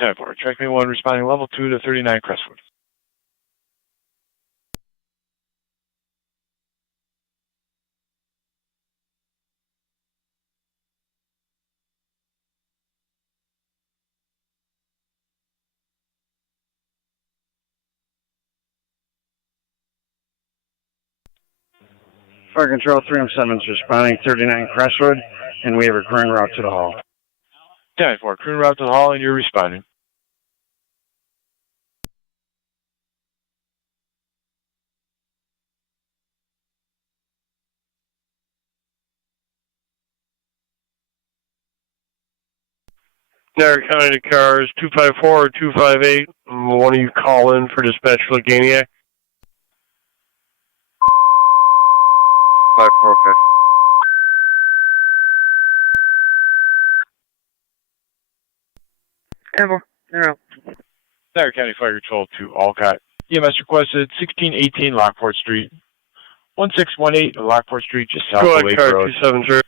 10-4. Track me 1 responding level 2 to 39 Crestwood. Fire Control 307 is responding 39 Crestwood, and we have a current route to the hall. 10-4. Current route to the hall, and you're responding. Niagara County cars 254 or 258. One of you call in for dispatch for Ganiac. 5-4, okay. Ever. They're out. Niagara County Fire Control to Alcott. EMS requested 1618 Lockport Street. 1618 Lockport Street, just south of Lake Road. 273.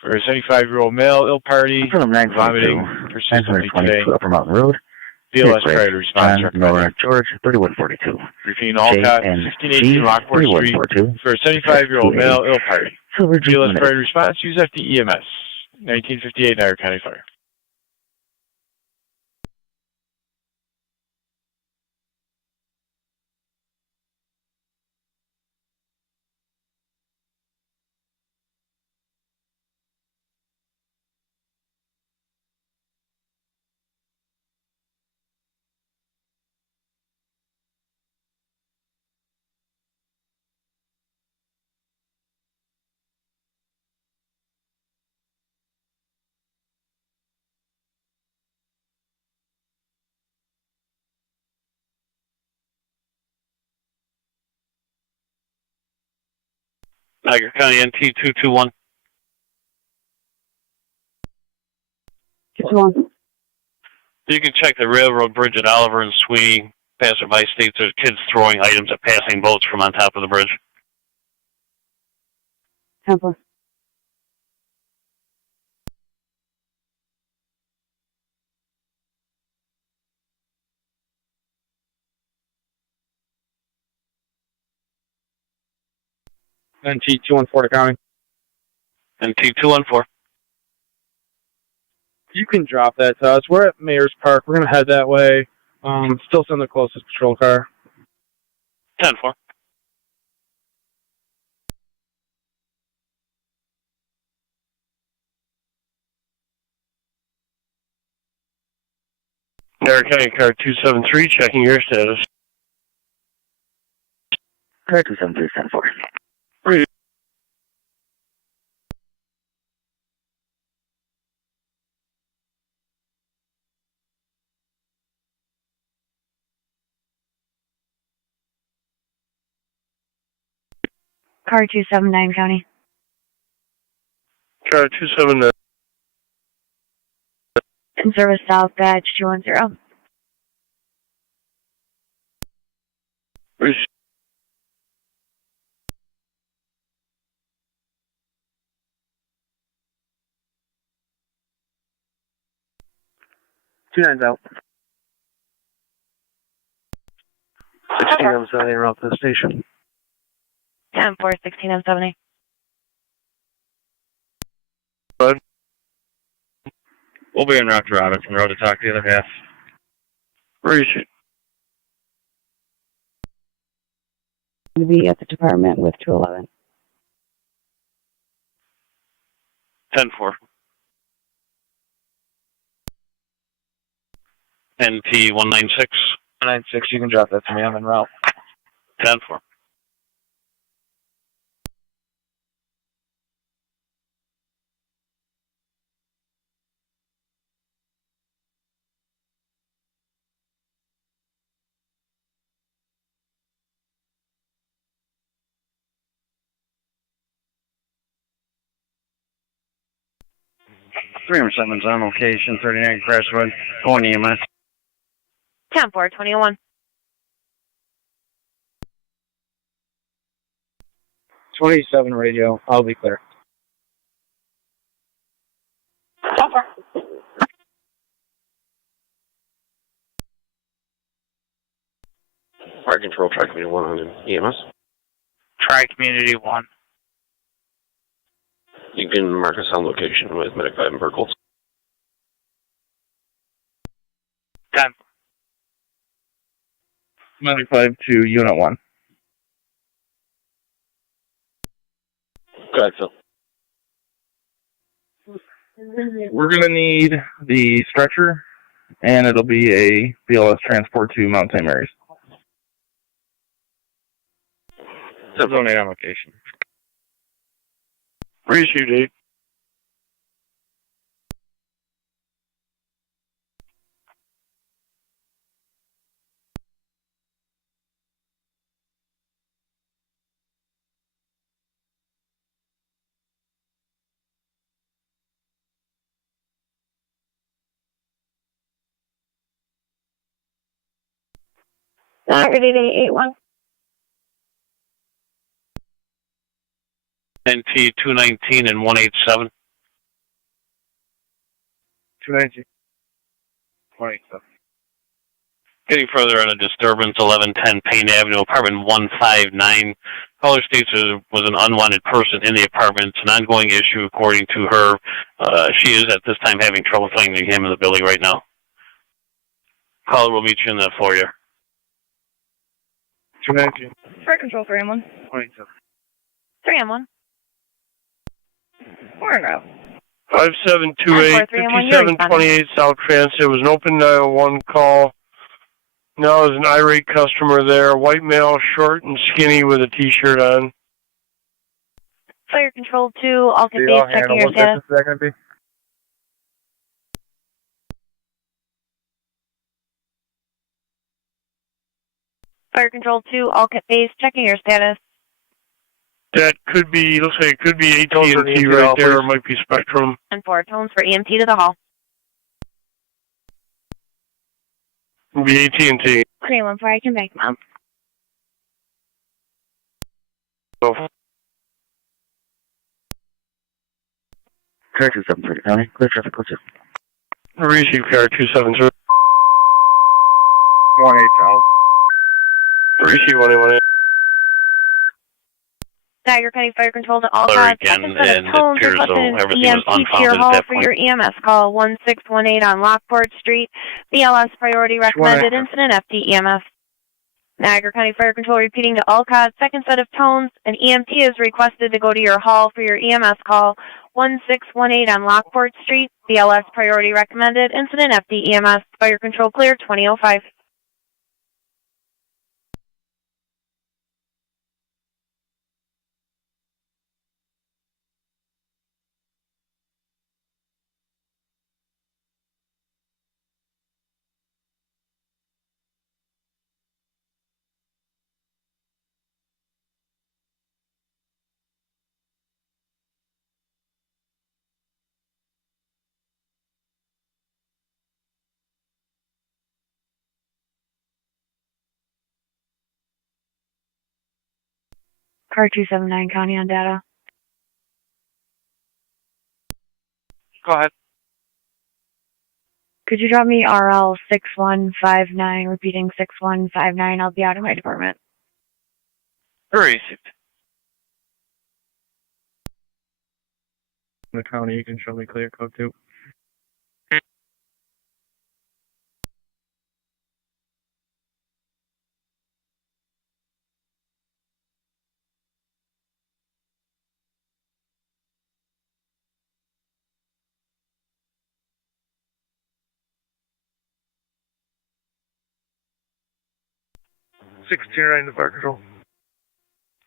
For a 75-year-old male, ill party, vomiting, persistently today. Upper Mountain Road. BLS tried to respond. George, 3142. Repeating Alcott, 1618 Lockport Street. For a 75-year-old male, ill party. BLS tried to response. Use FD EMS. 1958 Niagara County Fire. Niagara County NT 221. 221. You can check the railroad bridge at Oliver and Sweeney. Passerby states there's kids throwing items at passing boats from on top of the bridge. 10-4. NT 214 to County. NT 214. You can drop that to us. We're at Mayor's Park. We're going to head that way. Still send the closest patrol car. 10-4. Niagara County car 273, checking your status. Car 273, 10-4. Car 279 County. Car 279. In service south, badge 210. Two nines out. 16 on 70 route to the station. 10-4, 16 on 70. Bud? We'll be en route to Robinson Road to talk to the other half. Reach it. We'll be at the department with 211. 10-4. NT 196. 196, you can drop that to me. I'm en route. 10-4. Three seven's on location, 39 Crestwood, going EMS. 10-4, 21. 27 radio, I'll be clear. 10-4. Fire Control, Tri Community 1 on EMS. Try Community 1. You can mark a sound location with Medic 5 and Burkholz. 10. Medic 5 to Unit 1. Go ahead, Phil. We're going to need the stretcher, and it'll be a BLS transport to Mount St. Mary's. Zone 8 on location. Reissue date. Saturday, day 8-1. NT 219 and 187. 219. 187. Getting further on a disturbance, 1110 Payne Avenue, apartment 159. Caller states there was an unwanted person in the apartment. It's an ongoing issue, according to her. She is at this time having trouble finding him in the building right now. Caller will meet you in the foyer. 219. Fire Control 3-1. 187. 3-1. 4-0. 5728, 5728 South Transit. It was an open 901 call. Now there's an irate customer there. White male, short and skinny with a t-shirt on. Fire Control 2, all good base, checking your status. What distance is that going to be? Fire Control 2, all kit base, checking your status. That could be, looks like it could be AT&T right there. It might be Spectrum. And 4 tones for EMT to the hall. It'll be AT&T. Korean 1 I can back them up. Car 273 County, clear traffic, code 2. Receive car 273. 1-8 South. Receive 118. Dagger County Fire Control to all Caller calls. again, Second set and of it tones appears requested though an everything was EMT to unfounded your at hall that for point. your EMS call 1618 on Lockport Street. BLS priority recommended incident FD EMS. Niagara County Fire Control repeating to all CODs, second set of tones. An EMT is requested to go to your hall for your EMS call 1618 on Lockport Street. BLS priority recommended incident FD EMS. Fire Control clear 2005. Car 279 County on data. Go ahead. Could you drop me RL 6159, repeating 6159? I'll be out of my department. Received. The county, you can show me clear code 2. $16.09 to Fire Control.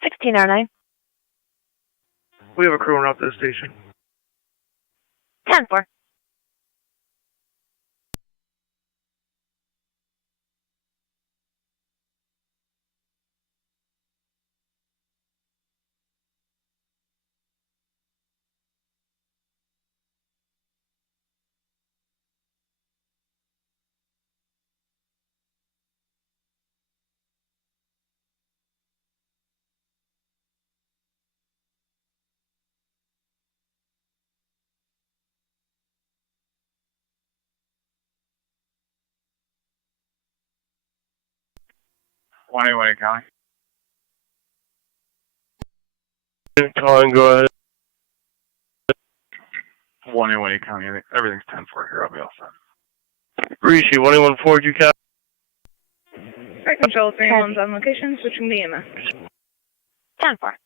1609. We have a crew route to the station. 10-4. 181 County. Calling, go ahead. 181 County. Everything's 10-4 here. I'll be all set. Rishi, 114, you cap. Fire Control 311's on location, switching to EMS. 10-4.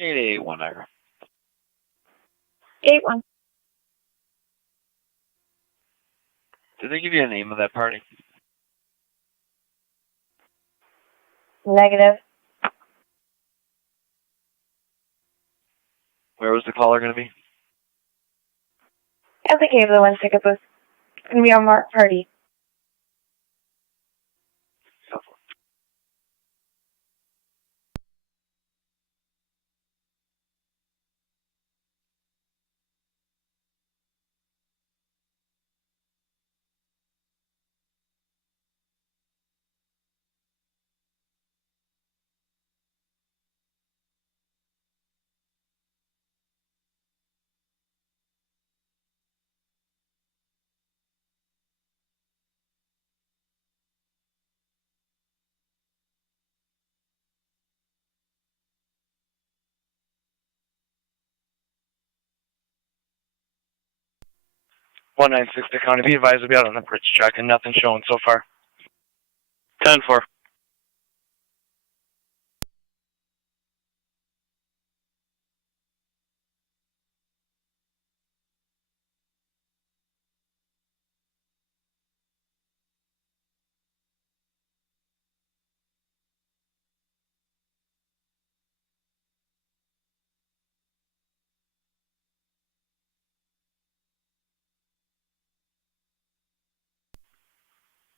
881 Niagara. 8-1. Did they give you a name of that party? Negative. Where was the caller going to be? At the Cave of the Wind ticket booth. It's going to be our marked party. One 196 to County. Be advised, we'll be out on a bridge check and nothing showing so far. 10-4.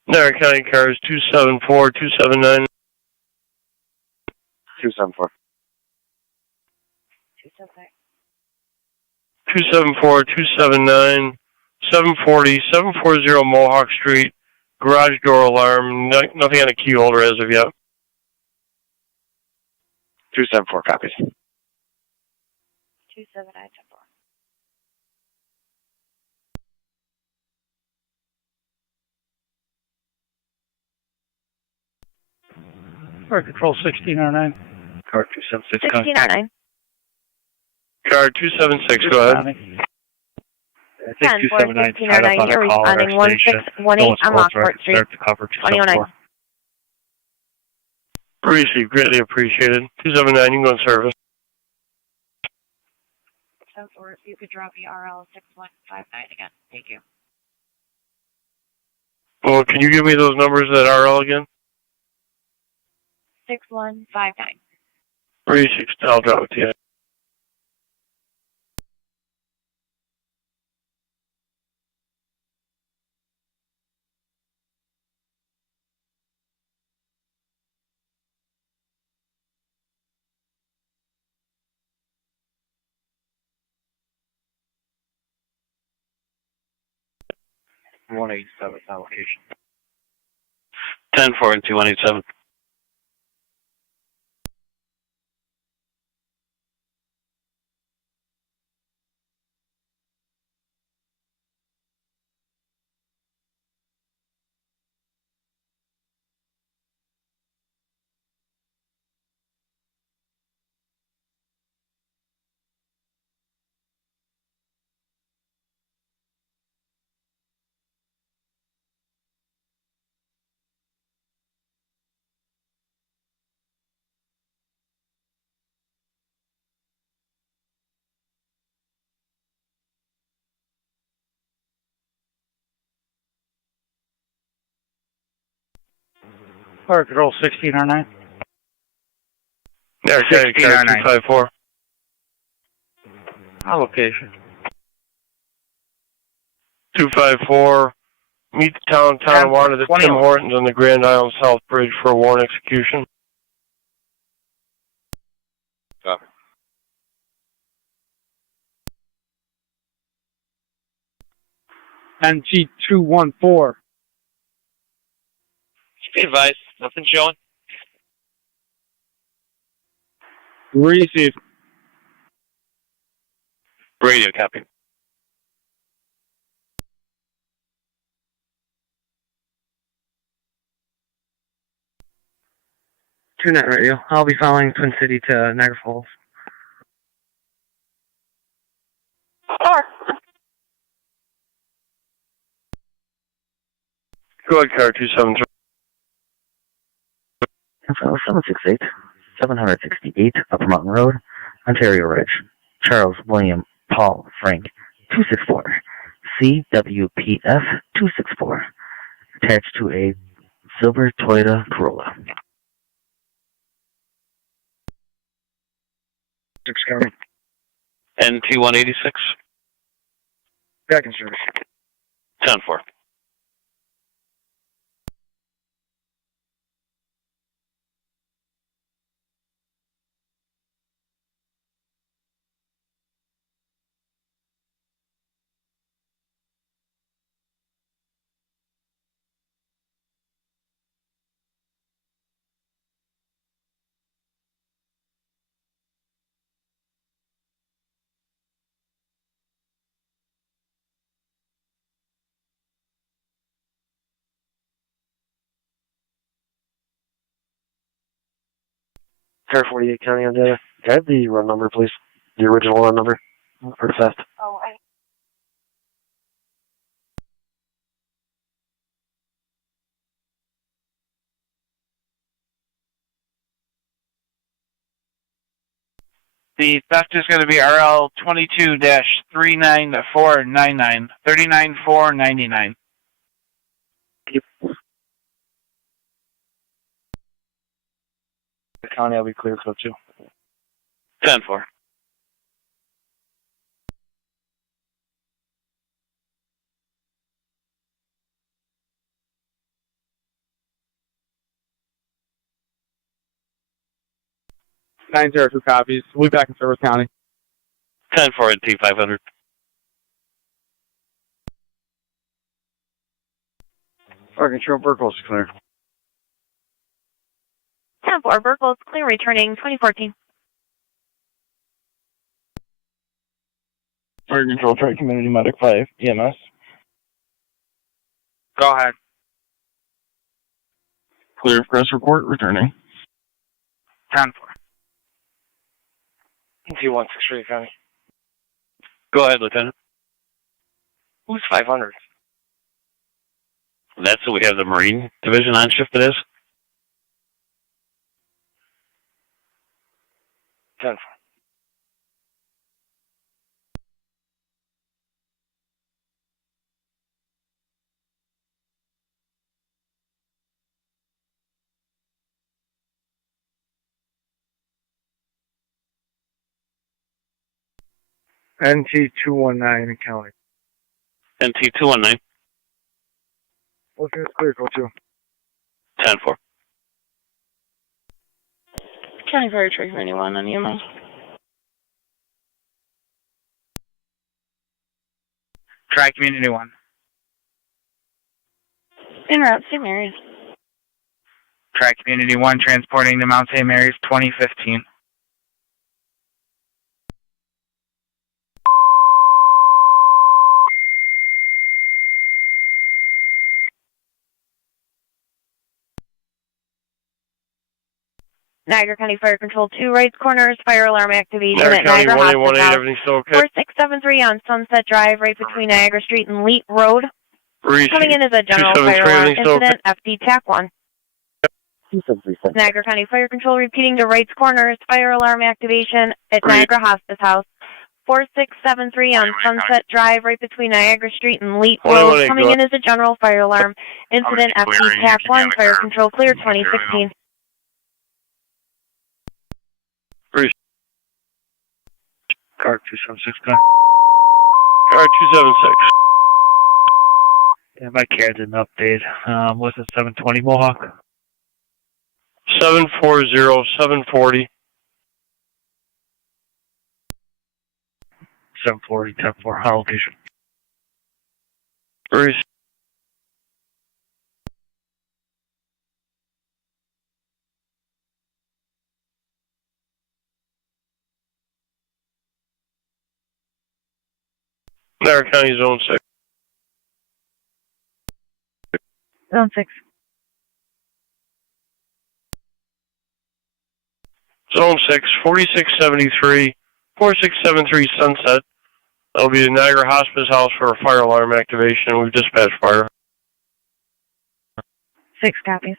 Niagara County cars 274, 279. 274. 274, 279, 740, 740 Mohawk Street. Garage door alarm. Nothing on a key holder as of yet. 274 copies. 279. Fire Control 1609. Car 276 County. 1609. Car 276, go ahead. I think 279 tied up on a call at our station. 1618 on Lockport Street. Start to cover 219. Appreciate, greatly appreciated. 279, you can go in service. Or if you could drop me RL 6159 again. Thank you. Well, can you give me those numbers at RL again? 6159. Appreciate, I'll drop it to you. One 187 allocation. 10-4 and 2187. Fire Control 1609. Niagara County car 254. Allocation. 254. Meet the town Tonawanda, the Tim Hortons on the Grand Island South Bridge for a warrant execution. Copy. NG214. Be advised, nothing showing. Received. Radio copy. 2-net radio. I'll be following Twin City to Niagara Falls. Go ahead, car 273. 768, 768 Upper Mountain Road, Ontario Ridge. Charles William Paul Frank 264, CWPF 264, attached to a silver Toyota Corolla. 6 County. NT 186. Back in service. 10-4. Car 48 County on data. Can I have the run number, please? The original run number for the theft. Oh, The theft is going to be RL 22-39499, 39499. The county, I'll be clear code 2. 10-4. Nine 2 copies. We'll be back in Service County. 10-4 NT 500. Fire control, Burkle's clear. 10-4, Burkle's clear, returning 2014. Fire Control, Tri-Community Medic 5, EMS. Go ahead. Clear of press report, returning. 10-4. NT 163 County. Go ahead, Lieutenant. Who's 500? That's what we have the Marine Division on shift it is. 10-4. NT 219 in County. NT 219. Okay, it's clear code 2. 10-4. County Fire Truck 91 on EMS. Tri-Community 1. En route, St. Mary's. Tri-Community 1 transporting to Mount St. Mary's 2015. Niagara County Fire Control 2, right corners, fire alarm activation Niagara at County Niagara 1818, Hospital. everything's still okay. 4673 on Sunset Drive, right between Niagara Street and Leet Road. Reese, Coming in as a general 273, fire alarm everything's still okay. incident, FD TAC 1. 2737. Niagara County Fire Control repeating to right corners, fire alarm activation at Niagara Hospice House. 4673 on Sunset Drive, right between Niagara Street and Leet Road. Coming in as a general fire alarm incident, FD TAC 1, Fire Control clear 2016. Car 276 County. Car 276. Yeah, my CAD didn't update. What's it, 720 Mohawk? 740, 740. 740, 10-4, high location. Reese. Niagara County Zone 6. Zone 6. Zone 6, 4673, 4673 Sunset. That'll be the Niagara Hospice House for a fire alarm activation. We've dispatched fire. 6 copies.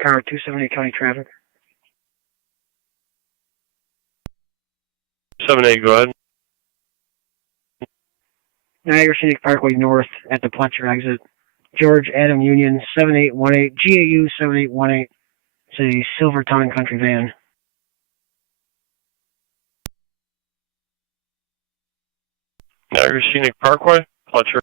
Car 270 County Traffic. 78, go ahead. Niagara Scenic Parkway North at the Pletcher exit. George Adam Union 7818, GAU 7818. It's a silver town and country van. Niagara Scenic Parkway, Fletcher.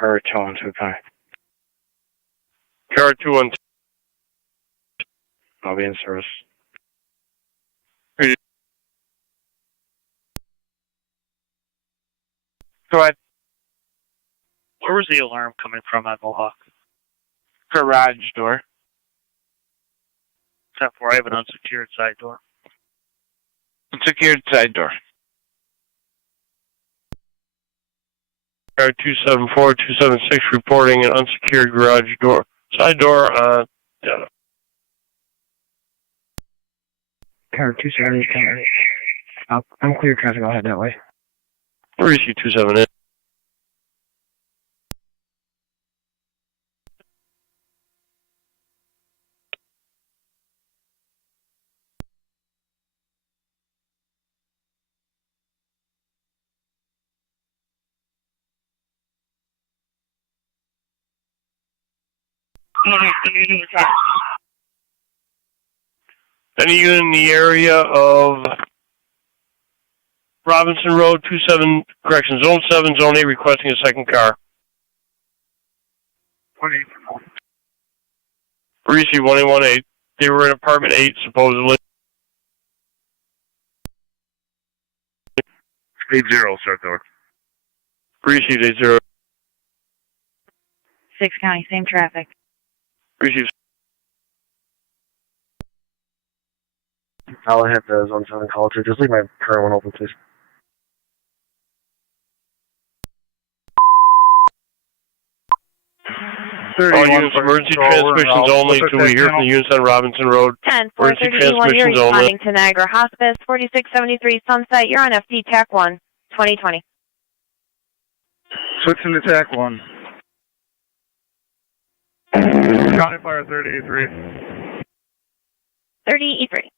Car 212 County. Car 212. I'll be in service. Go ahead. Where was the alarm coming from at Mohawk? Garage door. 10-4, I have an unsecured side door. Secured side door. Car 274, 276 reporting an unsecured garage door. Side door on data. Car 270 County. I'm clear traffic. I'll head that way. Receive 278. Any unit in the area of Robinson Road, Zone 7, Zone 8, requesting a second car. 118. They were in apartment 8, supposedly. 80, start door. Received 80. 6 County, same traffic. Received. I'll hit the Zone 7 call too. Just leave my current one open, please. All units, emergency transmissions only till we hear from the units on Robinson Road. 10-4, Emergency 31, you're transmissions only. responding to Niagara Hospice, 4673 Sunset. You're on FD TAC 1, 2020. Switching to TAC 1. County Fire 30E3. 30E3.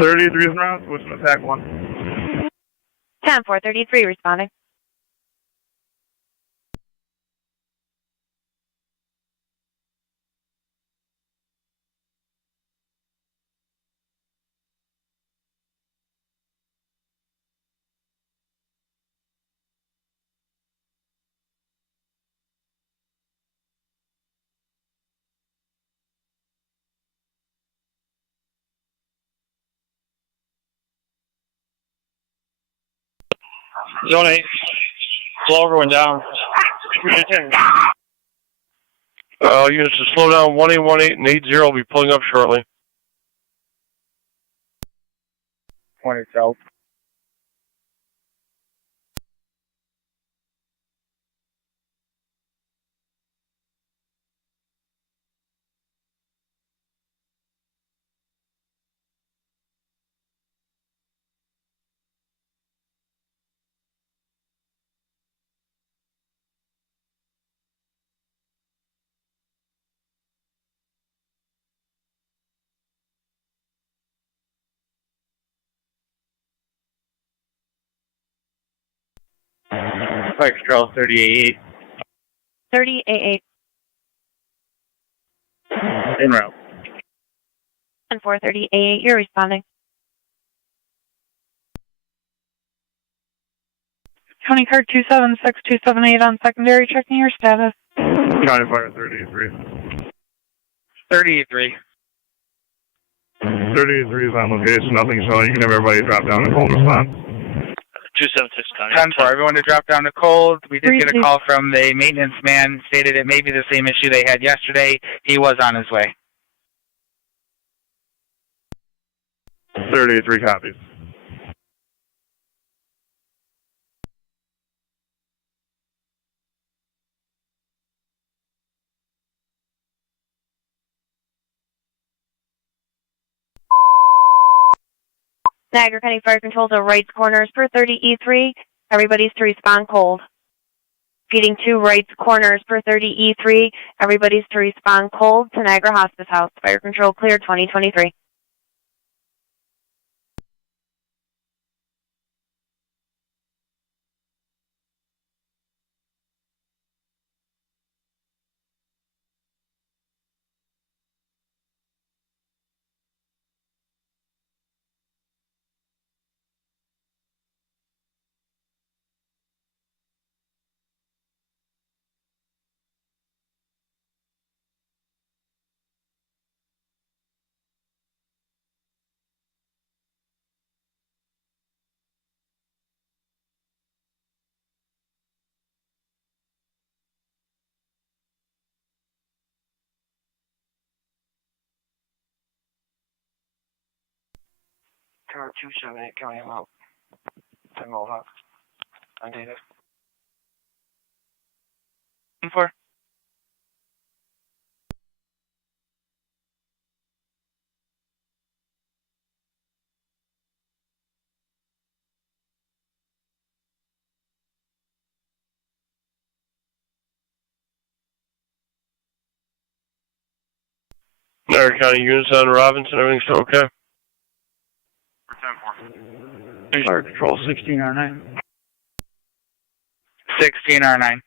33 is around, switching to TAC 1. 10-4, 33 responding. Zone 8. Slow everyone down. Units to slow down. 1818 and 80 will be pulling up shortly. 20 south. Fire Control 3088. 3088. En route. And 43088, you're responding. County Card 276278 on secondary, checking your status. County Fire 3083. 3083. 3083 is on location, nothing showing. You can have everybody drop down and hold response. 276 County. 10 for everyone to drop down to cold. We did get a call from the maintenance man, stated it may be the same issue they had yesterday. He was on his way. 3083 copies. Niagara County Fire Control to Wright's Corners per 30E3. Everybody's to respond cold. Feeding to Wright's Corners per 30E3. Everybody's to respond cold to Niagara Hospice House. Fire Control clear 2023. Car 278, County, I'm out. 10 Mohawk. On data. 4. Niagara County units on Robinson, everything's still okay? 10-4. Fire Control 16R9. 16R9.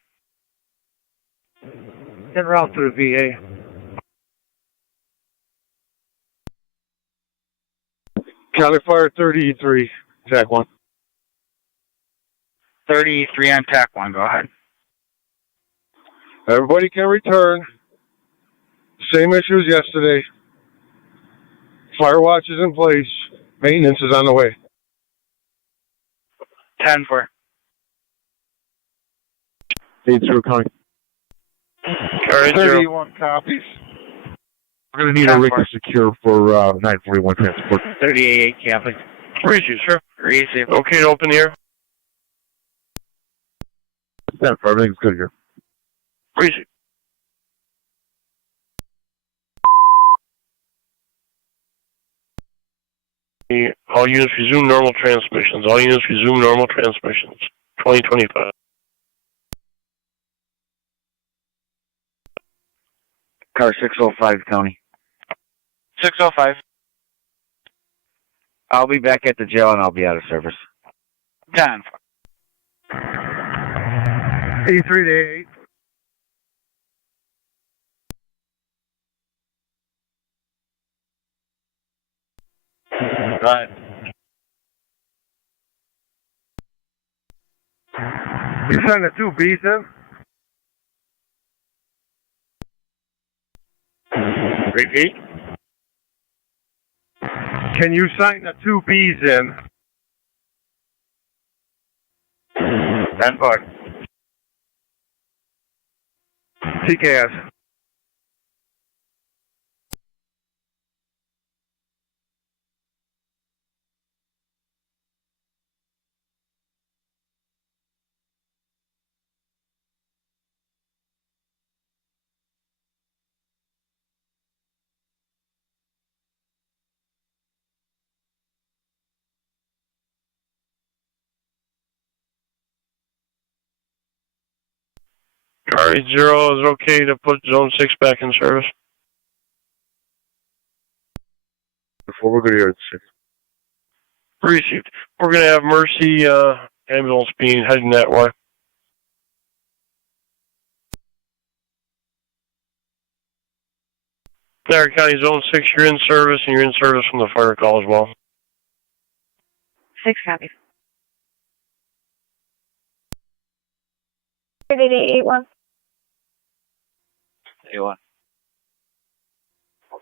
En route to the VA. County Fire 30E3, TAC 1. 33 on TAC 1, go ahead. Everybody can return. Same issue as yesterday. Fire watch is in place. Maintenance is on the way. 10-4. 8-0 County. Alright, 31 copies. We're going to need a rig to secure for 941 transport. 38 Catholic. Receive, sir. Receive. Okay to open here? Everything's good here. Receive. All units resume normal transmissions. All units resume normal transmissions. 2025. Car 605, County. 605. I'll be back at the jail and I'll be out of service. 10-4. E3 to 8. Go ahead. You send the 2 Bs in? Repeat. Can you sign the 2 Bs in? 10-4. TKS. Alright, 0 is okay to put Zone 6 back in service. Before we're going to hear it, 6. Received. We're going to have Mercy ambulance being heading that way. Niagara County Zone 6, you're in service, and you're in service from the fire call as well. 6 copies. 8881. 81.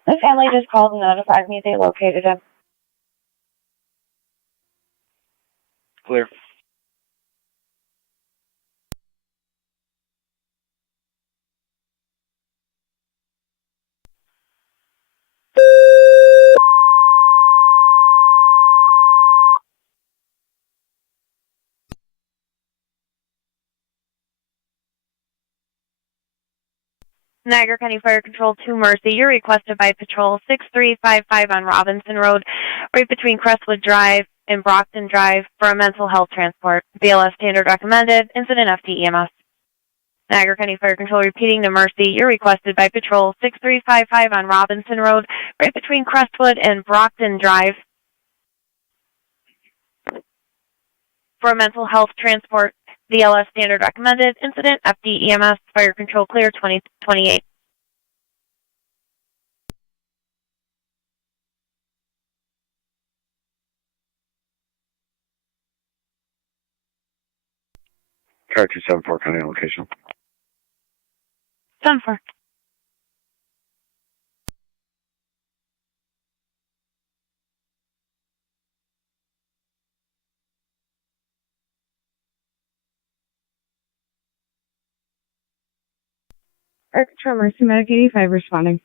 The family just called and notified me they located him. Clear. Niagara County Fire Control 2 Mercy, you're requested by Patrol 6355 on Robinson Road, right between Crestwood Drive and Brockton Drive for a mental health transport. BLS standard recommended, incident FDEMS. Niagara County Fire Control repeating to Mercy, you're requested by Patrol 6355 on Robinson Road, right between Crestwood and Brockton Drive for a mental health transport. BLS standard recommended, incident FDEMS, fire control clear 2028. Car 274, county location. 10-4. Fire Control Mercy Medic 85 responding.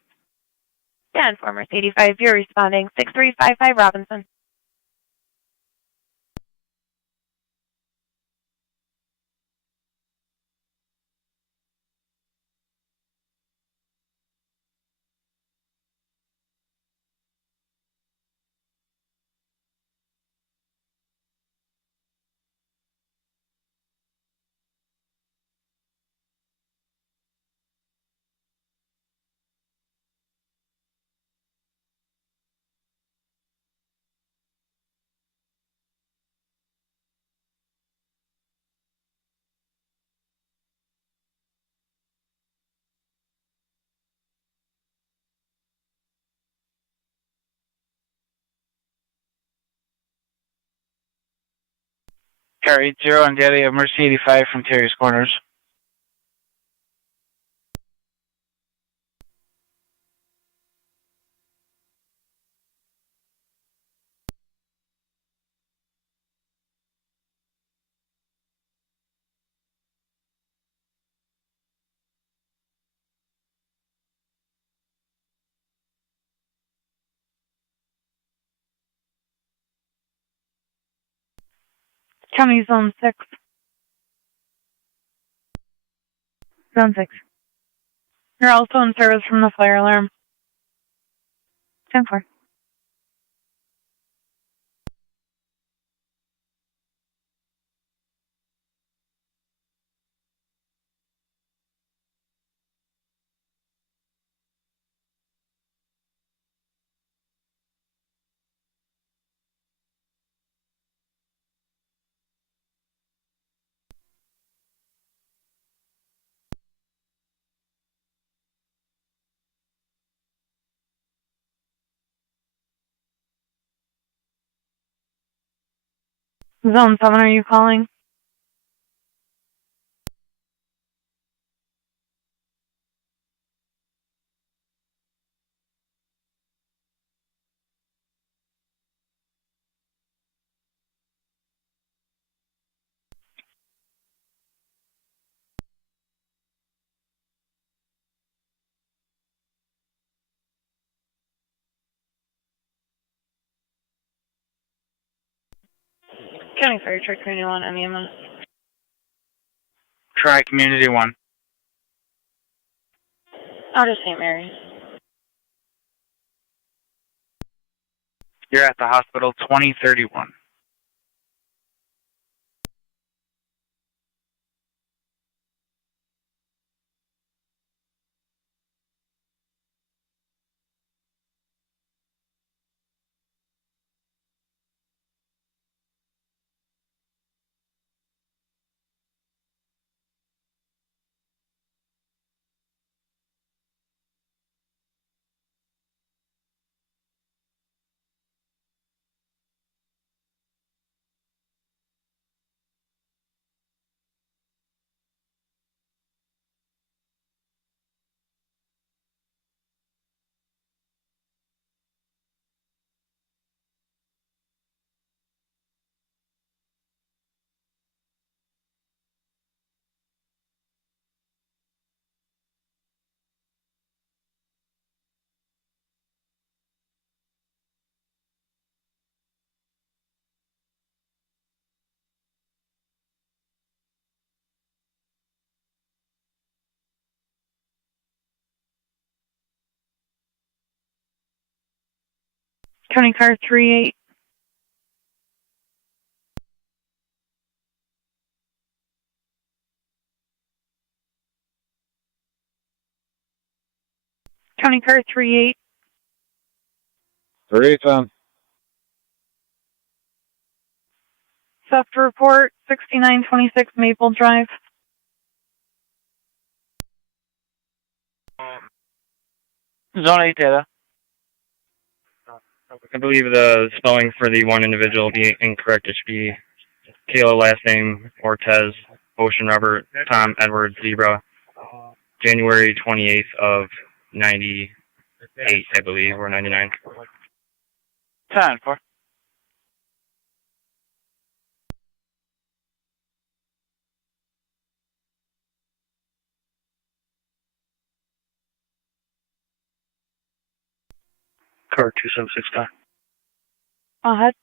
10-4 Mercy 85, you're responding, 6355 Robinson. Car 80 on the area of Mercy 85 from Terry's Corners. County Zone 6. Zone 6. You're also in service from the fire alarm. 10-4. Zone 7, are you calling? County Fire Truck 21, MEMS. Try Community 1. Out of St. Mary's. You're at the hospital 2031. County car 38. County car 38. 38's on. Theft report 6926 Maple Drive. Zone 8 data. I believe the spelling for the one individual will be incorrect. It should be Kayla, last name Ortez, Ocean Robert, Tom Edward Zebra, January 28th of 98, I believe, or 99. 10-4. Car 2769. Ahead.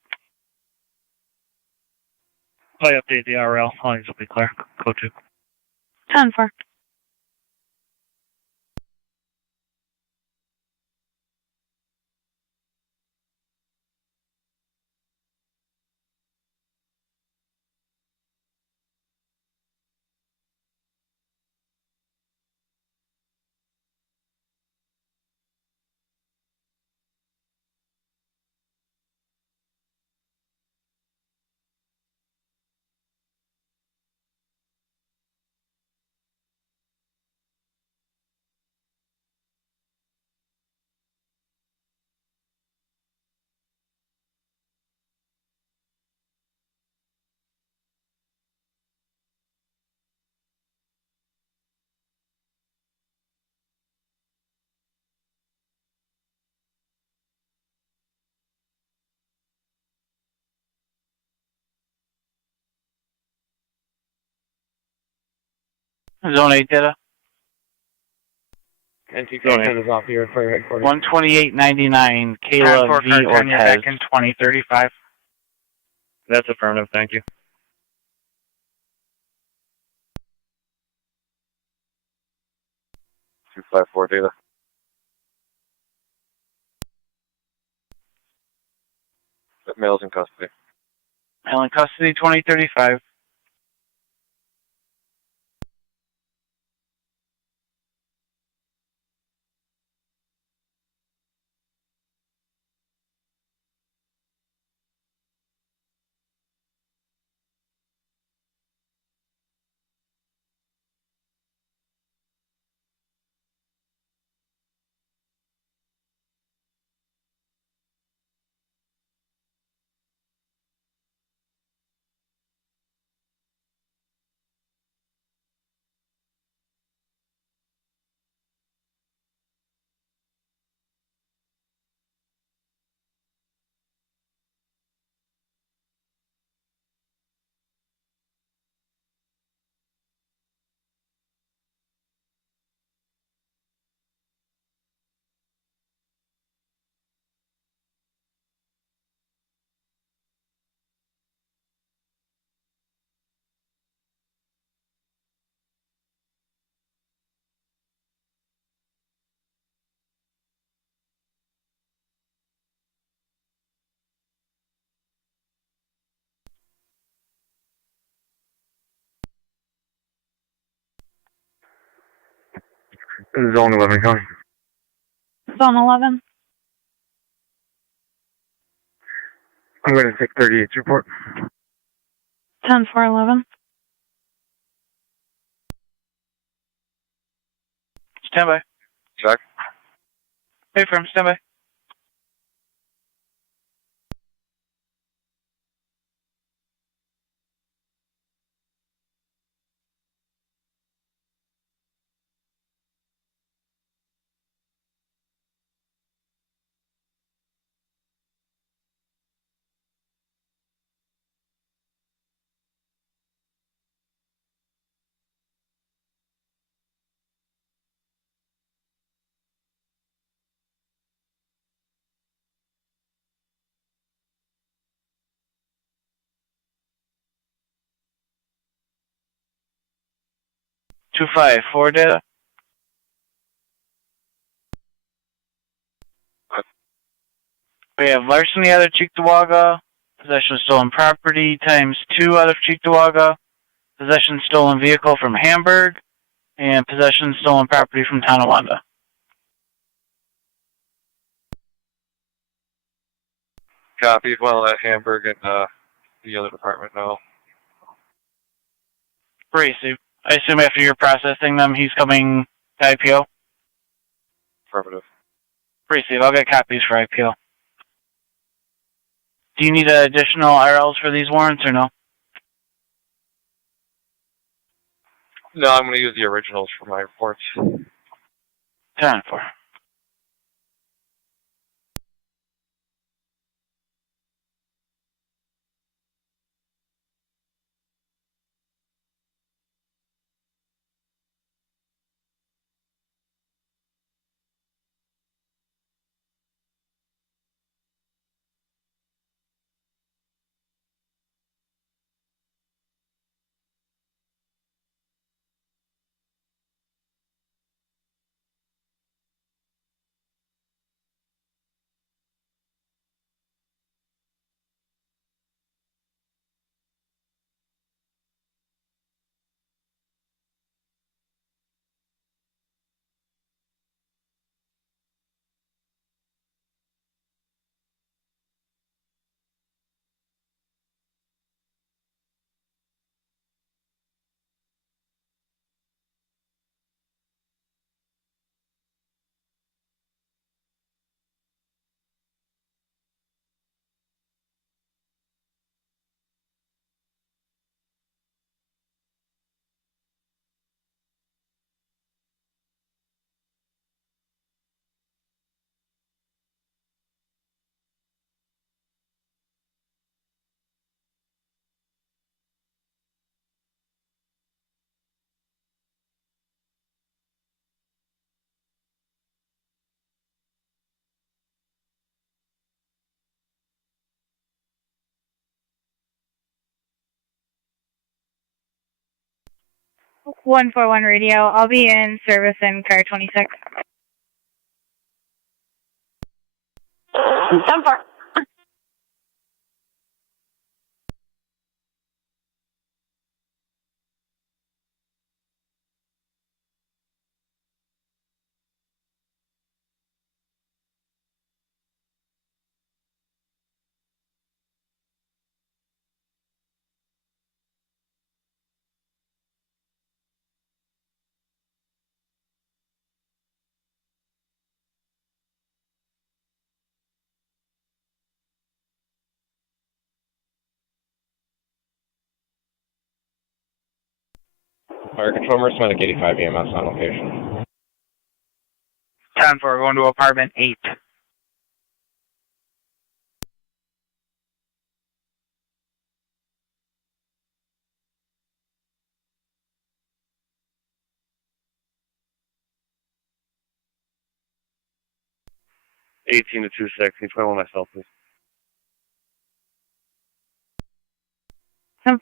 I update the RL. Lines will be clear. Code 2. 10-4. Zone 8 data. NT10 is off here at fire headquarters. 128.99 Kayla V. Ortez. Back in 2035. That's affirmative, thank you. Two 5-4 data. That male's in custody. Male in custody, 2035. Zone 11 County. Zone 11. I'm going to take 38's report. 10-4-11. Stand by. Check. Hey, firm, stand by. Two 5-4 data. We have larceny out of Cheektowaga, possession of stolen property ×2 out of Cheektowaga, possession stolen vehicle from Hamburg, and possession stolen property from Tonawanda. Copy. Well, at Hamburg and the other department now. Bracy, I assume after you're processing them, he's coming to IPO? Affirmative. Bracy, I'll get copies for IPO. Do you need additional RLs for these warrants or no? No, I'm going to use the originals for my reports. 10-4. One 141 radio. I'll be in service in car 26. 10-4. Fire Control, Medic 85 EMS on location. 10-4, going to apartment 8. $18 to 26. Can you try one myself, please? 10-4.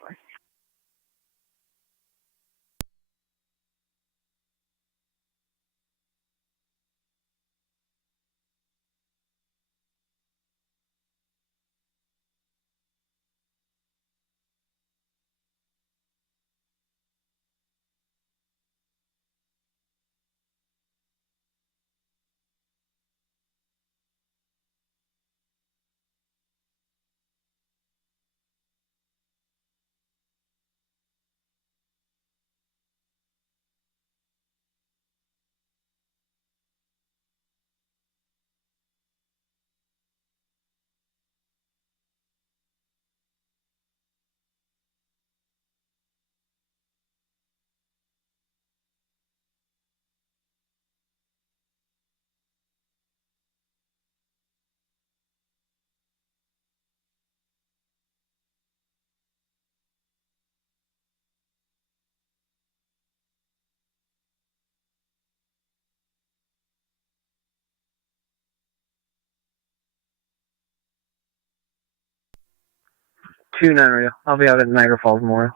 Two 9 radio. I'll be out at Niagara Falls Memorial.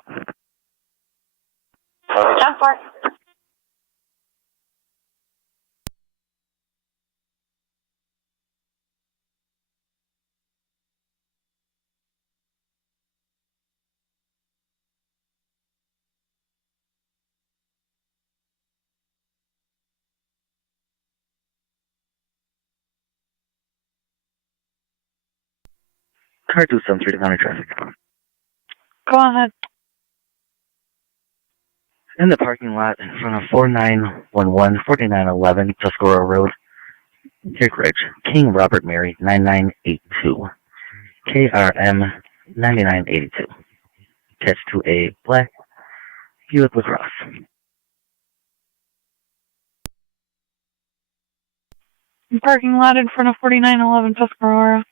10-4. Car 273 to county traffic. Go ahead. In the parking lot in front of 4911 4911 Tuscarora Road, Hick Ridge, King Robert Mary 9982, KRM 9982. Attached to a black Buick LaCrosse. Parking lot in front of 4911 Tuscarora.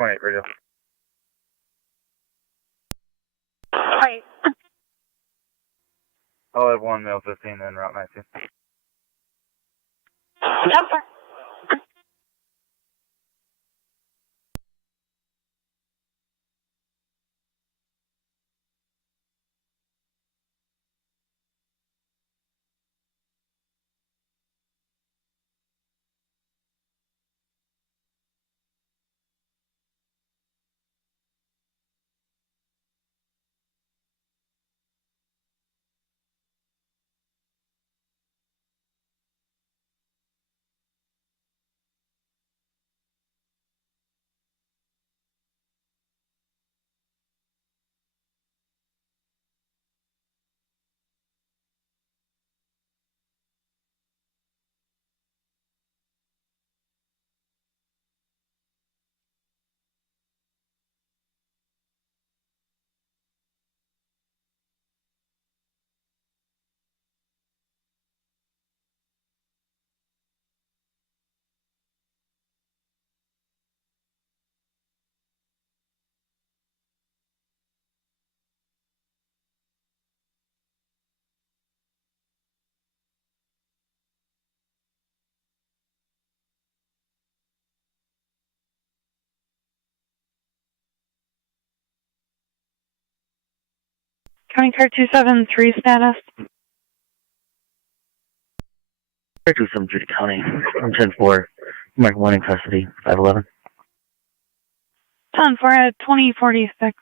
Radio. Hi. I'll have 1 male 15 in Route 19. Yes, sir. County Car 273 status. Car 273 to county. I'm 10-4. Mark 1 in custody. 511. 10-4 at 2046.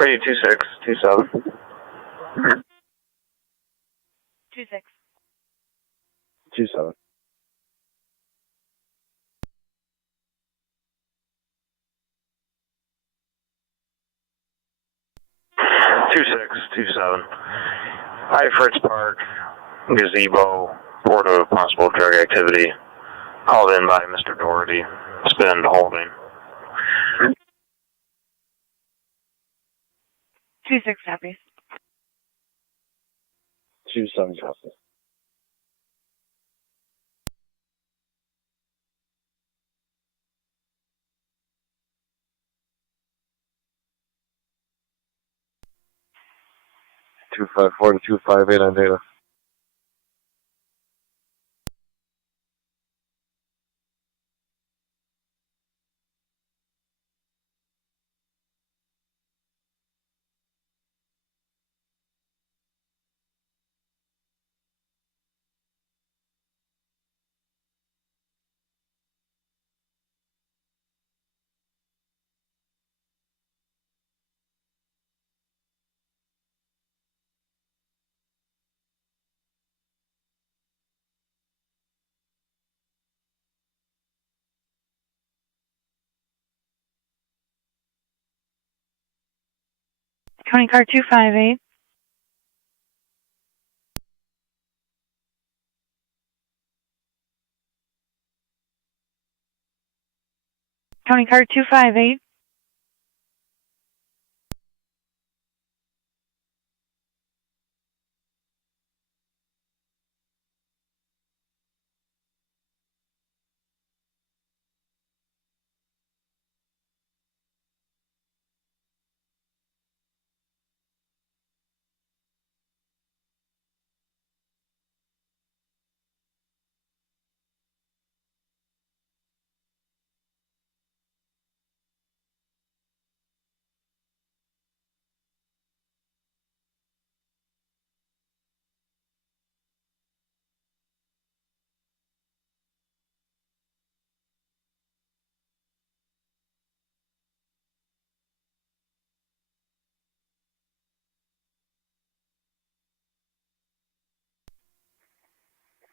Radio 2627. 26. 27. Two six two seven. Hi, Fritz Park, gazebo, report of possible drug activity. Called in by Mr. Doherty. Spend holding. 26 copies. 27 copies. 254 to 258 on data. County car 258. County car 258.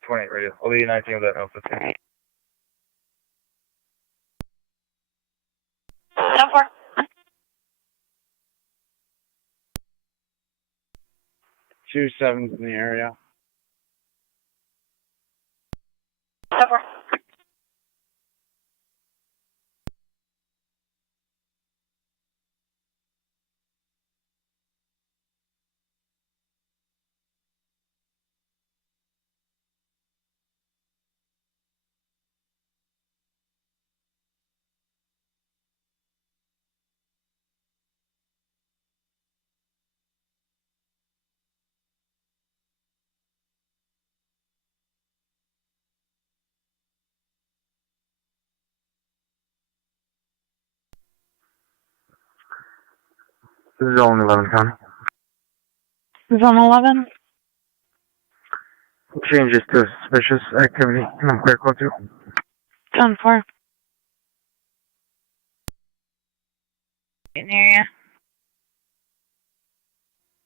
Radio. I'll be 19 of that Alpha 10. 10-4. Two sevens in the area. 10-4. This is Zone 11 County. Zone 11. Changes to suspicious activity. I'm clear code 2. 10-4. In the area.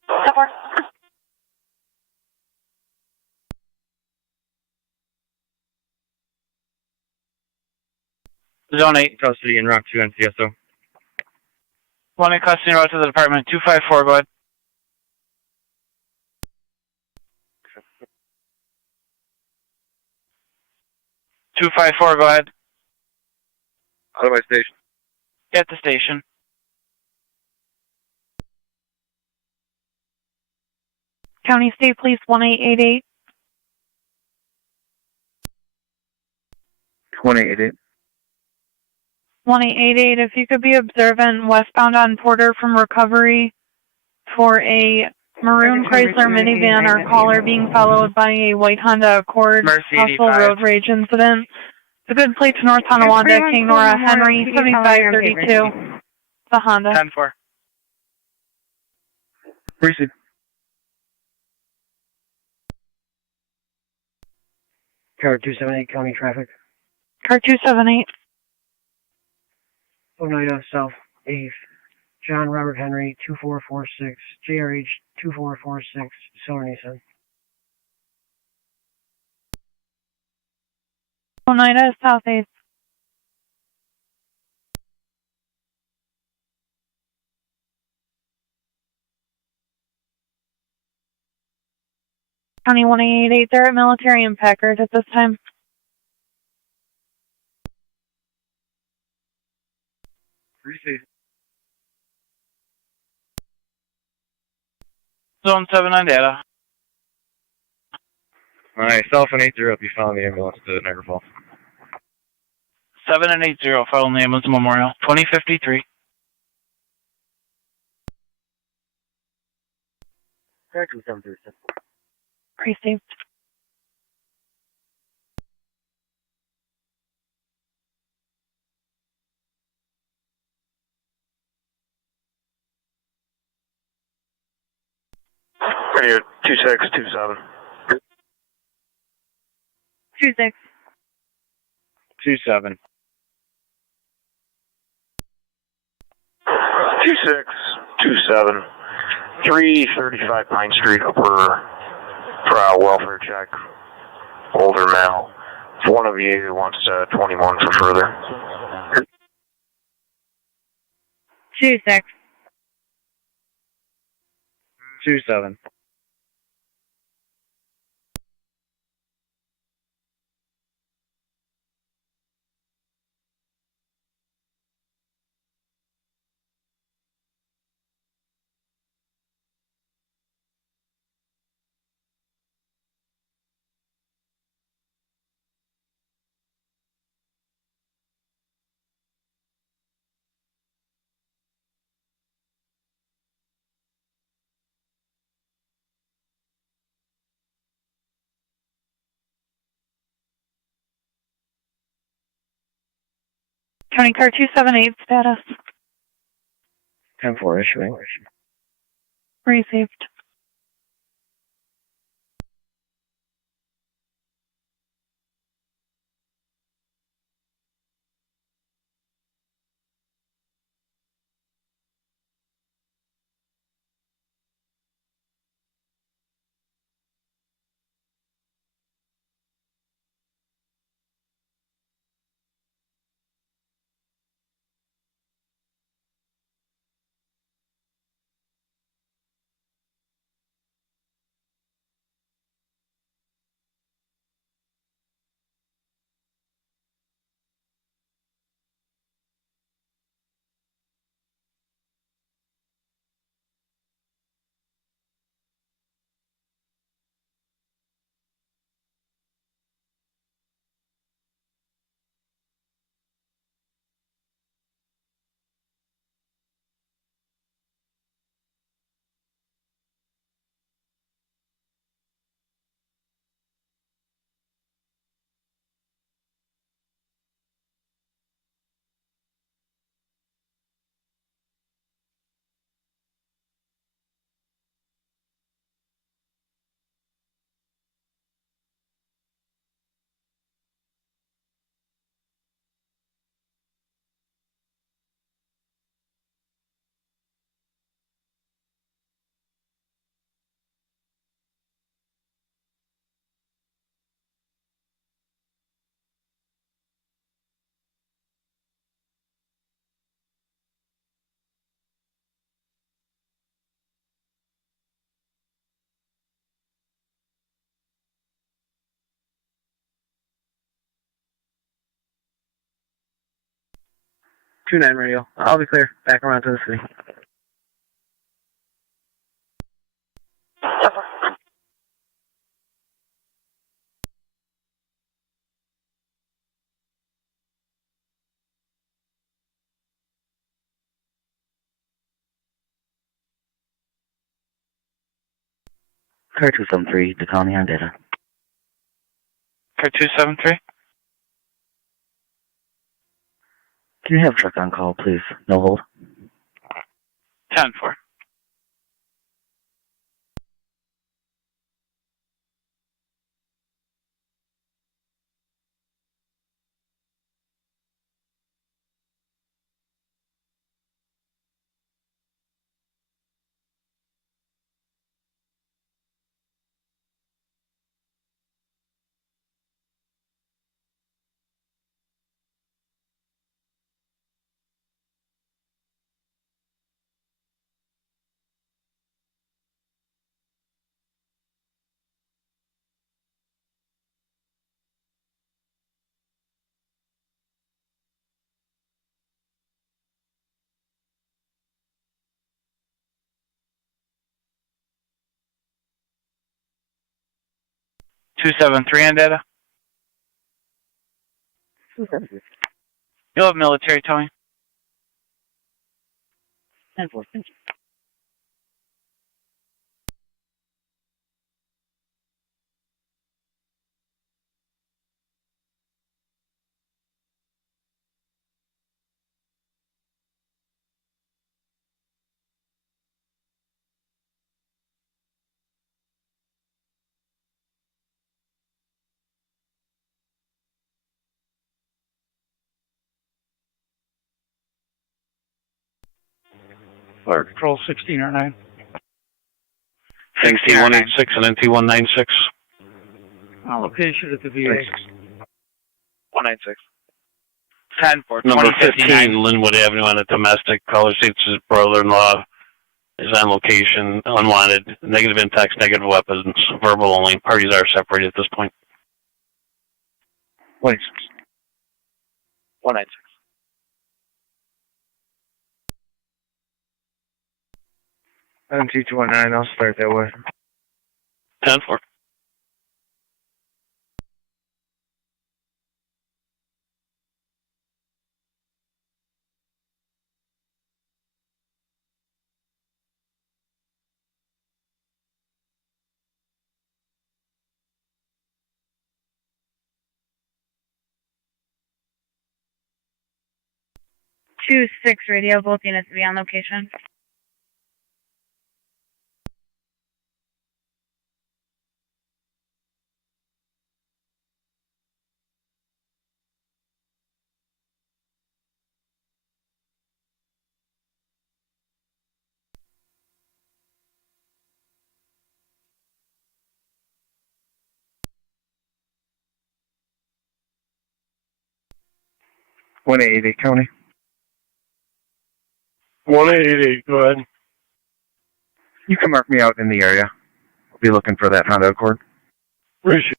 10-4. Zone 8. Custody in Rock 2 NCSO. 1 in custody, route to the department. 254, go ahead. Go ahead. Out of my station. At the station. County State Police 1888. 2888. 1888, if you could be observant westbound on Porter from Recovery for a maroon Chrysler minivan or caller being followed by a white Honda Accord. Mercy Possible 85. road rage incident. The good plate to North Tonawanda, King Nora Henry, 7532. The Honda. 10-4. Receive. Car 278, county traffic. Car 278. Oneida South 8th. John Robert Henry, 2446. JRH 2446. Silver Nissan. Oneida South 8th. County 1888, they're at Military and Packard at this time. Receive. Zone 7 on data. Alright, South and 80 up. You found the ambulance to Niagara Falls. 7 and 80, file in the ambulance memorial. 2053. Car 273. Received. Radio 2627. 26. 27. 2627. 335 Pine Street, Upper Trial Welfare Check. Older male. If one of you wants 21 for further. 26. 27. County car 278 status. 10-4 issuing. Received. Two 9 radio. I'll be clear. Back around to the city. Car 273, the county on data. Car 273. Can you have a truck on call, please? No hold. 10-4. Two 7-3 on data. You'll have military towing. 10-4, thank you. Fire Control 16 or 9. NT-186 and NT-196. On location at the VA. 196. 10 for Number 2059. 15, Linwood Avenue on a domestic. Caller states his brother-in-law is on location, unwanted, negative impacts, negative weapons, verbal only. Parties are separated at this point. 196. 196. NT-219, I'll start that way. 10-4. Two 6 radio, both units to be on location. $188 County. 188, go ahead. You can mark me out in the area. I'll be looking for that Honda Accord. Appreciate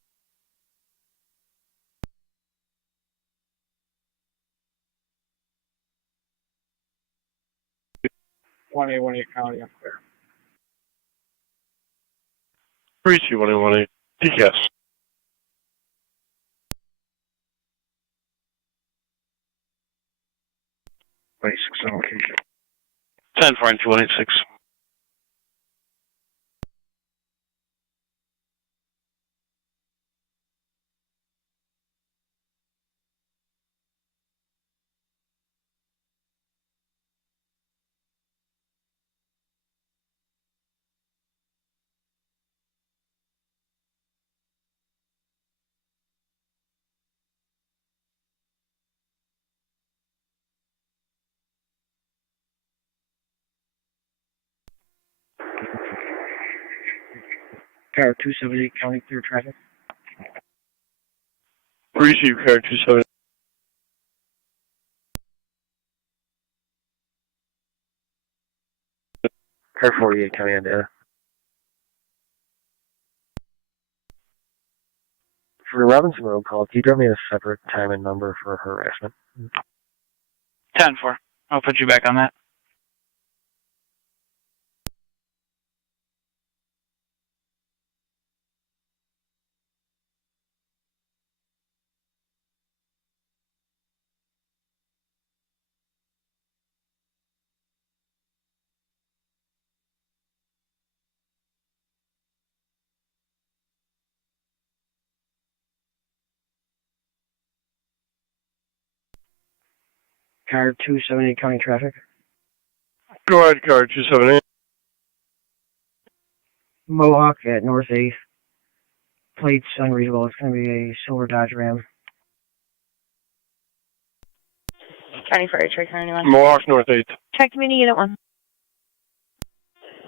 it. 188 County up there. Appreciate 118. TCAS. On location. 10-4 NT-186. Car 278 County, clear traffic. Appreciate car 27. Car 48 County on data. For the Robinson Road call, can you drop me a separate time and number for harassment? 10-4. I'll put you back on that. Car 278 County traffic. Go ahead, car 278. Mohawk at North 8th. Plates unreadable. It's going to be a silver Dodge Ram. County Fire Truck 91. Mohawk North 8th. Check Community Unit 1.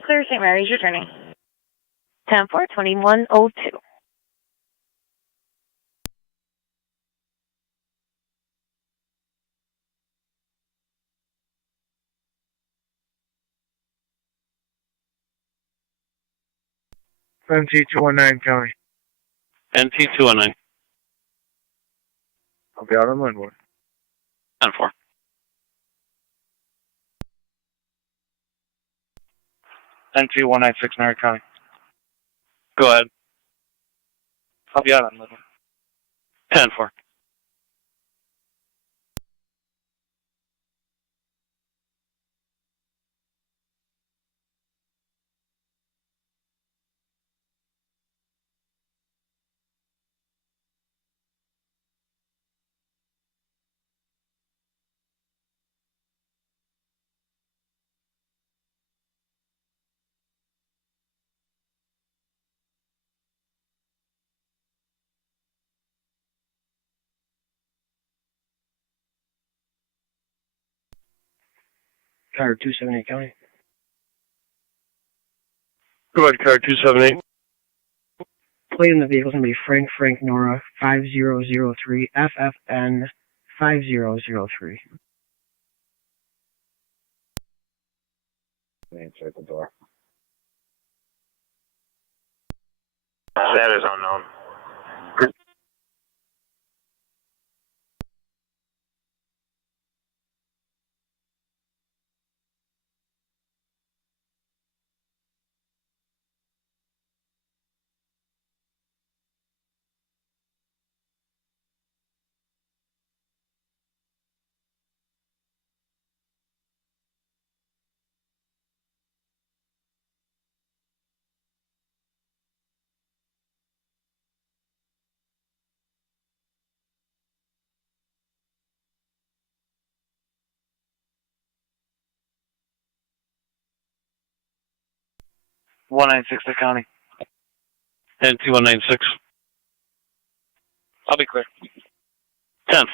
Clear St. Mary's, returning. 10-4, 2102. NT-219 County. NT-219. I'll be out on Linwood. 10-4. NT-196 Niagara County. Go ahead. I'll be out on Linwood. 10-4. Car 278 County. Go ahead, car 278. Plate in the vehicle is going to be Frank Nora 5003 FFN 5003. Inside the door. That is unknown. the county. And 2196. I'll be clear. 10-4.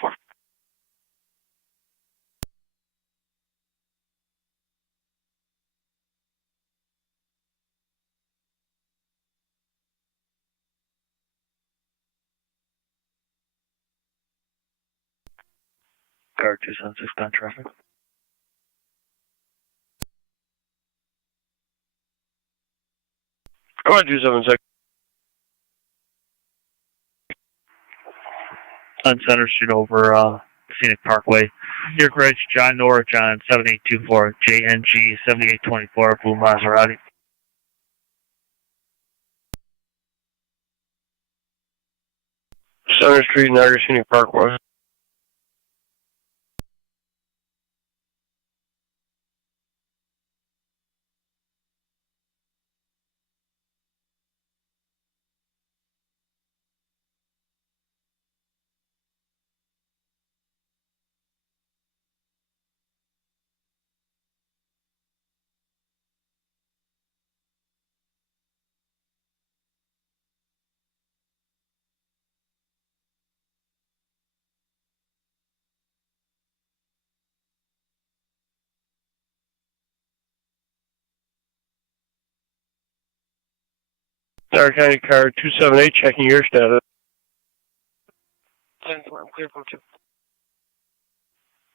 Car 276 on traffic. Go ahead, 276. On Center Street over Scenic Parkway. Your Ridge, John North, John 7824, JNG 7824, Blue Maserati. Center Street, Niagara Scenic Parkway. Niagara County car 278, checking your status. 10-4, I'm clear for 2.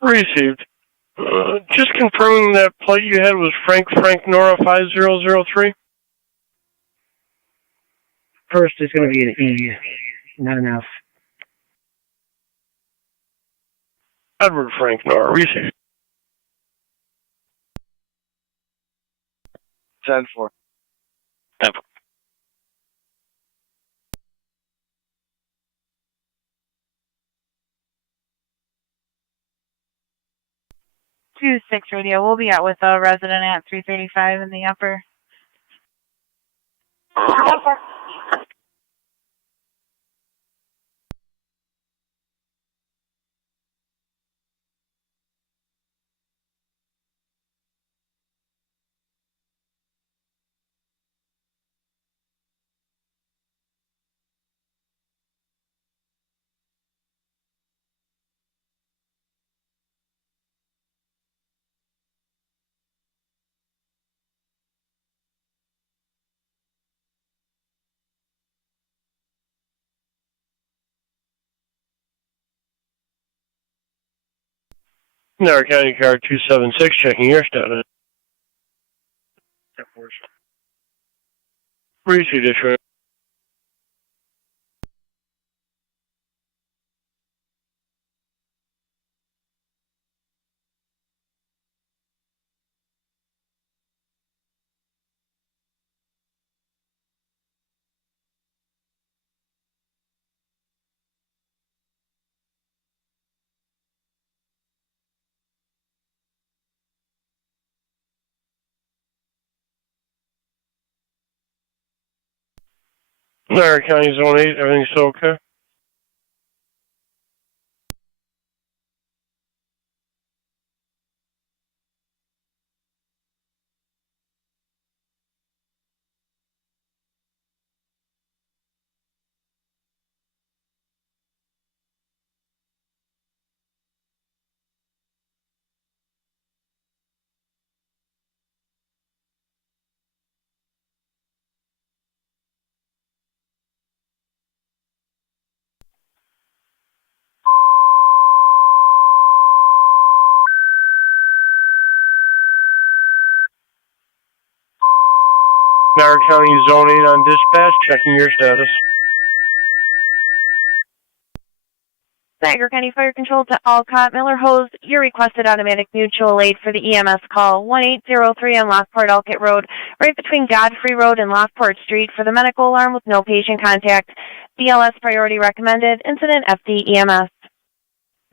Received. Just confirming that plate you had was Frank Nora 5003. First is going to be an E, not an F. Edward Frank Nora, received. 10-4. 10-4. Two six radio. We'll be out with a resident at 335 in the upper. Niagara County car 276, checking your status. Received, Detroit. Niagara County Zone 8, everything's still okay? Niagara County Zone 8 on dispatch, checking your status. Niagara County Fire Control to Alcott, Miller Hose, your requested automatic mutual aid for the EMS call, 1803 on Lockport Alcott Road, right between Godfrey Road and Lockport Street for the medical alarm with no patient contact. BLS priority recommended, incident FD EMS.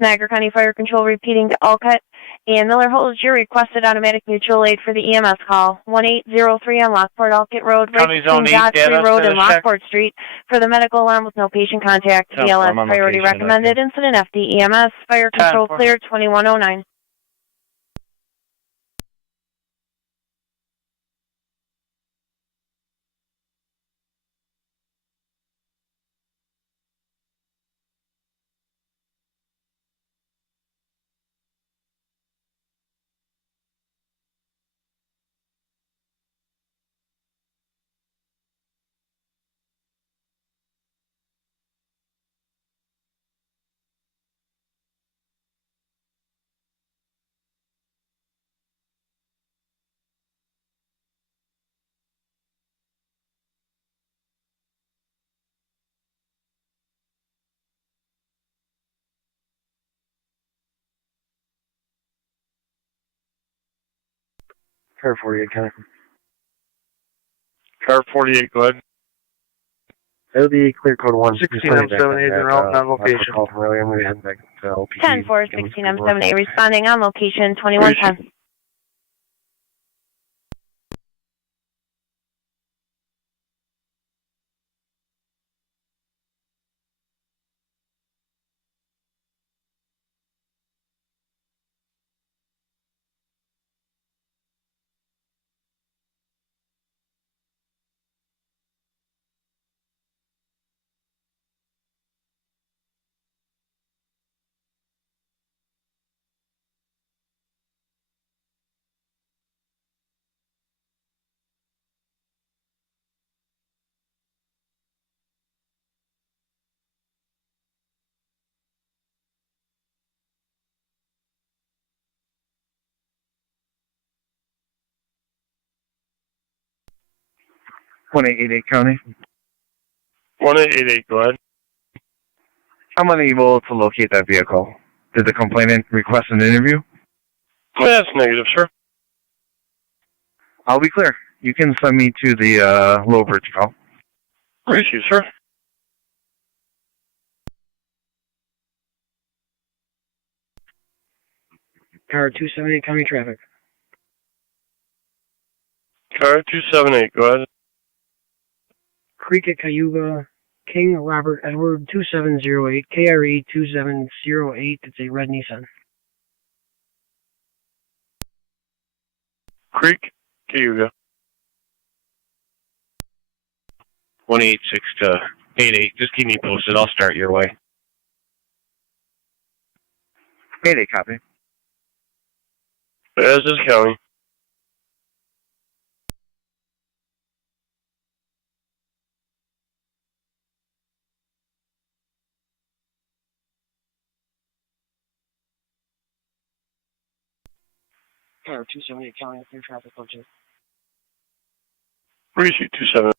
Niagara County Fire Control repeating to Alcott and Miller Hose, your requested automatic mutual aid for the EMS call, 1803 on Lockport Alcott Road, right between Godfrey Road and Lockport Street for the medical alarm with no patient contact. BLS priority recommended, incident FD EMS. Fire Control cleared, 2109. Car 48, County. Car 48, go ahead. It'll be clear code 1. 16M78, they're out on location. Call from earlier, I'm going to head back to LPG. 10-4, 16M78 responding on location, 2110. One 888 County. 1888, go ahead. I'm unable to locate that vehicle. Did the complainant request an interview? That's negative, sir. I'll be clear. You can send me to the Low Bridge call. Issue, sir. Car 278, County Traffic. Car 278, go ahead. Creek at Cayuga, King Robert Edward 2708, KRE 2708. It's a red Nissan. Creek, Cayuga. 186 to 88. Just keep me posted. I'll start your way. 88 copy. As is County. Car 278, County, clear traffic, approaching. Issue 27.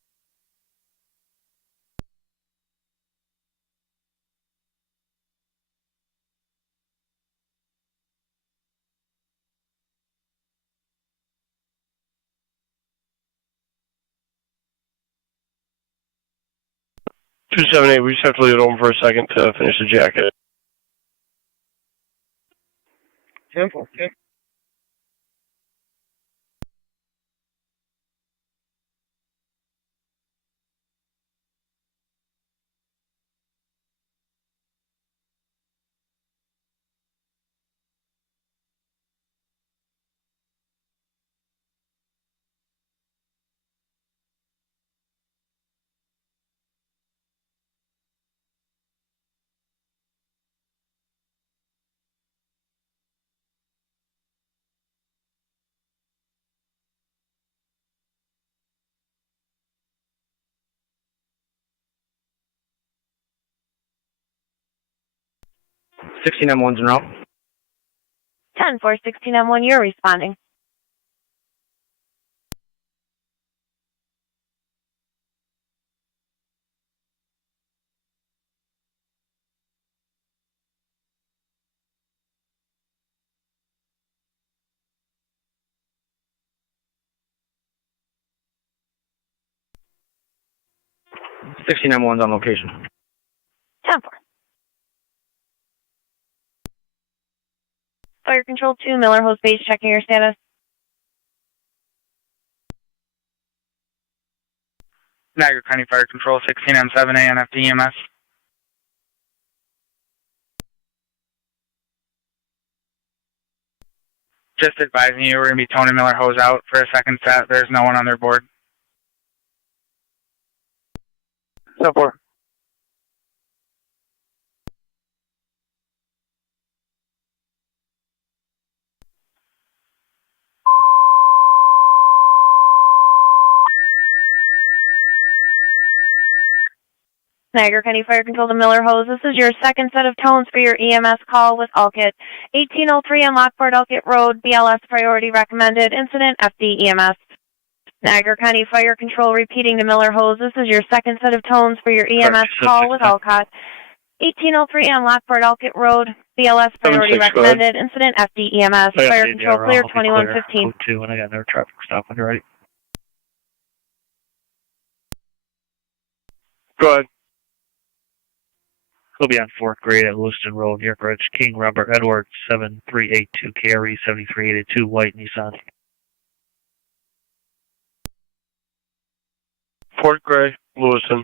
We just have to leave it open for a second to finish the jacket. 10-4. Okay. M1's en route. 10-4, 16M1, you're responding. 69-1's on location. 10-4. Fire Control 2, Miller Hose Base, checking your status. Niagara County Fire Control 16M7A on FDEMS. Just advising you, we're going to be Tony Miller hose out for a second set. There's no one on their board. 10-4. Niagara County Fire Control to Miller Hose. This is your second set of tones for your EMS call with Alkit. 1803 on Lockport Alkit Road, BLS priority recommended, incident FDEMS. Niagara County Fire Control repeating to Miller Hose. This is your second set of tones for your EMS call with Alcott. 1803 on Lockport Alkit Road, BLS priority recommended, incident FDEMS. Fire Control clear, 2115. Code 2, and I got another traffic stop when you're ready. Go ahead. He'll be on 4th grade at Lewiston Road, York Ridge. King Robert Edward, 7382 KRE 7382, white Nissan. 4th grade, Lewiston.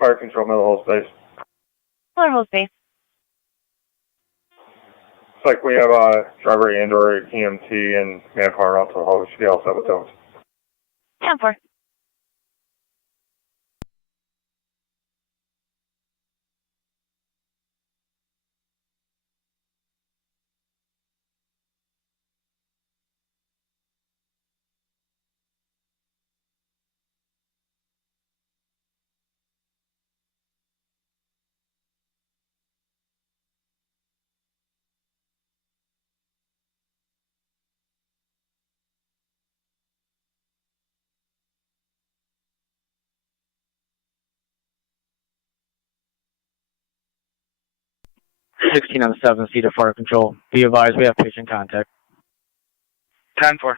Fire Control, Miller Hose Base. Miller Hose Base. Looks like we have a driver and/or EMT and manpower out to the hose. Should be all set with those. 10-4. On the 7th seat of Fire Control. Be advised, we have patient contact. 10-4.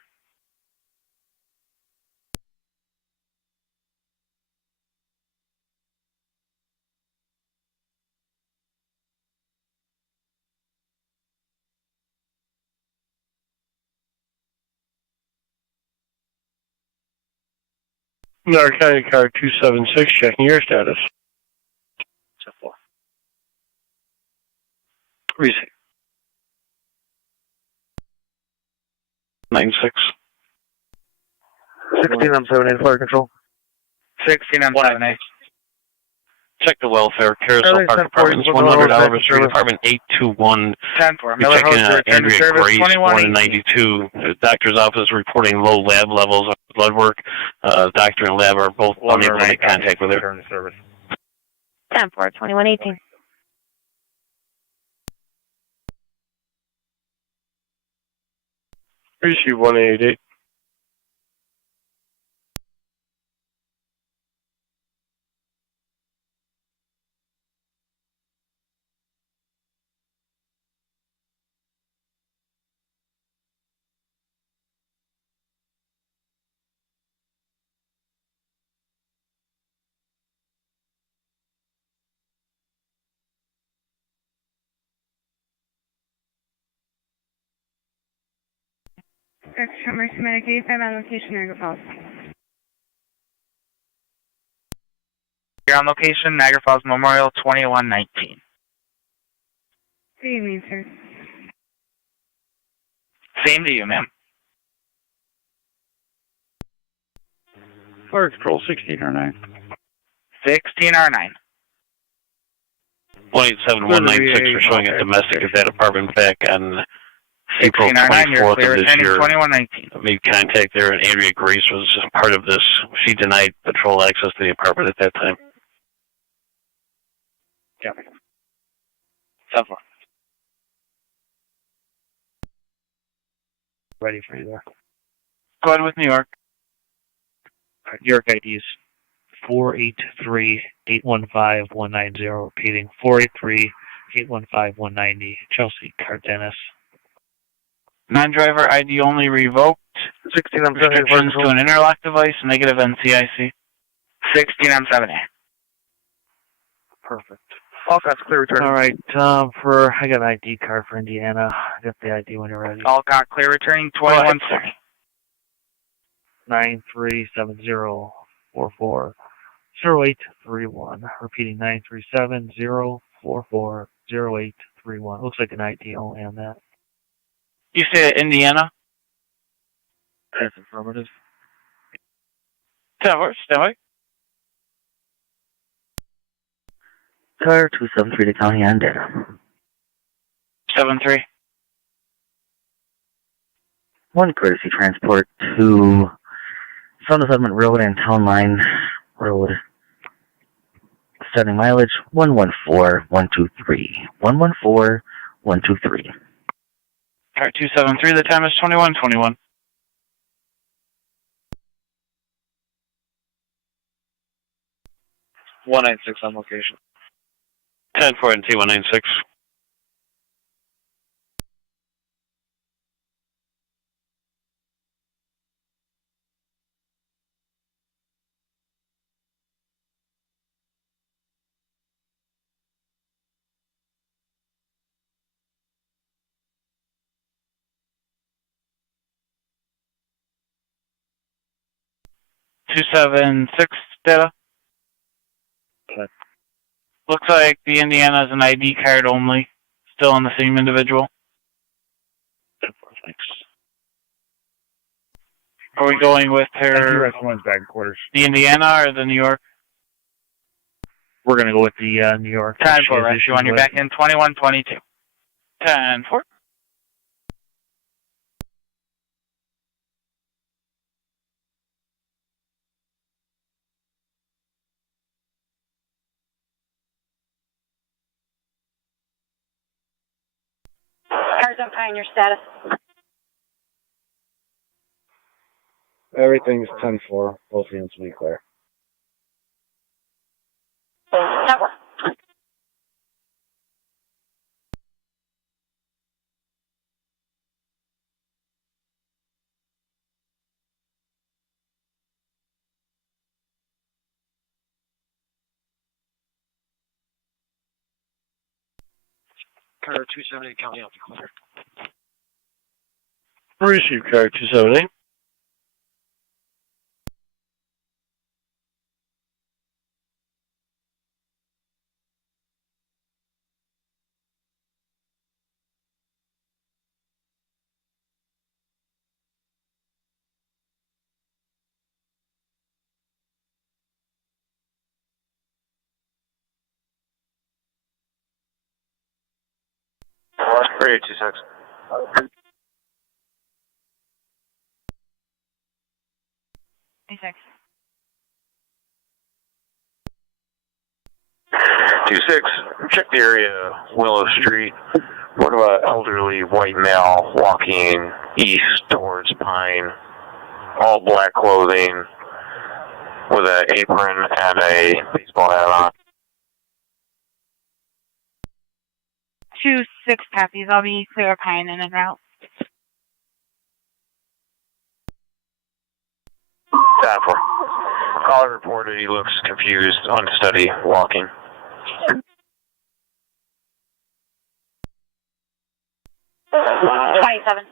Niagara County Car 276, checking your status. 10-4. Receive. 96. 16 on 7A Fire Control. 16 on 7A. Check the welfare. Carousel Park Apartments, $100 Street Apartment 821. 10-4. You're Miller checking Hose return to Andrea service, Grace, 21 born in 92. The doctor's office reporting low lab levels of blood work. Doctor and lab are both unable to make contact with her. Return to service. 10-4, 2118. Receive 188. Emergency Medic 85 on location, Niagara Falls. You're on location, Niagara Falls Memorial 2119. Good evening, sir. Same to you, ma'am. Fire Control 1609. 16R9. 187196 are showing a domestic at that apartment back on April 16R9, you're 24th clear of this attending year. 2119. Made contact there, and Andrea Grace was part of this. She denied patrol access to the apartment at that time. Copy. 7-4. Ready for you there. Go ahead with New York. All right, New York IDs 483-815-190. Repeating 483-815-190. Chelsea Cardenas. Non-driver ID only revoked. 16 Restrictions to an interlock device, negative NCIC. 16M7A. Perfect. All cots clear return. All right, I got an ID card for Indiana. I got the ID when you're ready. Alcott clear returning 2120. 9370440831. Repeating 9370440831. Looks like an ID only on that. You say Indiana? That's affirmative. Stand by. Car 273 to County on data. 7-3. One courtesy transport to Sound Settlement Road and Town Line Road. Starting mileage 114123. 114123. Car 273, the time is 2121. $196 on location. 10-4 and T196. $276 data. Okay. Looks like the Indiana is an ID card only. Still on the same individual. Thanks. Are we going with her, One's back in quarters. the Indiana or the New York? We're going to go with the New York. 10-4, rescue on your back end, 2122. 10-4. Cars on fire, your status. Everything's 10-4. Both units will be clear. Network. Car 278 County out to clear. Receive car 278. West 3826. 26. 26. Check the area, Willow Street. What about elderly white male walking east towards Pine? All black clothing with an apron and a baseball hat on. 2-6 copies. I'll be clear of Pine and en route. Time for. Caller reported he looks confused, unsteady, walking. $27.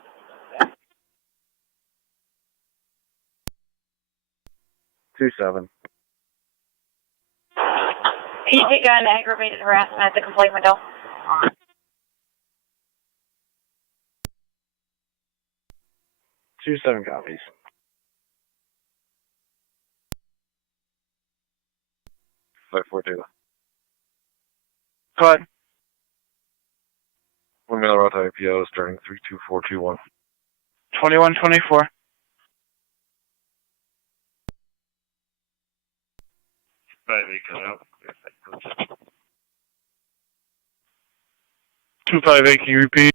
27. Can you take an aggravated harassment at the complaint window? 27 copies. 542. Go ahead. 1 mail route IPO starting 32421. 2124. 258, can you repeat?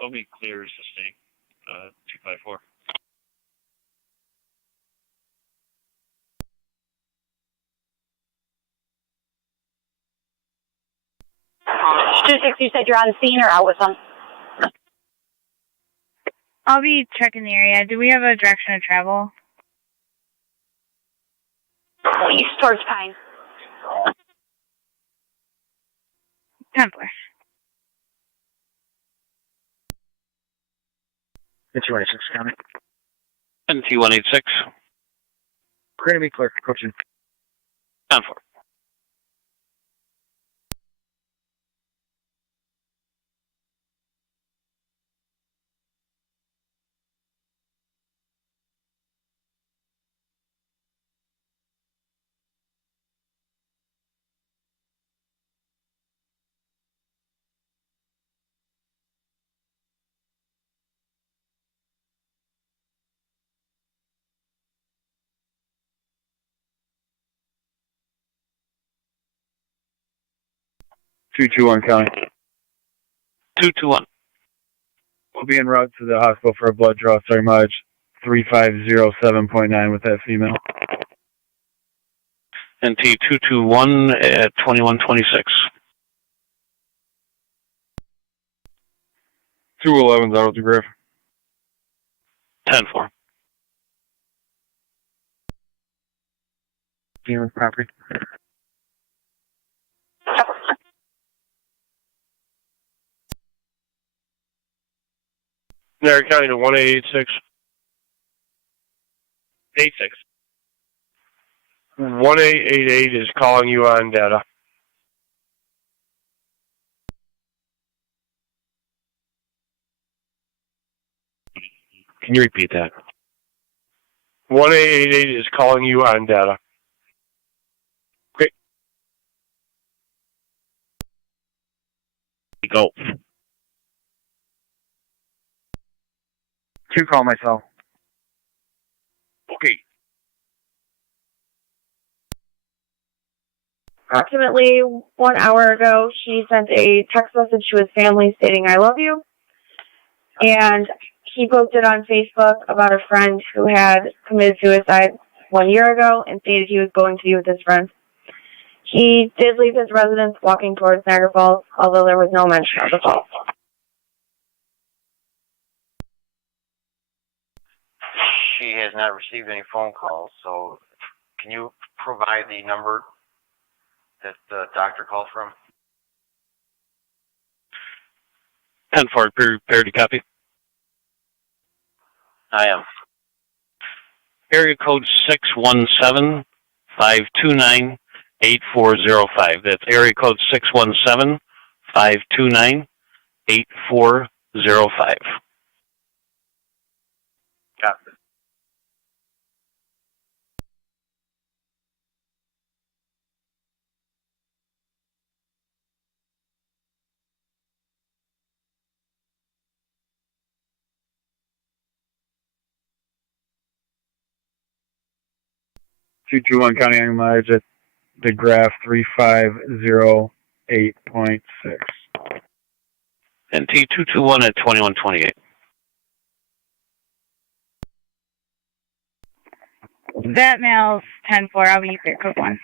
I'll be clear as the snake. 254. Two six, you said you're on scene or out with them? I'll be checking the area. Do we have a direction of travel? East towards Pine. 10-4. Situation, County. NT186. We're going to be clear, approaching. 10-4. County. 221. We'll be en route to the hospital for a blood draw starting mileage 3507.9 with that female. NT221 at 2126. 211's autograph. 10-4. Dealing property. Niagara County to 1886. 86. 1888 is calling you on data. Can you repeat that? 1888 is calling you on data. Great. Go. Two call myself. Okay. Approximately 1 hour ago, he sent a text message to his family stating, "I love you." And he posted on Facebook about a friend who had committed suicide 1 year ago and stated he was going to be with his friend. He did leave his residence walking towards Niagara Falls, although there was no mention of the falls. She has not received any phone calls, so can you provide the number that the doctor called from? 10-4, prepared to copy. I am. Area code 617-529-8405. That's area code 617-529-8405. Copy. County annual mileage at the graph 3508.6. NT221 at 2128. That mail's 10-4. I'll be clear, code 1.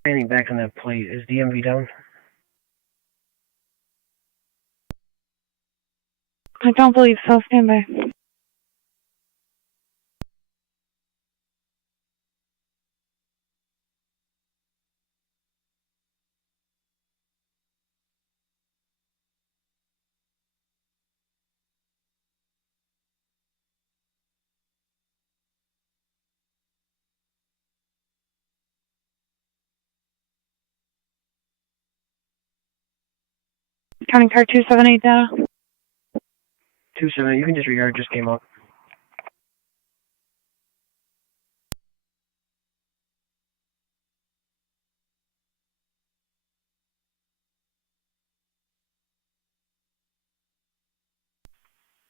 Standing back on that plate. Is DMV down? I don't believe so. Stand by. County car 278 data. 278, you can disregard, just came up.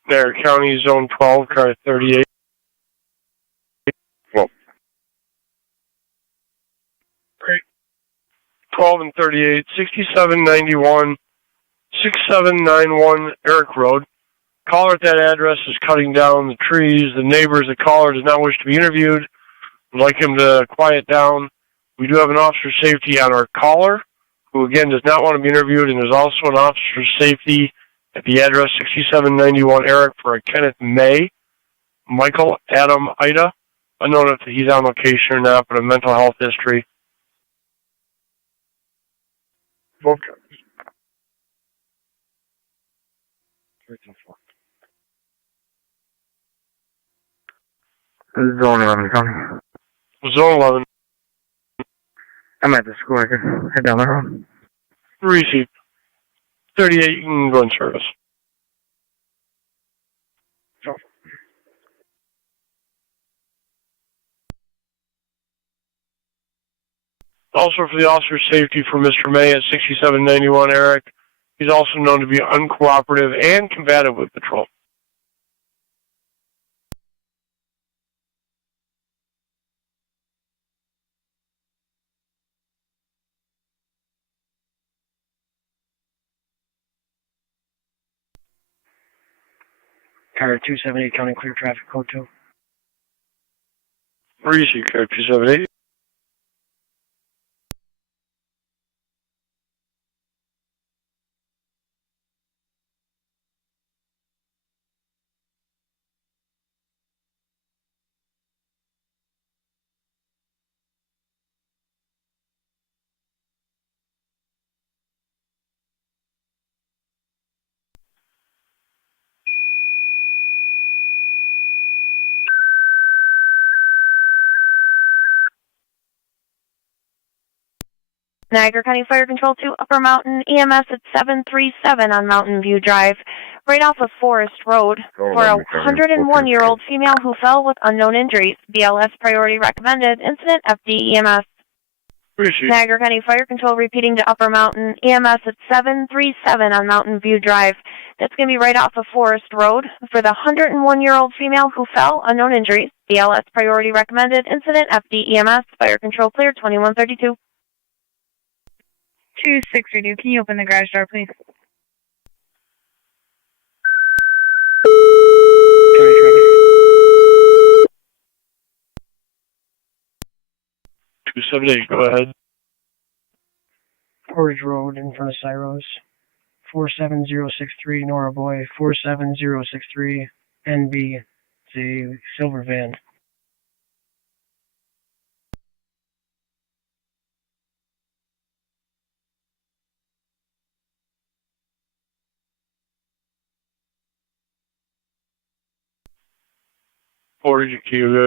Niagara County, Zone 12, car 38. Well. Great. 12 and 38, 6791, 6791 Eric Road. Caller at that address is cutting down the trees. The neighbors, the caller does not wish to be interviewed. Would like him to quiet down. We do have an officer of safety on our caller, who again does not want to be interviewed, and there's also an officer of safety at the address 6791 Eric for a Kenneth May, Michael Adam Ida. Unknown if he's on location or not, but a mental health history. Both Zone 11, County. Zone 11. I'm at the school. I can head down the road. Receive. 38, you can go in service. Also for the officer's safety for Mr. May at 6791 Eric. He's also known to be uncooperative and combative with patrol. Car 278, County clear traffic, code 2. Receive, car 278. Niagara County Fire Control 2, Upper Mountain, EMS at 737 on Mountain View Drive, right off of Forest Road, for a 101-year-old female who fell with unknown injuries. BLS priority recommended. Incident FD EMS. Niagara County Fire Control repeating to Upper Mountain, EMS at 737 on Mountain View Drive. That's going to be right off of Forest Road for the 101-year-old female who fell, unknown injuries. BLS priority recommended. Incident FD EMS. Fire Control clear, 2132. 2632, can you open the garage door, please? County traffic. 278, go ahead. Portage Road in front of Cyros. 47063 Nora Boy. 47063 NB. It's a silver van. Portage, Cuba.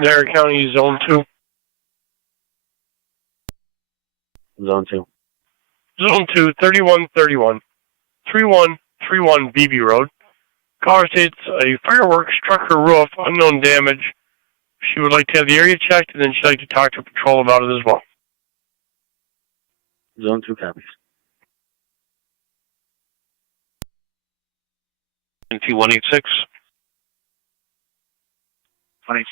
Niagara County, Zone 2. Zone 2. Zone 2, 3131. 3131 BB Road. Caller states a firework struck her roof, unknown damage. She would like to have the area checked, and then she'd like to talk to patrol about it as well. Zone 2 copies. NT-186. 26.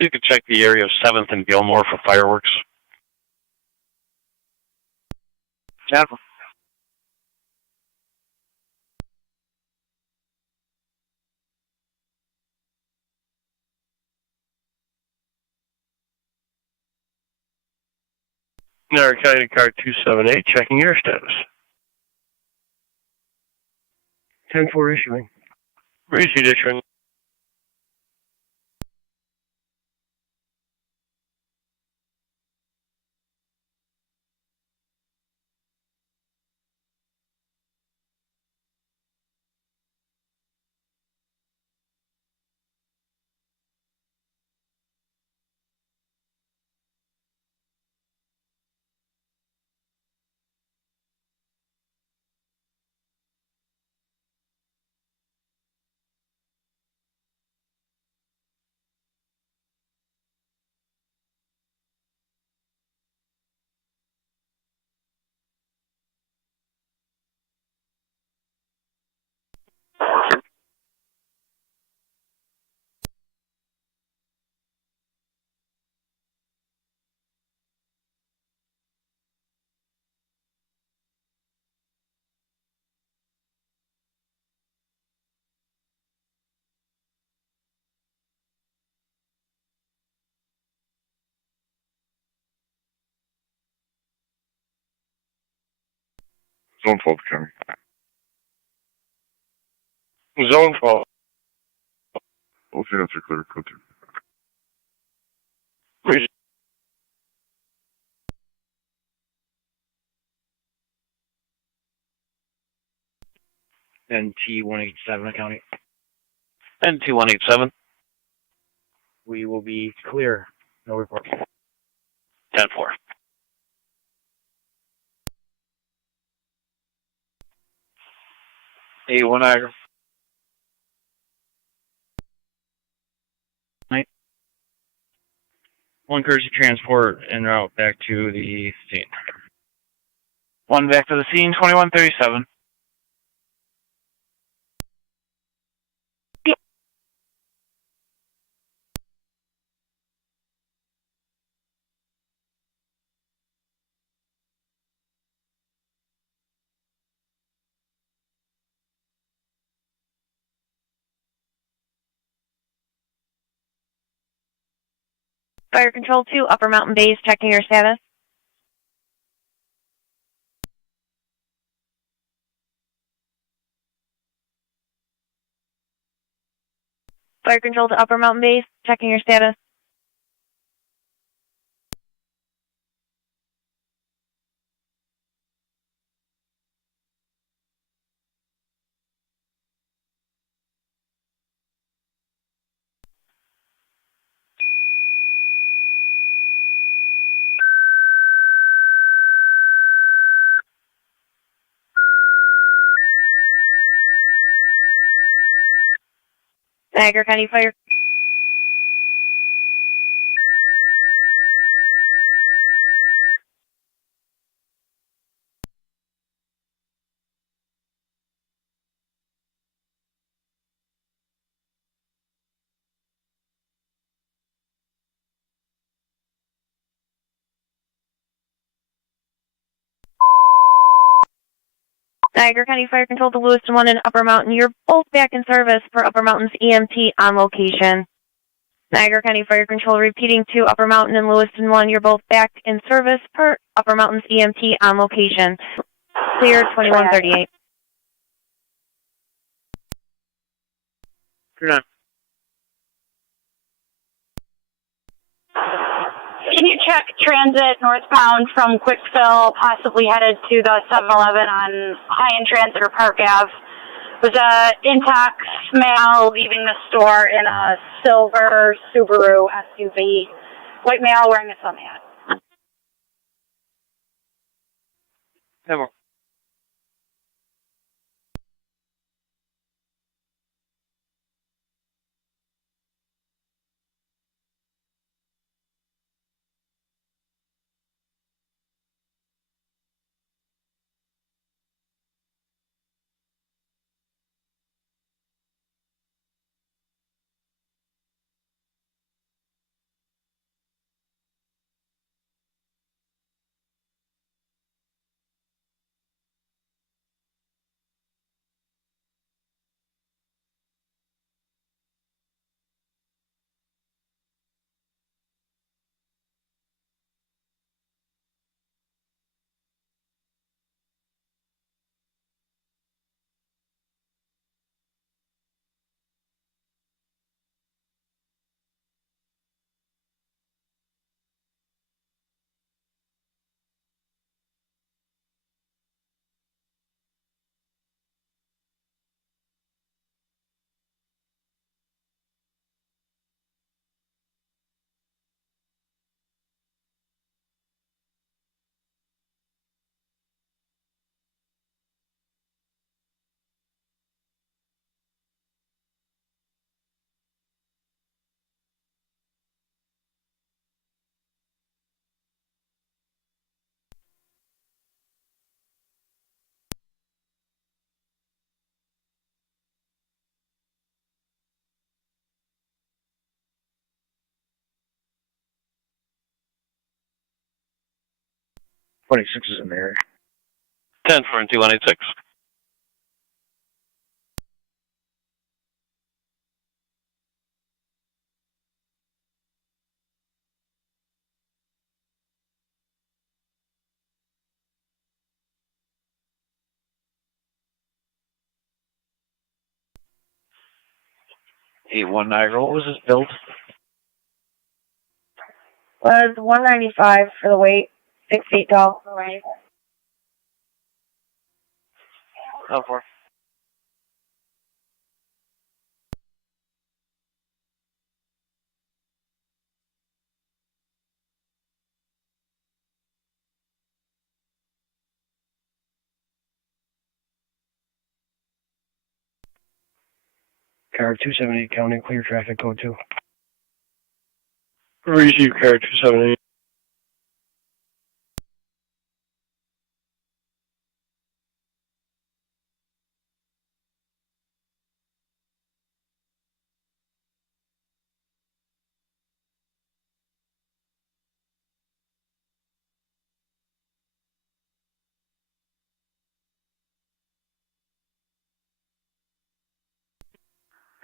You could check the area of 7th and Gilmore for fireworks. Yeah. Niagara County Car 278, checking your status. 10-4 issuing. Receipt issuing. Zone 12 county. Zone 12. Both units are clear. Code 2. Receipt. NT-187 county. NT-187. We will be clear. No report. 10-4. A1 Niagara. One courtesy transport en route back to the scene. One back to the scene, 2137. Fire Control 2, Upper Mountain Base, checking your status. Fire Control to Upper Mountain Base, checking your status. Niagara County Fire. Niagara County Fire Control to Lewiston 1 and Upper Mountain. You're both back in service for Upper Mountain's EMT on location. Niagara County Fire Control repeating to Upper Mountain and Lewiston 1. You're both back in service per Upper Mountain's EMT on location. Clear 2138. Turn on. Can you check transit northbound from Quickfill, possibly headed to the 7-Eleven on High-End Transit or Park Ave? Was a intact male leaving the store in a silver Subaru SUV. White male wearing a sun hat. Never. 26 is in there. 10 for NT186. Niagara. What was this build? Was 195 for the weight, 6 feet tall. Right. Oh, 4. Car 278 counting, clear traffic, code 2. Receive car 278.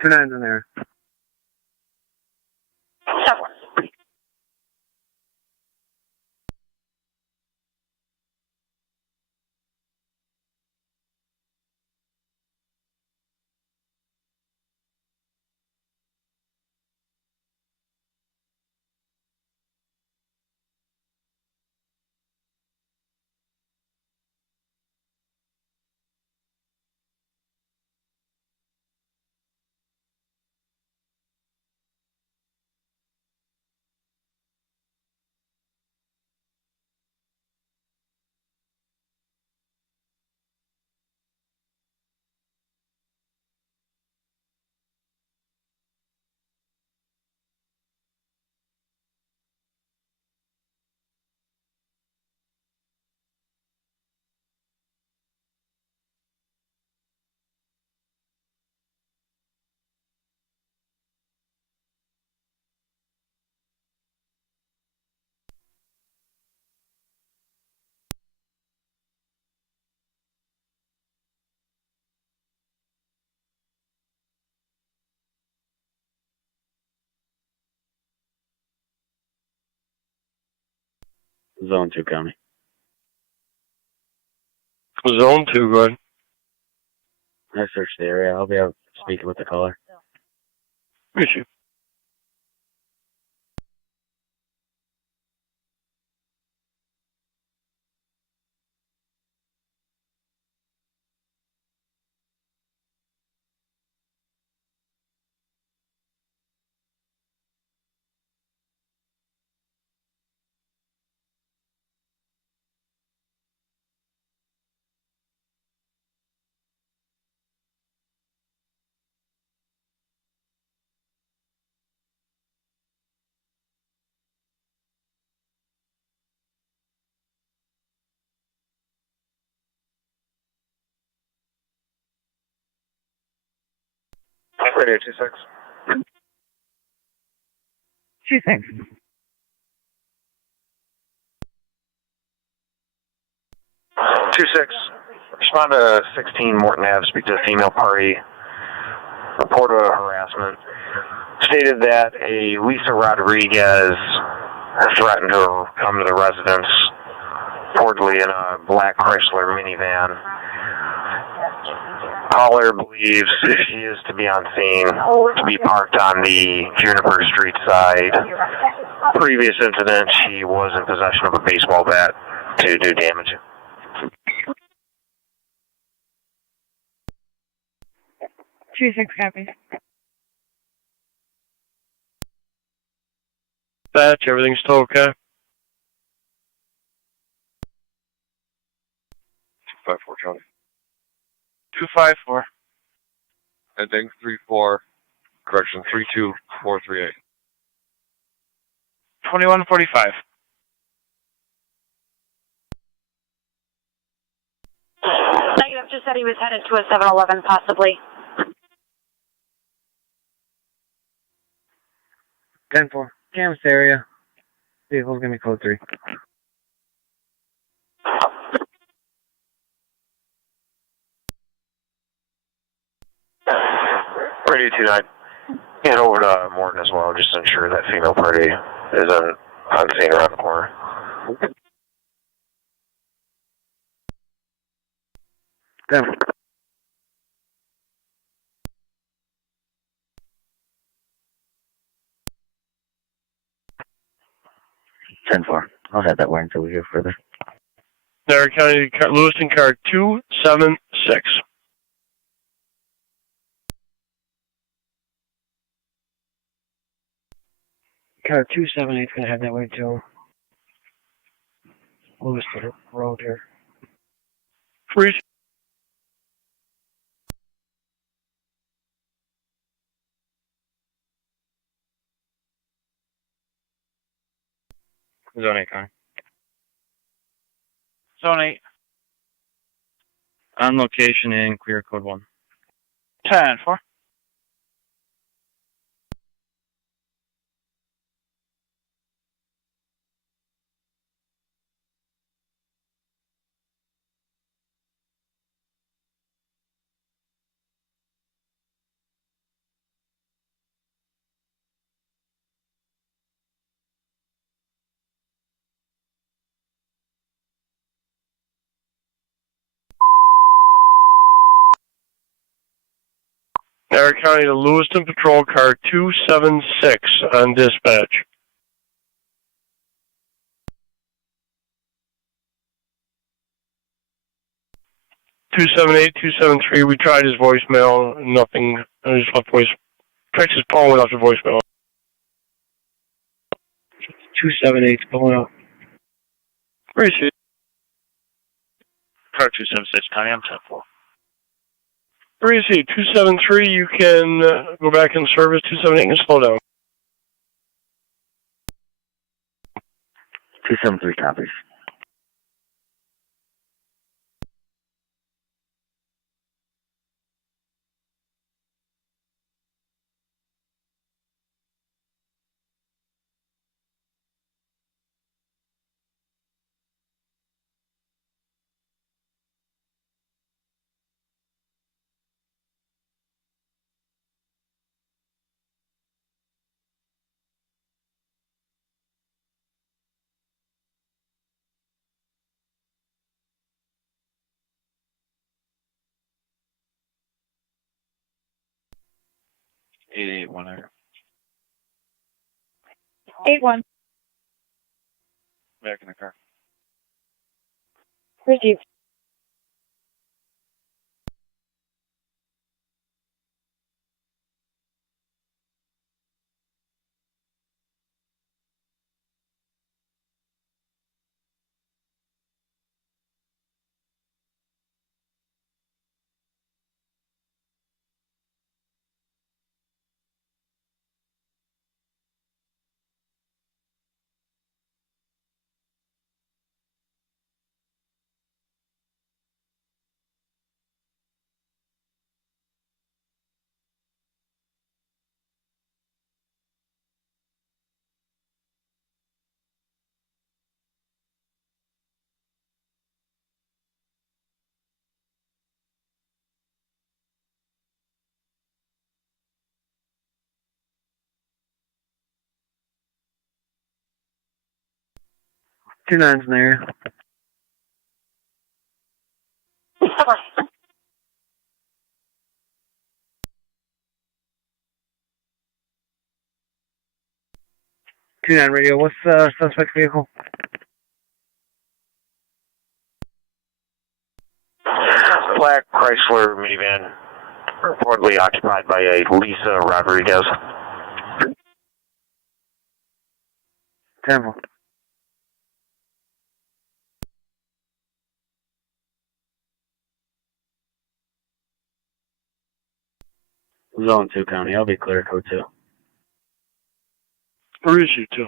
Two nines in there. 7. Zone 2 county. Zone 2, go ahead. I searched the area. I'll be out speaking with the caller. Issue. Radio 26. 26. 26. Respond to 16 Morton Ave, speak to a female party. Report of harassment. Stated that a Lisa Rodriguez threatened to come to the residence, reportedly in a black Chrysler minivan. Caller believes if she is to be on scene, to be parked on the Juniper Street side. Previous incident, she was in possession of a baseball bat to do damage. Two 6 copy. Batch, everything's still okay? 254 County. 254. Ending 34, correction 32438. 2145. Negative, just said he was headed to a 7-Eleven, possibly. 10-4. Canvas area. Vehicle's gonna be code 3. Radio 29. And over to Morton as well, just to ensure that female party is on scene around the corner. Denver. 10-4. I'll have that where until we hear further. Niagara County, Lewiston car 276. Car 278 is going to head that way too. Lewiston Road here. Freeze. Zone 8, Connor. Zone 8. On location in clear code 1. 10-4. Niagara County to Lewiston Patrol car 276 on dispatch. (278-273). We tried his voicemail, nothing. I just left voice. Tried his phone without the voicemail. 278 pulling up. Where is he? Car 276, Connie, I'm 10-4. Where is he? 273. You can go back in service. 278 can slow down. 273 copies. Eight one. Eight one. Back in the car. Received. Two nines in there. Two nine radio. What's the suspect vehicle? Black Chrysler minivan, reportedly occupied by a Lisa Rodriguez. Temple. Zone 2 County. I'll be clear code 2. Where is you two?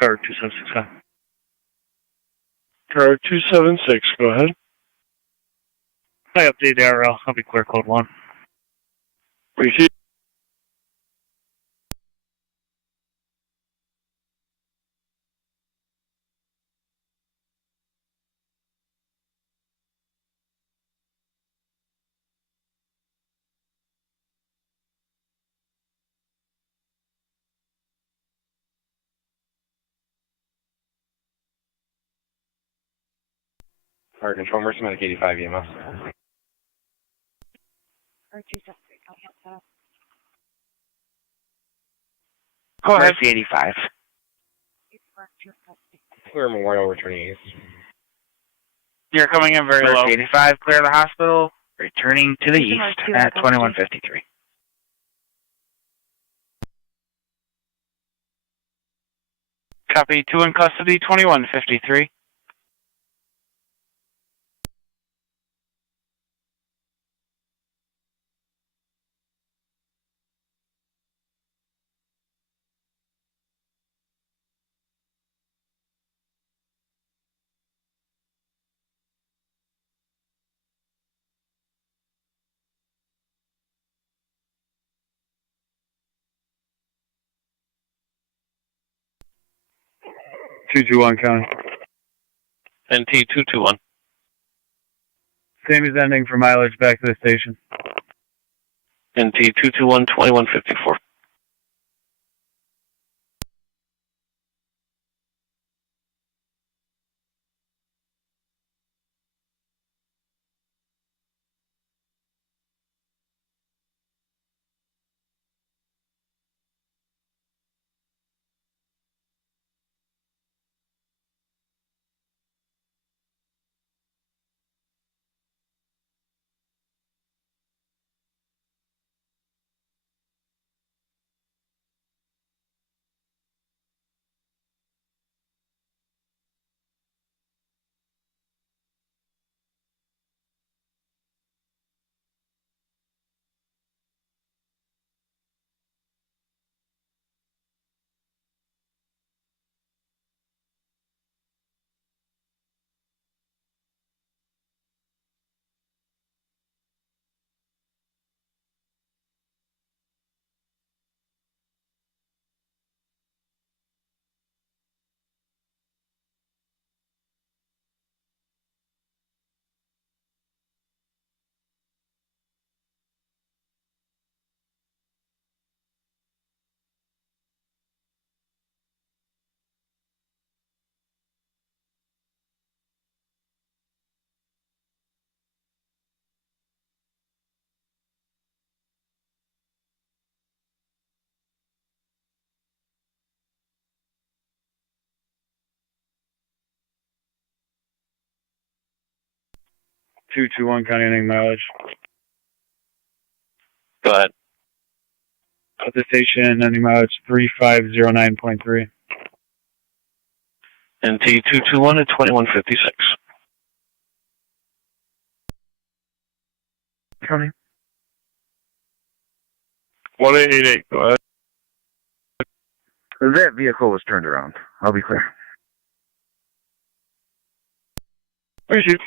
Car 2765. Car 276, go ahead. I update the RL. I'll be clear code 1. Receive. Fire control, Mercy Medic 85 EMS. Go ahead. Mercy 85. Clear Memorial, returning east. You're coming in very low. Mercy 85, clear the hospital, returning to the east at 2153. Copy, 2 in custody, 2153. County. NT 221. Same as ending for mileage back to the station. NT 221 2154. County ending mileage. Go ahead. At the station, ending mileage 3509.3. NT 221 at 2156. County. 1888, go ahead. That vehicle was turned around. I'll be clear. Receive.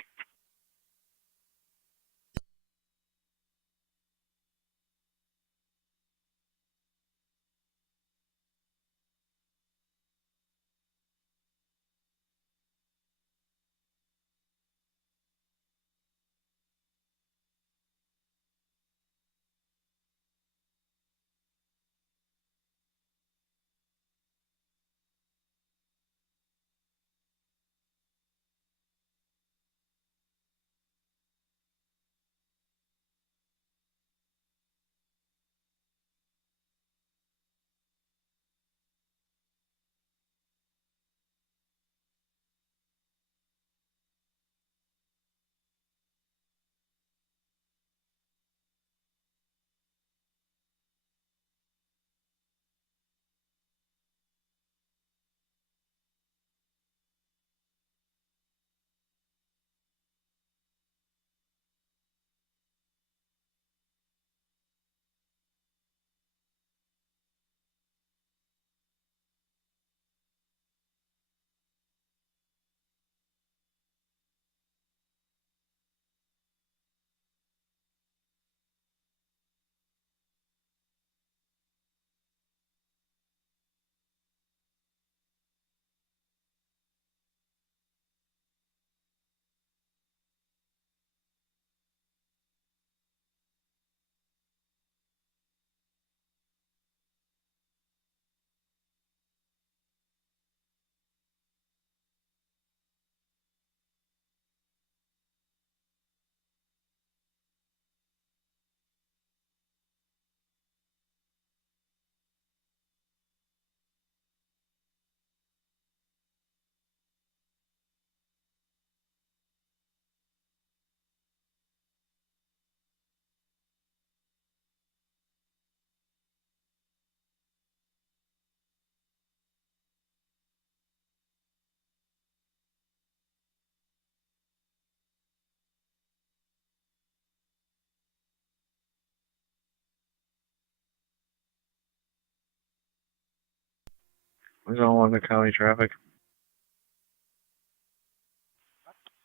Zone 1 to county traffic.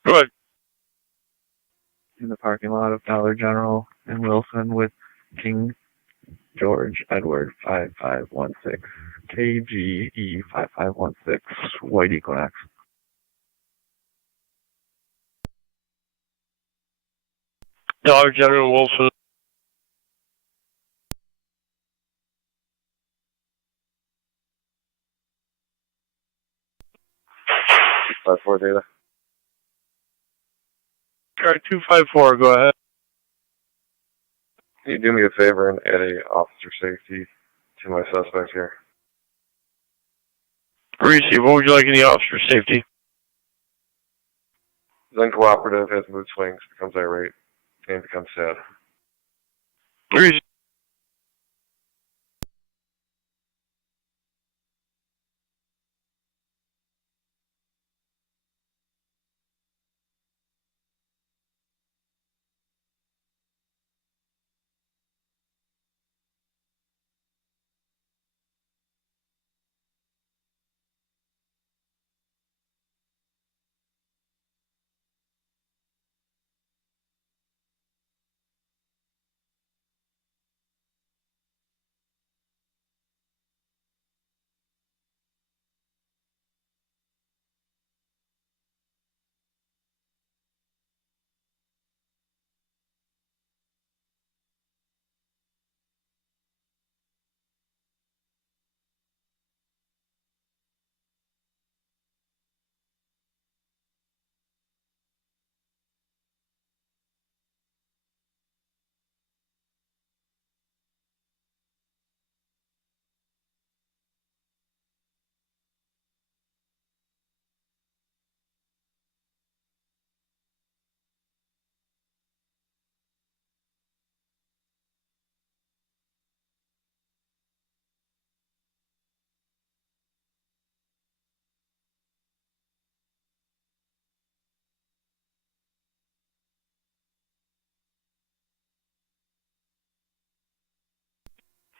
Go ahead. In the parking lot of Dollar General in Wilson with King George Edward 5516, KGE 5516, White Equinox. Dollar General Wilson. Four data. Car 254, go ahead. Can you do me a favor and add a officer safety to my suspect here? Receive. What would you like in the officer safety? Is uncooperative, has mood swings, becomes irate, and becomes sad. Receive.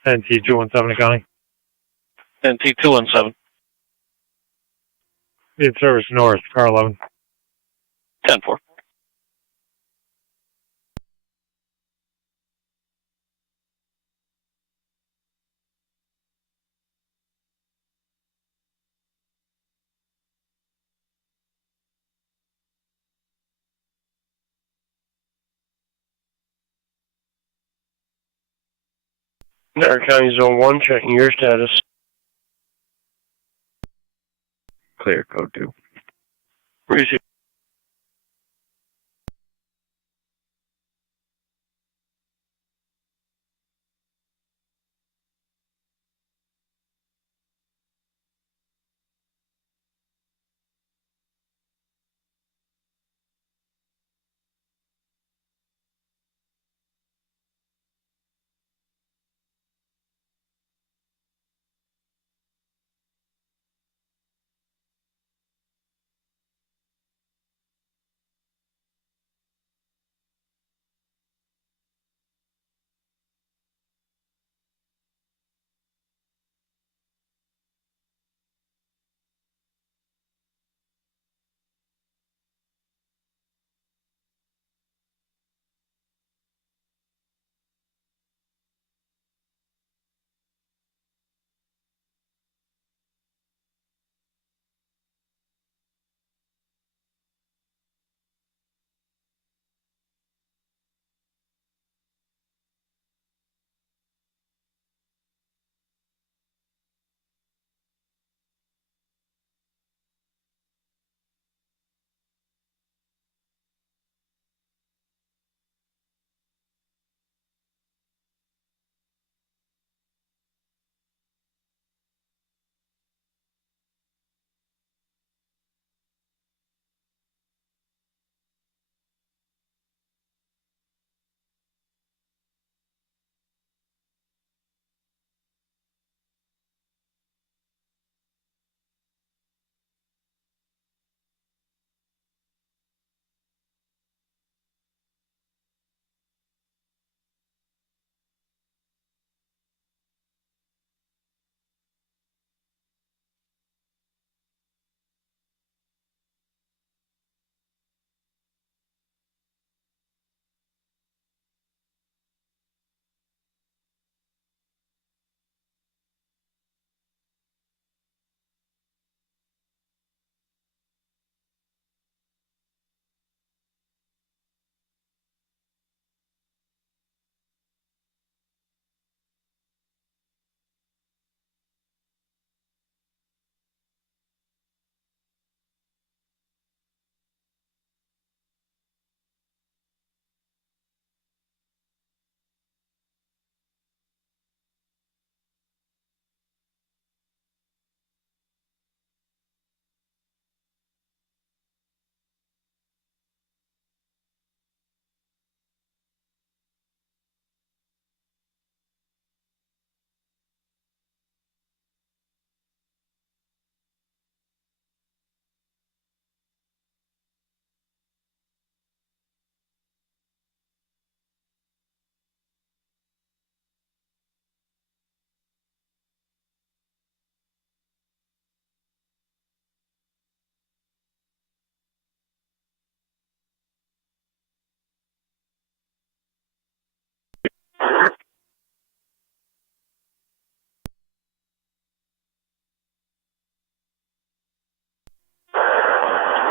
NT 217 County. NT 217. Need service north, car 11. 10-4. Niagara County Zone 1, checking your status. Clear, code 2. Receive.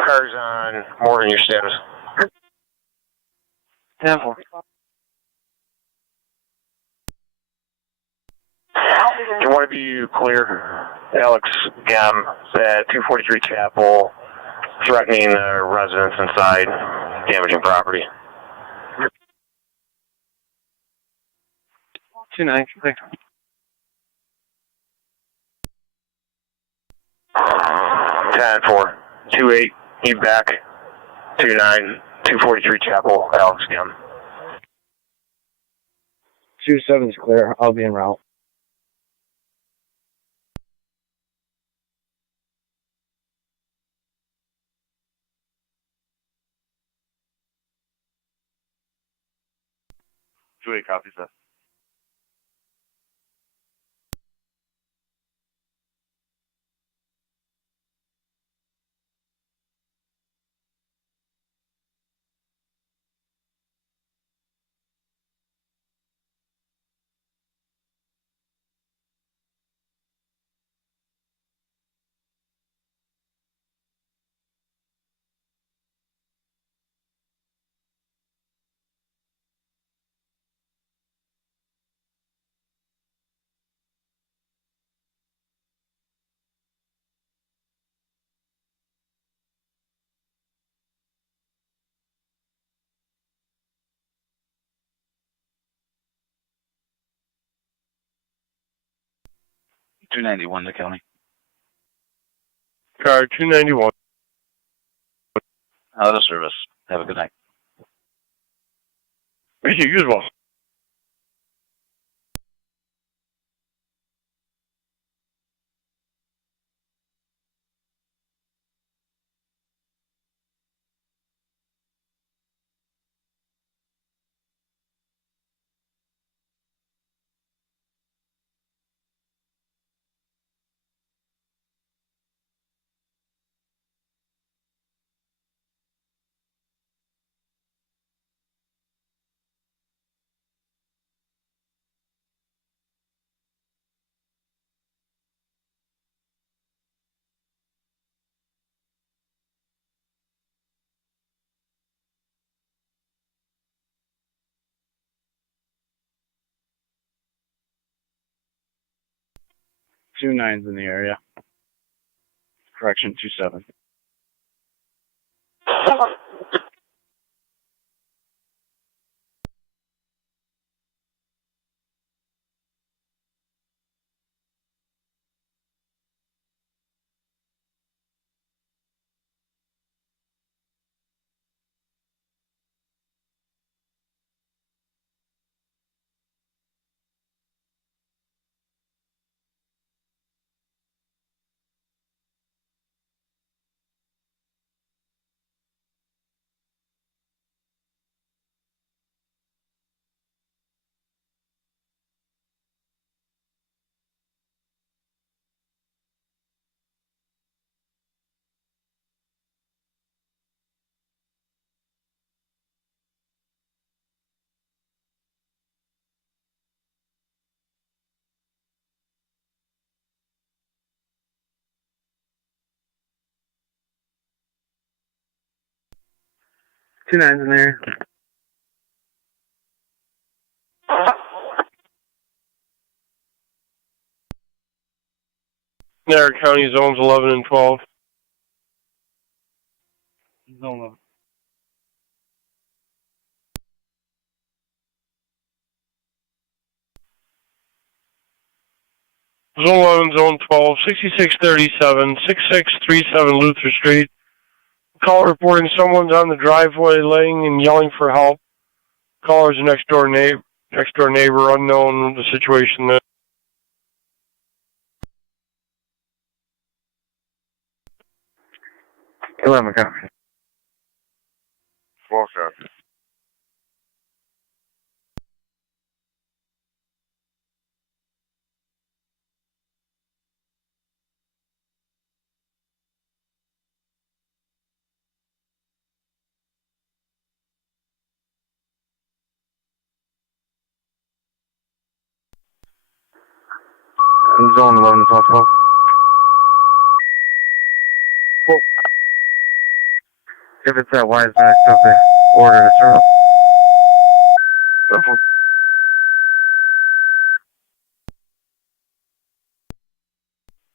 Cars on more than your status. 10-4. You want to be clear, Alex Gem at 243 Chapel, threatening the residents inside, damaging property. 2-9, clear. 10-4, 2-8, you back, 2-9, 243 Chapel, Alex Gem. 2-7's clear. I'll be en route. Two-eight copies that. $291 to county. Car 291. Out of service. Have a good night. Thank you, you as well. Two nines in the area. Correction, 2-7. Two nines in there. Niagara County zones 11 and 12. Zone 11. Zone 11, Zone 12, 6637, 6637 Luther Street. Call reporting someone's on the driveway laying and yelling for help. Caller's a next door neighbor, unknown the situation there. Go ahead, McCoy. 12 shots. Zone 11 South 12. Cool. If it's that wise, then I still have to order to serve. Definitely.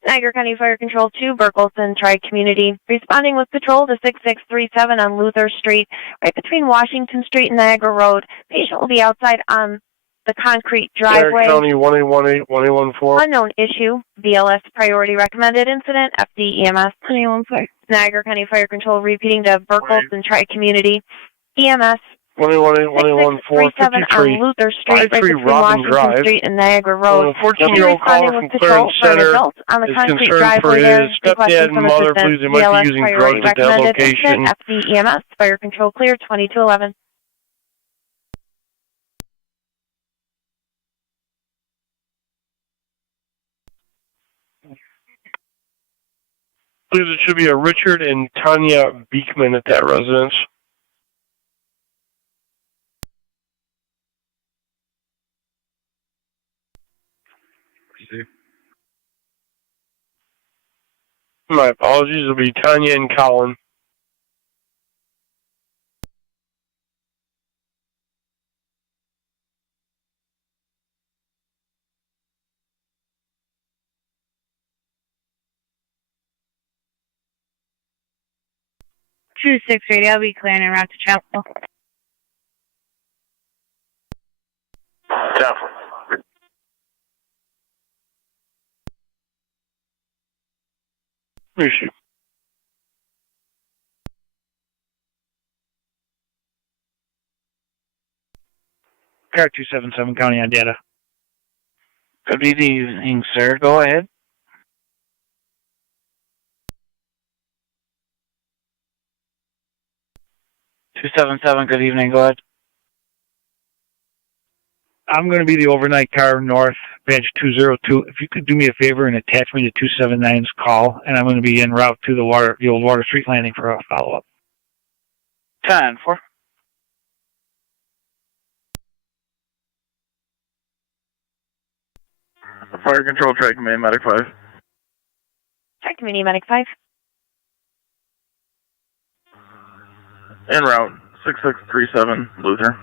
Niagara County Fire Control 2, Burkleson Tri-Community, responding with patrol to 6637 on Luther Street, right between Washington Street and Niagara Road. Patient will be outside on the concrete driveway. County 1818-1814. Unknown issue. BLS priority recommended incident. FD EMS. Niagara County Fire Control repeating to Burkleson Tri-Community. EMS. 1818-1814, on Luther Street, right between Robin Washington Drive. Street and Niagara Road. 14-year-old caller from Clarence Center on the is concrete concerned for driveway his there, stepdad and mother. Please, they might be using drugs at that location. FD EMS. Fire Control clear. 2211. Please, it should be a Richard and Tanya Beekman at that residence. My apologies. It'll be Tanya and Colin. Two 6 radio, I'll be clearing en route to Chapel. Definitely. Issue. Car 277 County on data. Good evening, sir. Go ahead. Good evening. Go ahead. I'm going to be the overnight car north, badge 202. If you could do me a favor and attach me to 279's call, and I'm going to be en route to the old Water Street landing for a follow-up. 10-4. Fire Control, Track Command, Medic 5. Track Community Medic 5. En route, 6637, Luther.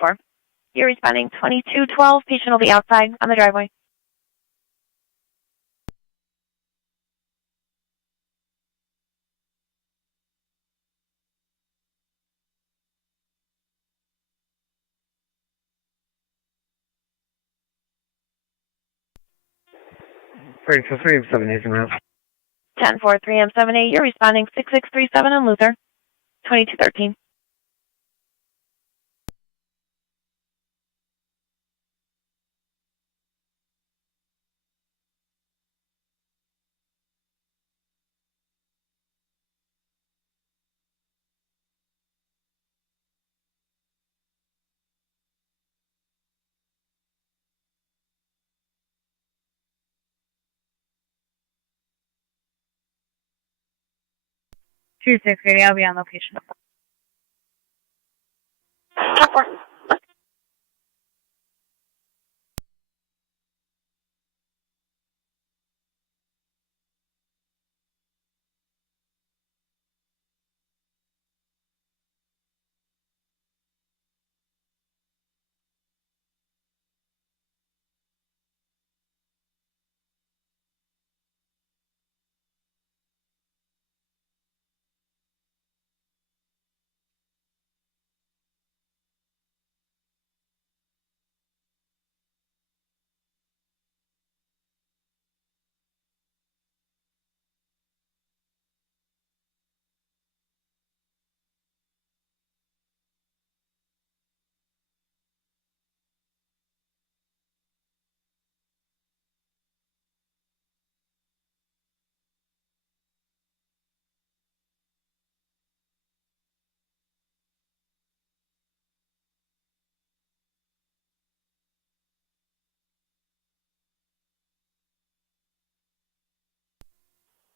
10-4. You're responding 2212. Patient will be outside on the driveway. Frank, so 3M7 route. 10-4, 3M7A. You're responding 6637 on Luther. 2213. Two 6 radio, I'll be on location. 10-4.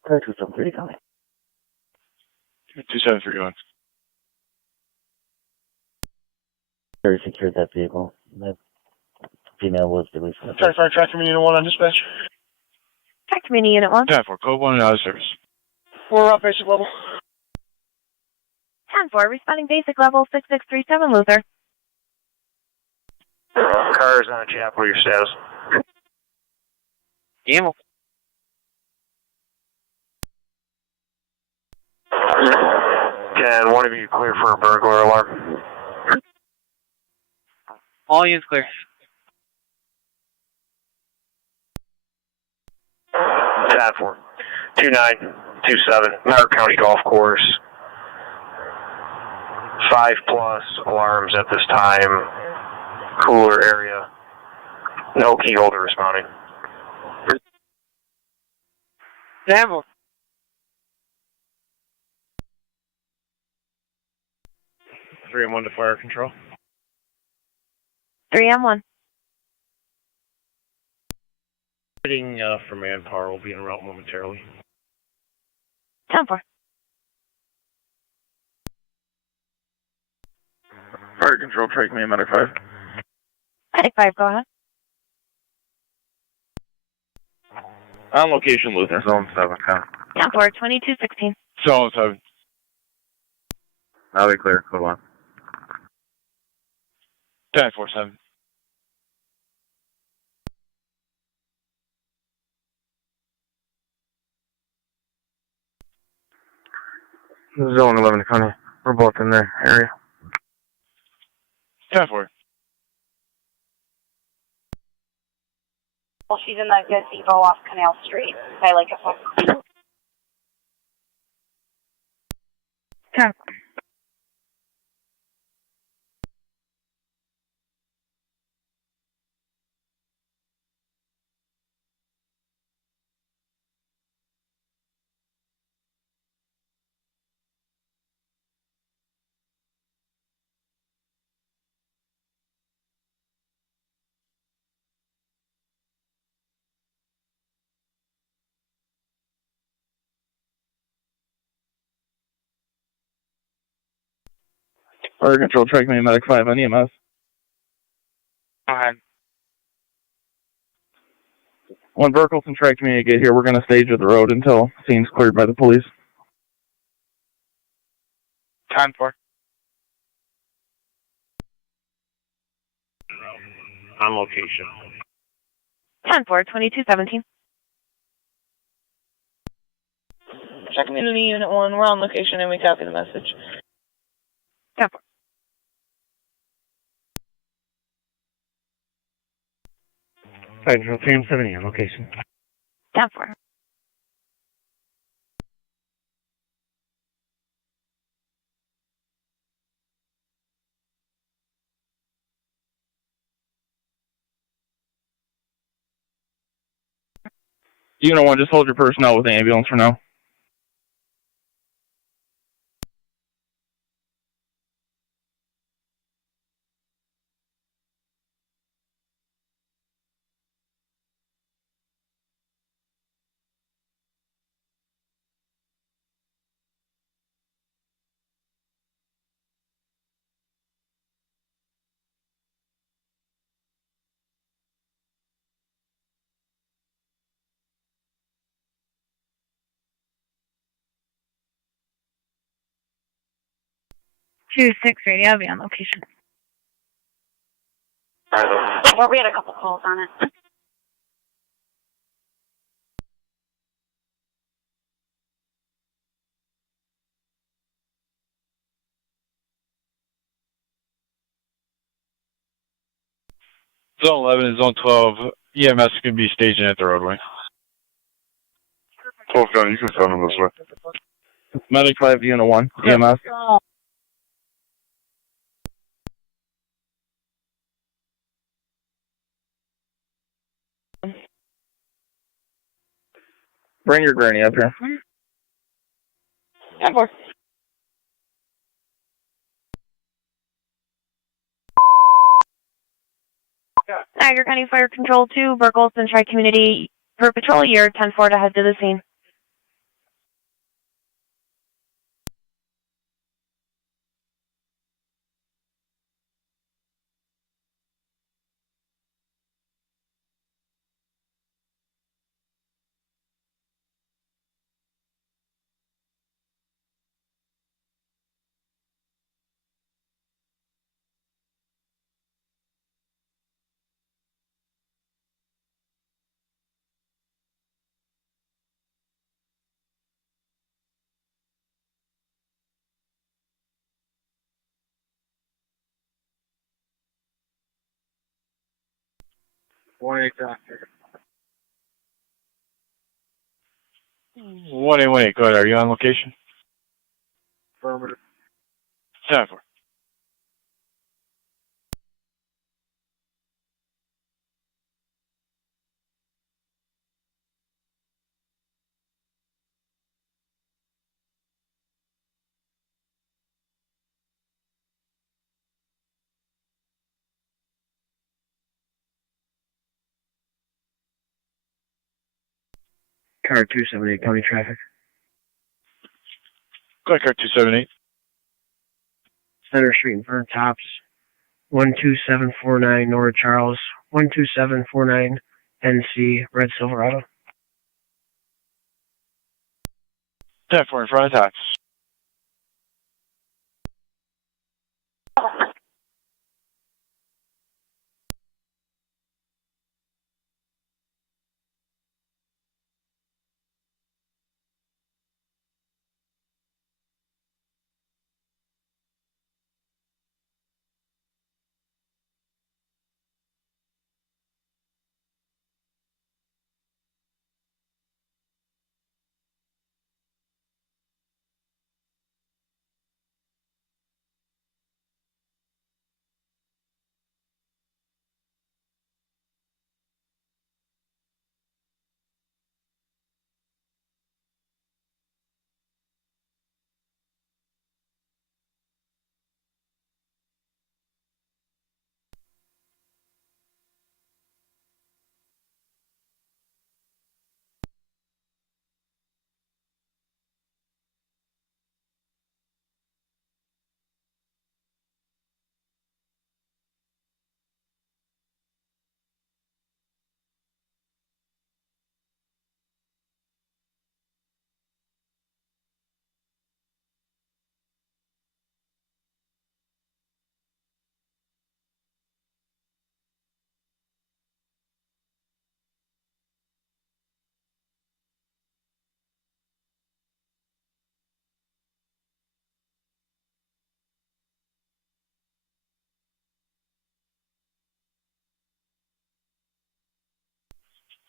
Car 273 County. 273 on. Very secured that vehicle. Female was released. Sorry, Fire Track Community Unit 1 on dispatch. Track Community Unit 1. 10-4, code 1 and out of service. We're up basic level. 10-4, responding basic level 6637 Luther. Cars on Chapel, your status. Gamble. Can one of you clear for a burglar alarm? All units clear. 10-4, 2927, Niagara County Golf Course. 5+ alarms at this time. Cooler area. No key holder responding. Gamble. 3-1 to fire control. 3M1. Waiting for manpower. Will be en route momentarily. 10-4. Fire control, track me, Medic 5. Medic 5, go ahead. On location, Luther. Zone 7, count. 10-4, 2216. Zone 7. I'll be clear, code 1. 10-4-7. Zone 11, County. We're both in the area. 10-4. Well, she's in the gazebo off Canal Street by Lake Effect. 10-4. Fire control, track me, Medic 5 on EMS. Go ahead. When Burkles and track me get here, we're going to stage at the road until scene's cleared by the police. 10-4. On location. 10-4, 2217. Check Community Unit 1, we're on location and we copy the message. 10-4. Fire control, 3M70 on location. 10-4. Unit 1, just hold your personnel with the ambulance for now. Two six radio, I'll be on location. Well, we had a couple calls on it. Zone 11 and Zone 12. EMS can be staging at the roadway. 12 County, you can send them this way. Medic 5, Unit 1, EMS. Bring your granny up here. 10-4. Niagara County Fire Control 2, Burkles and Tri-Community per patrol year, 10-4 to head to the scene. 1-8 1818. Go ahead. Are you on location? Affirmative. 10-4. Car 278, county traffic. Go ahead, car 278. Center Street in front of Tops. 12749 North Charles. 12749 NC Red Silverado. 10-4 in front of Tots.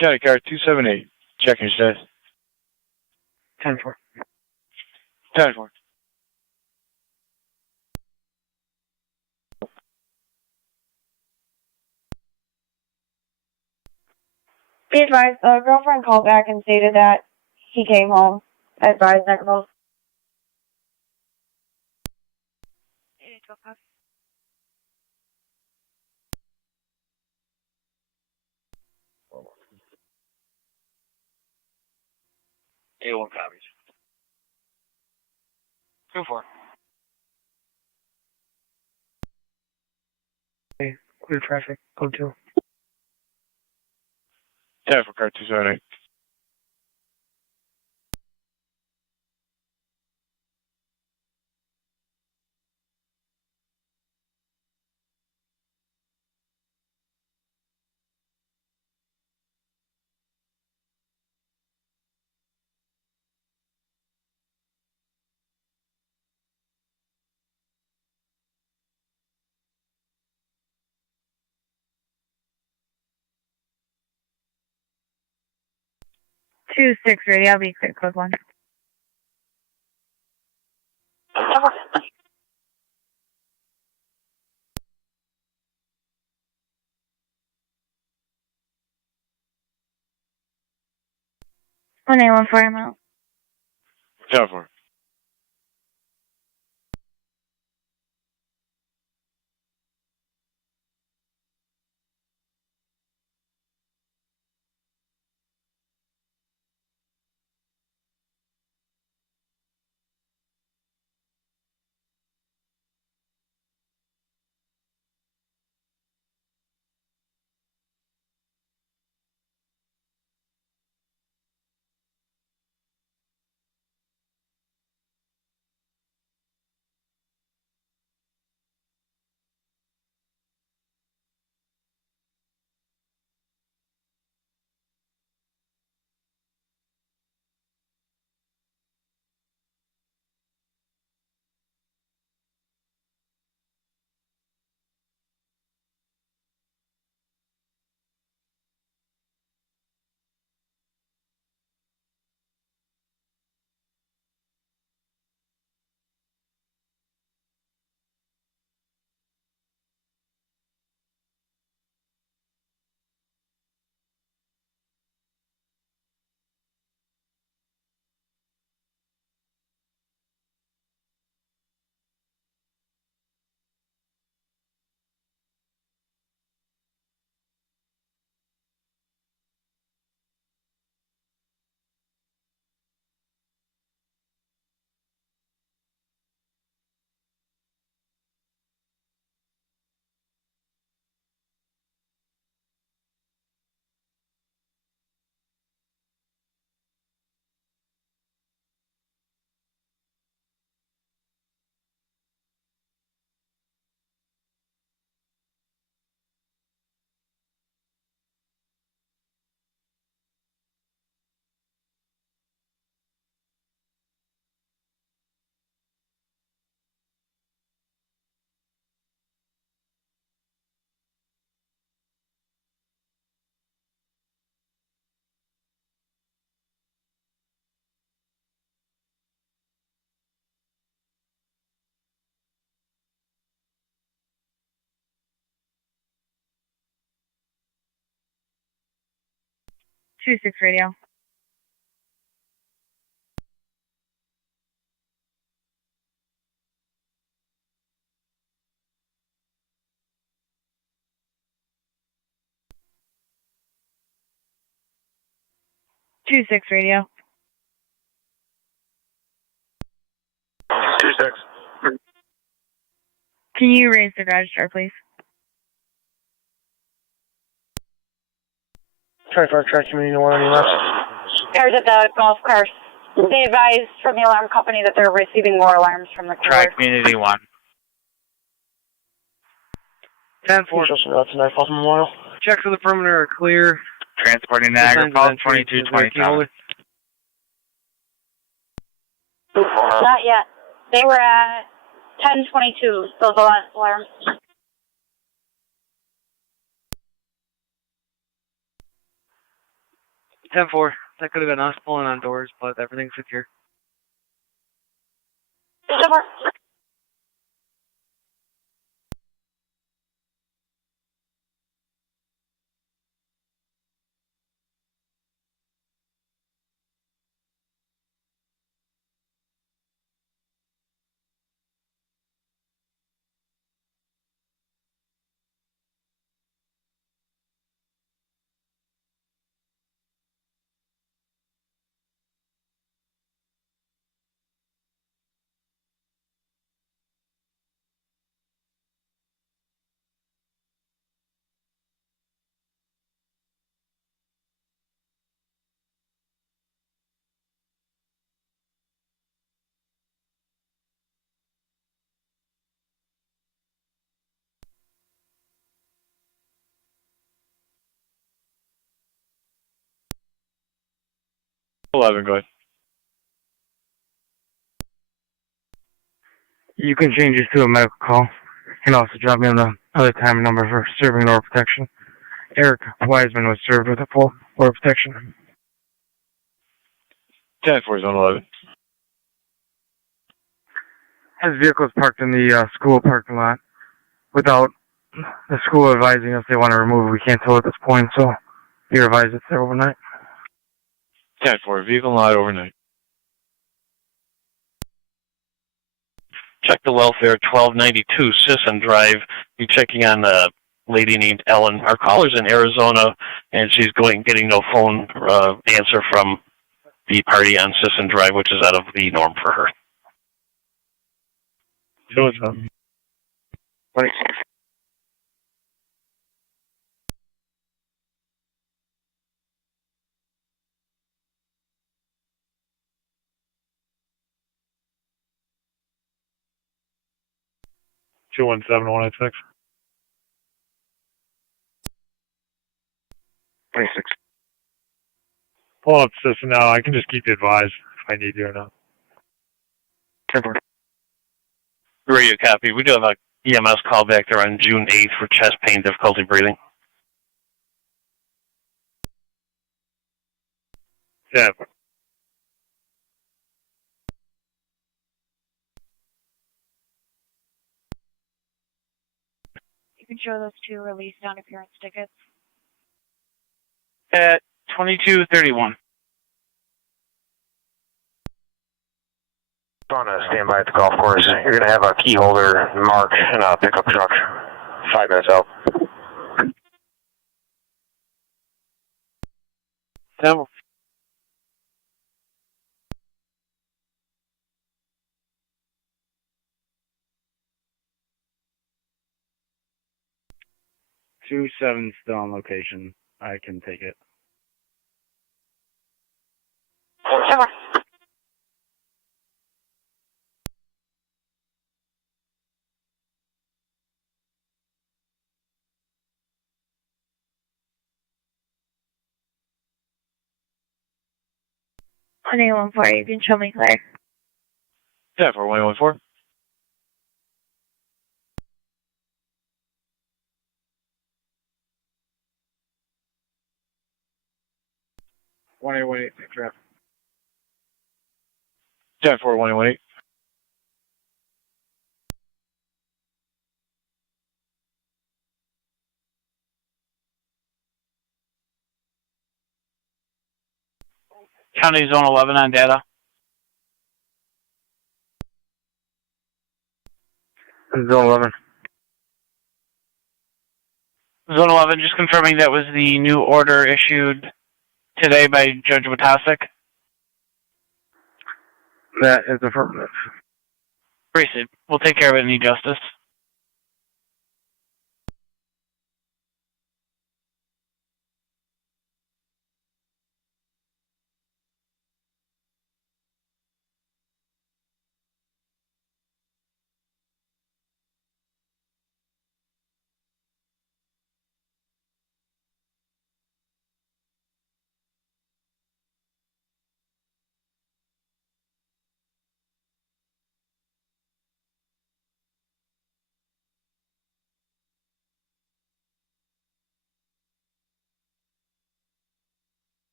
County car 278. Checking your status. 10-4. 10-4. Be advised, a girlfriend called back and stated that he came home. Advised that both. A1 copies. 2-4. Okay, clear traffic. Go to. 10 for car 278. Two six ready. I'll be quick. Code 1. One 814 amount. 10-4. 2-6 radio. Two six radio. 2-6. Can you raise the garage door, please? Try for track community 1 on your left. Cars at the golf course. They advised from the alarm company that they're receiving more alarms from the Try cooler. community 1. 10-4. Just about tonight, Falls Memorial. Checks of the perimeter are clear. Transporting Niagara, Falls 2227. Not yet. They were at 10:22. Those alarms. That could have been us pulling on doors, but everything's secure. 10-4. Go ahead. You can change this to a medical call. You can also drop me on the other time number for serving oral protection. Eric Wiseman was served with a full oral protection. 10-4 is on 11. His vehicle is parked in the school parking lot without the school advising us they want to remove it. We can't tell at this point, so be advised it's there overnight. 10-4, vehicle not overnight. Check the welfare, 1292 Sisson Drive. You're checking on a lady named Ellen. Our caller's in Arizona, and she's getting no phone answer from the party on Sisson Drive, which is out of the norm for her. So it's up. 217-186. 26. Pull up system now. I can just keep you advised if I need you or not. 10-4. Radio copy. We do have a EMS call back there on June 8th for chest pain, difficulty breathing. Yeah. You can show those two release non-appearance tickets. At 2231. On a standby at the golf course. You're going to have a key holder, mark, and a pickup truck. 5 minutes out. 10-4. Two 7 still on location. I can take it. 10-4. On 814, you can show me clear. 10-4, 114. 1818, traffic. 10-4, 118. County Zone 11 on data. Zone 11. Zone 11, just confirming that was the new order issued today by Judge Watasic. That is affirmative. Proceed. We'll take care of it in e-justice.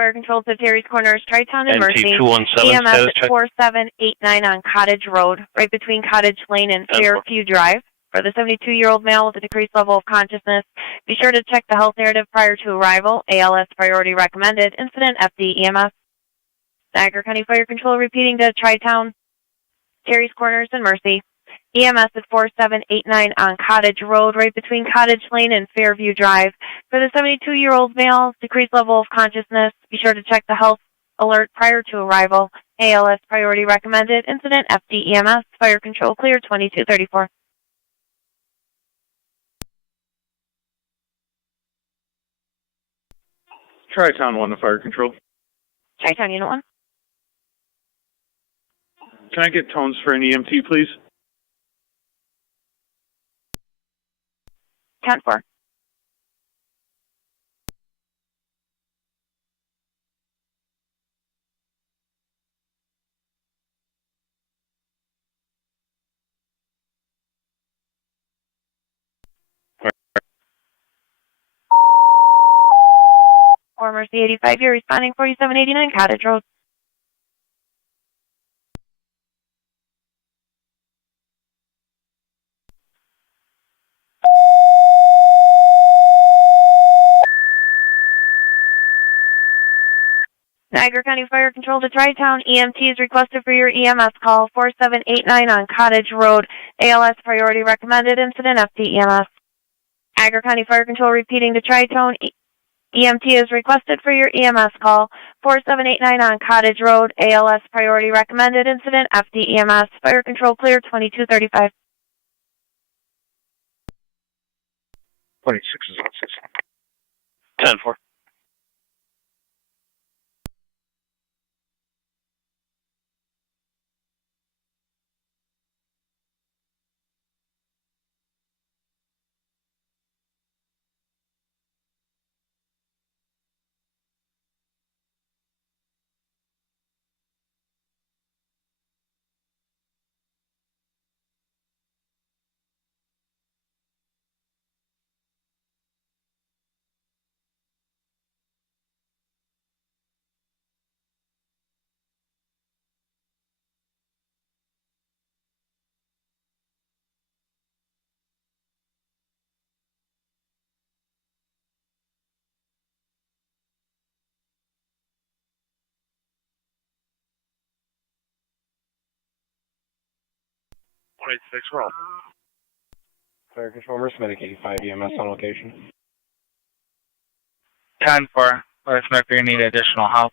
Fire Control to Terry's Corners, Tri-Town and Mercy. NT217 EMS status at check. 4789 on Cottage Road, right between Cottage Lane and Fairview Drive. For the 72-year-old male with a decreased level of consciousness, be sure to check the health narrative prior to arrival. ALS priority recommended. Incident FD EMS. Niagara County Fire Control repeating to Tri-Town, Terry's Corners and Mercy. EMS at 4789 on Cottage Road, right between Cottage Lane and Fairview Drive. For the 72-year-old male, decreased level of consciousness, be sure to check the health alert prior to arrival. ALS priority recommended. Incident FD EMS. Fire Control clear 2234. Tri-Town 1 to Fire Control. Tri-Town Unit 1. Can I get tones for an EMT, please? 10-4. Or Mercy 85, you're responding 4789 Cottage Road. Niagara County Fire Control to Tri-Town. EMT is requested for your EMS call 4789 on Cottage Road. ALS priority recommended. Incident FD EMS. Niagara County Fire Control repeating to Tri-Town. EMT is requested for your EMS call 4789 on Cottage Road. ALS priority recommended. Incident FD EMS. Fire Control clear 2235. 26 is on 10-4. roll. Fire Control, Mercy Medic 85 EMS on location. 10-4. Let us know if you need additional help.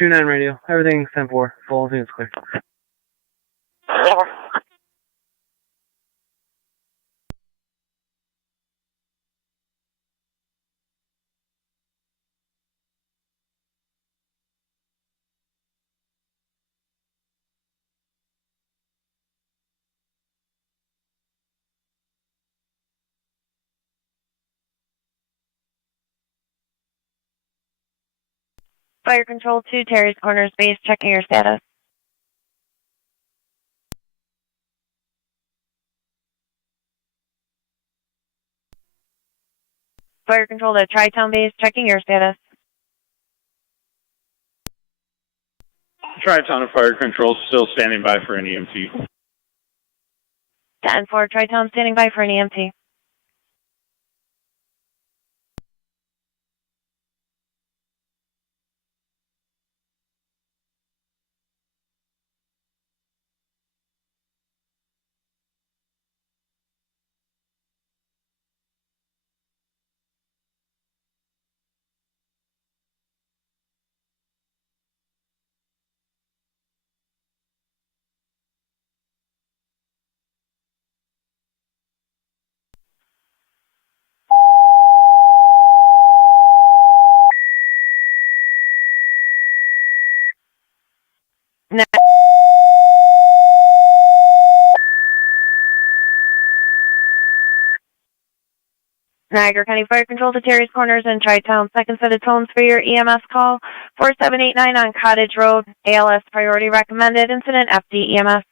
2-9 radio. Everything's 10-4. Full, everything's clear. Fire Control 2, Terry's Corners base, checking your status. Fire Control to Tri-Town base, checking your status. Tri-Town and Fire Control still standing by for an EMT. 10-4, Tri-Town standing by for an EMT. Niagara County Fire Control to Terry's Corners and Tri-Town. Second set of tones for your EMS call. 4789 on Cottage Road. ALS priority recommended. Incident FD EMS.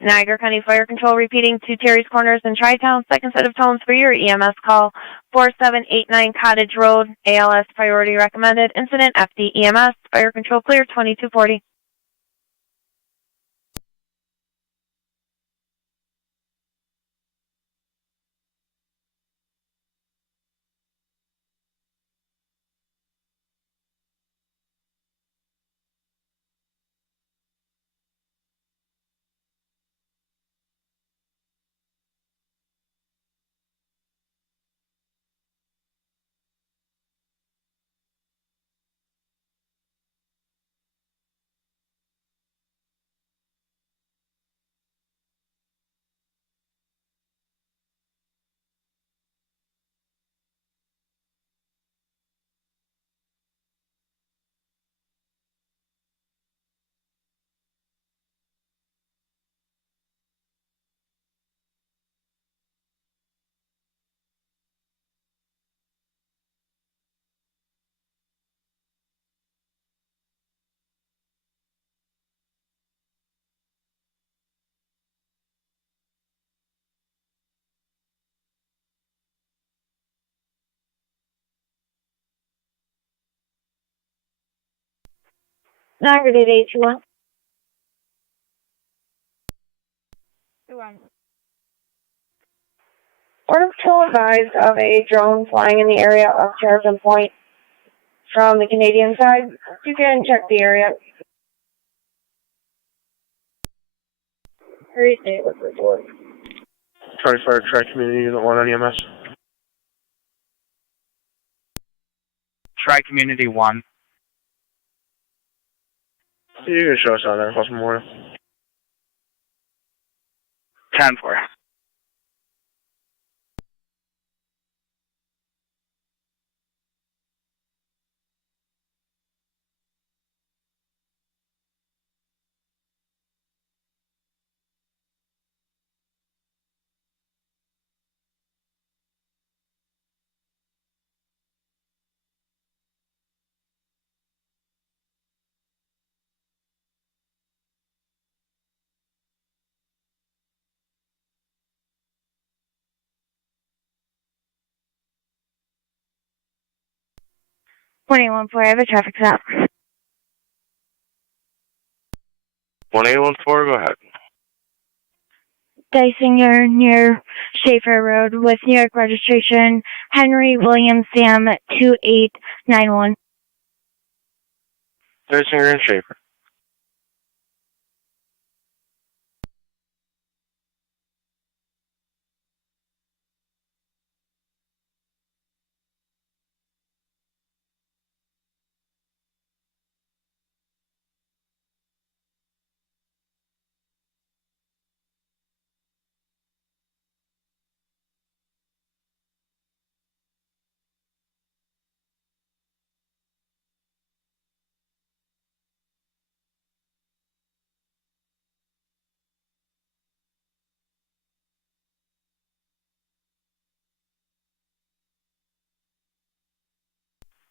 Niagara County Fire Control repeating to Terry's Corners and Tri-Town. Second set of tones for your EMS call. 4789 Cottage Road. ALS priority recommended. Incident FD EMS. Fire Control clear 2240. Niagara did 821. Order Patrol advised of a drone flying in the area of Chervin Point from the Canadian side. You can check the area. Hurry, stay with report. Charlie Fire Track Community Unit 1 on EMS. Tri-Community 1. You can show us on there, West Memorial. 10-4. I have a traffic stop. 1814, go ahead. Dyson, you're near Schaefer Road with New York registration, Henry William Sam 2891. Dyson, you're in Schaefer.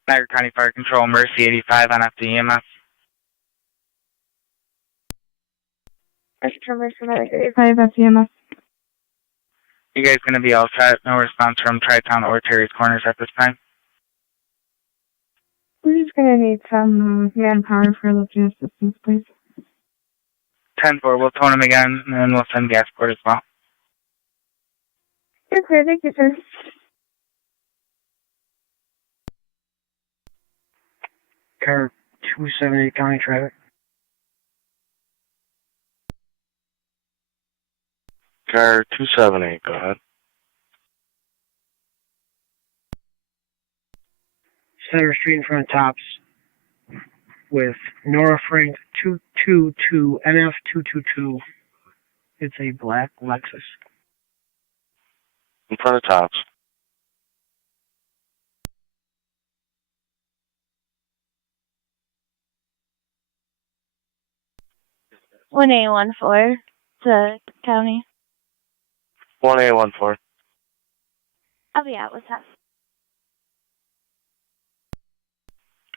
Niagara County Fire Control, Mercy 85 on FDEMS. Mercy 85 FDMS. You guys going to be all set? No response from Tri-Town or Terry's Corners at this time? We're just going to need some manpower for looking assistance, please. 10-4, we'll tone them again, and then we'll send gas port as well. You're clear, thank you, sir. Car 278 County Traffic. Car 278, go ahead. Center Street in front of Tops with Nora Frank 222 NF222. It's a black Lexus. In front of Tops. One A14, the county. 1A14. I'll be out with that.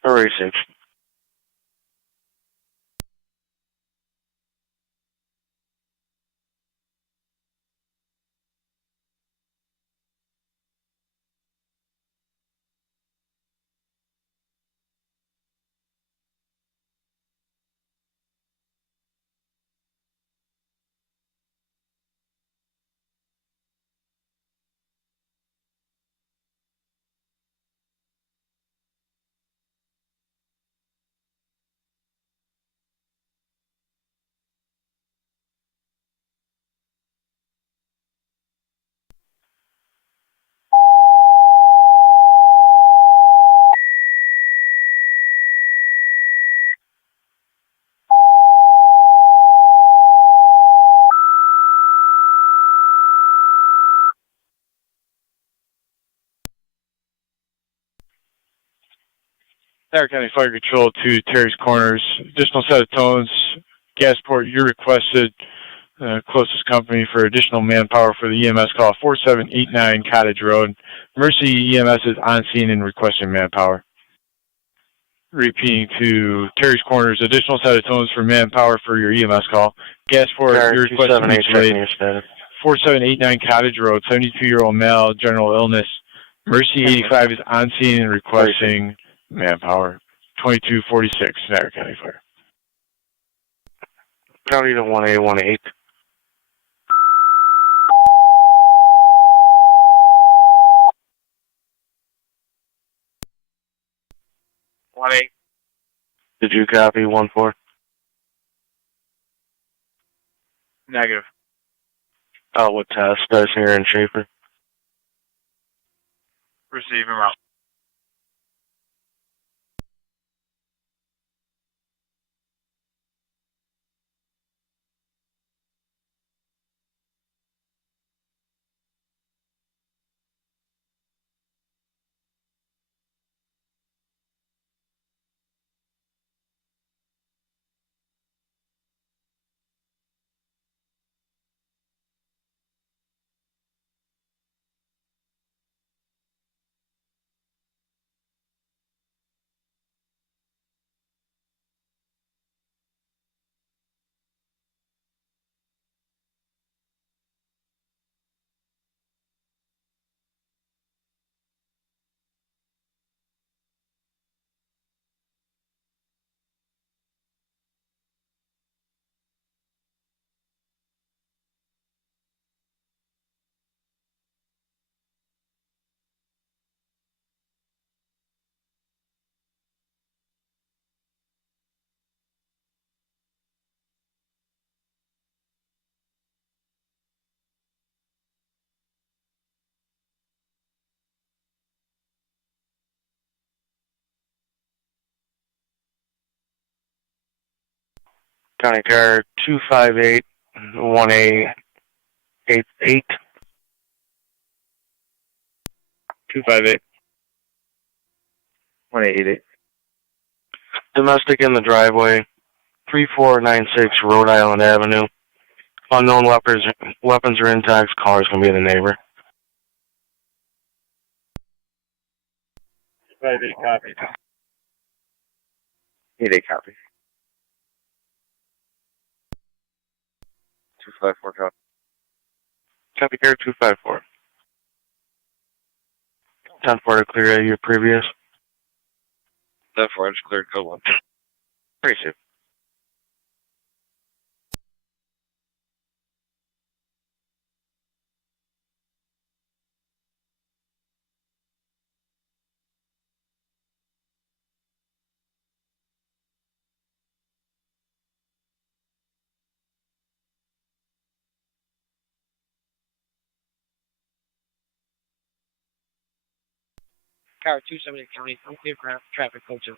Hurry 6. Niagara County Fire Control to Terry's Corners. Additional set of tones. Gasport, you requested closest company for additional manpower for the EMS call, 4789 Cottage Road. Mercy EMS is on scene and requesting manpower. Repeating to Terry's Corners, additional set of tones for manpower for your EMS call. Gasport, you requested 4789 Cottage Road, 72-year-old male, general illness. Mercy 85 is on scene and requesting manpower. 2246, Niagara County Fire. County to 1A18. Did you copy 1-4? Negative. With test, that's here in Schaefer. Receive him out. County car 258 1A88. 258. 1A88. Domestic in the driveway, 3496 Rhode Island Avenue. Unknown weapons are intact. Caller's going to be the neighbor. 258 copy. 8 copy. 254 copy. Copy Carrier 254. 10-4 to clear your previous. 10-4, I just cleared code 1. Appreciate it. Car 278 County, unclear traffic code 2.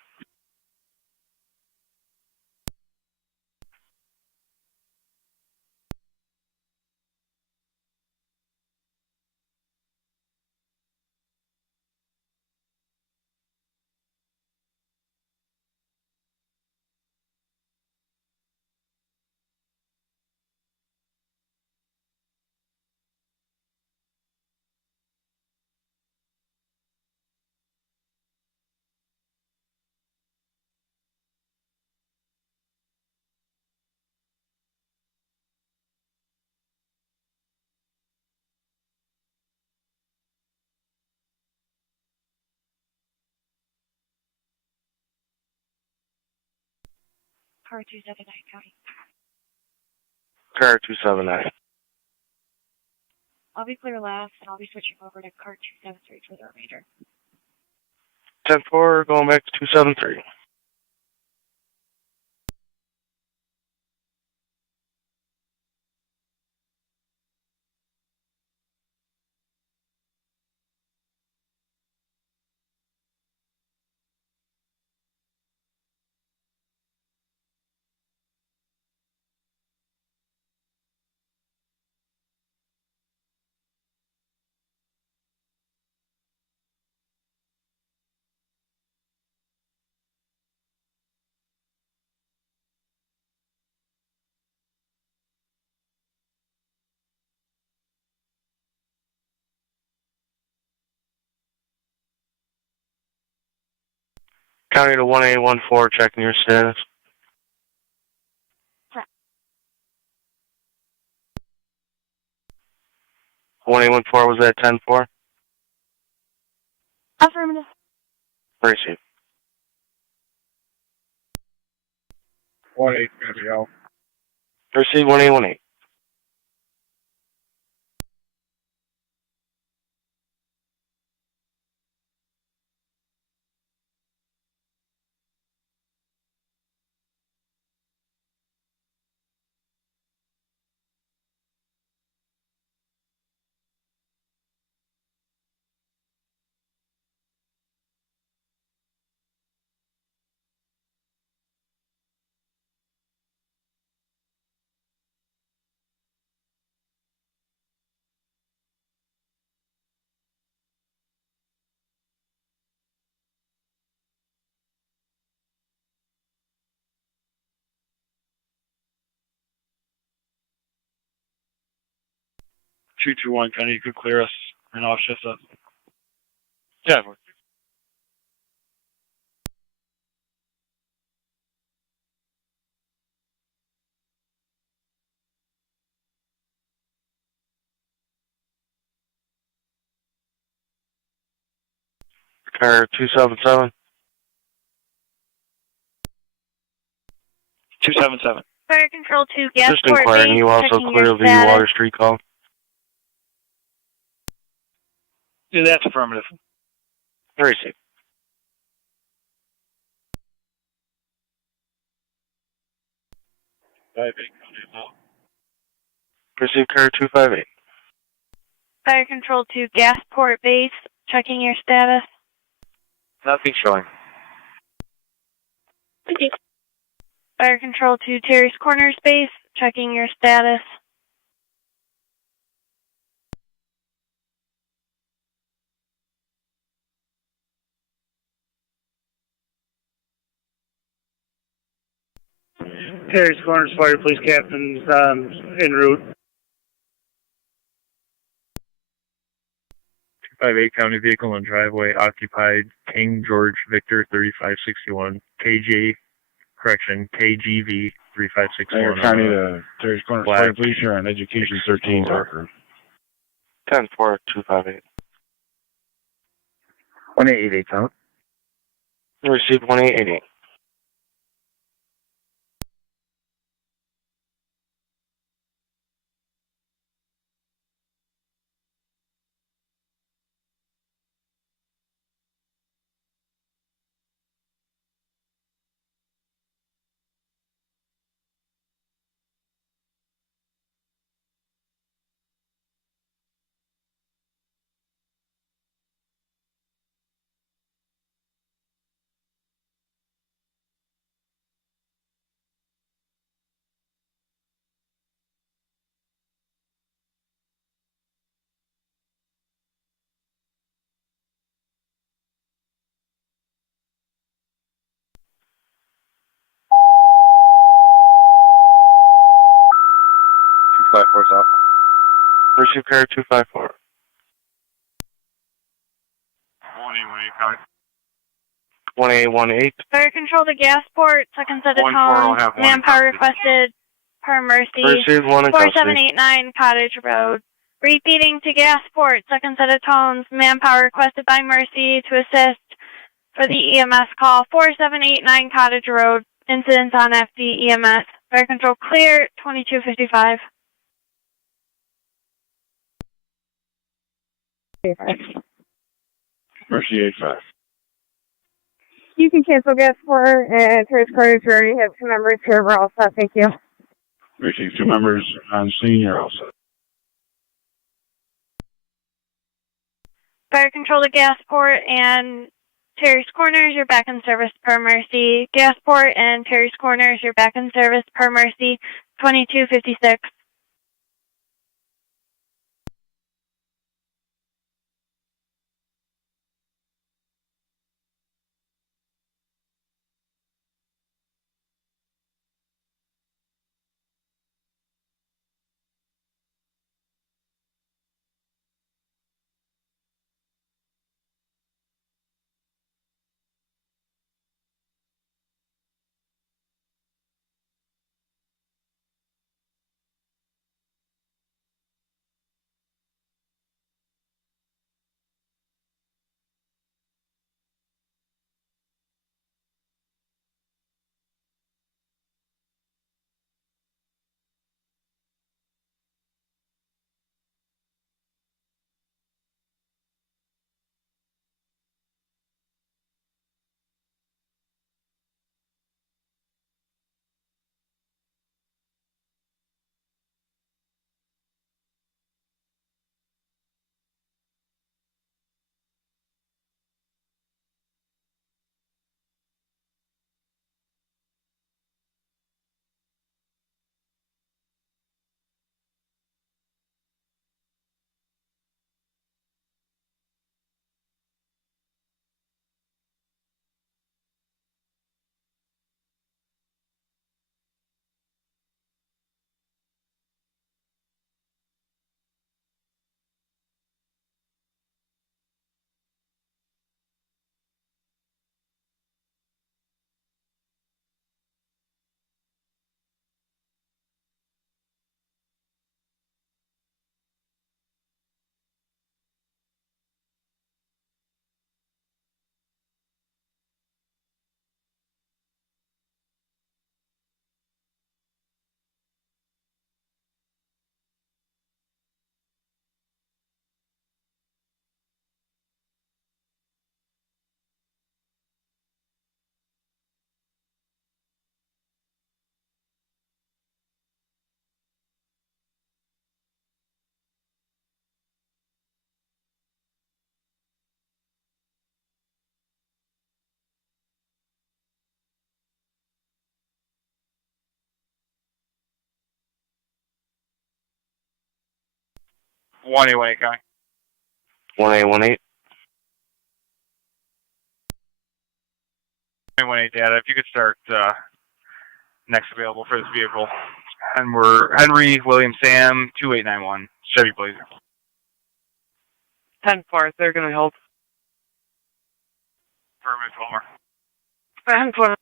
Car 279 County. Carrier 279. I'll be clear last, and I'll be switching over to car 273 for the remainder. 10-4, going back to 273. County to 1814, checking your status. Correct. 1814 was that 10-4? Affirmative. Receive. 18, copy out. Receive 1818. Two two one, County, you could clear us and off shift us. Yeah. Carrier 277. 277. Fire control to Just Gasport inquiring, base, you also checking clear your the status. Water Street call. Yeah, that's affirmative. Receive. Receive Carrier 258. Fire control to Gasport base, checking your status. Nothing showing. Fire control to Terry's Corners base, checking your status. Terry's Corners Fire Police Captain's en route. 258 county vehicle and driveway occupied. King George Victor 3561 KGV 3561. Niagara County to Terry's Corner Fire Police here on Education 13 Parker. 10-4-258. 1888 South. Received 1888. South. Receive pair 254. 1818. Fire control to Gasport, second set of 1-4, tones. have one Manpower in custody. requested per Mercy. Received 1 in custody. 4789 Cottage Road. Repeating to Gasport, second set of tones. Manpower requested by Mercy to assist for the EMS call. 4789 Cottage Road. Incidents on FD EMS. Fire control clear, 2255. Mercy 85. You can cancel Gasport and Terry's Corner. We already have 2 members here. We're all set. Thank you. Received 2 members on scene. You're all set. Fire control to Gasport and Terry's Corners, you're back in service per Mercy. Gasport and Terry's Corners, you're back in service per Mercy. 2256. One A guy. 1818. 18 data. If you could start next available for this vehicle. And we're Henry William Sam 2891 Chevy Blazer. 10-4, they're going to hold. Perfect, Homer. 10-4.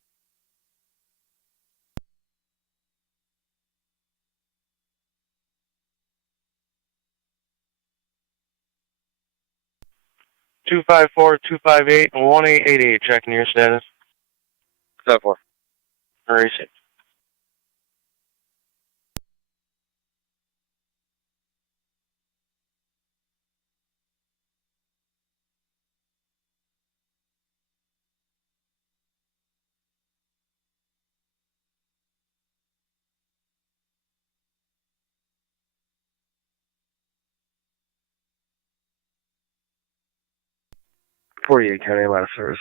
Two 258 1888. Checking your status. 10-4. Racing. .48 County line of service.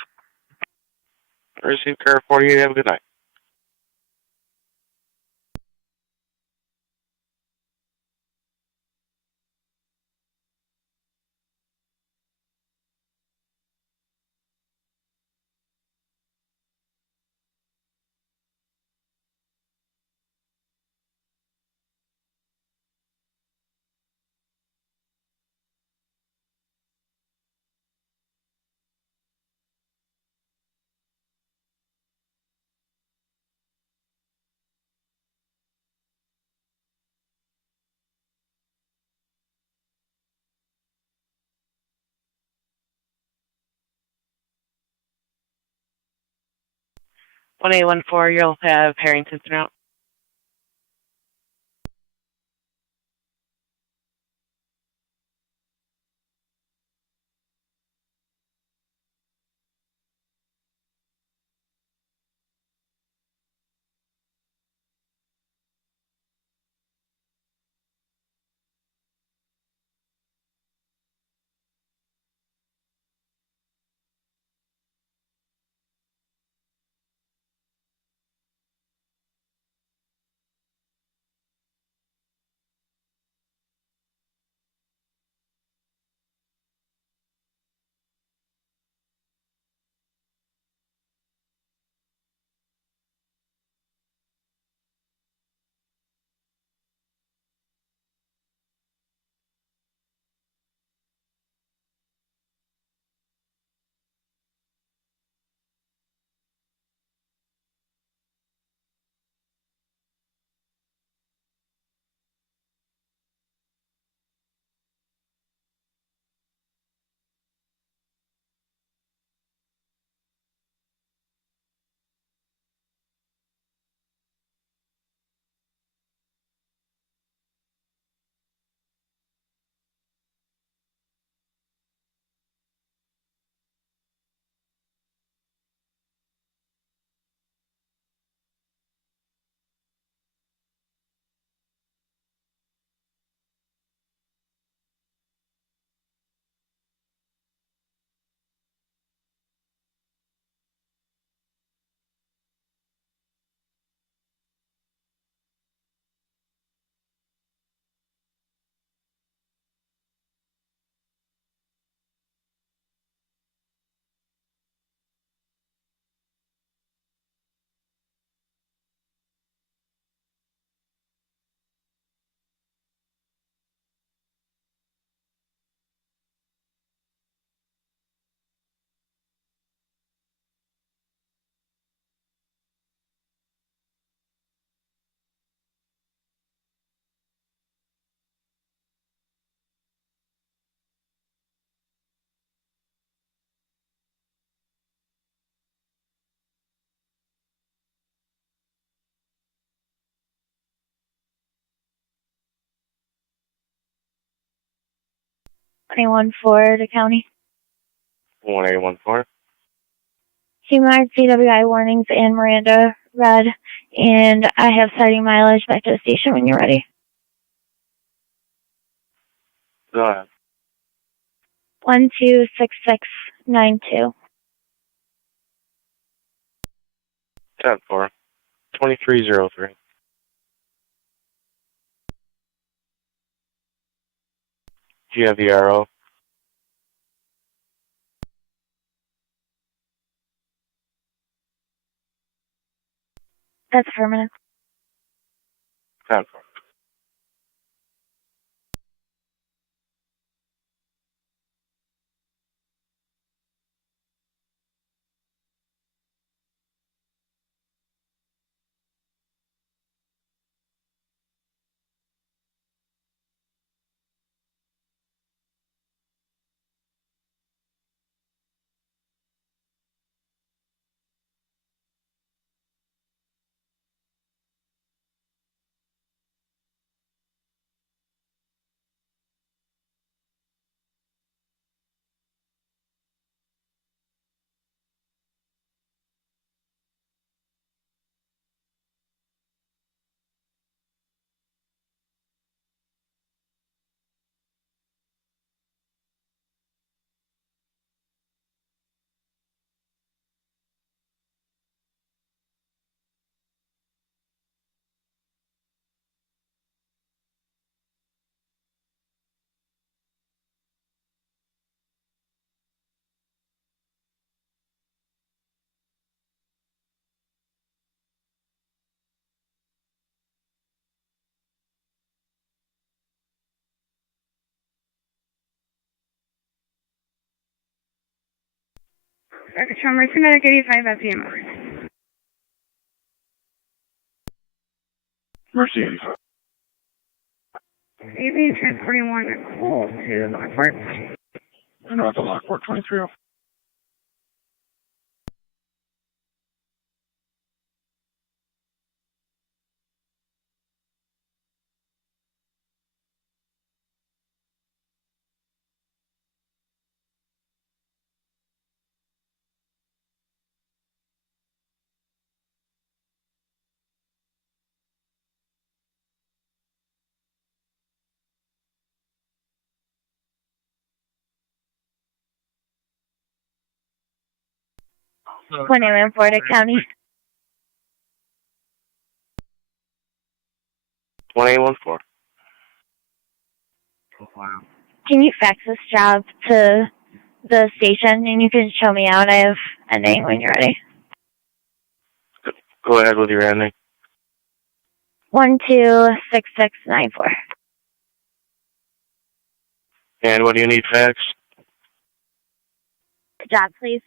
Receive car 48. Have a good night. One 814, you'll have Harrington throughout. Anyone for the county? 1814. C-Mark, CWI warnings, and Miranda red. And I have citing mileage back to the station when you're ready. Go ahead. 126692. 10-4. 2303. Do you have the RO? That's affirmative. 10-4. Mercy Medic 85 FPM. Mercy 85. AV transporting one call to Lockport. And off the Lockport 23. When Florida County. 1814. Can you fax this job to the station and you can show me out? I have ending when you're ready. Go ahead with your ending. 126694. And what do you need fax? Job, please.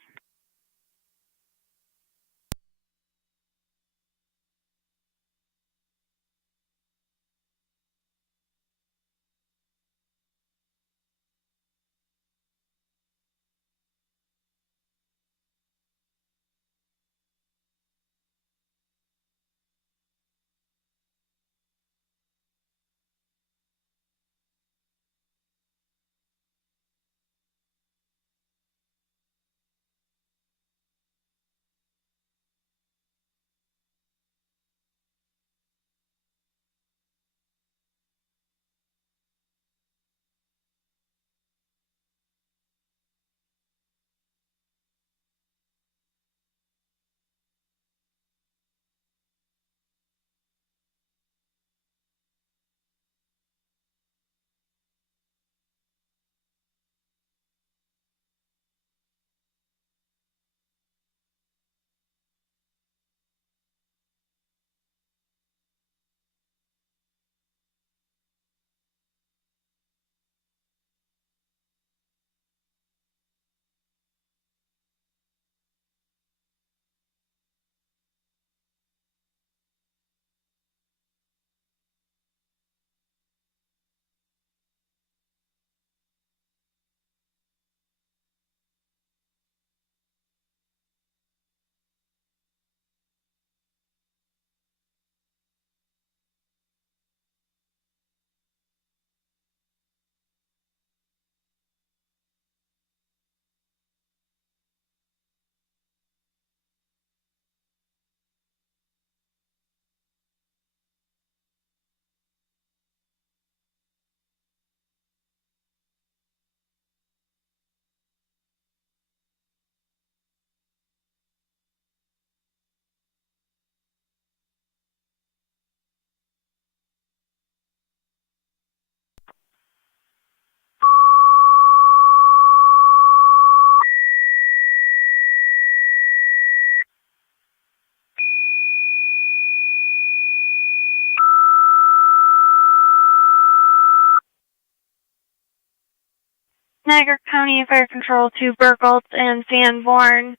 Niagara County Fire Control to Burkholtz and Sanborn.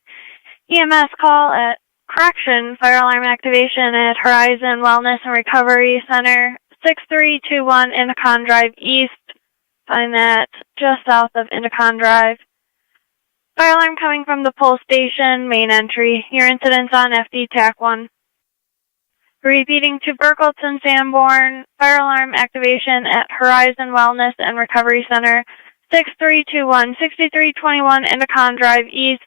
EMS call at Correction, fire alarm activation at Horizon Wellness and Recovery Center, 6321 Indicon Drive East. Find that just south of Indicon Drive. Fire alarm coming from the pole station, main entry. Your incident's on FD TAC 1. Repeating to Burkholtz and Sanborn, fire alarm activation at Horizon Wellness and Recovery Center, 6321, 6321 Indicon Drive East.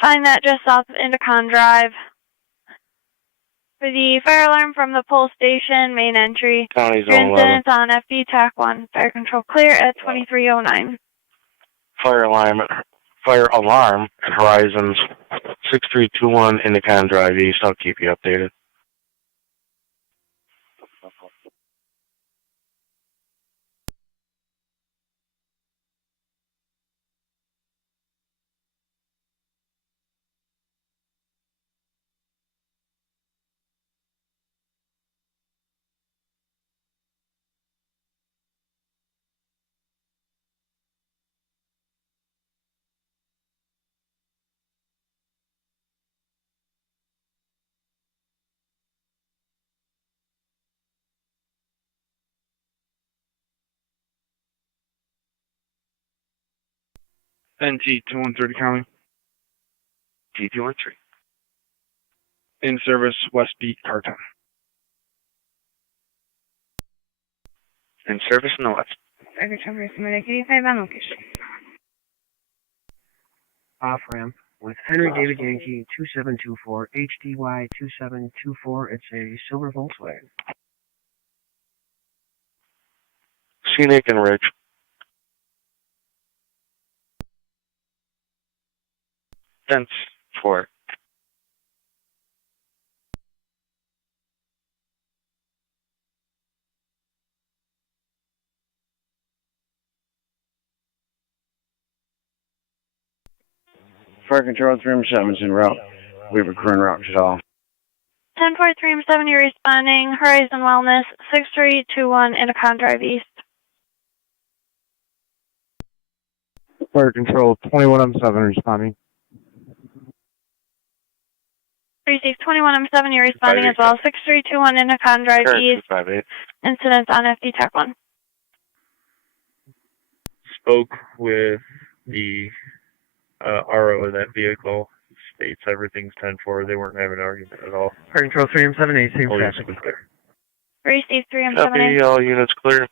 Find that just south of Indicon Drive. For the fire alarm from the pole station, main entry. County Your Zone 11. incident's on FD TAC 1. Fire control clear at 2309. Fire alarm at Horizons 6321 Indicon Drive East. I'll keep you updated. NT 2130 coming. T213. In service, West Beat, car 10. In service in the west. Target coverage, Medic 85 on location. Off ramp with Henry David Yankee 2724 HDY 2724. It's a silver Volkswagen. Scenic and Ridge. Fence 4. Fire Control 307 is en route. We have a current route at all. 10-4-3-7, you're responding. Horizon Wellness, 6321 Intercon Drive East. Fire Control 21M7 responding. Receive 21M7, you're responding as well. 6321 Intercon Drive East. 258. Incidents on FD TAC 1. Spoke with the RO of that vehicle. States everything's 10-4. They weren't having an argument at all. Fire Control 3M7A, same All units traffic. clear. Receive 3M7A. Copy, all units clear.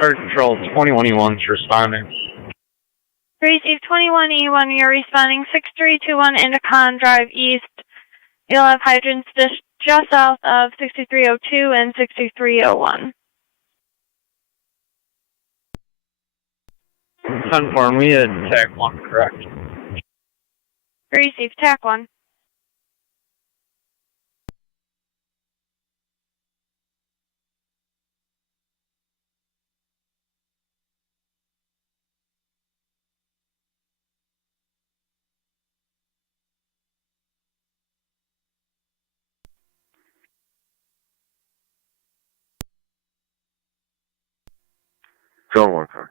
Fire Control 21E1 is responding. Receive 21E1, you're responding. 6321 Intercon Drive East. You'll have hydrants just south of 6302 and 6301. Confirm, we had TAC 1, correct? Receive TAC 1. Zone 1, car.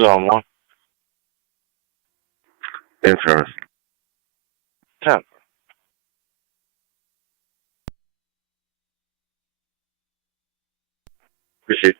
Zone 1. In service. 10. Received.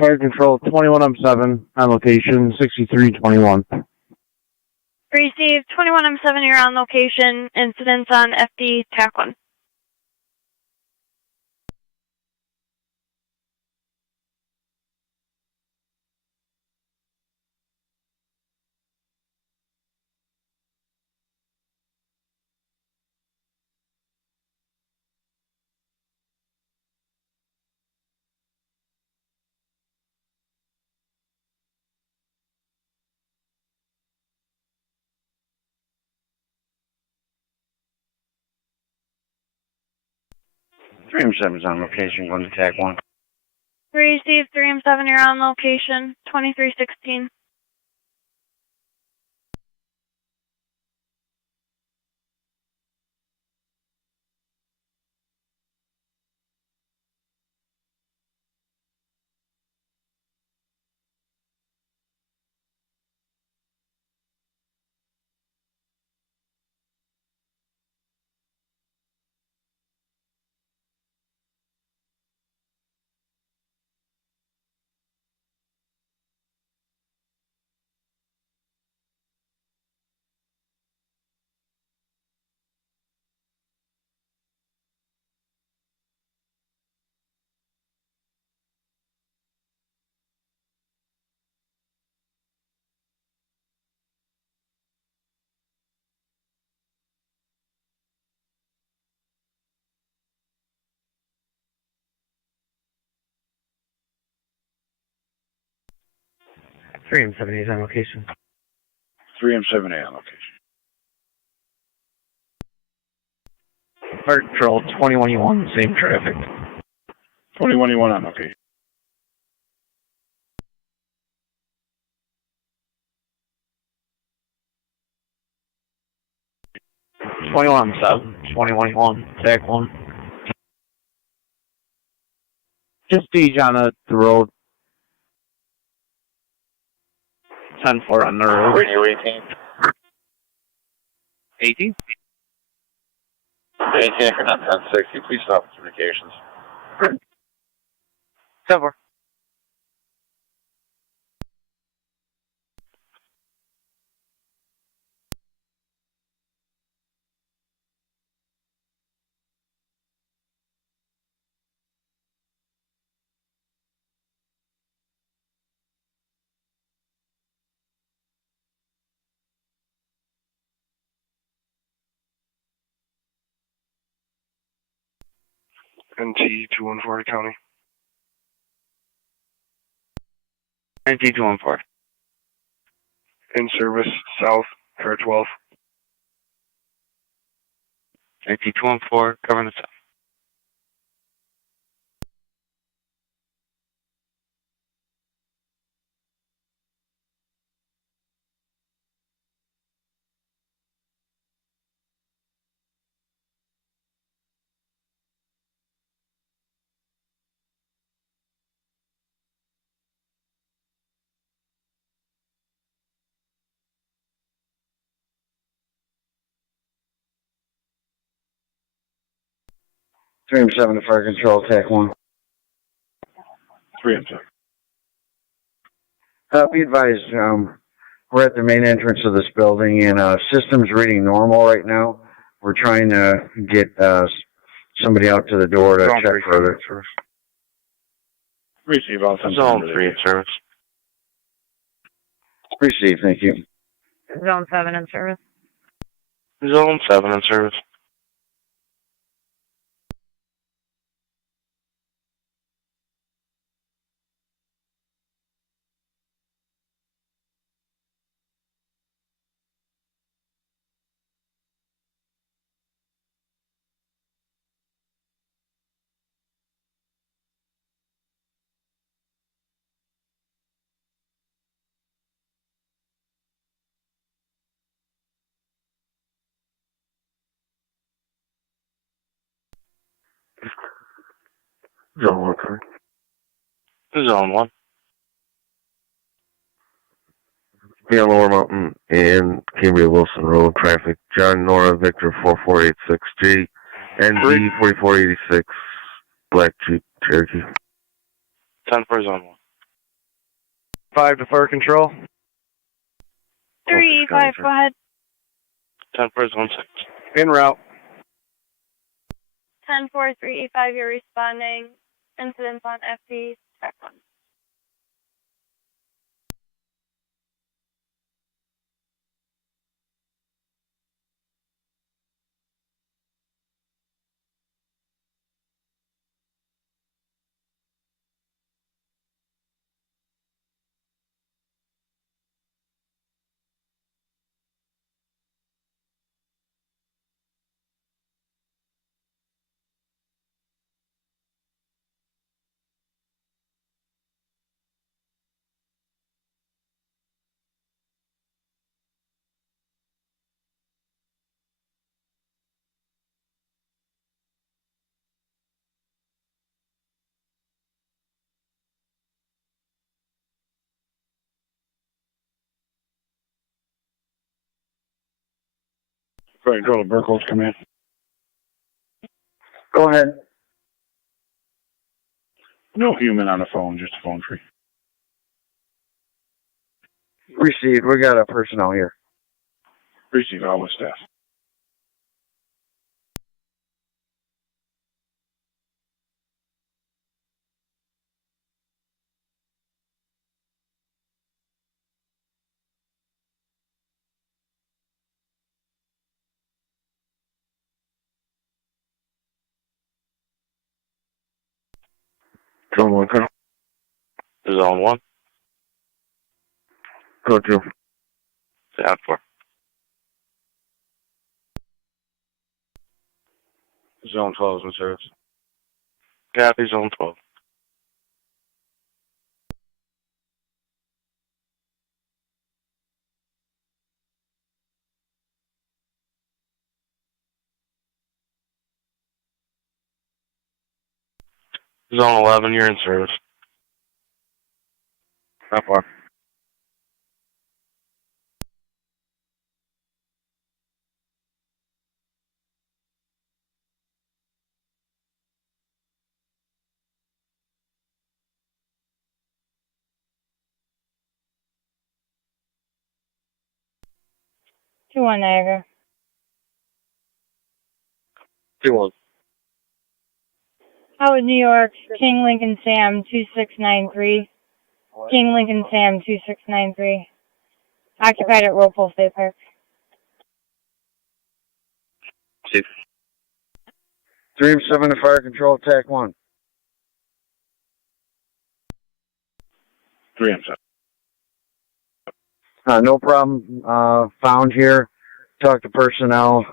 Fire Control 21M7 on location 6321. Received 21M7, you're on location. Incidents on FD TAC 1. Three M7's on location, going to TAC 1. Received 3M7, you're on location. 2316. Three M7 is on location. 3M7A on location. Fire Control 21E1, same traffic. 21E1 on location. M7, 21E1, TAC 1. Just siege on the road. 10-4 on the road. Radio 18. 18? 18, if you're not 1060, please stop communications. 10-4. NT 214 County. NT 214. In service, south, car 12. NT 214, covering the south. Three M7 to Fire Control, TAC 1. 3M7. Be advised, we're at the main entrance of this building, and system's reading normal right now. We're trying to get somebody out to the door to check further. Receive all Zone 3 in service. Receive, thank you. Zone 7 in service. Zone 7 in service. Zone 1, correct. Zone 1. Yeah, Lower Mountain and Cambria Wilson Road traffic. John Nora Victor 4486G, ND 4486, Black Jeep Cherokee. 10 for Zone 1. 5 to fire control. 385, go ahead. 10 for zone 6. En route. 10-4-385, you're responding. Incidents on FP, track 1. Fire control to Burkholz, command. Go ahead. No human on the phone, just a phone tree. Received. We got a personnel here. Receive all with staff. Zone 1, Colonel. Zone 1. Code 2. Sound 4. Zone 12 is in service. Copy, zone 12. Zone 11, you're in service. How far? Two one Niagara. 2-1. Howard, New York, King Lincoln Sam 2693. King Lincoln Sam 2693. Occupied at Whirlpool State Park. 3-7 to fire control, TAC 1. 3-7. No problem found here. Talked to personnel.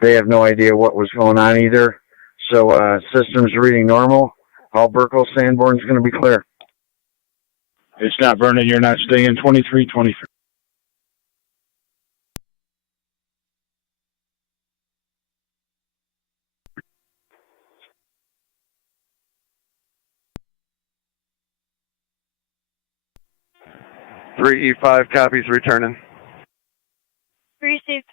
They have no idea what was going on either. So systems reading normal. All Burkle Sanborn's going to be clear. It's not burning. You're not staying. 23-23. E5 copies returning. Received.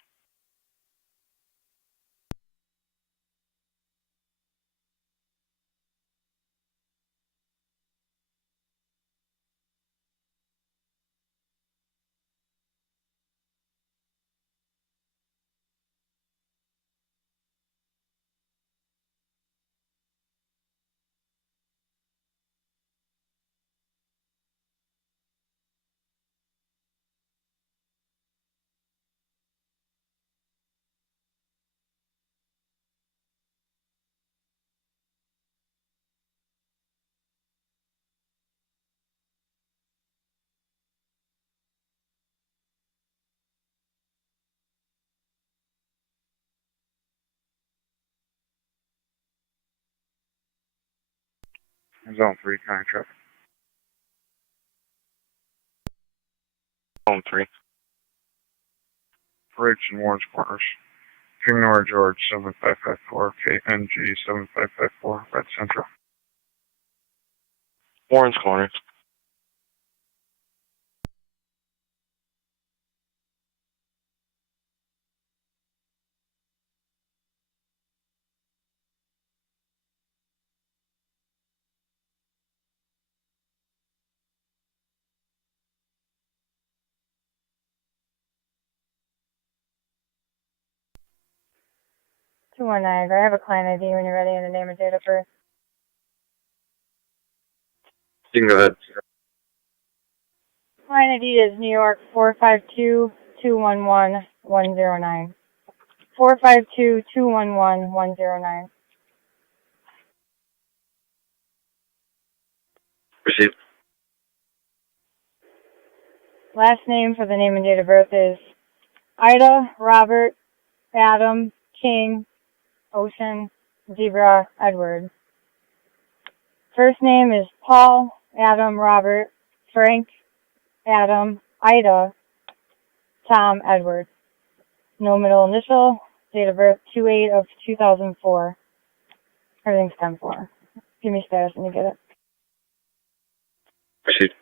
Zone 3, contract. Zone 3. Bridge and Warren's Corners. King Nora George 7554, KNG 7554, Red Central. Warren's Corners. 2-1 Niagara. I have a client ID when you're ready and the name and date of birth. You can go ahead. Client ID is New York 452-211-109. 452-211-109. Received. Last name for the name and date of birth is Ida, Robert, Adam, King, Ocean, Zebra, Edward. First name is Paul, Adam, Robert, Frank, Adam, Ida, Tom, Edward. No middle initial. Date of birth 2/8/2004. Everything's 10-4. Give me status when you get it. Received.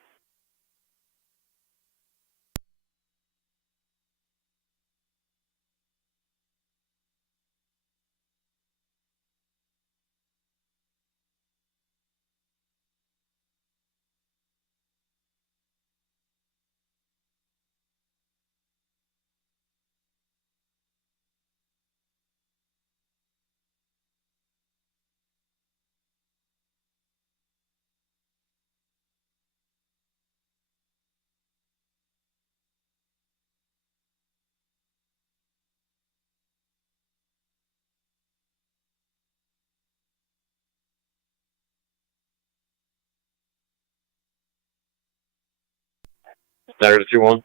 Niagara 2-1.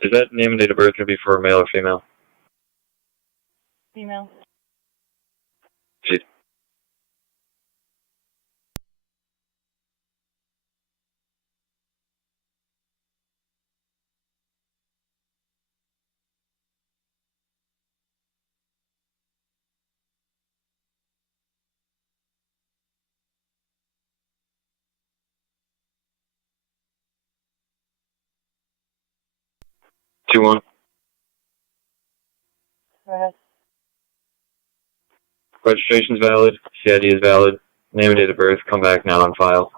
Is that name and date of birth going to be for a male or female? Female. Received. Two one. Go ahead. Registration's valid. CID is valid. Name and date of birth. Come back now on file.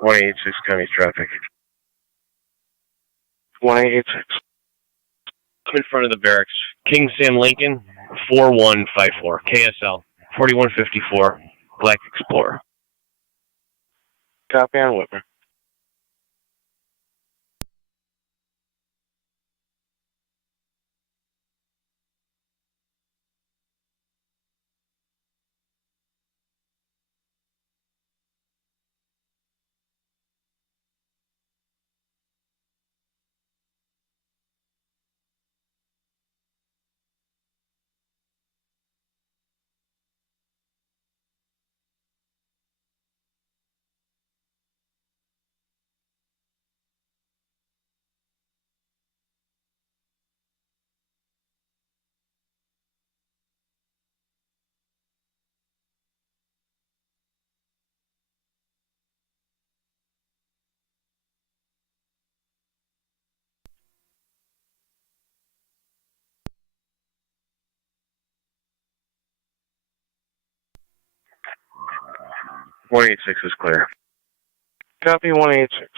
One eight six county traffic. 1886. I'm in front of the barracks. King Sam Lincoln, 4154. KSL, 4154. Black Explorer. Copy on Whitmer. 186 is clear. Copy 186.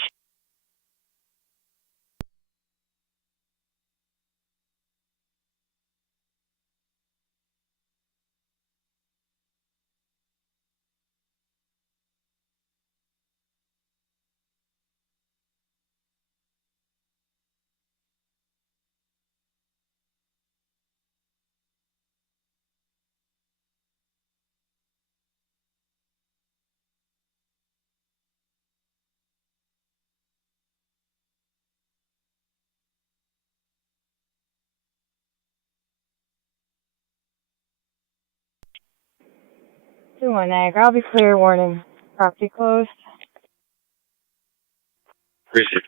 Two one Niagara, I'll be clear, warning. Property closed. Received.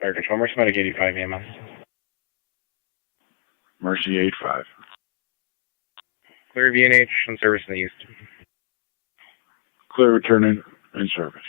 Fire Control, Mercy Medic 85 EMS. Mercy 85. Clear VNH and service in the east. Clear returning in service.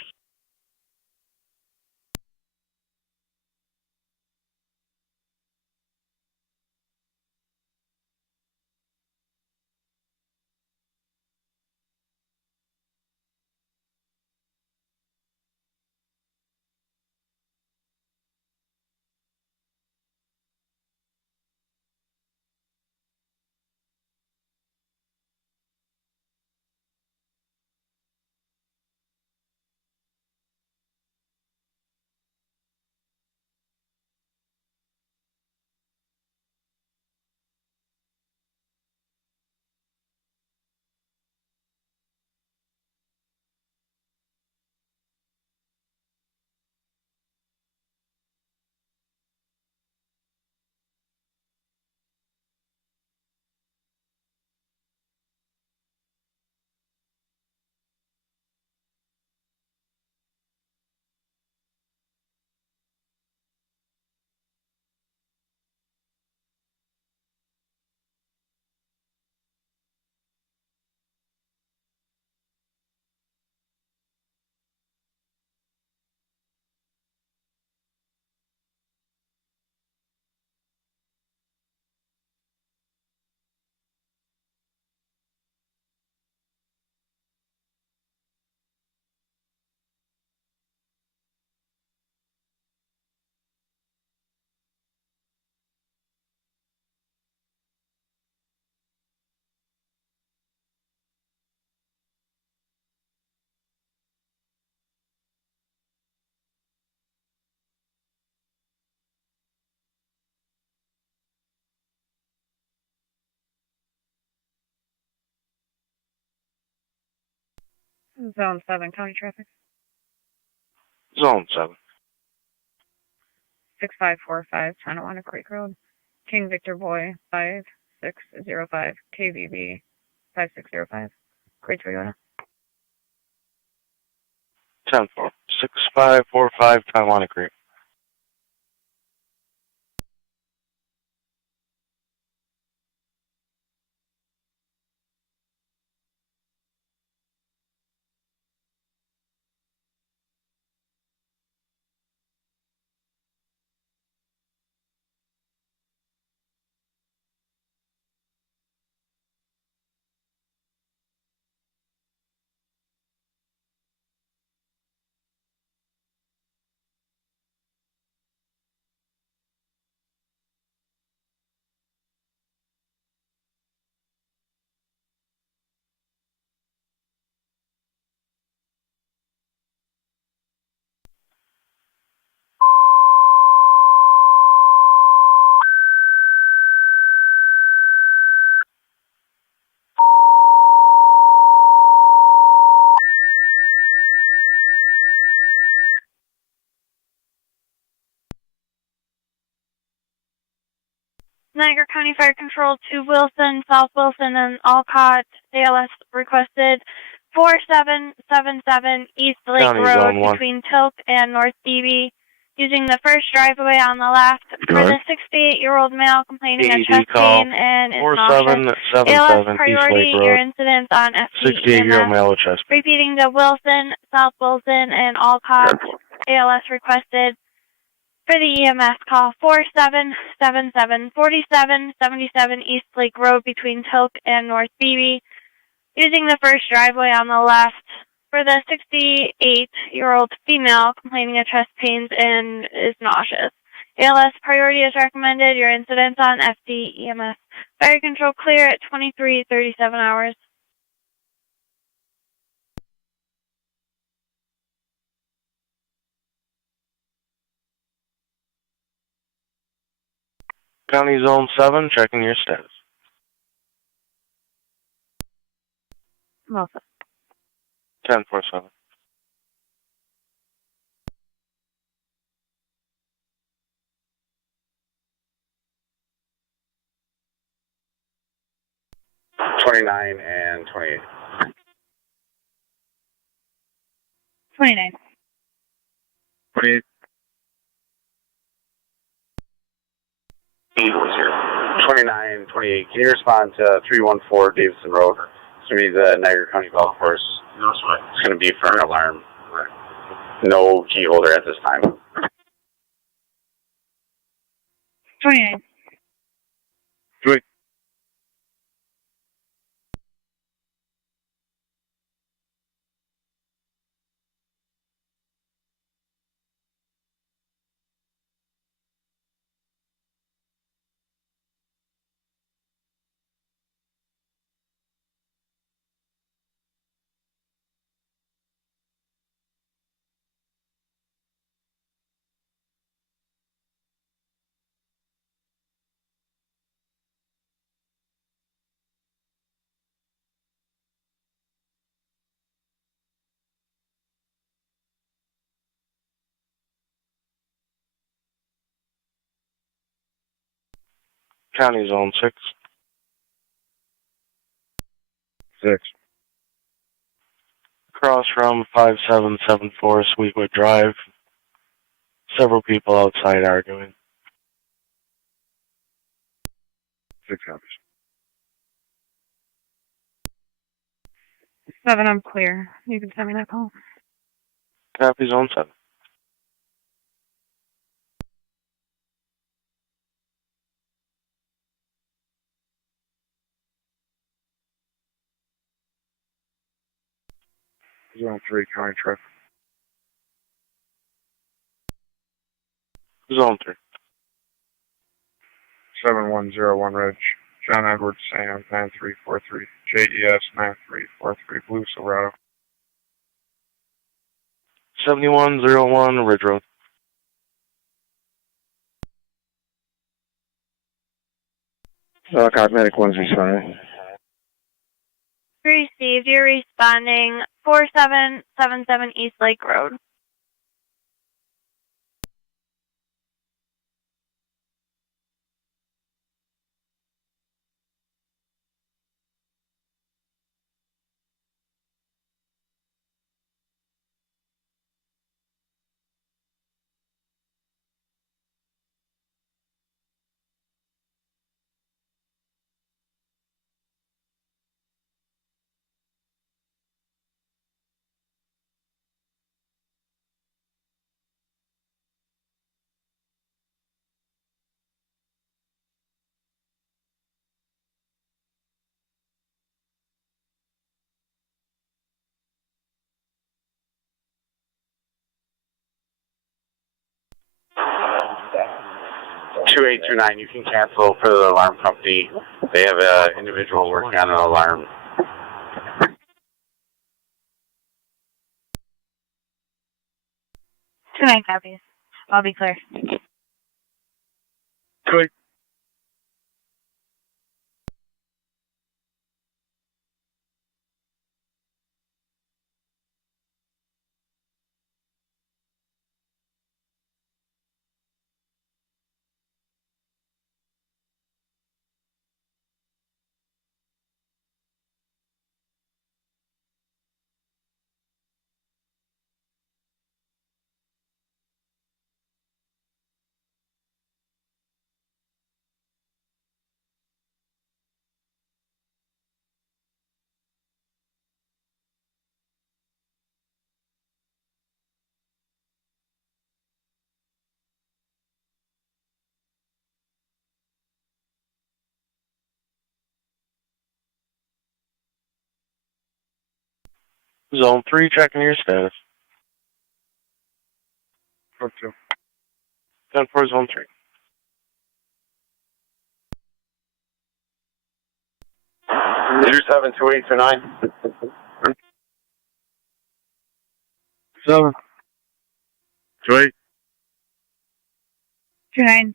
Zone 7, county traffic. Zone 7. 6545, Tonawanda Creek Road. King Victor Boy, 5605, KVB, 5605. Great Toyota. 10-4. 6545, Tonawanda Creek. Niagara County Fire Control to Wilson, South Wilson, and Alcott. ALS requested 4777 East Lake County Road Zone 1. between Tilk and North Beebe, using the first driveway on the left for the 68-year-old male complaining of AED chest call pain and is nauseous. 4777 ALS East priority, Lake your Road. incidents on FT 68-year-old EMS. male with chest pain. Repeating to Wilson, South Wilson, and Alcott. ALS requested for the EMS call 4777 4777 East Lake Road between Tilk and North Beebe, using the first driveway on the left for the 68-year-old female complaining of chest pains and is nauseous. ALS priority is recommended. Your incidents on FD EMS. Fire control clear at 23:37 hours. County Zone 7, checking your status. Wilson. 1047. $29 and $28. 29. 28. 29, 28. Can you respond to 314 Davidson Road? It's going to be the Niagara County Golf Course. No sweat. It's going to be for an alarm. No key holder at this time. 29. 3. County Zone 6. 6. Across from 5774 Sweetwood Drive. Several people outside arguing. 6 copies. 7, I'm clear. You can send me that call. Copy Zone 7. Zone 3, county traffic. Zone 3. 7101 Ridge. John Edwards, Sam 9343. JES 9343. Blue Silverado. 7101 Ridge Road. Cosmetic one's responding. Received. You're responding 4777 East Lake Road. Two 2829, you can cancel for the alarm company. They have an individual working on an alarm. Two 9 copies. I'll be clear. Good. Zone 3, checking your status. Front 2. 10-4, Zone 3. Two 72829. 7. 28. 29.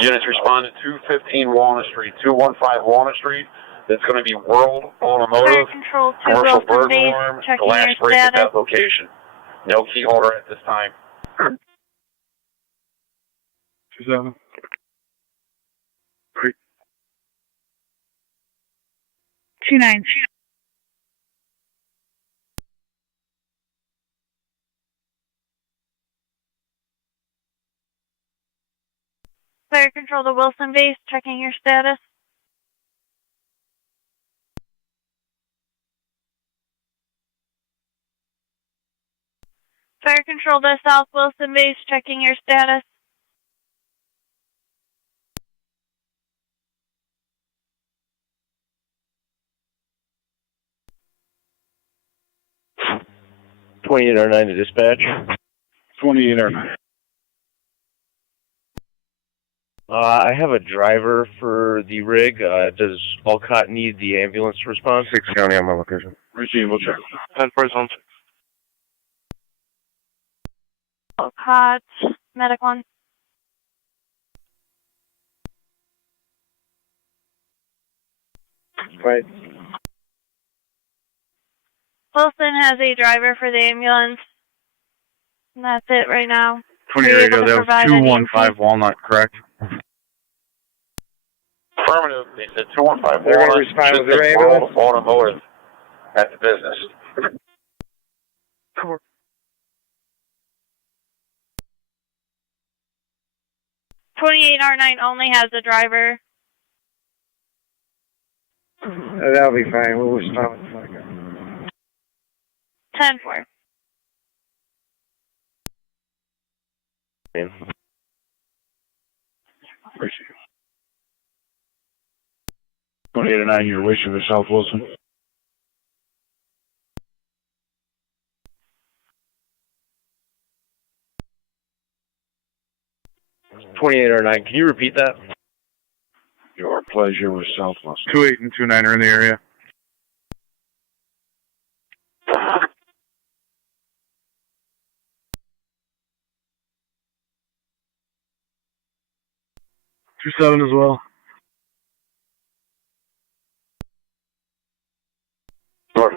Units responded 215 Walnut Street, 215 Walnut Street. That's going to be World Automotive, Fire Control 2 commercial Wilson base, burglar, checking glass your break at status. that location. No key holder at this time. 27. 29. Fire Control to Wilson base, checking your status. Fire Control to South Wilson base, checking your status. $2809 to dispatch. 2809. I have a driver for the rig. Does Alcott need the ambulance to respond? 6 County on my location. Receive, we'll check. 10-4, Zone 6. Caught. Medic 1. Right. Wilson has a driver for the ambulance. And that's it right now. 20 Are you radio, able to that was provide any 215 Walnut, correct? Affirmative. They said 215 They're going to Walnut. respond Should with their say ambulance? World Automotive at the business. 28R9 only has a driver. That'll be fine. We'll respond with the flag. 10-4. Appreciate it. 2809, you're wishing for South Wilson. $2809. Can you repeat that? Your pleasure with South Wilson. 28 and 29 are in the area. Two 7 as well. North.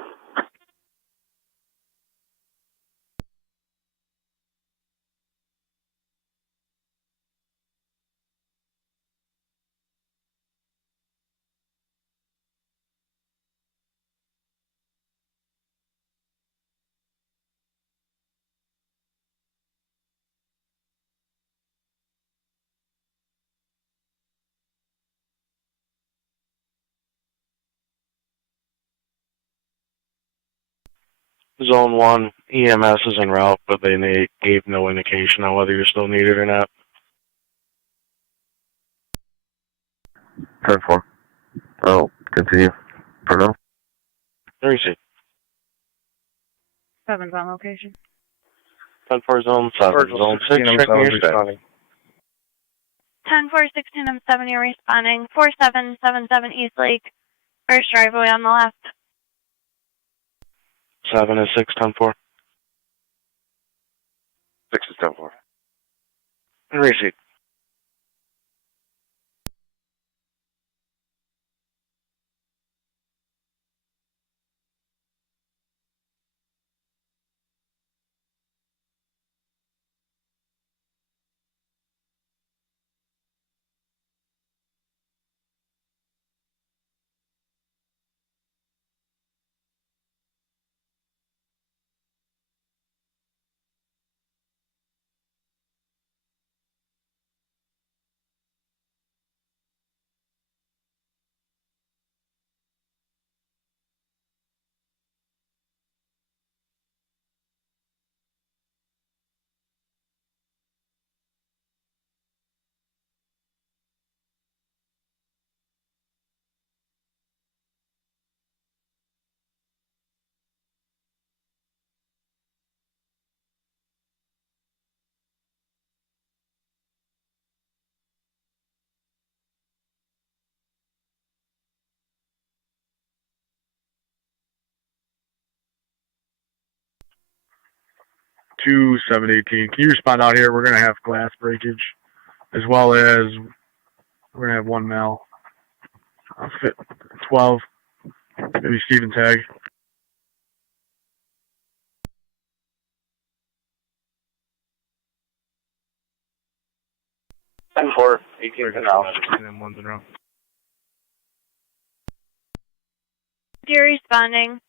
Zone 1, EMS is en route, but they gave no indication on whether you're still needed or not. 10-4. I'll continue for now. Receive. 7's on location. 10-4, Zone 7. Zone 6, checking your status. 10-4, 16M7, you're responding. 4777 East Lake. First driveway on the left. 7 is 6, 10-4. 6 is 10-4. Receive. 718. Can you respond out here? We're going to have glass breakage, as well as we're going to have one mal. Fit 12, maybe Steven tag. 10-4, 18 for now. And then one's in a row. Dear responding.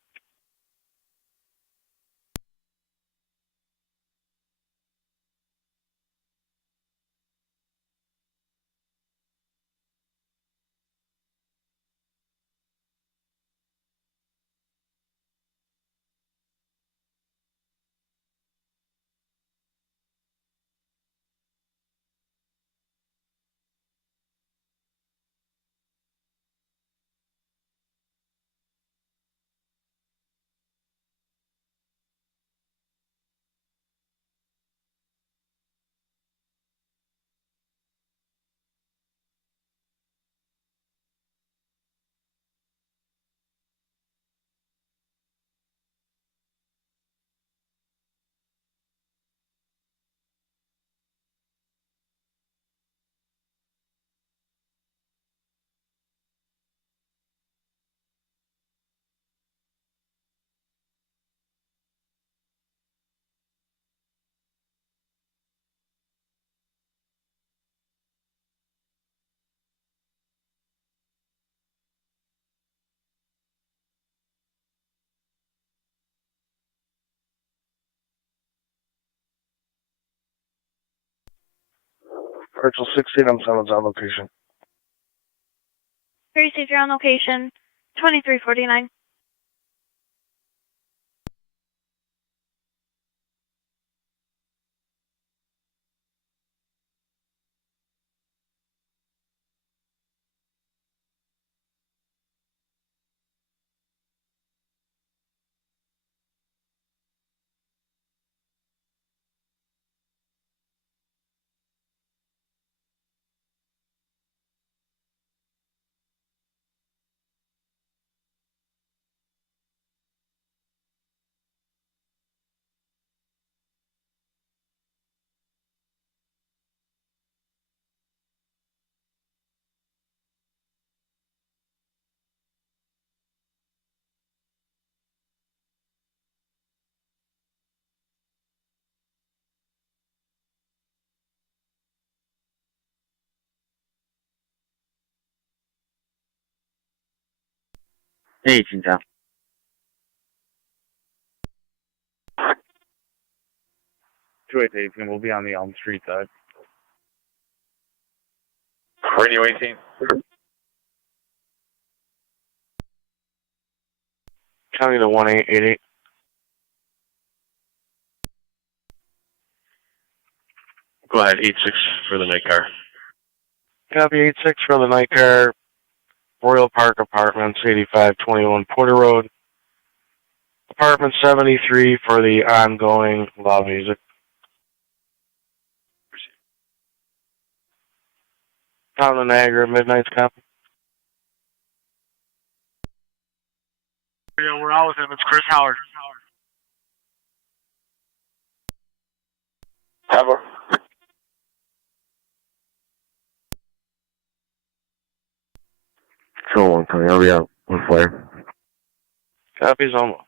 Virtual 16, I'm Summons on location. Receive your on location. 2349. Hey, 18 down. We'll be on the Elm Street side. Radio 18. County to 1888. Go ahead, 8-6 for the night car. Copy 8-6 for the night car. Royal Park Apartments, 8521 Porter Road. Apartment 73 for the ongoing loud music. Town of Niagara, Midnight's copy. Yeah, we're out with him. It's Chris Howard. Ever. So long, Tony. I'll be out with flare. Copies almost.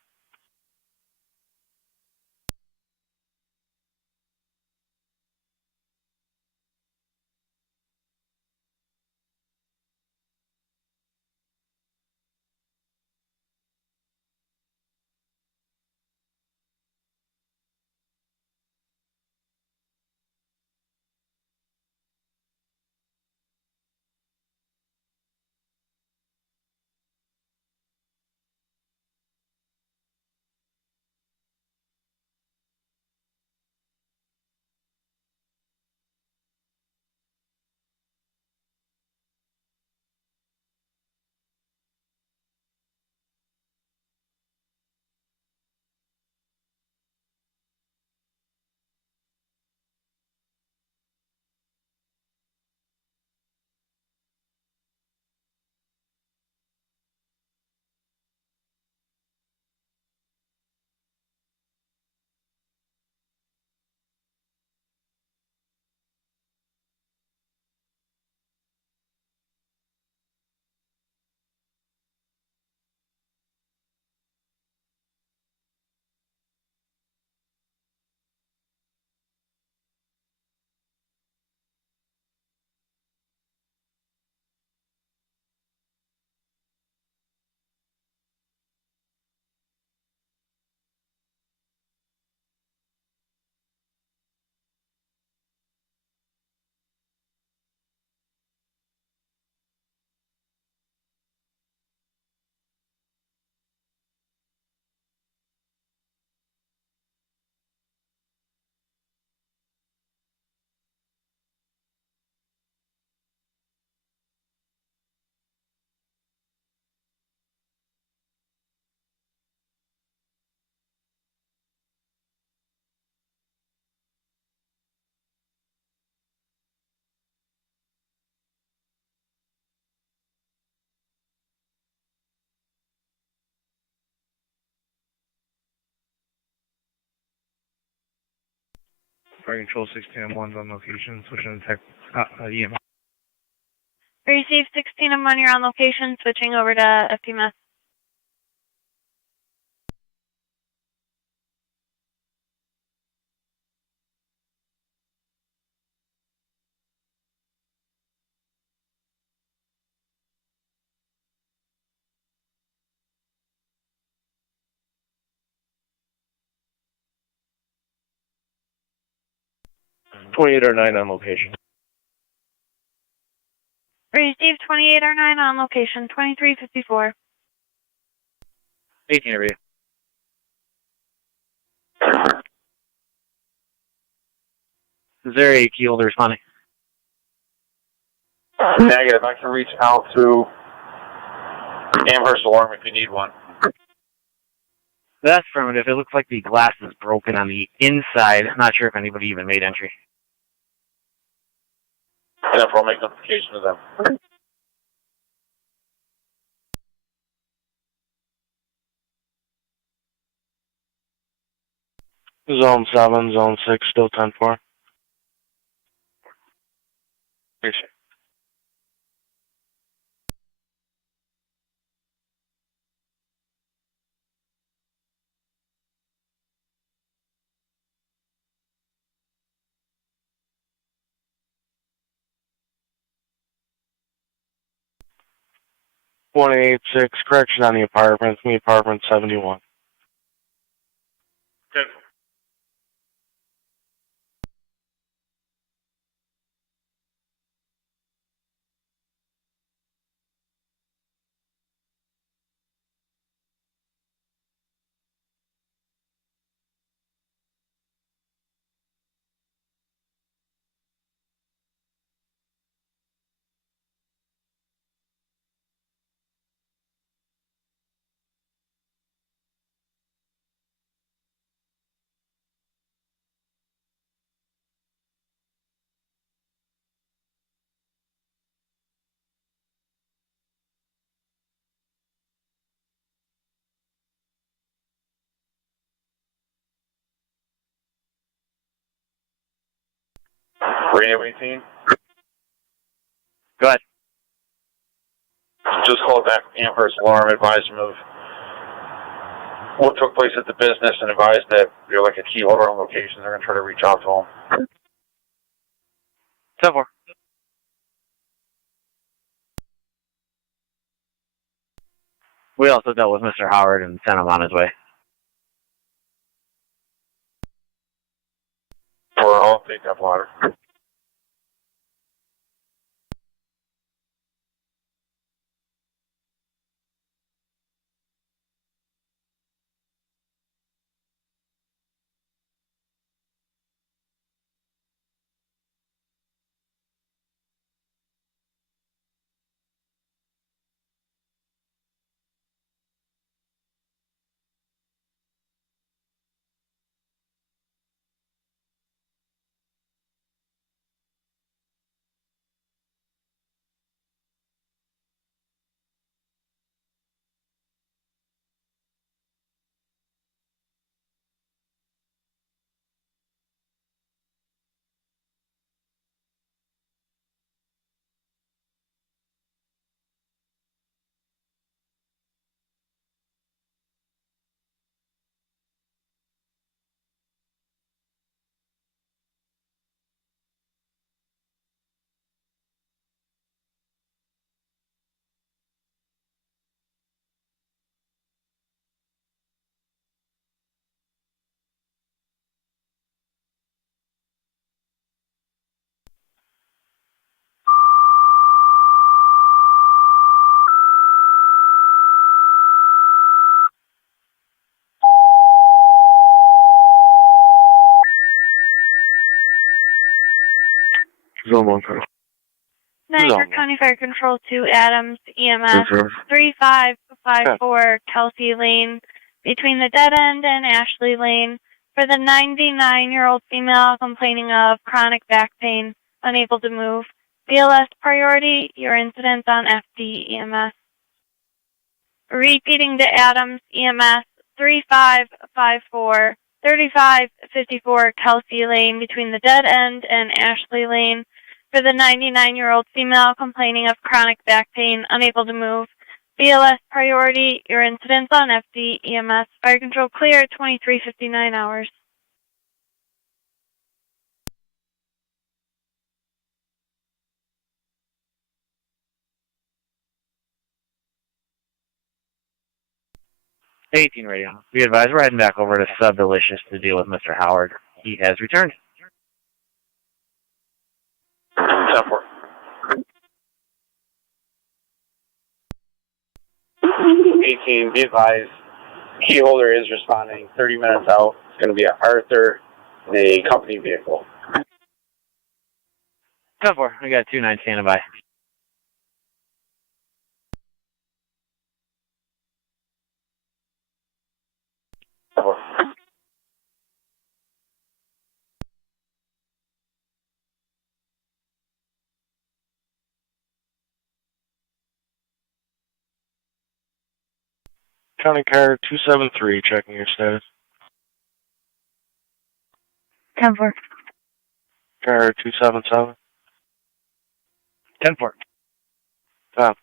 Fire Control 16M1's on location, switching to EMS. Receive 16M1, you're on location, switching over to FTMS. .2809 on location. Receive 2809 on location, 2354. 18 over you. Is there a key holder responding? Negative. I can reach out to Amherst Alarm if you need one. That's affirmative. It looks like the glass is broken on the inside. Not sure if anybody even made entry. And therefore I'll make notification to them. Zone 7, Zone 6, still 10-4. Appreciate it. .186, correction on the apartment, me apartment 71. Good. Radio 18. Go ahead. Just called back Amherst Alarm, advised them of what took place at the business and advised that you're like a key holder on location. They're going to try to reach out to them. 10-4. We also dealt with Mr. Howard and sent him on his way. I'll take that water. Zone 1, Colonel. Niagara County Fire Control 2, Adams, EMS, 3554 Kelsey Lane, between the dead end and Ashley Lane, for the 99-year-old female complaining of chronic back pain, unable to move. BLS priority, your incident on FD EMS. Repeating to Adams, EMS, 3554 3554 Kelsey Lane between the Dead End and Ashley Lane for the 99-year-old female complaining of chronic back pain, unable to move. BLS priority, your incidents on FD, EMS, fire control clear, 23:59 hours. '18 radio. Be advised, we're heading back over to Sub Delicious to deal with Mr. Howard. He has returned. 10-4. 18, be advised, key holder is responding 30 minutes out. It's going to be at Arthur in a company vehicle. 10-4, we got 2-9 standing by. County Car 273, checking your status. 10-4. Car 277. 10-4. Stop.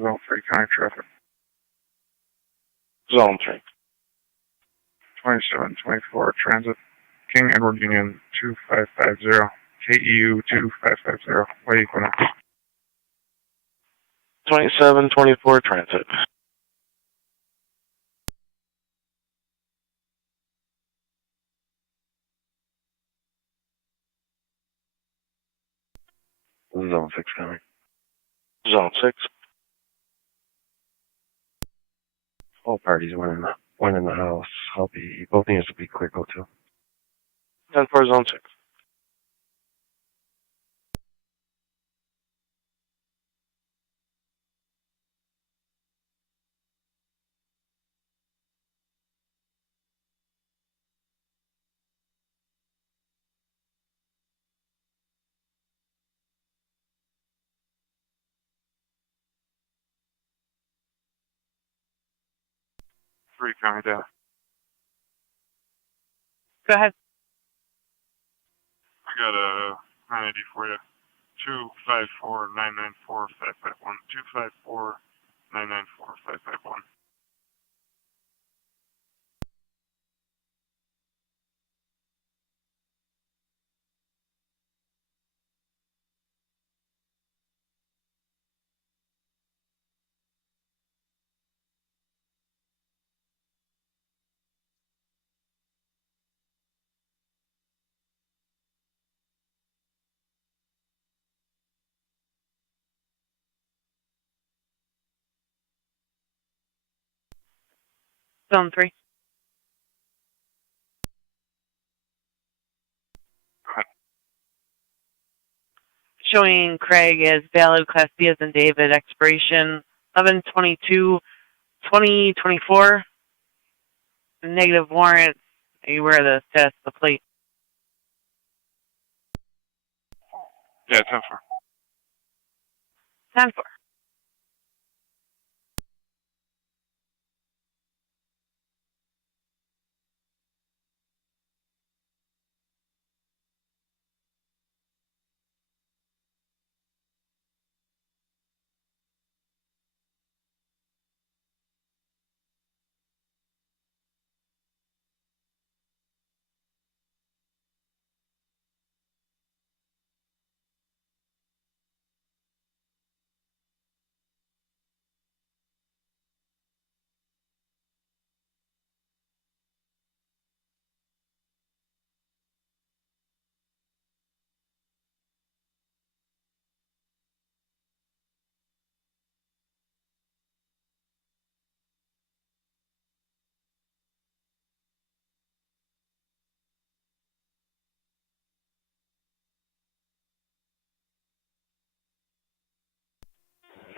Zone 3 county traffic. Zone 3. 2724 transit. King Edward Union 2550. KEU 2550. Way equinox. 2724 transit. Zone 6 coming. Zone 6. All parties went in the house. Both units will be clear, go to. 10-4, Zone 6. Three county data. Go ahead. I got a 980 for you. 254-994-551. 254-994-551. Zone 3. Showing Craig as valid Class B as in David, expiration 11/22/2024. Negative warrant. Are you aware of the status of the plate? Yeah, 10-4. 10-4.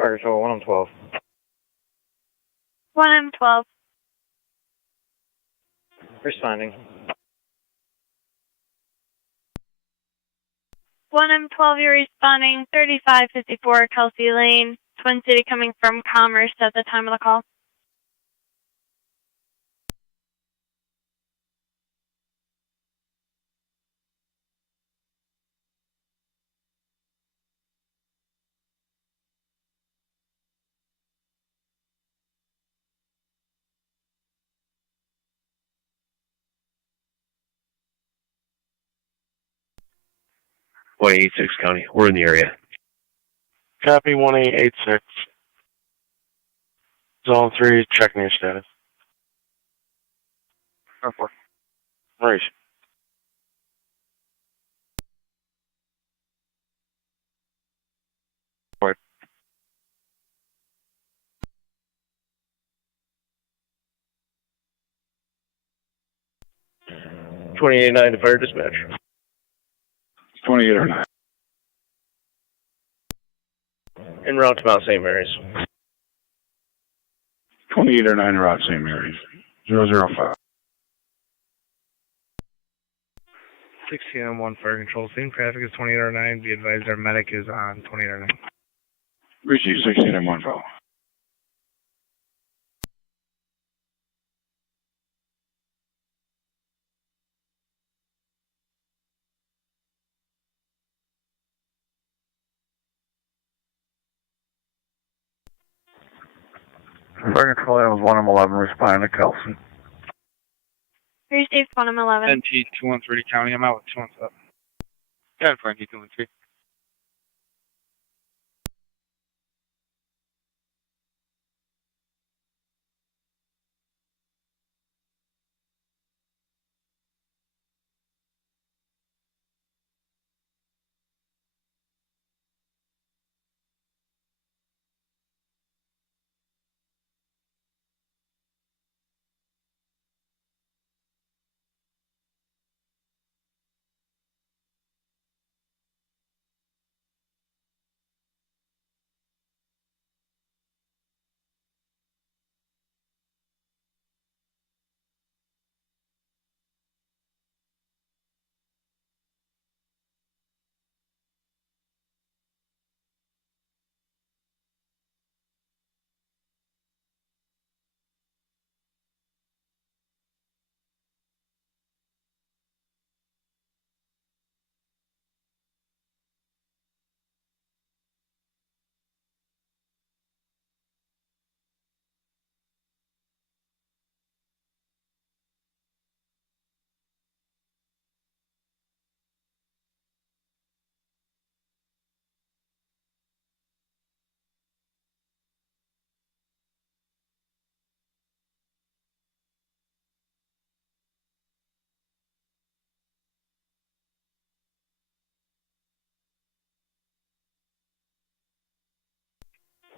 Fire Control 1 on 12. 1M12. Responding. 1M12, you're responding 3554 Kelsey Lane, Twin City, coming from Commerce at the time of the call. One 86 County. We're in the area. Copy 1886. Zone 3, checking your status. 4. Right. Right. 2809 to fire dispatch. 2809. En route to Mount St. Mary's. 2809 route St. Mary's. 005. 1601 Fire Control. Same traffic as 2809. Be advised our medic is on 2809. Receive 1601 follow. Fire Control, that was 1M11 responding to Kelsey. Received 1M11. NT 213 County, I'm out with 217. Yeah, for NT 213.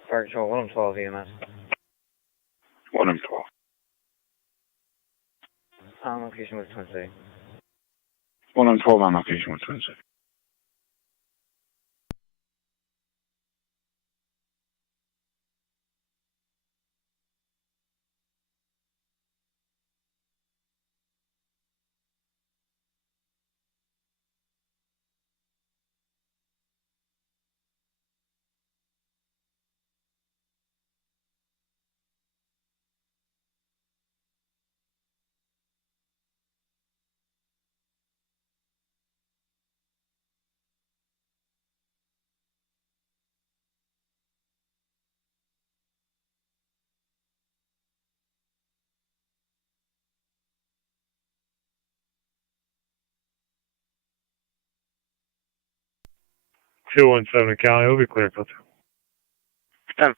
Fire Control 112 EMS. 1M12. On location with Twin City. 1M12 on location with Twin City. Two one seven County, we'll be clear for 10.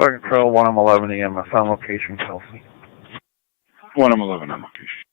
Fire Control 1M11 EMS on location, Chelsea. 1M11 on location.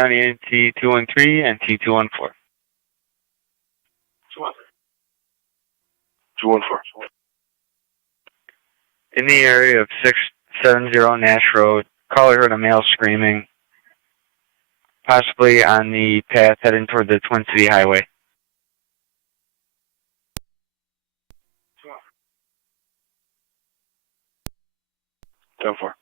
County NT 213 and T 214. 214. In the area of 670 Nash Road, caller heard a male screaming, possibly on the path heading toward the Twin City Highway. Go for.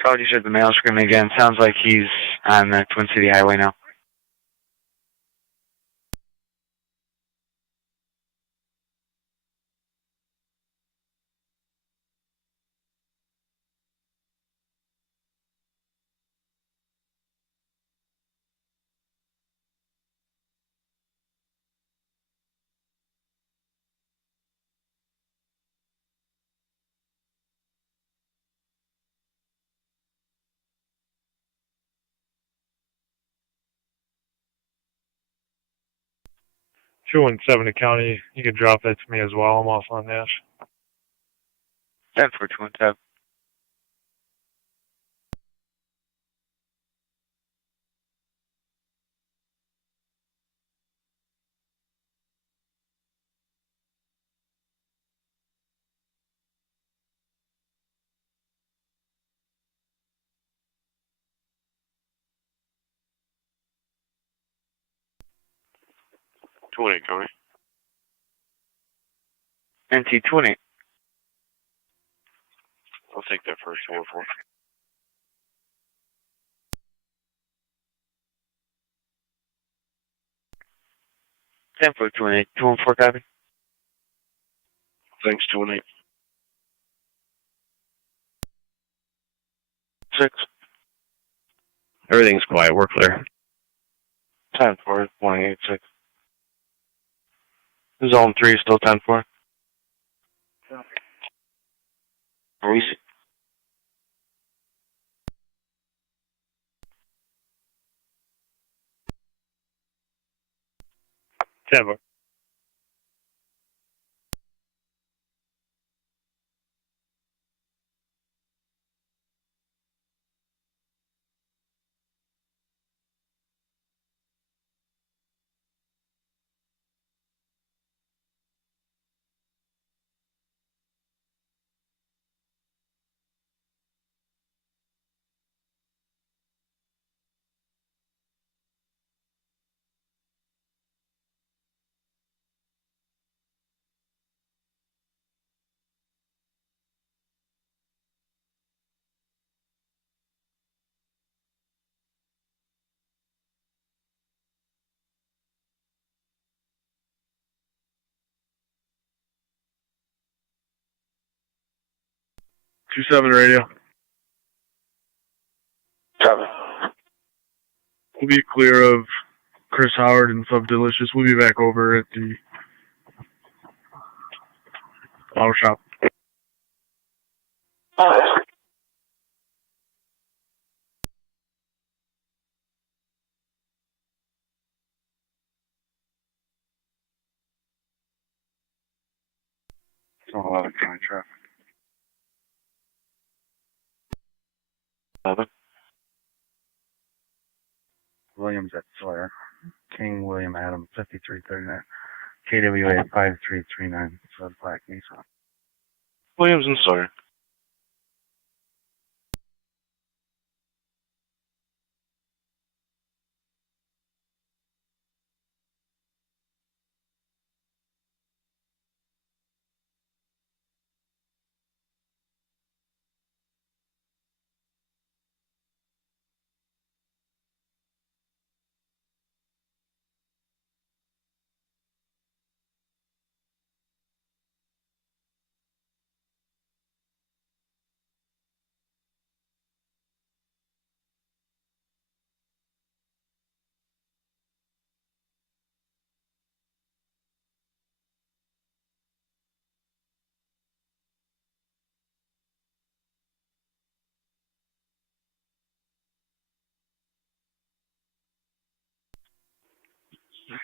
Caller just heard the male screaming again. Sounds like he's on the Twin City Highway now. In 70 County, you can drop that to me as well. I'm off on Nash. 10-4-2-1-7. County. NT 20. I'll take that first 214. Ten for 218. 214 copy. Thanks, 218. 6. Everything's quiet. We're clear. 10-4, 186. Zone 3 is still 10-4. Easy. Denver. Two 7 radio. Copy. We'll be clear of Chris Howard and Sub Delicious. We'll be back over at the auto shop. It's not a lot of county traffic. 11. Williams at Sawyer. King William Adam 5339. KWA 5339. So Black Nissan. Williams and Sawyer.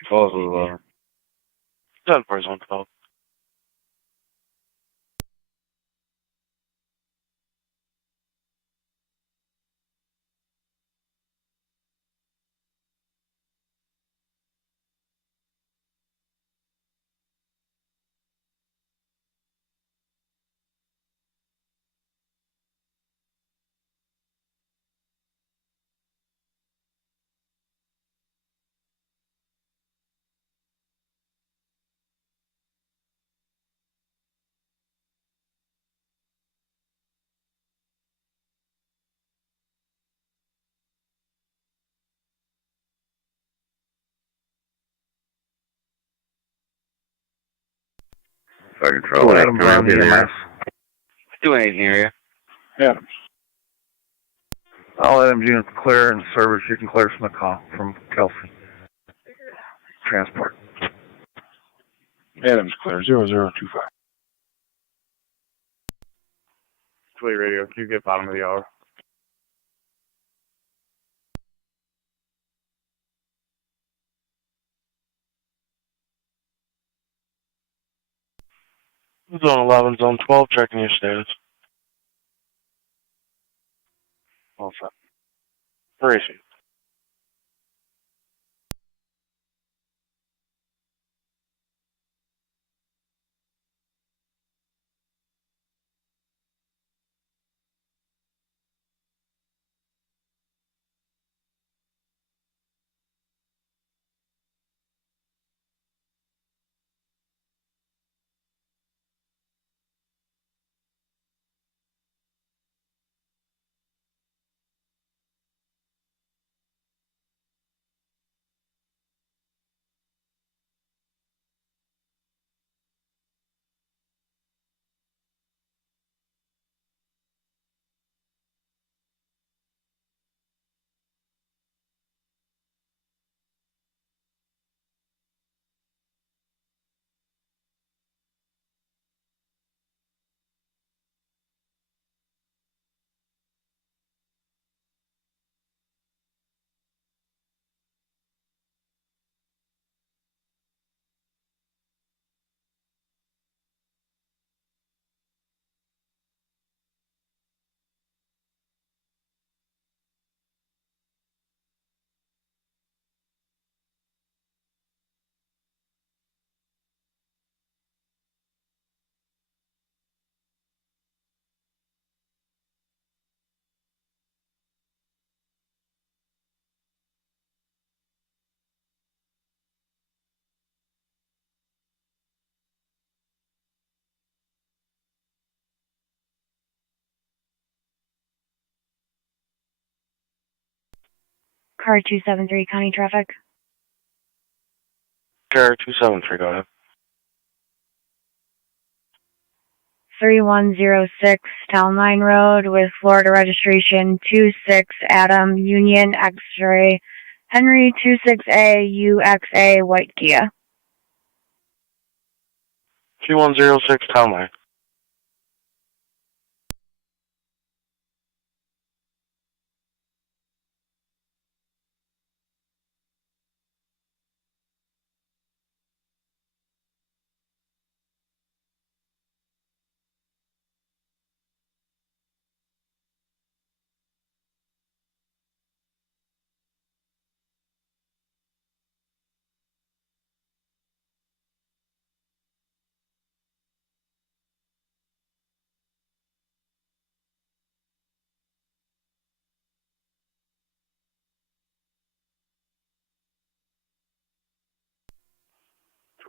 Falls with 11. 10-4 is 112. Fire control, Adams on the EMS. 218 in the area. Adams. All Adams units clear and service. You can clear from the call from Kelsey. Transport. Adams clear 0025. Twilly radio, can you get bottom of the hour? Zone 11, Zone 12, checking your status. All set. Racing. Car 273, county traffic. Car 273, go ahead. 3106 Town Line Road with Florida registration 26 Adam Union X-ray Henry 26A UXA white Kia. 3106, Town Line.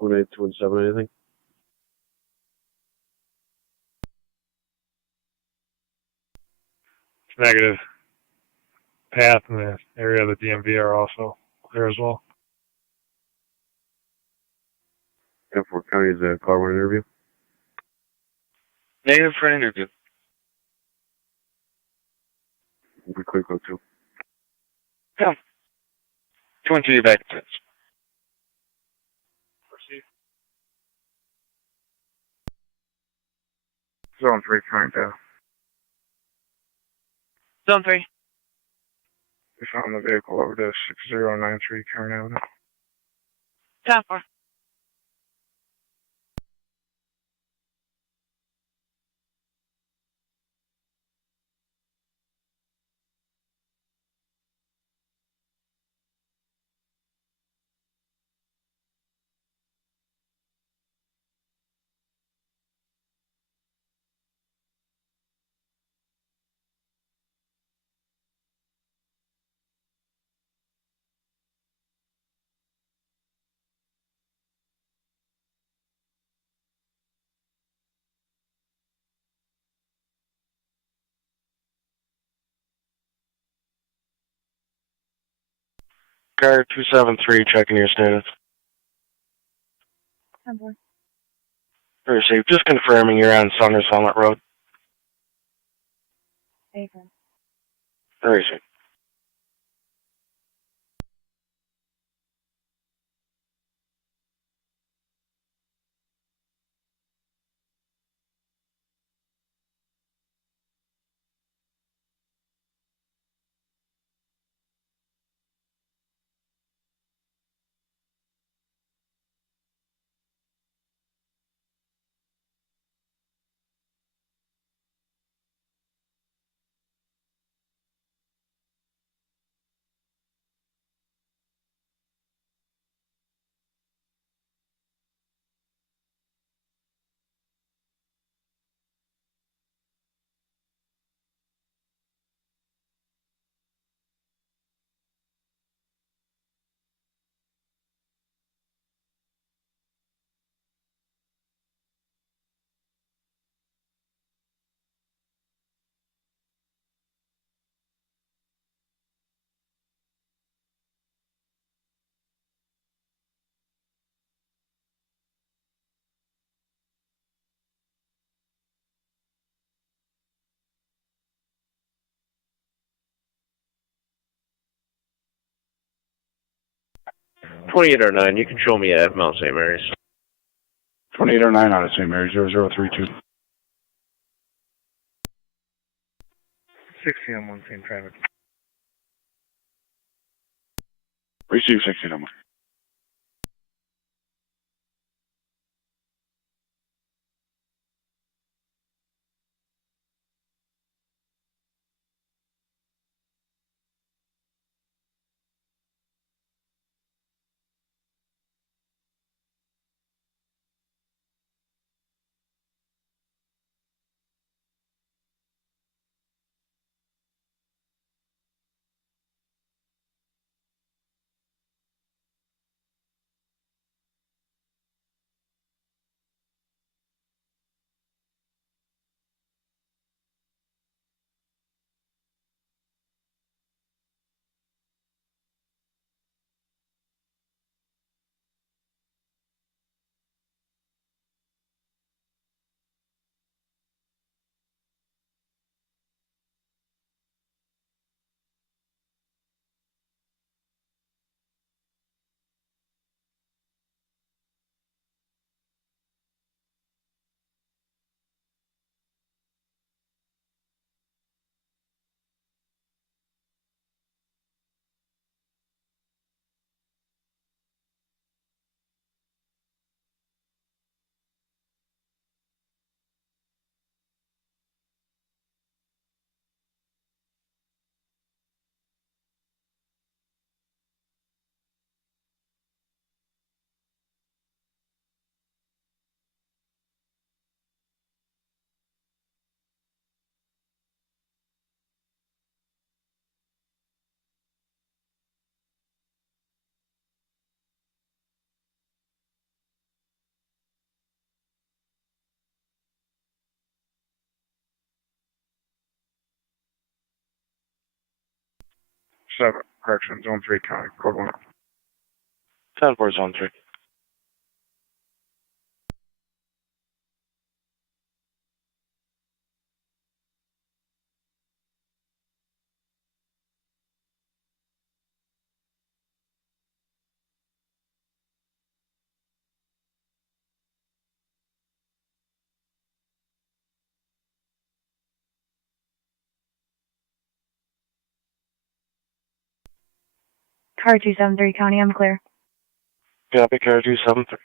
Twin 827, anything? It's negative. Path and the area of the DMV are also clear as well. F4 County is a car one interview. Negative for an interview. We quick go too. Yeah. 212 back to this. Zone 3, current down. Zone 3. We found the vehicle over to 6093 Karen Avenue. Time 4. Car 273, checking your status. Very safe. Just confirming you're on Saunders Summit Road. Very safe. (2809), you can show me at Mount St. Mary's. 2809 out of St. Mary's, 0032. 60 on 1, same traffic. Receive 60 on 1. Correction, Zone 3 County, Code 1. 10 for Zone 3. Car 273 County, I'm clear. Copy, car 273.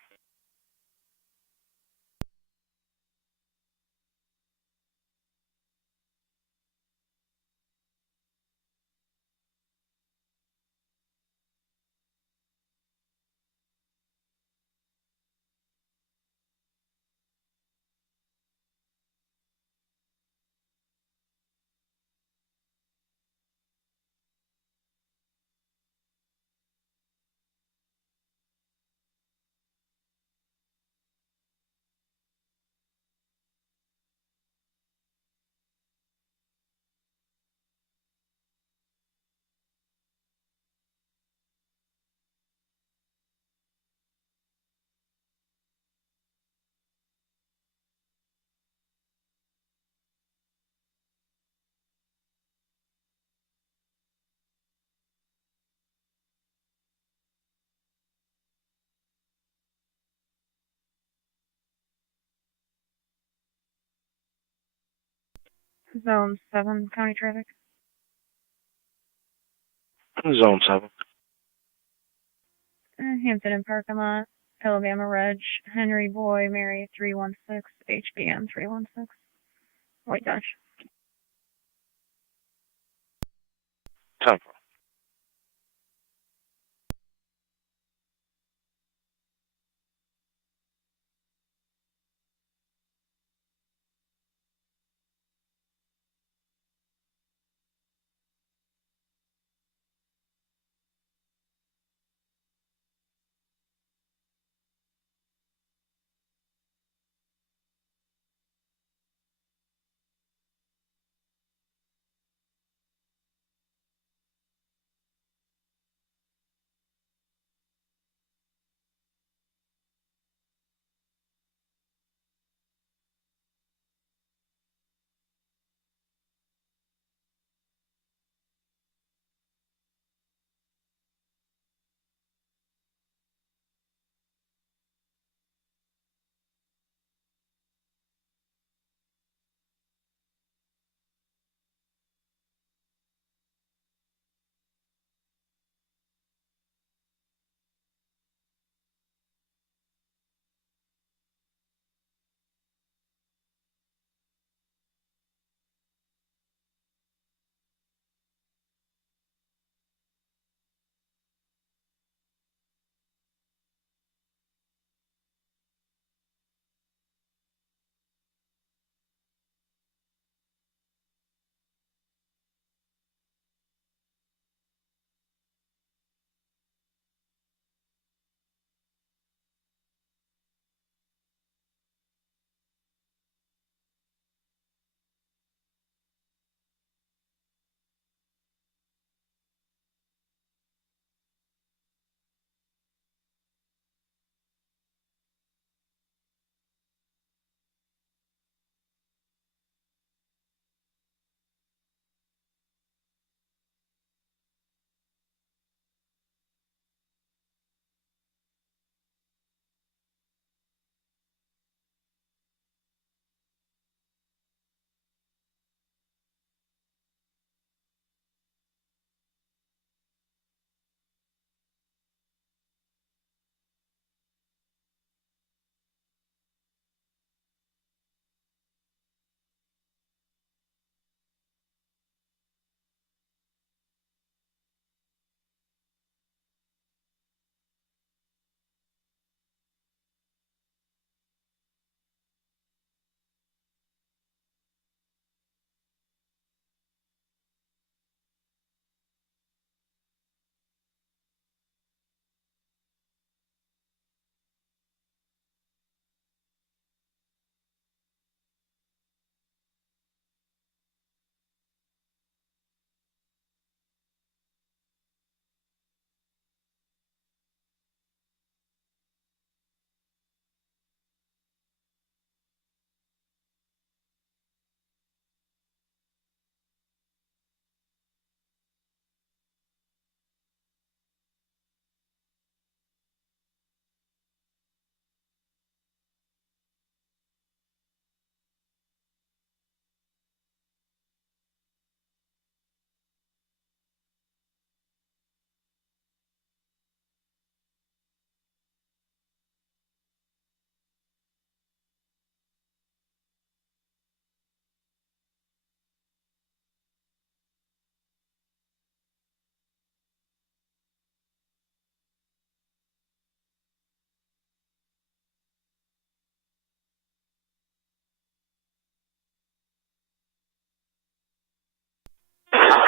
Zone 7, county traffic. Zone 7. Hampton and parking lot, Alabama Reg, Henry Boy, Mary 316, HBM 316. White Dutch. 10-4.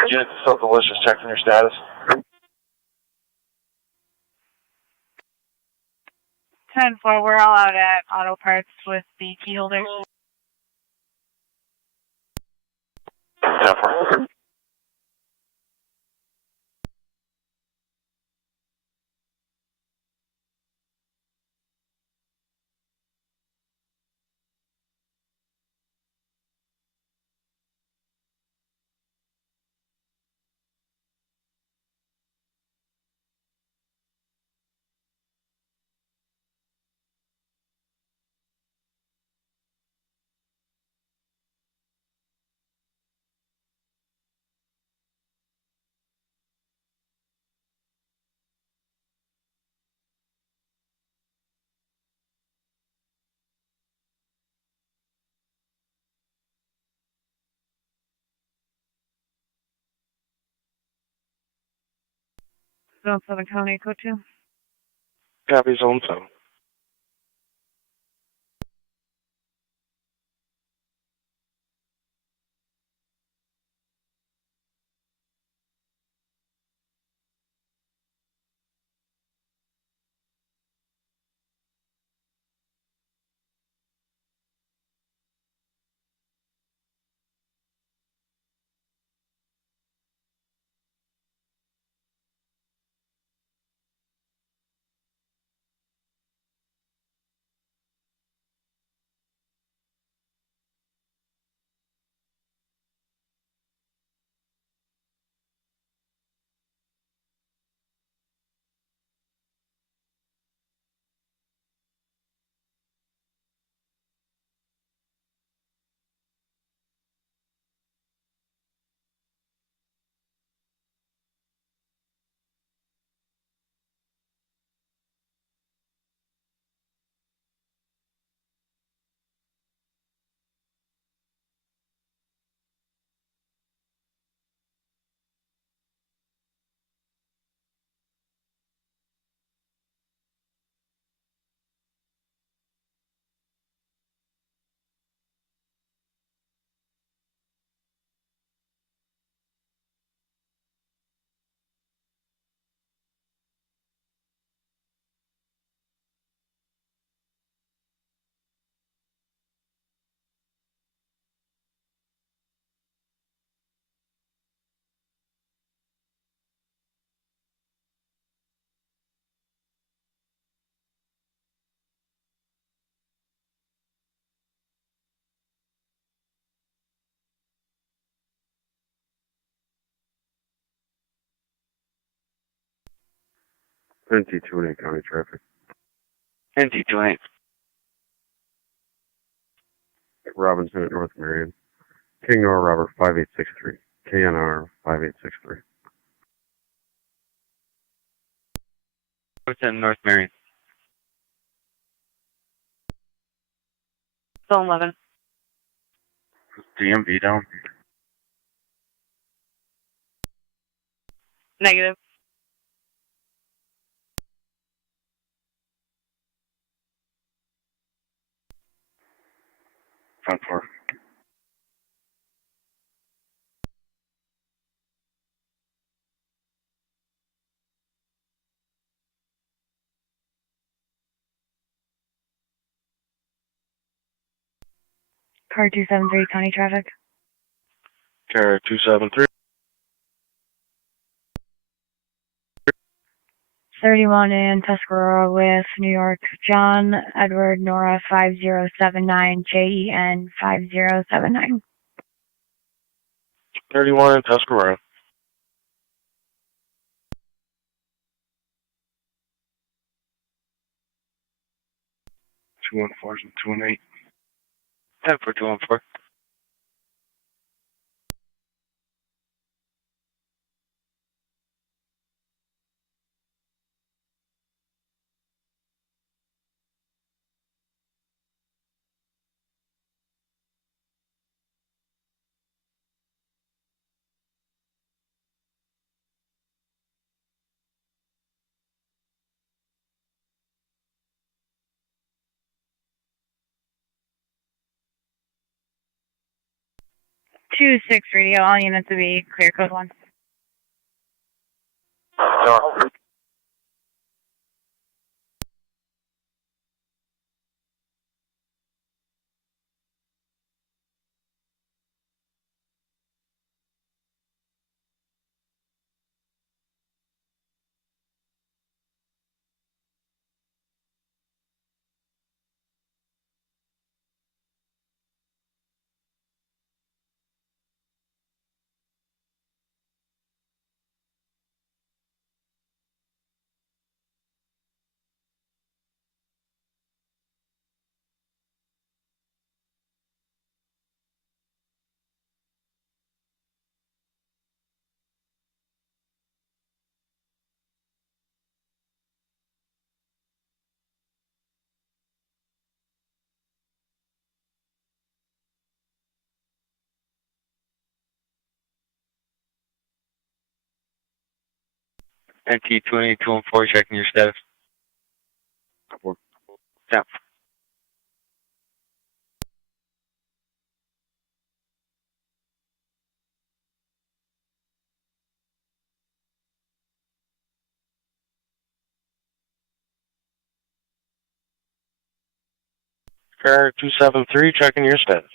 Unit to delicious, checking your status. 10-4, we're all out at auto parts with the key holders. 10-4. Zone 7 County, code 2. Copy, Zone 7. NT28 County Traffic. NT28. Robinson at North Marion. King Nora Robert 5863. KNR 5863. What's in North Marion? Zone 11. DMV down. Negative. Front 4. Car 273, County Traffic. Car 273. 31 in Tuscarora with New York, John Edward Nora 5079, JEN 5079. 31 in Tuscarora. Two 1-4s and 2 1-8. 10 for 214. Two 6 radio, all units to be clear, code 1. NT 28214, checking your status. Yeah. Car 273, checking your status.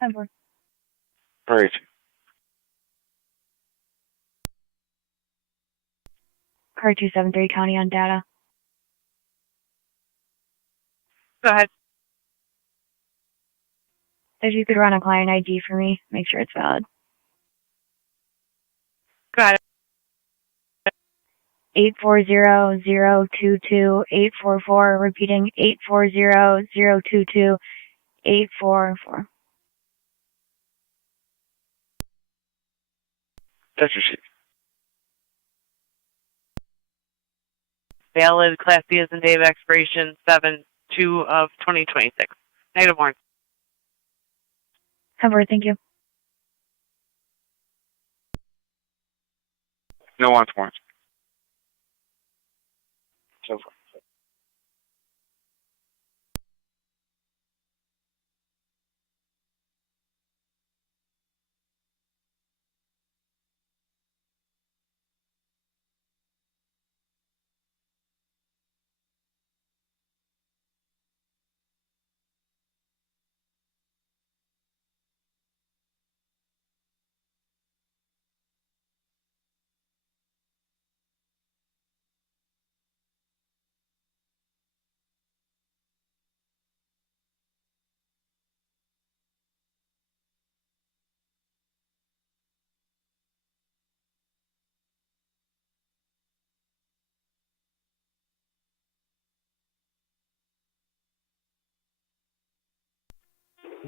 Edward. Right. Car 273, County on data. Go ahead. If you could run a client ID for me, make sure it's valid. Got it. 840-022-844, repeating 840-022-844. That's your seat. Valid Class B as in Dave, expiration 7/2 of 2026. Negative warrant. Edward, thank you. No wants warrants. So far.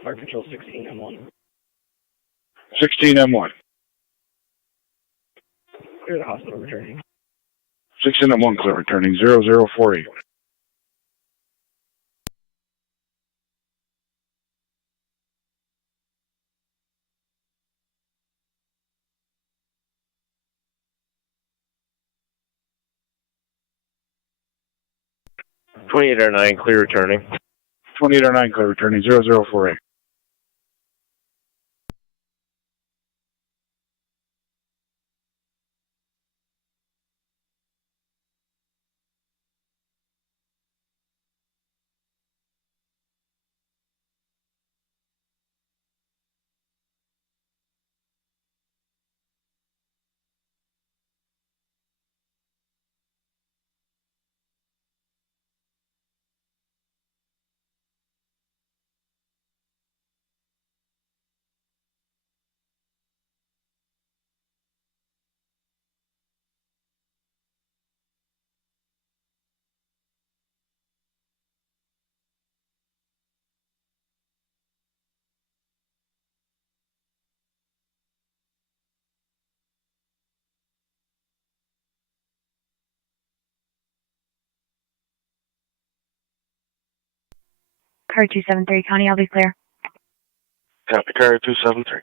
Fire Control 16M1. 16M1. Clear the hospital returning. 16M1 clear returning 0048. Twenty-eight or 9 clear returning. 2809 clear returning 0048. Car 273, County, I'll be clear. Copy, car 273.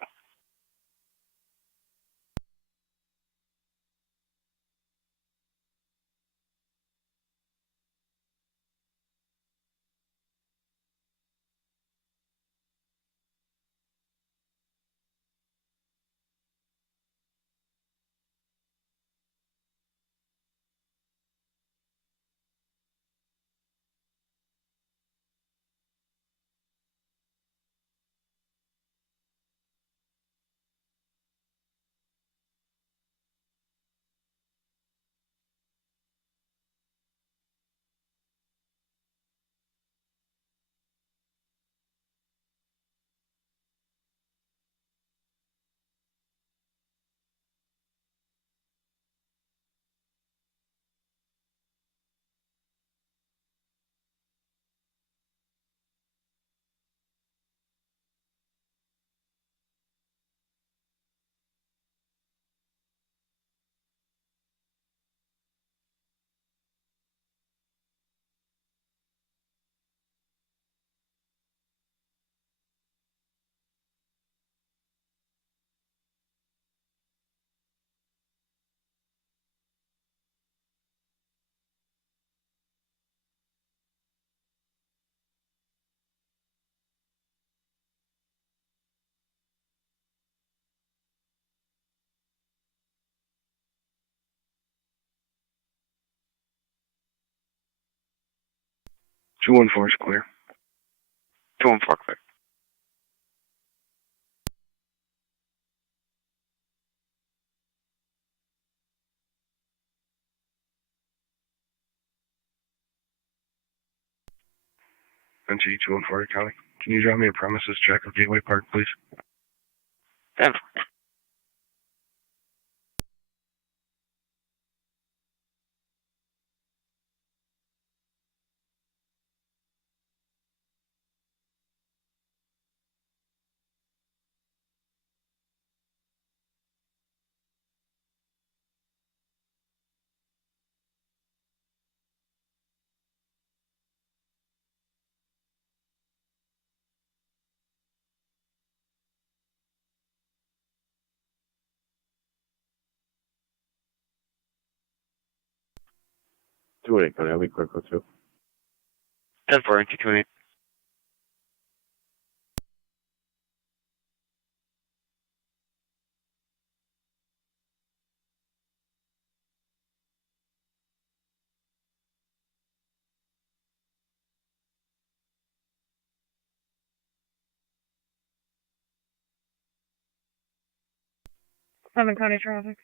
214 is clear. 214 clear. NG 214 County. Can you drop me a premises check of Gateway Park, please? 10. Two eight, I'll be quick with you. 10-4, NG 28. Summon County traffic.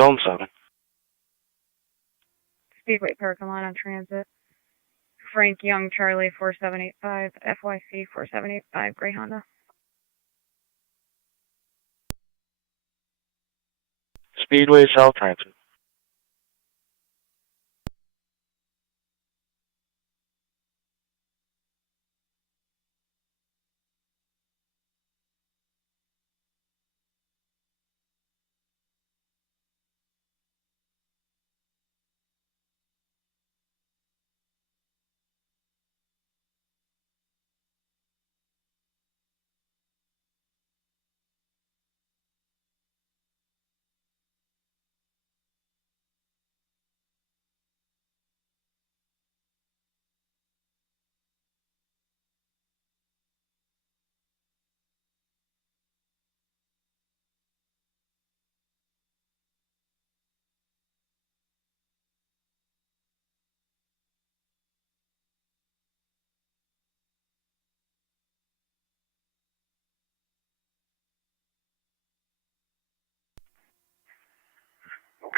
Zone 7. Speedway parking lot on transit. Frank Young, Charlie 4785, FYC 4785, Gray Honda. Speedway South Transit.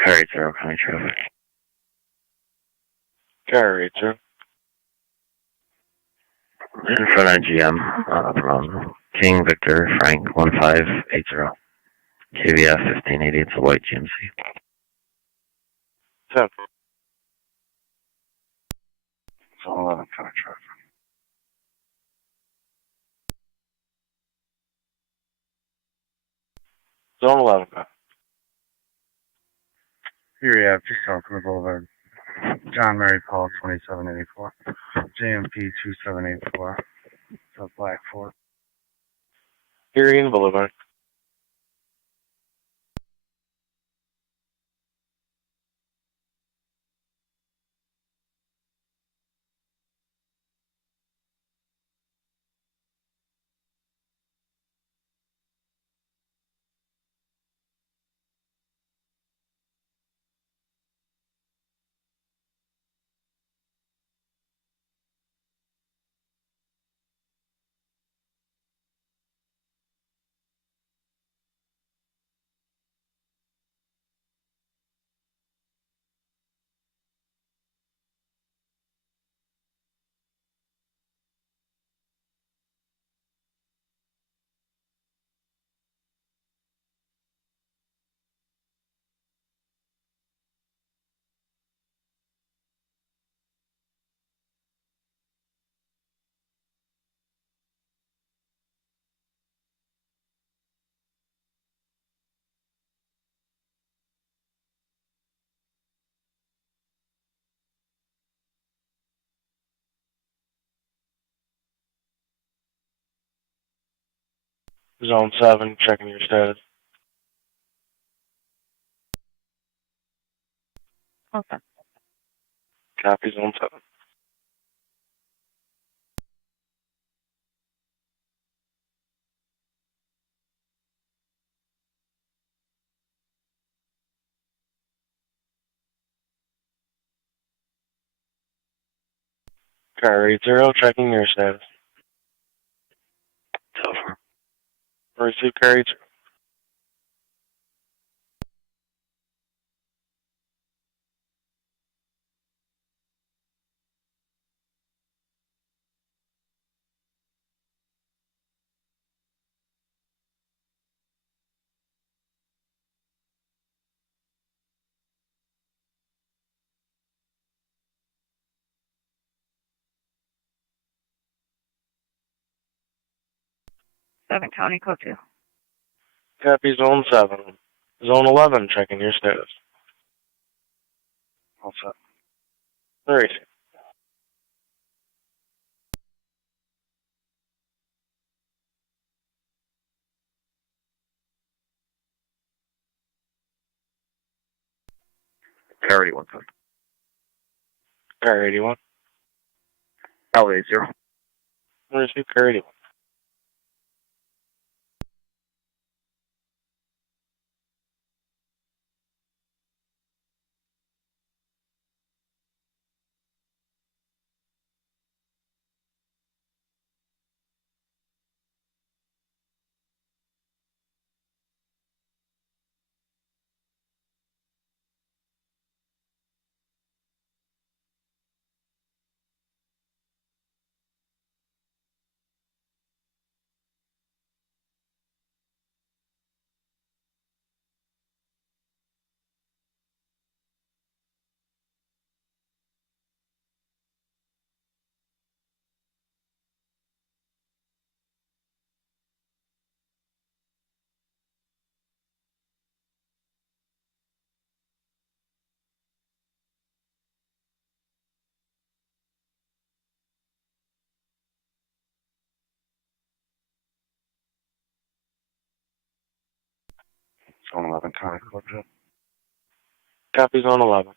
Carry 0 County traffic. Carry 0. In front of GM from King Victor Frank 1580. KVF 1580, it's a white GMC. 10. Zone 11 County traffic. Zone 11. Here you have 2 South Boulevard. John Mary Paul 2784. JMP 2784. South Black 4. Erie Boulevard. Zone 7, checking your status. Okay. Copy Zone 7. Car 80, checking your status. Receive car 80. Seven County Code 2. Copy Zone 7. Zone 11, checking your status. All set. Receive. Car 81, sir. Car 81. L80. Receive car 81. Zone 11, County Code 2. Copy Zone 11.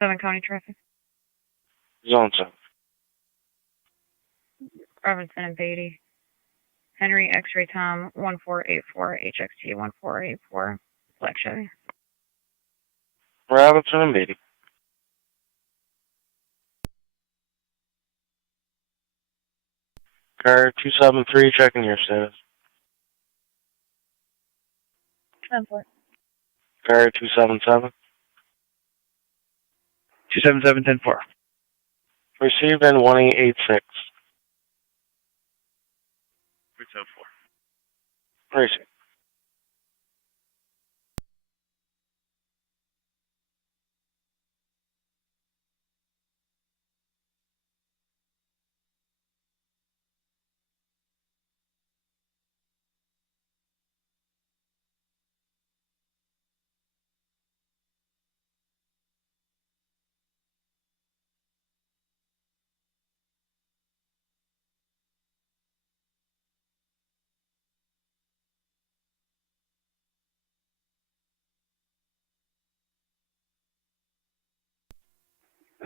Seven County Traffic. Zone 7. Robinson and Beatty. Henry X-ray Tom 1484 HXT 1484. Black Chevy. Robinson and Beatty. Car 273, checking your status. 10-4. Car 277. 277 10-4. Received in 1886. 374. Receive.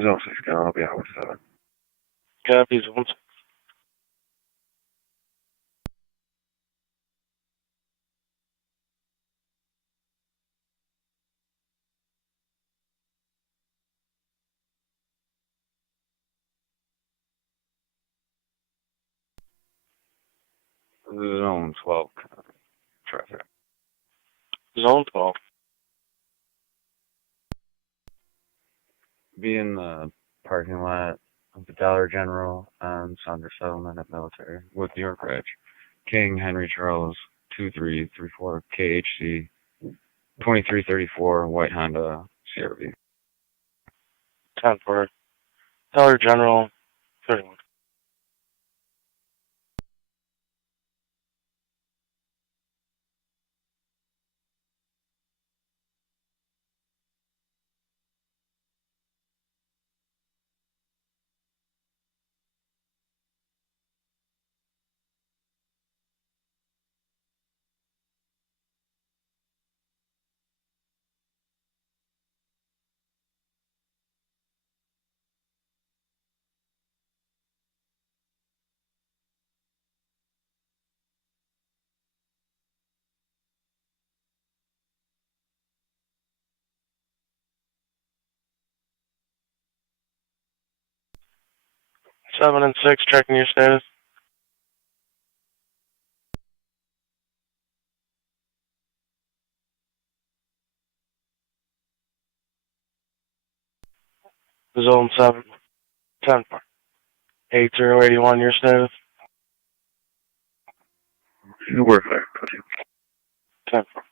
Zone 6, I'll be out with 7. Copy Zone 6. Zone 12 traffic. Zone 12. Be in the parking lot of the Dollar General on Saunders Settlement at Military with New York Ridge. King Henry Charles 2334 KHC 2334 White Honda CRV. 10 for Dollar General 31. Seven and 6, checking your status. Zone 7. 10 for 8081, your status. We're there. 10 for.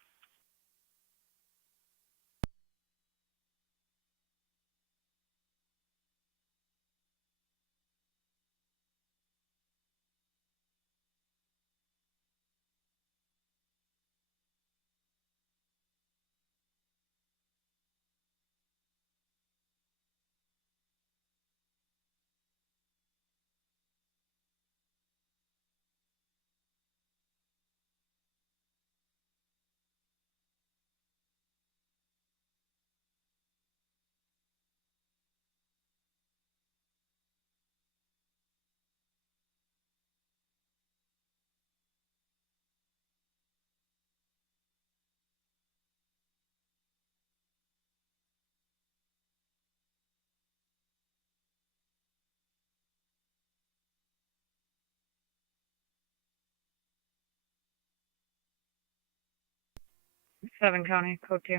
Seven County, code 2.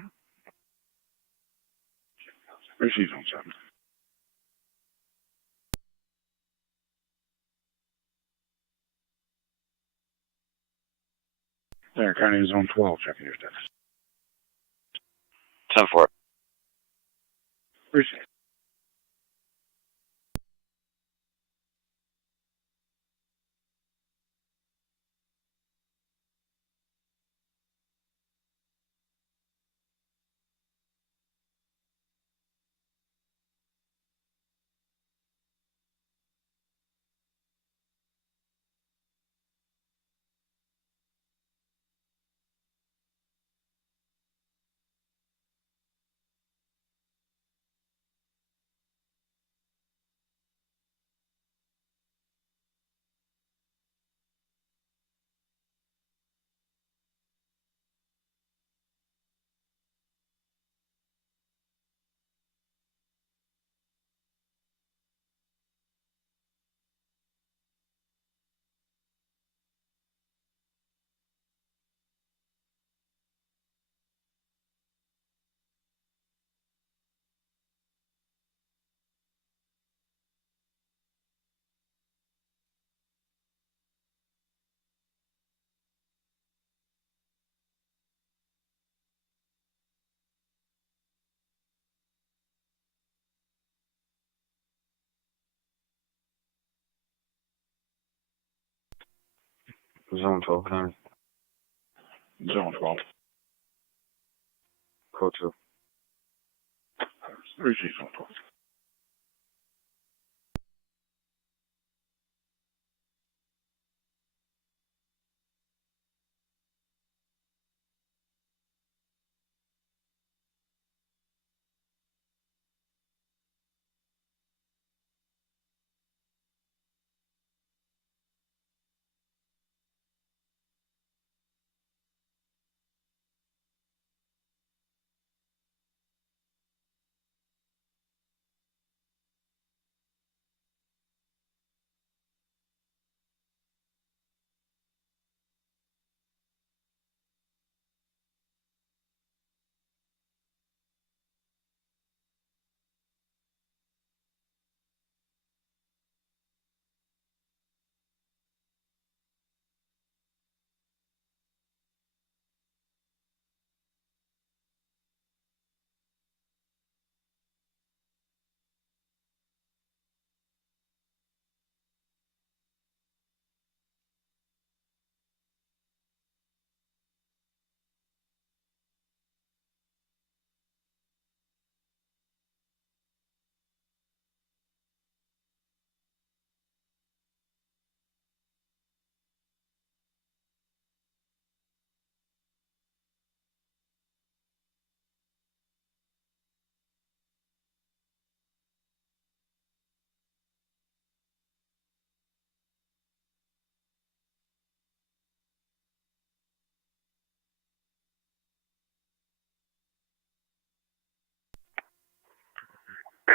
Receive Zone 7. There, County Zone 12, checking your status. 10 for. Receive. Zone 12 County. Zone 12. Code 2. Receive Zone 12.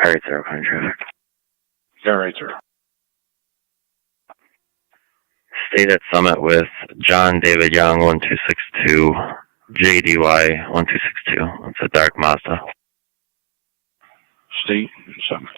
Alright, 0 County traffic. Yeah, right, sir. Stayed at Summit with John David Young, 1262, JDY, 1262. It's a dark Mazda. State, Summit.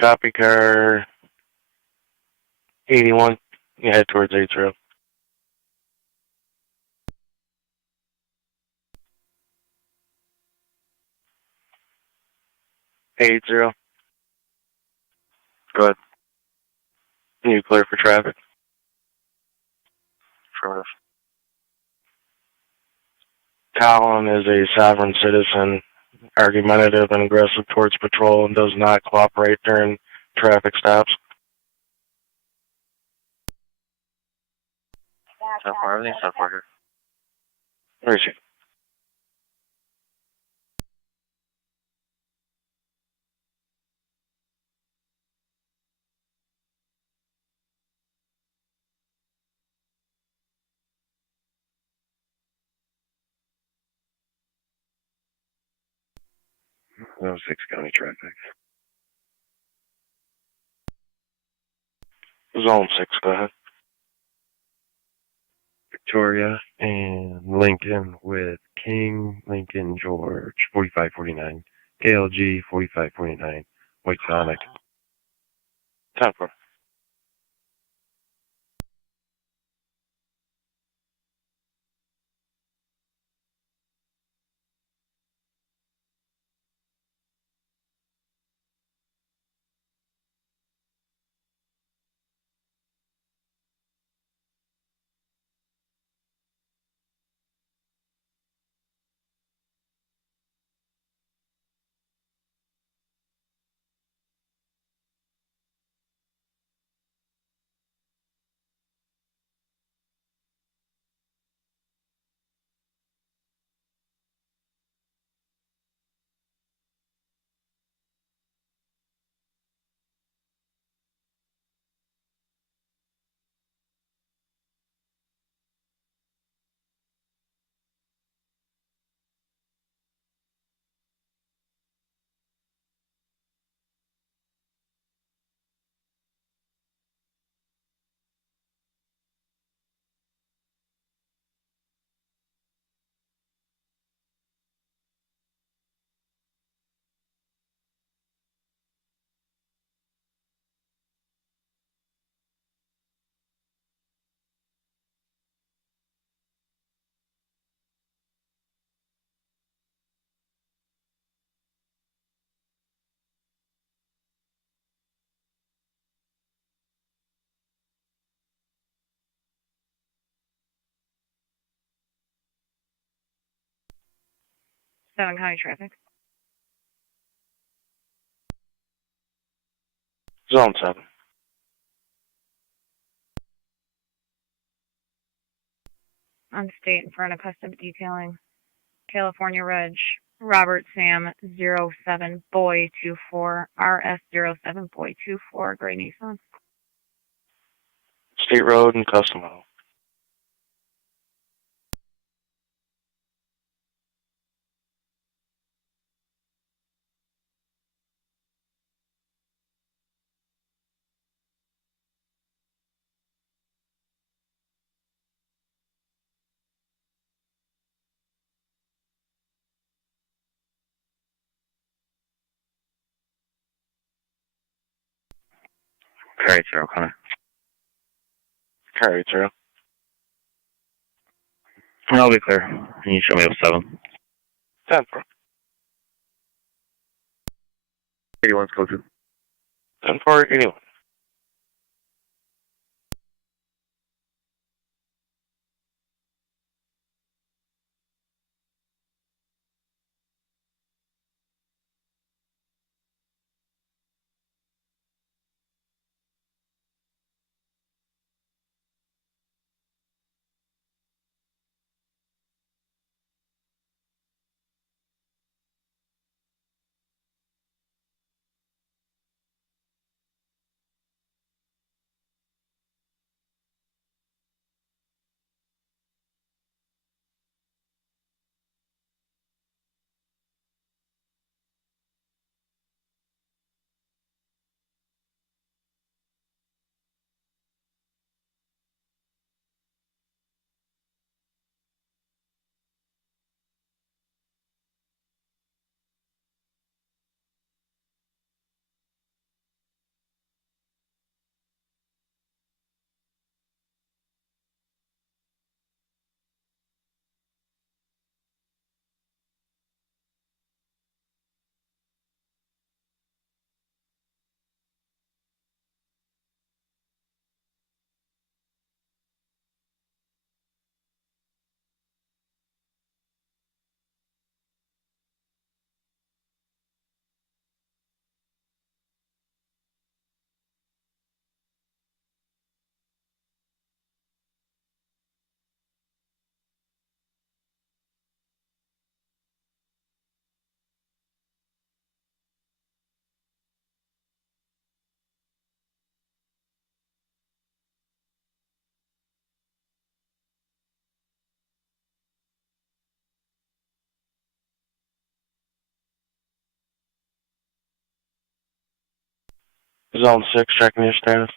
Copy car 81. You head towards 80. Go ahead. You clear for traffic? Affirmative. Colin is a sovereign citizen, argumentative and aggressive towards patrol, and does not cooperate during traffic stops. So far, everything's so far here. Where is she? No 6 County traffic. Zone 6, go ahead. Victoria and Lincoln with King, Lincoln, George, 4549. KLG, 4549. White Sonic. 10-4. Seven County traffic. Zone 7. On state in front of custom detailing. California Reg. Robert Sam 07 Boy 24 RS 07 Boy 24 Gray Nissan. State Road and Custom Auto. Car 80, Connor. Car 80. I'll be clear. Can you show me 07? 10-4. 81's go to. 10-4, 81. Zone 6, checking your status.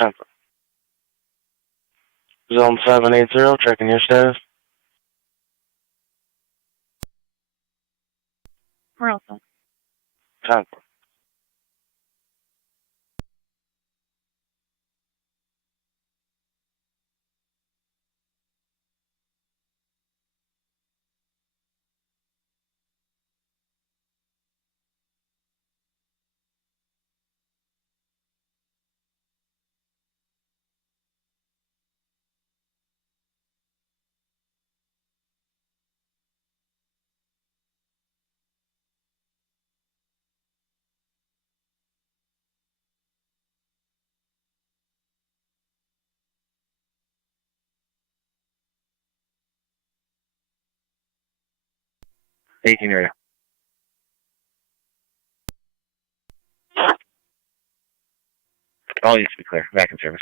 10-4. Zone 780, checking your status. We're all set. 10-4. area. All needs to be clear. Back in service.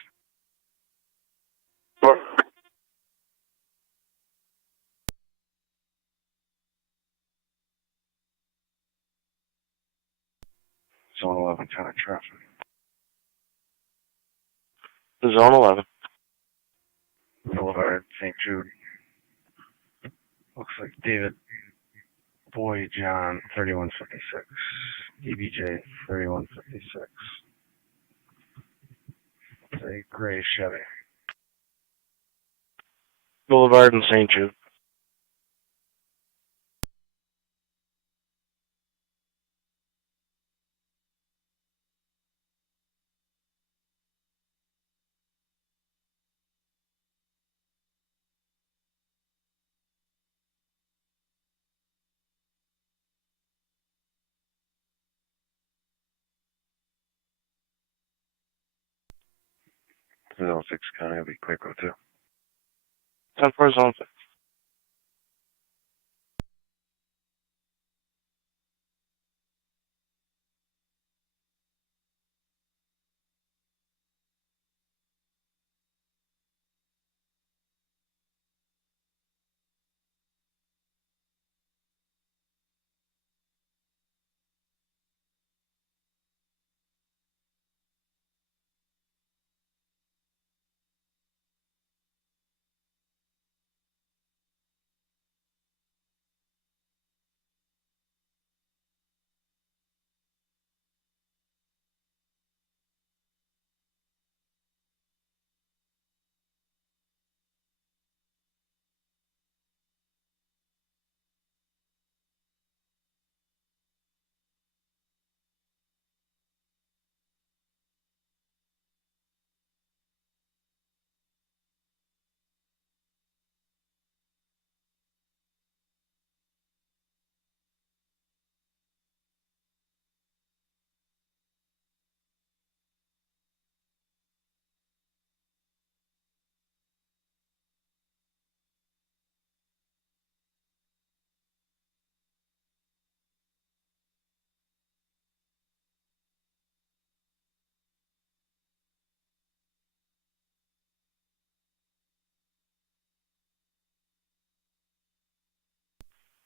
Zone 11, counter traffic. Zone 11. Boulevard, St. Jude. Looks like David Boy John, 3156. EBJ, 3156. It's a gray Chevy. Boulevard and St. Jude. Zone 6 County will be quick go too. 10-4, Zone 6.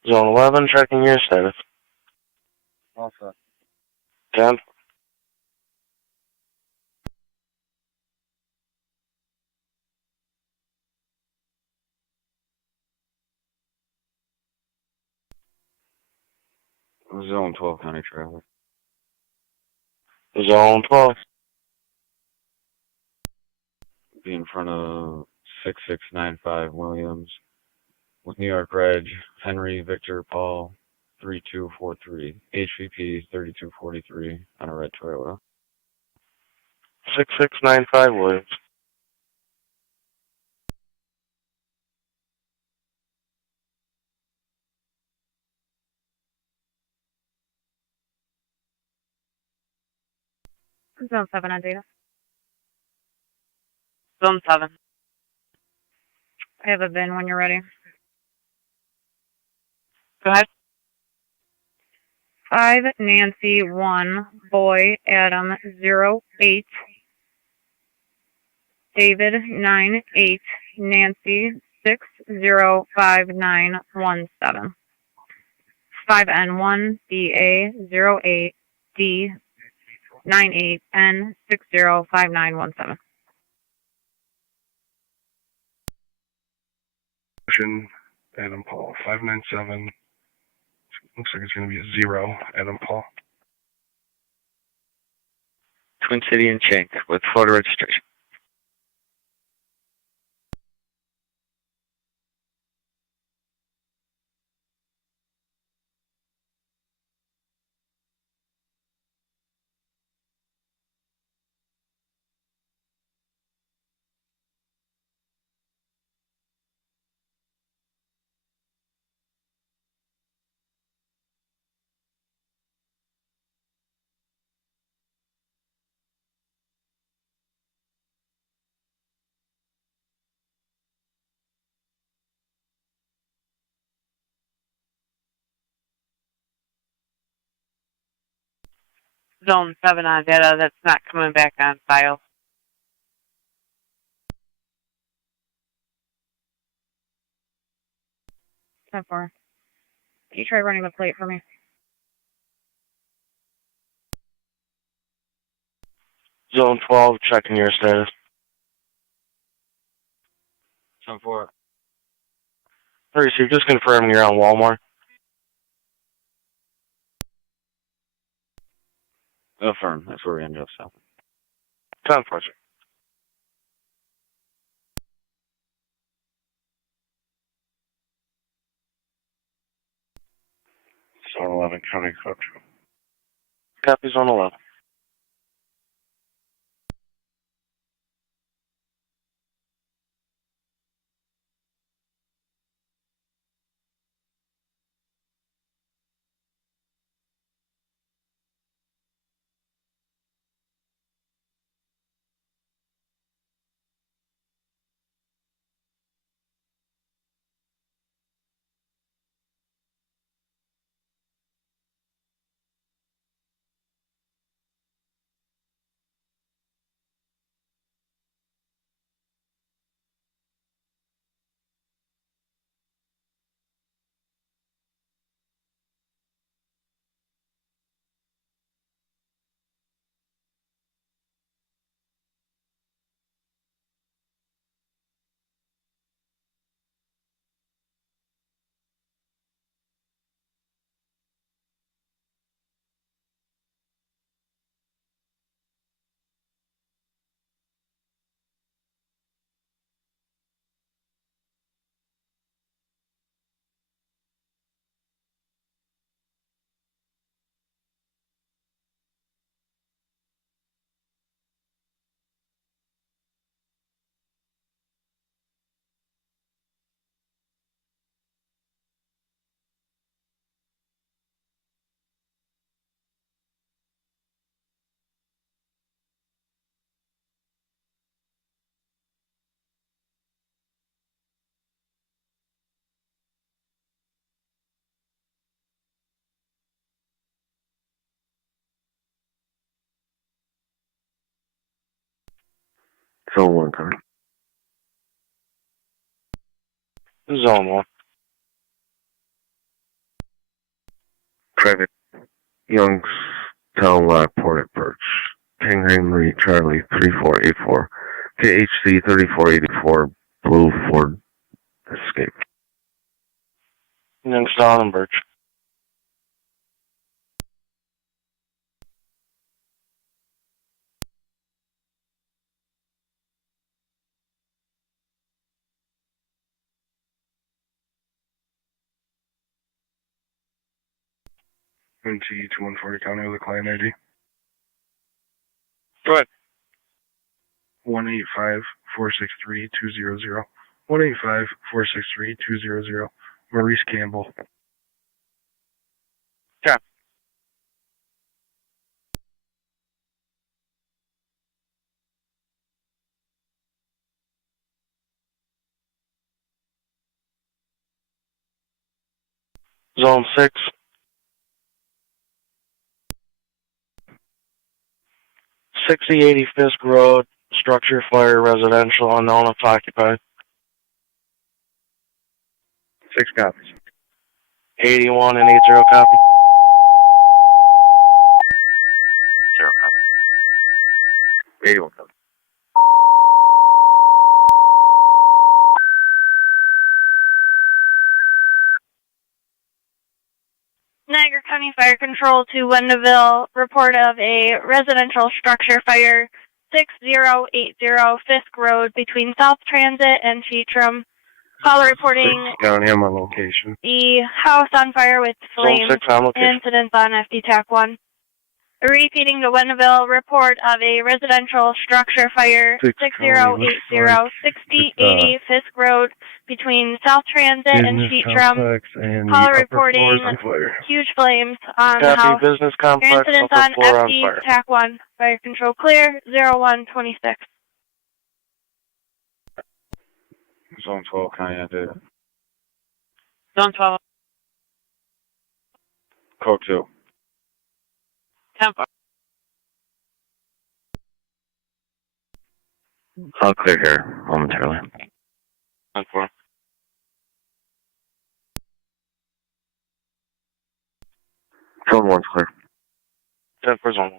Zone 11, checking your status. Also. 10. Zone 12 county traffic. Zone 12. Be in front of 6695 Williams with New York Reg, Henry Victor Paul 3243, HVP 3243 on a red Toyota. 6695 Williams. Zone 7 on data. Zone 7. I have a VIN when you're ready. Go ahead. 5 Nancy 1 Boy Adam 08 David 98 Nancy 605917 5N1 BA 08 D 98N 605917. Adam Paul, 597. Looks like it's going to be a 0, Adam Paul. Twin City and Chink with photo registration. Zone 7 on data. That's not coming back on file. Time for. Can you try running the plate for me? Zone 12, checking your status. Zone 4. Hurry, so just confirming you're on Walmart. Affirm. That's where we ended up stopping. 10 for sure. Zone 11, County Code. Copy Zone 11. Zone 1, County. Zone 1. traffic, Youngstown, Lockport at Birch. King Henry Charlie 3484. KHC 3484. Blue Ford Escape. Youngstown and Birch. NT 2140 County with a client ID. Go ahead. 185-463-200. 185-463-200. Maurice Campbell. Yeah. Zone 6. 6080 Fisk Road, structure fire, residential, unknown if occupied. 6 copies. 81 and 80 copy. 0 copy. 81 copy. Niagara County Fire Control to Wendaville, report of a residential structure fire, 6080 Fisk Road between South Transit and Cheatram. Caller reporting County, I'm on location. the house on fire with flames. Incidents on FD TAC 1. Repeating the Wendaville, report of a residential structure fire, 6080 6080 Fisk Road between South Transit and Cheatram. Caller reporting huge flames on the house. Business complex, Incidents upper on floor on FD fire. TAC 1. Fire control clear, 0126. Zone 12 County ID. Zone 12. Code 2. 10-4. I'll clear here momentarily. 10-4. Zone 1's clear. 10-4 zone 1.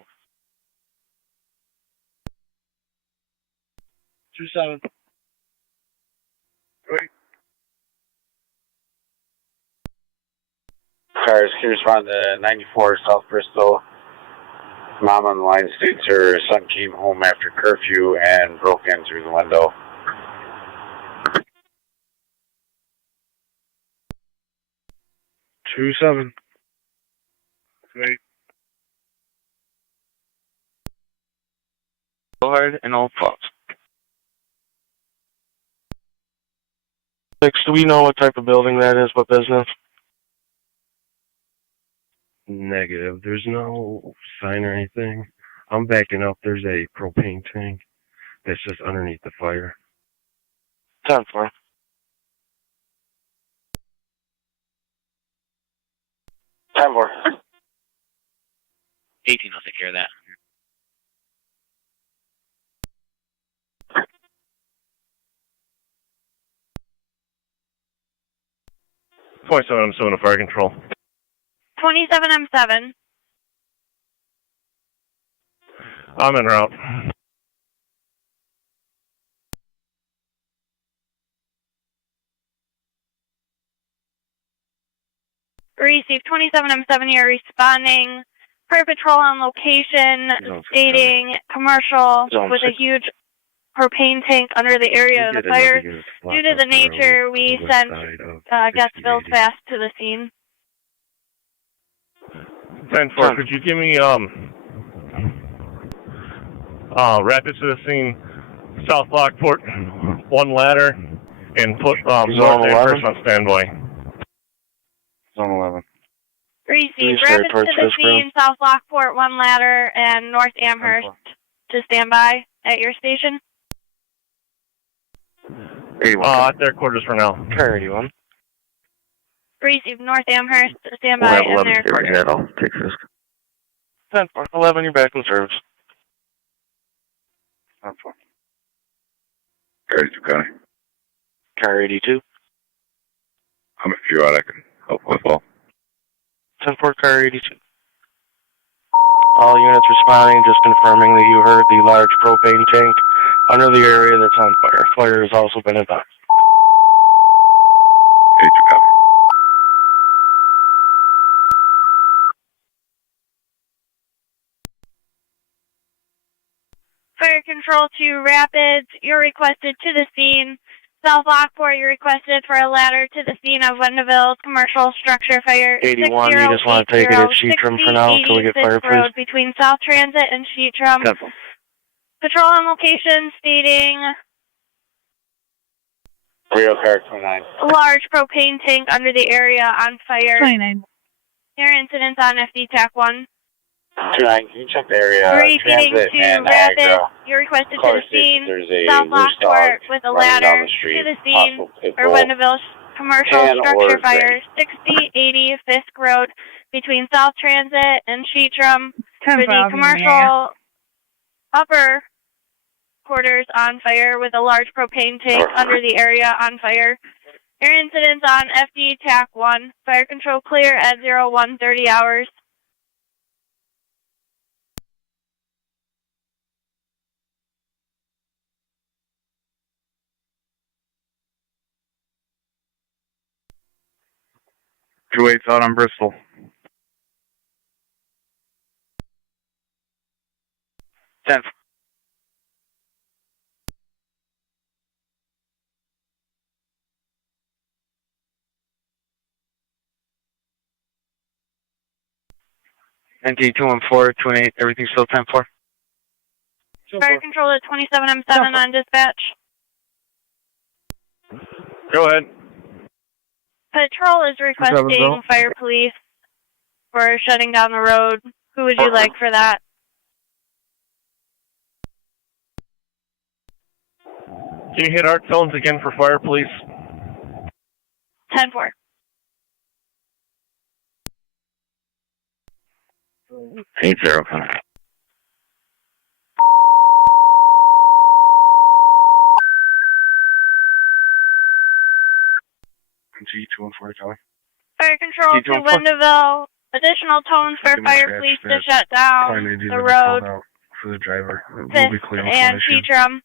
27. Cars, can you respond to 94 South Bristol? Mom on the line states her son came home after curfew and broke in through the window. Two 7. Wait. Go ahead and all pause. 6, do we know what type of building that is, what business? Negative. There's no sign or anything. I'm backing up. There's a propane tank that's just underneath the fire. 10-4. 10-4. 18 will take care of that. Point 7, I'm still in fire control. 27M7. I'm en route. Receive 27M7, you're responding per patrol on location, stating commercial with a huge propane tank under the area of the fire. Due to the nature, we sent Guestville fast to the scene. 10-4, could you give me rapids to the scene, South Lockport, 1 ladder, and put North Amherst on standby. Zone 11. Receive rapids to the scene, South Lockport, 1 ladder, and North Amherst to standby at your station. 81. At their quarters for now. Car 81. Receive North Amherst to standby We'll have in 11 their here. quarters. Yeah, I'll take this. 10-4. 11, you're back in service. 10-4. Car 82 County. Car 82. I'm a few out. I can help with all. 10-4 car 82. All units responding, just confirming that you heard the large propane tank under the area that's on fire. Fire has also been advised. 82, copy. Fire control to Rapids, you're requested to the scene. South Lockport, you're requested for a ladder to the scene of Wendeville's commercial structure fire. 81, you just want to take it at Sheetram for now until we get fire, please. Road between South Transit and Sheetram. Patrol on location stating Rio car 29. large propane tank under the area on fire. 29. Air incidents on FD TAC 1. 29, can you check the area? Repeating Transit to and Rapid, Niagara. you're requested to Car the scene. There's a South loose dog Lockport with a running down ladder the street. to the scene Possible pit for bull. Wendeville's commercial Tan structure or fire. 6080 Fisk Road between South Transit and Sheetram for the commercial upper quarters on fire with a large propane tank under the area on fire. Air incidents on FD TAC 1. Fire control clear at 0130 hours. Two 8's out on Bristol. 10. NT 214, 28, everything still 10-4. Fire control at 27M7 on dispatch. Go ahead. Patrol is requesting fire police for shutting down the road. Who would you like for that? Can you hit our tones again for fire, please? 10-4. 8-0, come on. G214, Charlie. Fire control to Wendeville. Additional tones for fire police to shut down the road. For the driver. Fisk and Sheetram.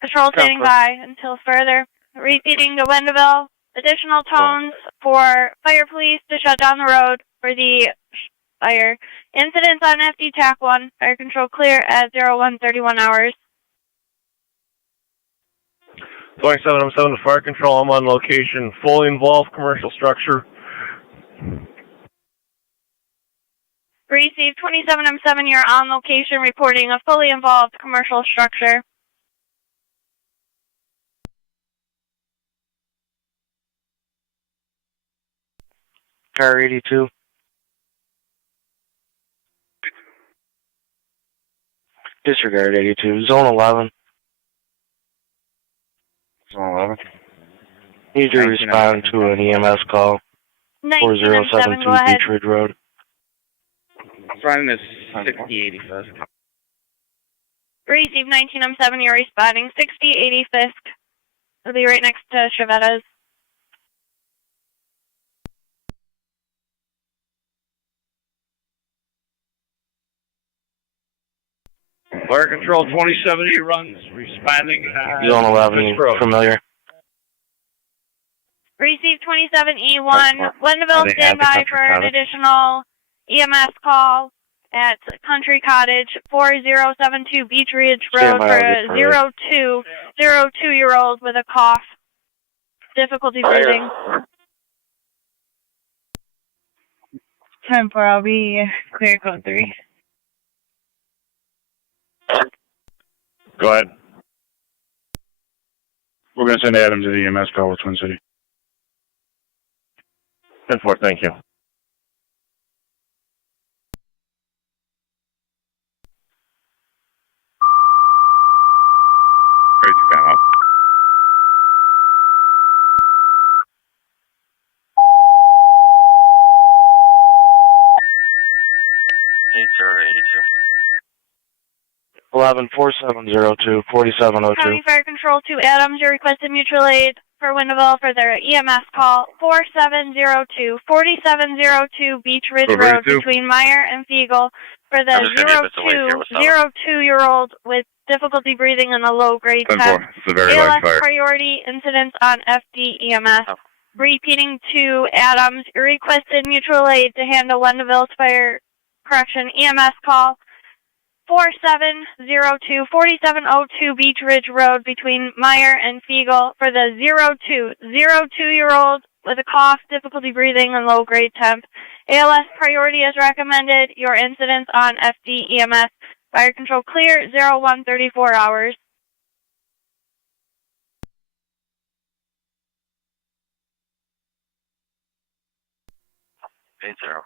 Patrol standing by until further. Repeating to Wendeville. Additional tones for fire police to shut down the road for the fire. Incidents on FD TAC 1. Fire control clear at 0131 hours. 27M7 to fire control. I'm on location. Fully involved commercial structure. Receive 27M7. You're on location reporting a fully involved commercial structure. Car 82. Disregard 82. Zone 11. Zone 11. Need to respond to an EMS call. 4072 Beach Ridge Road. Running this 6080 first. Receive 19M7. You're responding 6080 Fisk. It'll be right next to Chevetta's. Fire control 2070 runs. Responding. Zone 11. Familiar. Receive 27E1. Wendeville, stand by for an additional EMS call at Country Cottage, 4072 Beach Ridge Road for a 02-year-old with a cough. Difficulty breathing. 10-4, I'll be clear code 3. Go ahead. We're going to send Adam to the EMS call with Twin City. 10-4, thank you. Ready to come up. (8-0-82) 11-4702 4702. County Fire Control to Adams, your requested mutual aid. for Windaville for their EMS call 4702. 4702 Beach Ridge Road between Meyer and Fiegel for the 02-year-old with difficulty breathing and a low-grade 10. ALS priority incidents on FD EMS. Repeating to Adams, requested mutual aid to handle Wendaville's fire correction EMS call 4702 Beach Ridge Road between Meyer and Fiegel for the 02-year-old with a cough, difficulty breathing, and low-grade temp. ALS priority is recommended. Your incidents on FD EMS. Fire control clear, 0134 hours. Eight zero.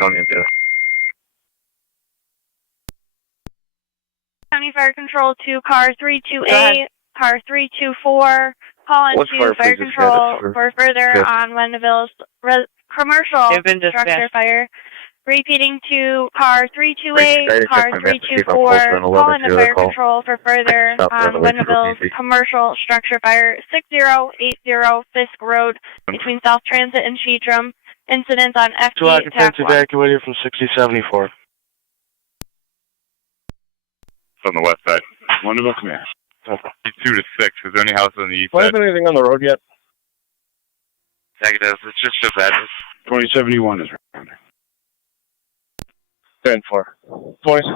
County into County Fire Control to car 328, car 324. Call into fire control for further on Wendaville's commercial structure fire. Repeating to car 328, car 324. Call into fire control for further on Wendaville's commercial structure fire. 6080 Fisk Road between South Transit and Sheetram. Incidents on FD. 2 occupants evacuated from 6074. On the west side. Wonderful, come here. 2 to 6. Is there any houses on the east Do I side? have anything on the road yet? Negative. It's just a bad. 2071 is around. 10-4. 20.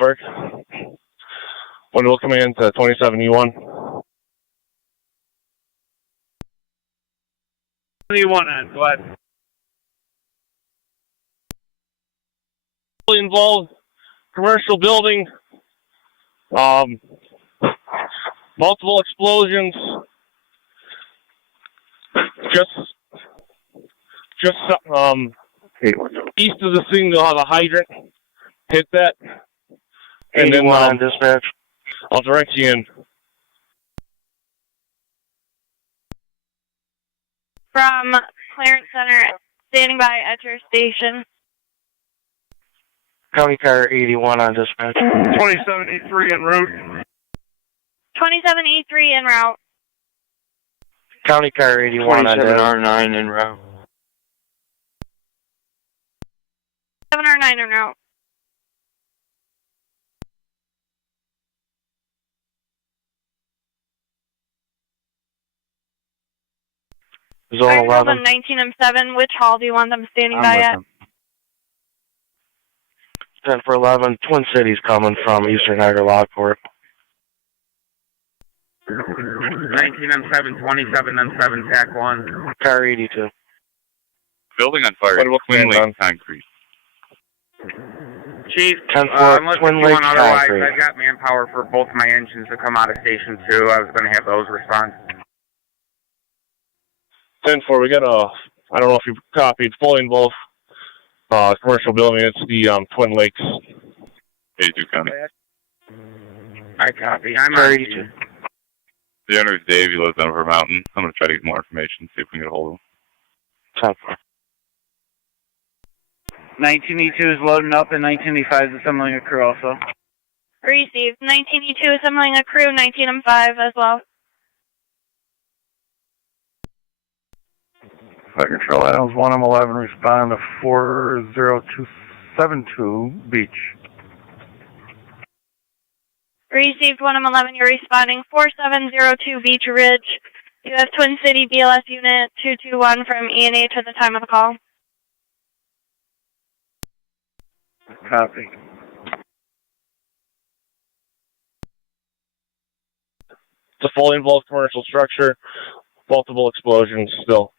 Work. Wendell command to 2071. 71 on, go ahead. Involved commercial building, multiple explosions, just east of the scene they'll have a hydrant, hit that, and then on dispatch. I'll direct you in. From Clarence Center, standing by at your station. County car 81 on dispatch. 2783 en route. 2783 en route. County car 81 on dispatch. 27R9 en route. 7R9 en route. Zone 11. 19 and 7. Which hall do you want them standing by at? 10 for 11. Twin Cities coming from Eastern Niagara, Lockport. 19 and 7, 27 and 7, TAC 1. Car 82. Building on fire. Twin Lake Concrete. Chief, 10 for unless Twin you Lake want otherwise, Concrete. I've got manpower for both my engines to come out of Station 2. I was going to have those respond. 10-4, we got a, I don't know if you copied, fully involved commercial building. It's the Twin Lakes. 82 County. I copy. I'm Car on 82. The owner is Dave. He lives on Over Mountain. I'm going to try to get more information, see if we can get a hold of him. 10 for. 1982 is loading up and 1985 is assembling a crew also. Received. 1982 assembling a crew, 19 and 5 as well. Fire Control Adams 1M11, respond to 40272 Beach. Received 1M11, you're responding 4702 Beach Ridge. You have Twin City BLS Unit 221 from ENH at the time of the call. Copy. It's a fully involved commercial structure, multiple explosions still.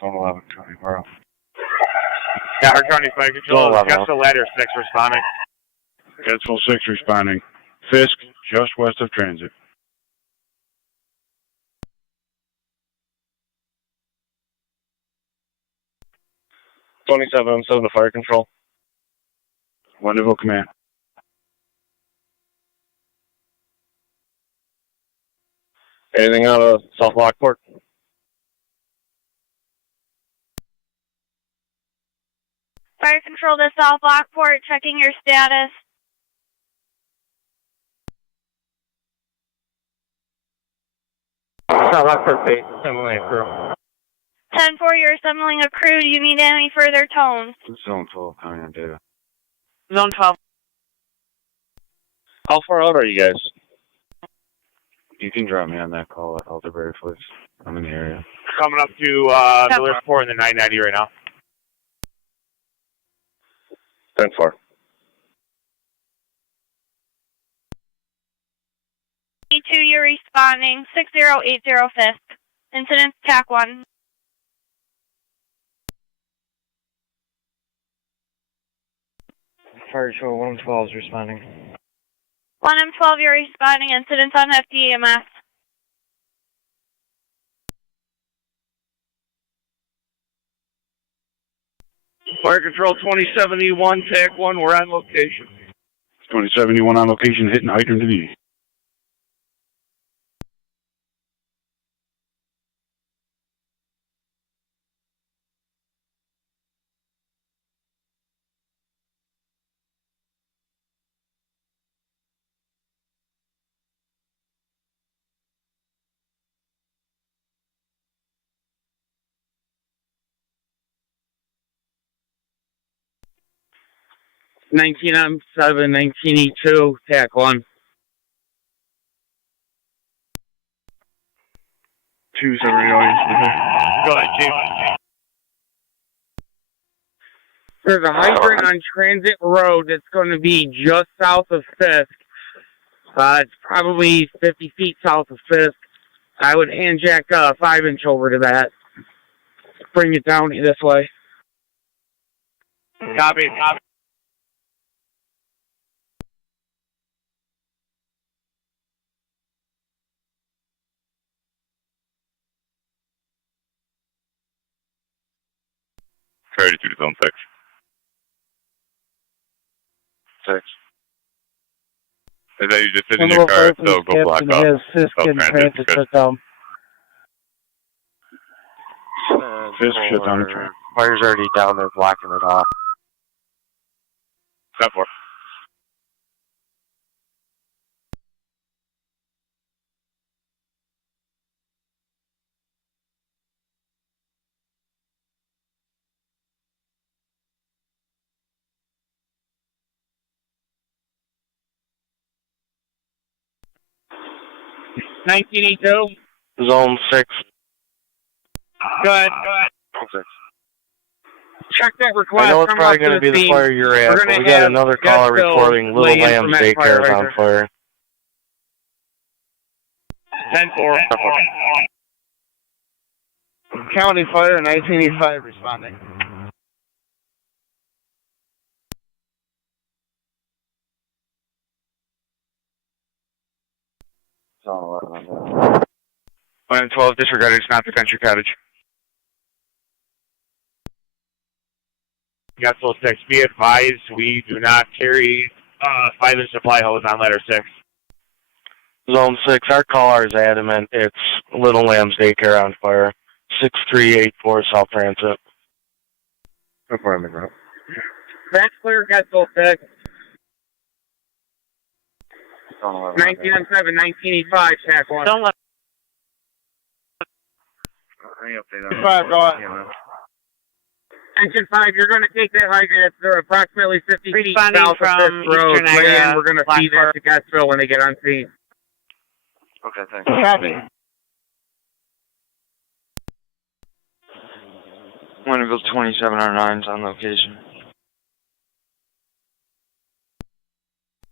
Zone 11, County Borough. Niagara County Fire Control, Zone 11. Gus the Ladder 6 responding. Catskill 6 responding. Fisk, just west of transit. 27, I'm 7 to fire control. Wonderful command. Anything out of South Lockport? Fire control to South Lockport, checking your status. South Lockport base, assembling a crew. 10-4, you're assembling a crew. Do you need any further tones? Zone 12, counting on data. Zone 12. How far out are you guys? You can drop me on that call at Alderberry, please. I'm in the area. Coming up to Middleport in the 990 right now. 10-4. E2, you're responding. 6080 Fisk. Incident TAC 1. Fire Patrol 112 is responding. 1M12, you're responding. Incidents on FDEMS. Fire Control 2071, TAC 1, we're on location. 2071 on location, hitting hydrant to the east. M7, 19E2, TAC 1. 270. Go ahead, Chief. There's a hydrant on Transit Road that's going to be just south of Fisk. It's probably 50 feet south of Fisk. I would hand jack a 5-inch over to that. Bring it down this way. Copy. 32 to zone 6. 6. Is that you just sit in your car, so go block off. Fisk and transit shut down. Fisk shut down the train. Fire's already down there blocking it off. 10-4. Zone 6. Go ahead. Check that request. I know it's probably going to be the fire you're at, but we got another caller reporting Little Lamb's daycare is on fire. 10-4. County Fire 1985 responding. Zone 11 on data. 112 disregarded, it's not the Country Cottage. Catskill 6, be advised, we do not carry 5-inch supply hose on ladder 6. Zone 6, our caller is adamant it's Little Lamb's daycare on fire. 6384 South Transit. Affirmative. That's clear, Catskill 6. Zone 11 on 19 7, 1985, TAC 1. Don't let. Go on. Engine 5, you're going to take that hydrant. They're approximately 50 feet south of Fisk Road. Niagara, we're going to feed that to Catskill when they get on scene. Okay, thanks. Copy. Winterville 2709's on location.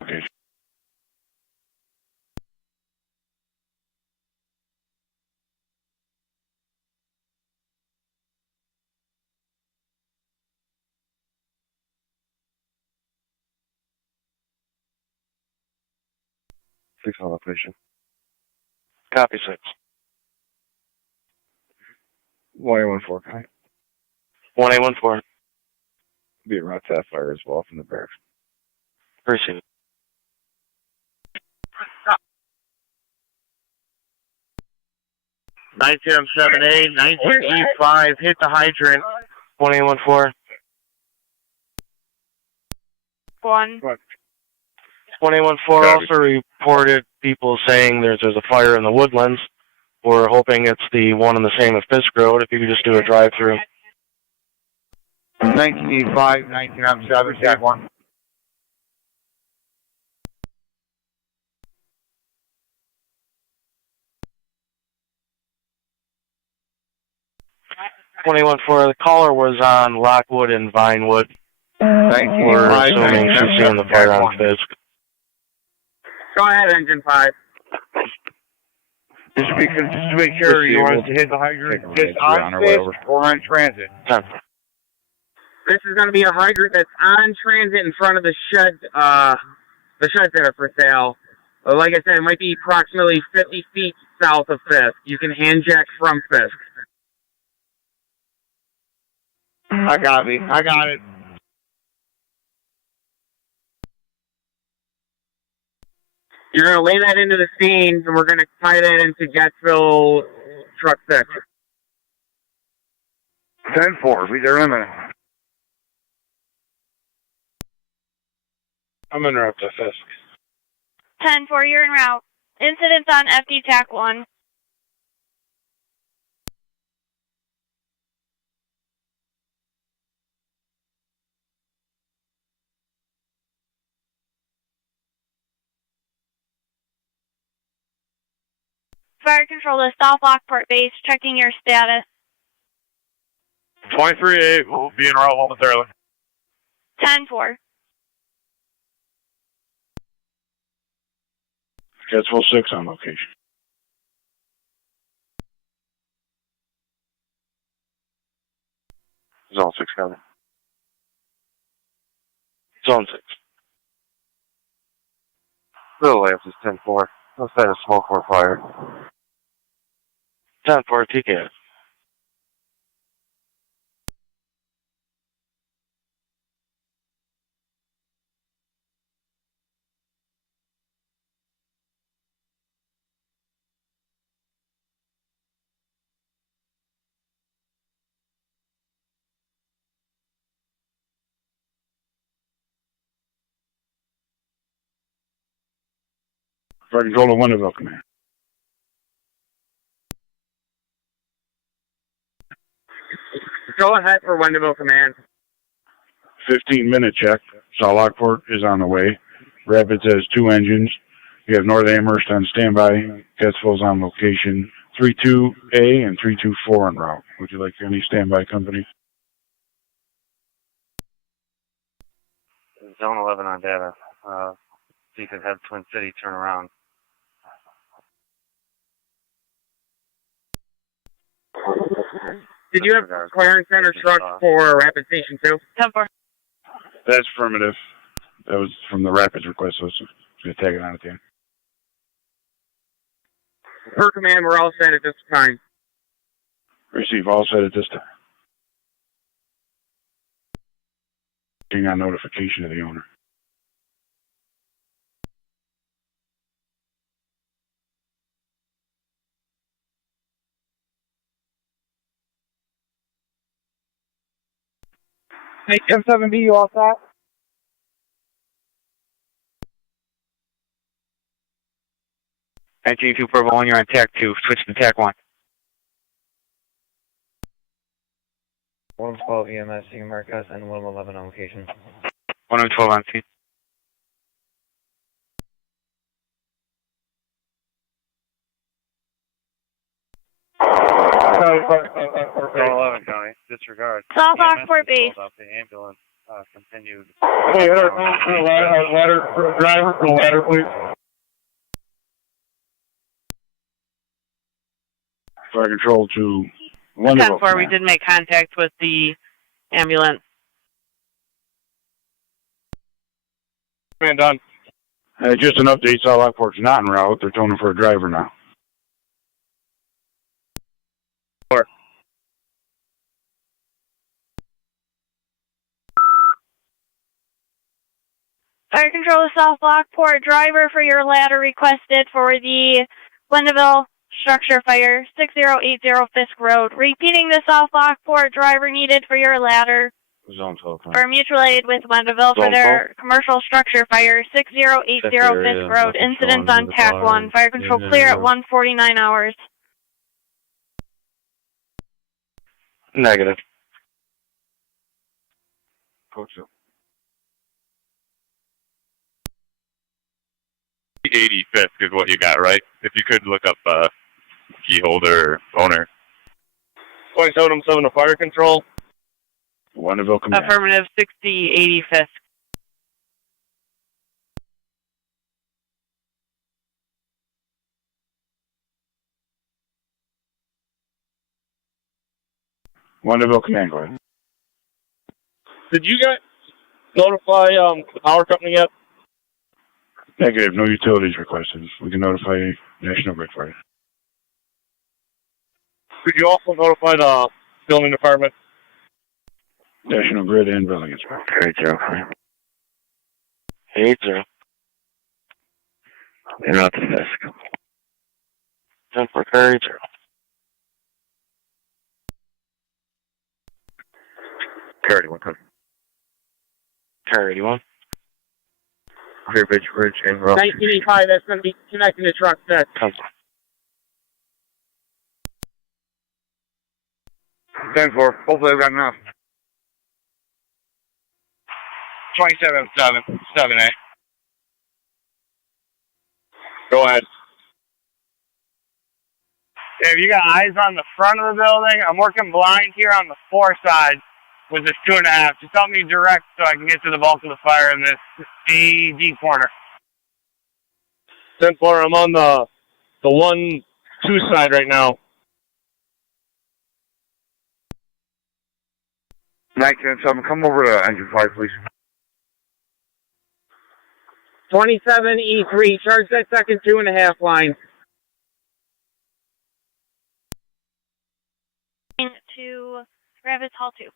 Okay. 6 on location. Copy 6. 1814. 1814. Be a route to that fire as well from the barracks. Appreciate it. $977A, 1985, hit the hydrant. 1814. 1814 also reported people saying there's a fire in the woodlands. We're hoping it's the one on the same as Fisk Road. If you could just do a drive-through. 1985, 1997, TAC 1. The caller was on Lockwood and Vinewood. We're assuming she's seeing the fire on Fisk. Go ahead, Engine 5. Just to make sure you want us to hit the hydrant just on Fisk or on transit. This is going to be a hydrant that's on transit in front of the sheds that are for sale. Like I said, it might be approximately 50 feet south of Fisk. You can hand jack from Fisk. I got it. You're going to lay that into the scene, and we're going to tie that into Gatsville Truck 6. 10-4, be there in a minute. I'm en route to Fisk. 10-4, you're en route. Incidents on FD TAC 1. Fire control to South Lockport base, checking your status. 23-8, we'll be en route momentarily. 10-4. Gatsville 6 on location. Zone 6 coming. Zone 6. Little lamps is 10-4. Outside of smoke or fire. 10-4, TK. Fire control to Winterville, command. Go ahead for Winterville Command. 15-minute check. South Lockport is on the way. Rapids has 2 engines. You have North Amherst on standby. Gatsville's on location. 32A and 324 en route. Would you like any standby company? Zone 11 on data. So you could have Twin City turn around. Did you have clearance center trucks for Rapid Station 2? 10-4. That's affirmative. That was from the Rapids request, so it's going to tag it on at the end. Per command, we're all set at this time. Receive, all set at this time. Waiting on notification of the owner. Hey, M7B, you all set? Entry 2 Purple 1, you're on TAC 2. Switch to TAC 1. 112 EMS, you can mark us, and 111 on location. 112 on scene. Zone 11 County, disregard. South Lockport base. The ambulance continued. Hey, ladder, driver, go ladder, please. Fire control to Winterville. 10-4, we did make contact with the ambulance. Man, done. Just an update, South Lockport's not en route. They're toning for a driver now. Fire Control South Lockport, driver for your ladder requested for the Glendeville structure fire, 6080 Fisk Road. Repeating the South Lockport, driver needed for your ladder Zone 12. for mutual aid with Glendeville for their commercial structure fire, 6080 Fisk Road. Incidents on TAC 1. Fire Control clear at 1:49 hours. Negative. Coach. 80 Fisk is what you got, right? If you could look up key holder owner. 27 to fire control. Wonderville command. Affirmative, 6080 Fisk. Wonderville command, go ahead. Did you guys notify the power company yet? Negative, no utilities requested. We can notify National Grid for you. Could you also notify the building department? National Grid and building inspector. Carry 0. 80. They're not the Fisk. 10 for carry 0. Carry 1 ton. Carry 81. Clear Bridge and road. 1985, that's going to be connecting to truck 6. 10-4. Hopefully I've got enough. 27-7, 7-8. Go ahead. If you got eyes on the front of the building, I'm working blind here on the 4 side with this 2.5. Just help me direct so I can get to the bulk of the fire in this AD corner. 10-4, I'm on the 1-2 side right now. 19-7, come over to engine 5, please. 27E3, charge that second 2.5 line. To Rabbits Hall 2.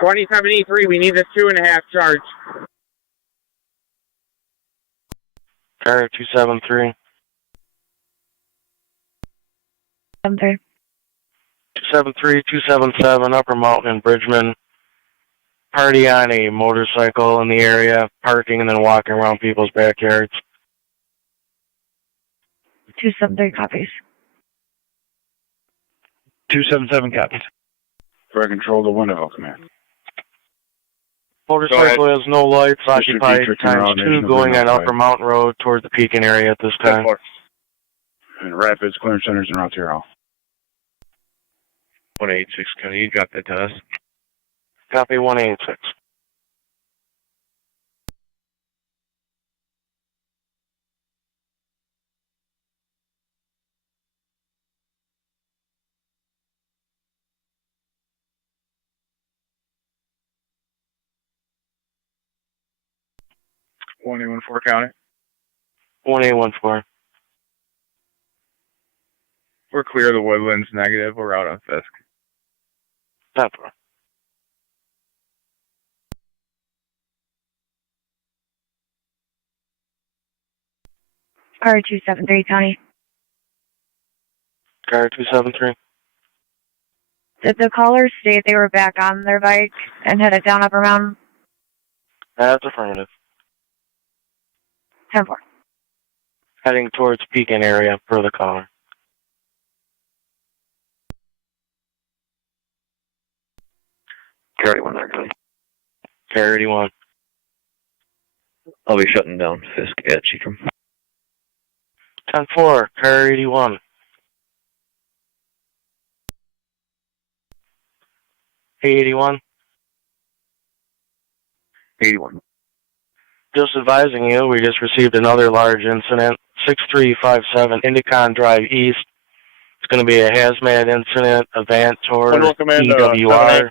For 27E3, we need this 2.5 charge. Carrier 273. 273, 277, Upper Mountain and Bridgman. Party on a motorcycle in the area, parking and then walking around people's backyards. 273 copies. 277 copies. Fire control to Wonderville command. Motorcycle has no lights, occupied times 2, going on Upper Mountain Mountain Road towards the Pekin area at this time. And Rapids clearance centers and route 0. 186, can you drop that to us? Copy 186. One 814 county. 1814. We're clear of the woodlands, negative. We're out on Fisk. 10-4. Car 273 County. Car 273. Did the callers state they were back on their bike and headed down Upper Mountain? That's affirmative. 10-4. Heading towards Pekin area per the caller. Carry 1 there, County. Carry 81. I'll be shutting down Fisk at Cheatham. 10-4, car 81. 81. 81. Just advising you, we just received another large incident. 6357 Indicon Drive East. It's going to be a hazmat incident, a van toward EWR.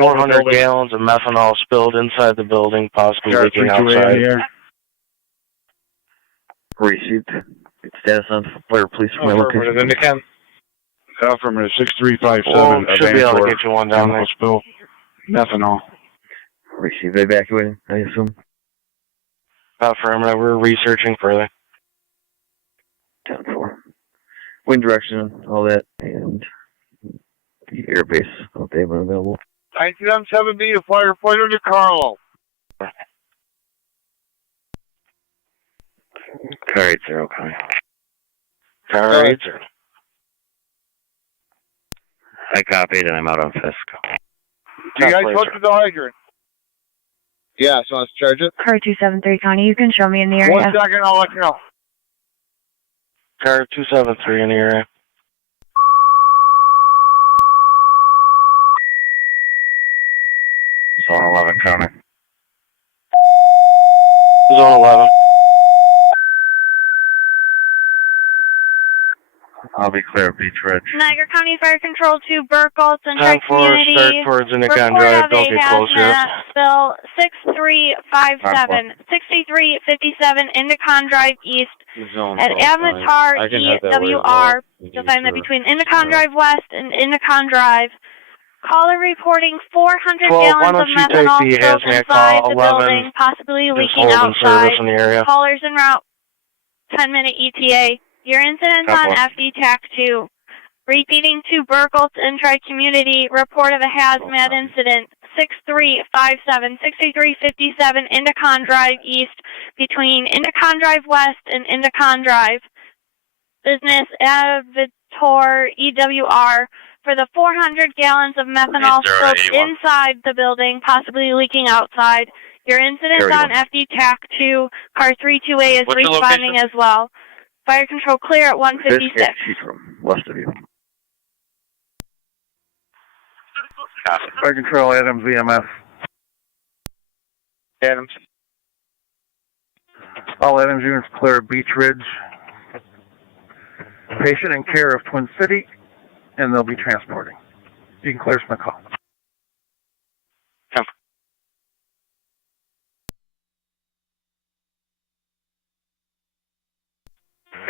400 gallons of methanol spilled inside the building, possibly leaking outside. Received. Good status on fire police from my location. Affirmative 6357. Should be able to get you one down there. Spill methanol. Received. Evacuating, I assume. Affirmative. We're researching further. 10-4. Wind direction, all that, and the airbase out there when available. 19M7B to firefighter to Carlo. Car 80, Connie. Car 80. I copied and I'm out on Fisk. Do you guys touch with the hydrant? Yeah, so let's charge it. Car 273, Connie, you can show me in the area. 1 second, I'll let you know. Car 273 in the area. Zone 11 coming. Zone 11. I'll be clear of Beach Ridge. Niagara County Fire Control to Burkholtz and 10-4, Tri-Community. start towards Indicon Report Drive. of Don't a get close yet. hazmat spill 6357, 6357 Indicon Drive East at Avatar EWR. You'll find that between Indicon Drive West and Indicon Drive. Caller reporting 400 gallons of methanol spilled inside the building, possibly leaking outside. Callers en route, 10-minute ETA. Your incident's on FD TAC 2. Repeating to Burkholtz and Tri-Community, report of a hazmat incident, 6357, 6357 Indicon Drive East between Indicon Drive West and Indicon Drive. Business Avatar EWR for the 400 gallons of methanol spilled inside the building, possibly leaking outside. Your incident's on FD TAC 2. Car 32A is responding as well. Fire control clear at 156. West of you. Fire control, Adams, VMF. Adams. All Adams units clear of Beach Ridge. Patient in care of Twin City, and they'll be transporting. You can clear from the call.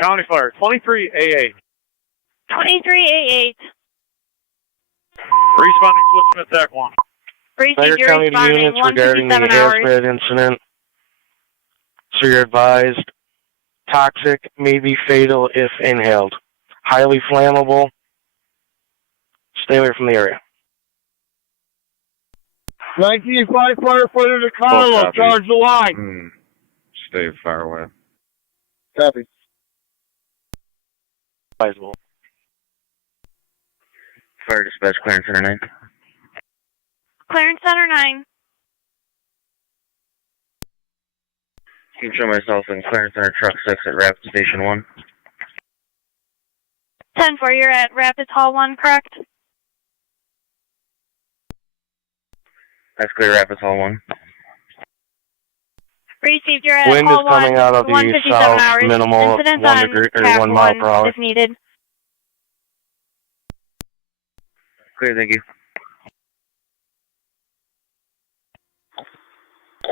County Fire, 23AA. 23AA. Responding to Smith Act 1. Niagara County units regarding the hazmat incident. So you're advised, toxic, may be fatal if inhaled. Highly flammable. Stay away from the area. 1985 firefighter to Carlo, charge the line. Stay far away. Copy. Advisable. Fire dispatch, clearance center 9. Clearance center 9. You can show myself in clearance center truck 6 at Rapid Station 1. 10-4, you're at Rapids Hall 1, correct? That's clear, Rapids Hall 1. Received, you're at Wind Hall is coming 1, out of the 157 south, hours. minimal Incidents 1 on degree or TAC 1 mile per hour. if needed. Clear, thank you.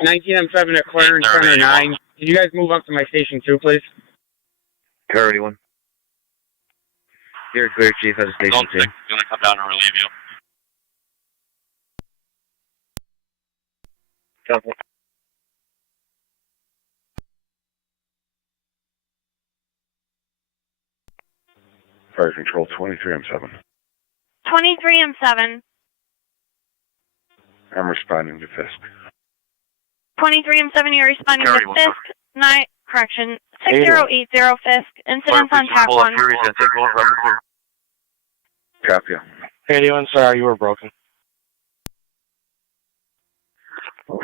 19M7 at Clarence Center 9. Can you guys move up to my station 2, please? Car 81. You're clear, Chief, at Station 2. I'm going to come down and relieve you. Copy. Fire control 23M7. 23M7. I'm responding to Fisk. 23M7, you're responding to Fisk. 6080 Fisk. Incidents on TAC 1. Copy. 81, sorry, you were broken.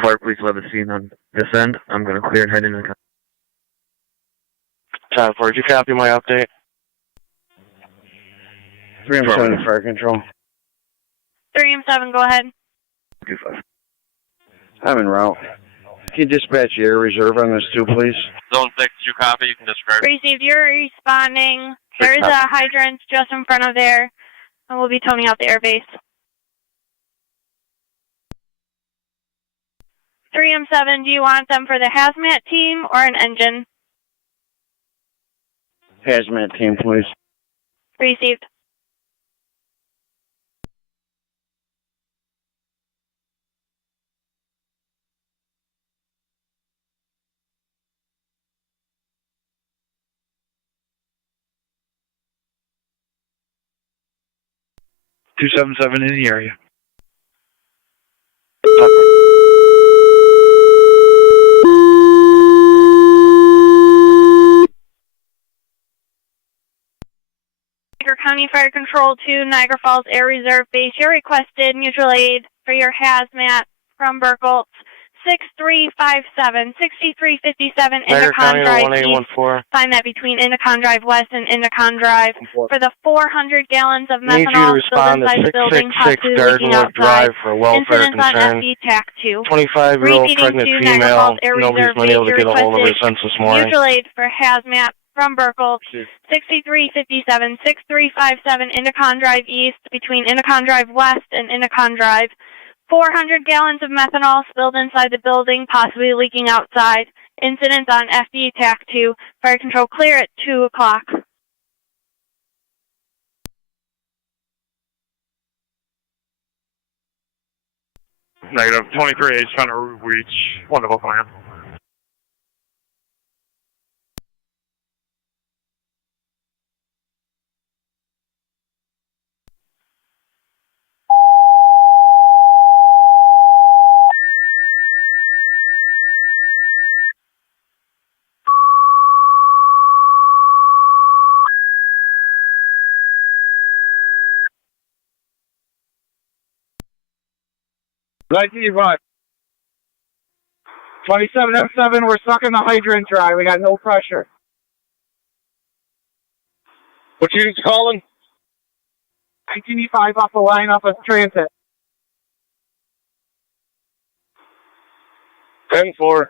Fire police will have a scene on This end, I'm going to clear and head into the... 10-4, did you copy my update? 3M7 fire control. 3M7, go ahead. 2-5. I'm en route. Can you dispatch the air reserve on this too, please? Zone 6, you copy? You can discard. Received. You're responding. There is a hydrant just in front of there, and we'll be toning out the airbase. 3M7, do you want them for the hazmat team or an engine? Hazmat team, please. Received. .277 in the area. Niagara County Fire Control to Niagara Falls Air Reserve Base. You're requested mutual aid for your hazmat from Burkholtz. 6357, 6357 Indicon Drive East. Find that between Indicon Drive West and Indicon Drive for the 400 gallons of methanol spilled inside the building, possibly leaking outside. Incidents on FE TAC 2. 25-year-old pregnant female. Nobody's been able to get a hold of her since this morning. Mutual aid for hazmat from Burkholtz. 6357, 6357 Indicon Drive East between Indicon Drive West and Indicon Drive. 400 gallons of methanol spilled inside the building, possibly leaking outside. Incidents on FD TAC 2. Fire control clear at 2 o'clock. Negative. 23 is trying to reach. Wonderful plan. Right to you, bud. 27F7, we're sucking the hydrant dry. We got no pressure. What unit's calling? 19E5 off the line off of transit. 10-4.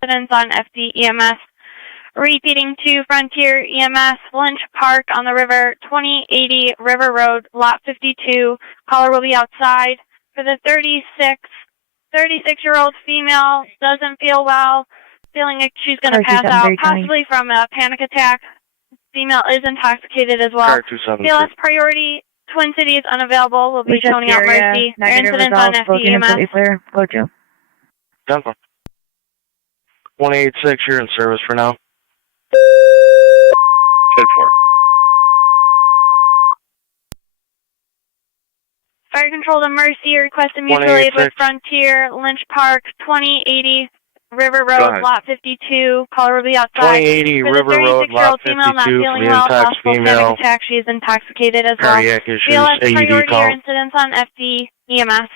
Incidents on FD EMS. Repeating to Frontier EMS, Lynch Park on the river, 2080 River Road, Lot 52. Caller will be outside. For the 36-year-old female, doesn't feel well, feeling like she's going to pass out, possibly from a panic attack. Female is intoxicated as well. BLS priority, Twin Cities unavailable. We'll be showing out Mercy. Incidents on FD EMS. Go to. 186, you're in service for now. 10-4. Fire control to Mercy, requesting mutual aid with Frontier, Lynch Park, 2080 River Road, Lot 52. Caller will be outside. 2080 River Road, Lot 52, female not feeling well, possible panic attack. She is intoxicated as well. Cardiac issues, BLS AED priority call. or incidents on FD EMS.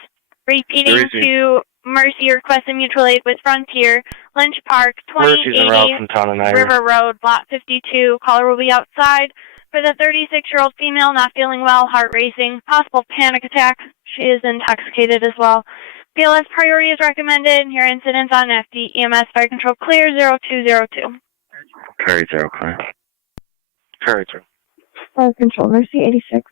Repeating to Mercy, requesting mutual aid with Frontier, Lynch Park, 2080 River Road, Lot 52. Caller will be outside. For the 36-year-old female not feeling well, heart racing, possible panic attack. She is intoxicated as well. BLS priority is recommended. Your incidents on FD EMS fire control clear 0202. Carry 0 clear. Carry 0. Fire control, Mercy 86.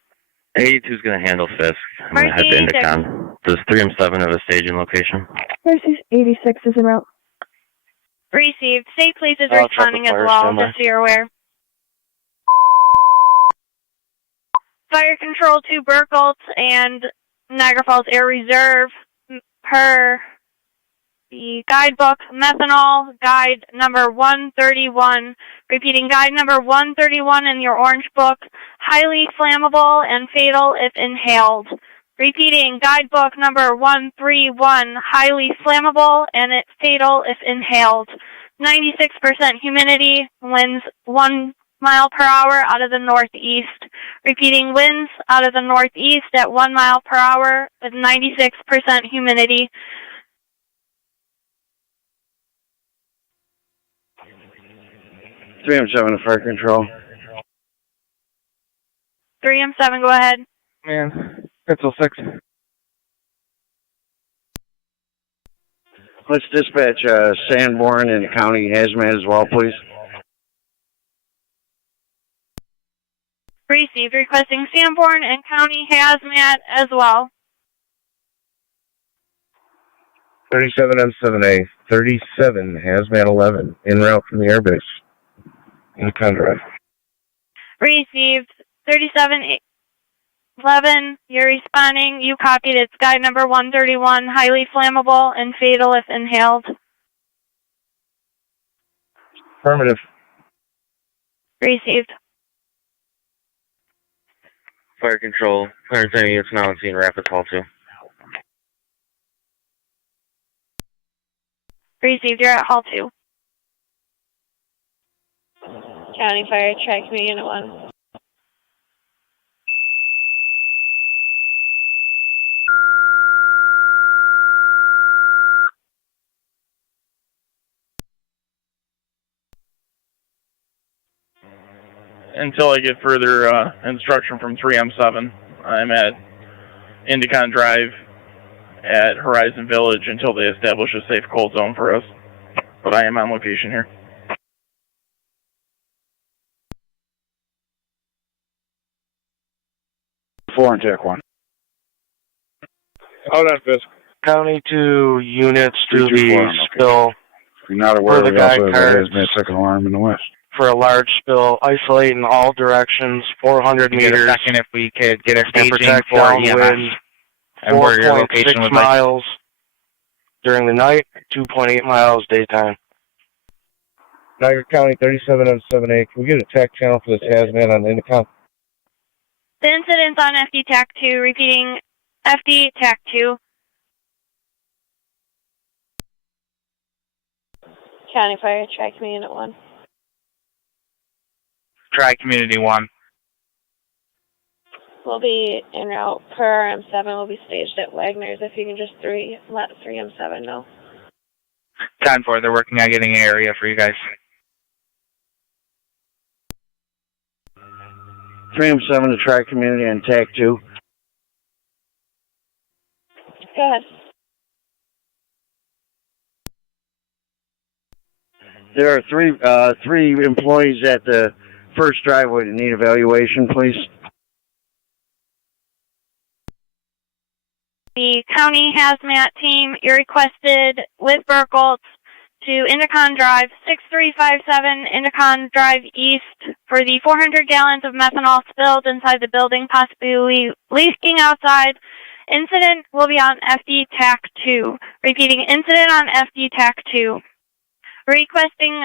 82 is going to handle Fisk. I'm going to head to Indicon. Does 3M7 have a staging location? Mercy 86 is en route. Received. State Police is responding as well, just so you're aware. Fire control to Burkholtz and Niagara Falls Air Reserve per the guidebook, methanol, guide number 131. Repeating, guide number 131 in your orange book, highly flammable and fatal if inhaled. Repeating, guidebook number 131, highly flammable and fatal if inhaled. 96% humidity, winds 1 mile per hour out of the northeast. Repeating, winds out of the northeast at 1 mile per hour with 96% humidity. (3M7 to fire control). 3M7, go ahead. Man, pencil 6. Let's dispatch Sanborn and County Hazmat as well, please. Received. Requesting Sanborn and County Hazmat as well. 37M7A, 37 Hazmat 11, en route from the airbase. Incon drive. Received. 3711, you're responding. You copied. It's guide number 131, highly flammable and fatal if inhaled. Affirmative. Received. Fire control, 110 units now on scene, rapid call 2. Received, you're at hall 2. County Fire, track me unit 1. Until I get further instruction from 3M7, I'm at Indicon Drive at Horizon Village until they establish a safe cold zone for us. But I am on location here. Four and TAC 1. Out on Fisk. County 2 units to 324, the I'm okay. spill. If you're not aware, For the we also guide have cards. a hazmat second alarm in the west. For a large spill, isolate in all directions, 400 Give me a meters. second if we could get a And staging protect for downwind, EMS. And where your location 4.6 would like. miles during the night, 2.8 miles daytime. Niagara County, 37M7A. Can we get a TAC channel for this hazmat on Indicon? The incident's on FD TAC 2. Repeating, FD TAC 2. County Fire, track me unit 1. Try Community 1. We'll be en route per RM7. We'll be staged at Wagner's. If you can just let 3M7 know. 10-4, they're working on getting an area for you guys. 3M7 to track community on TAC 2. Go ahead. There are three employees at the first driveway that need evaluation, please. The County Hazmat team, you're requested with Burkholtz to Indicon Drive, 6357 Indicon Drive East for the 400 gallons of methanol spilled inside the building, possibly leaking outside. Incident will be on FD TAC 2. Repeating, incident on FD TAC 2. Requesting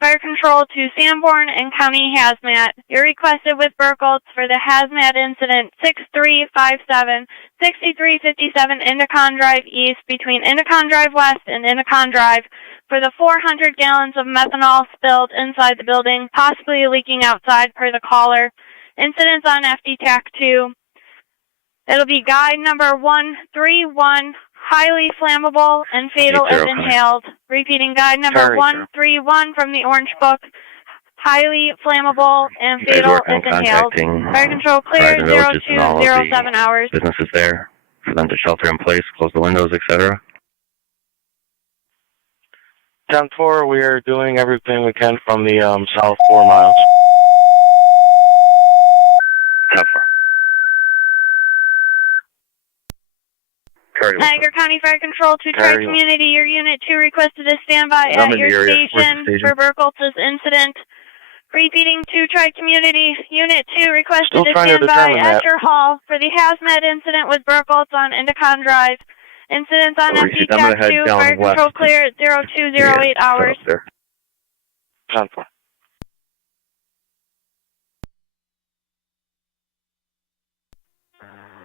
fire control to Sanborn and County Hazmat. You're requested with Burkholtz for the Hazmat incident 6357, 6357 Indicon Drive East between Indicon Drive West and Indicon Drive for the 400 gallons of methanol spilled inside the building, possibly leaking outside per the caller. Incidents on FD TAC 2. It'll be guide number 131, highly flammable and fatal if inhaled. Repeating, guide number 131 from the Orange Book, highly flammable and fatal if inhaled. Fire control clear, 0207 hours. Businesses there for them to shelter in place, close the windows, etc. 10-4, we are doing everything we can from the south 4 miles. 10-4. Niagara County Fire Control to Tri-Community, your Unit 2 requested to stand by at your station for Burkholtz's incident. Repeating to Tri-Community, Unit 2 requested to stand by at your hall for the hazmat incident with Burkholtz on Indicon Drive. Incidents on FD TAC 2, fire control clear at 0208 hours. 10-4.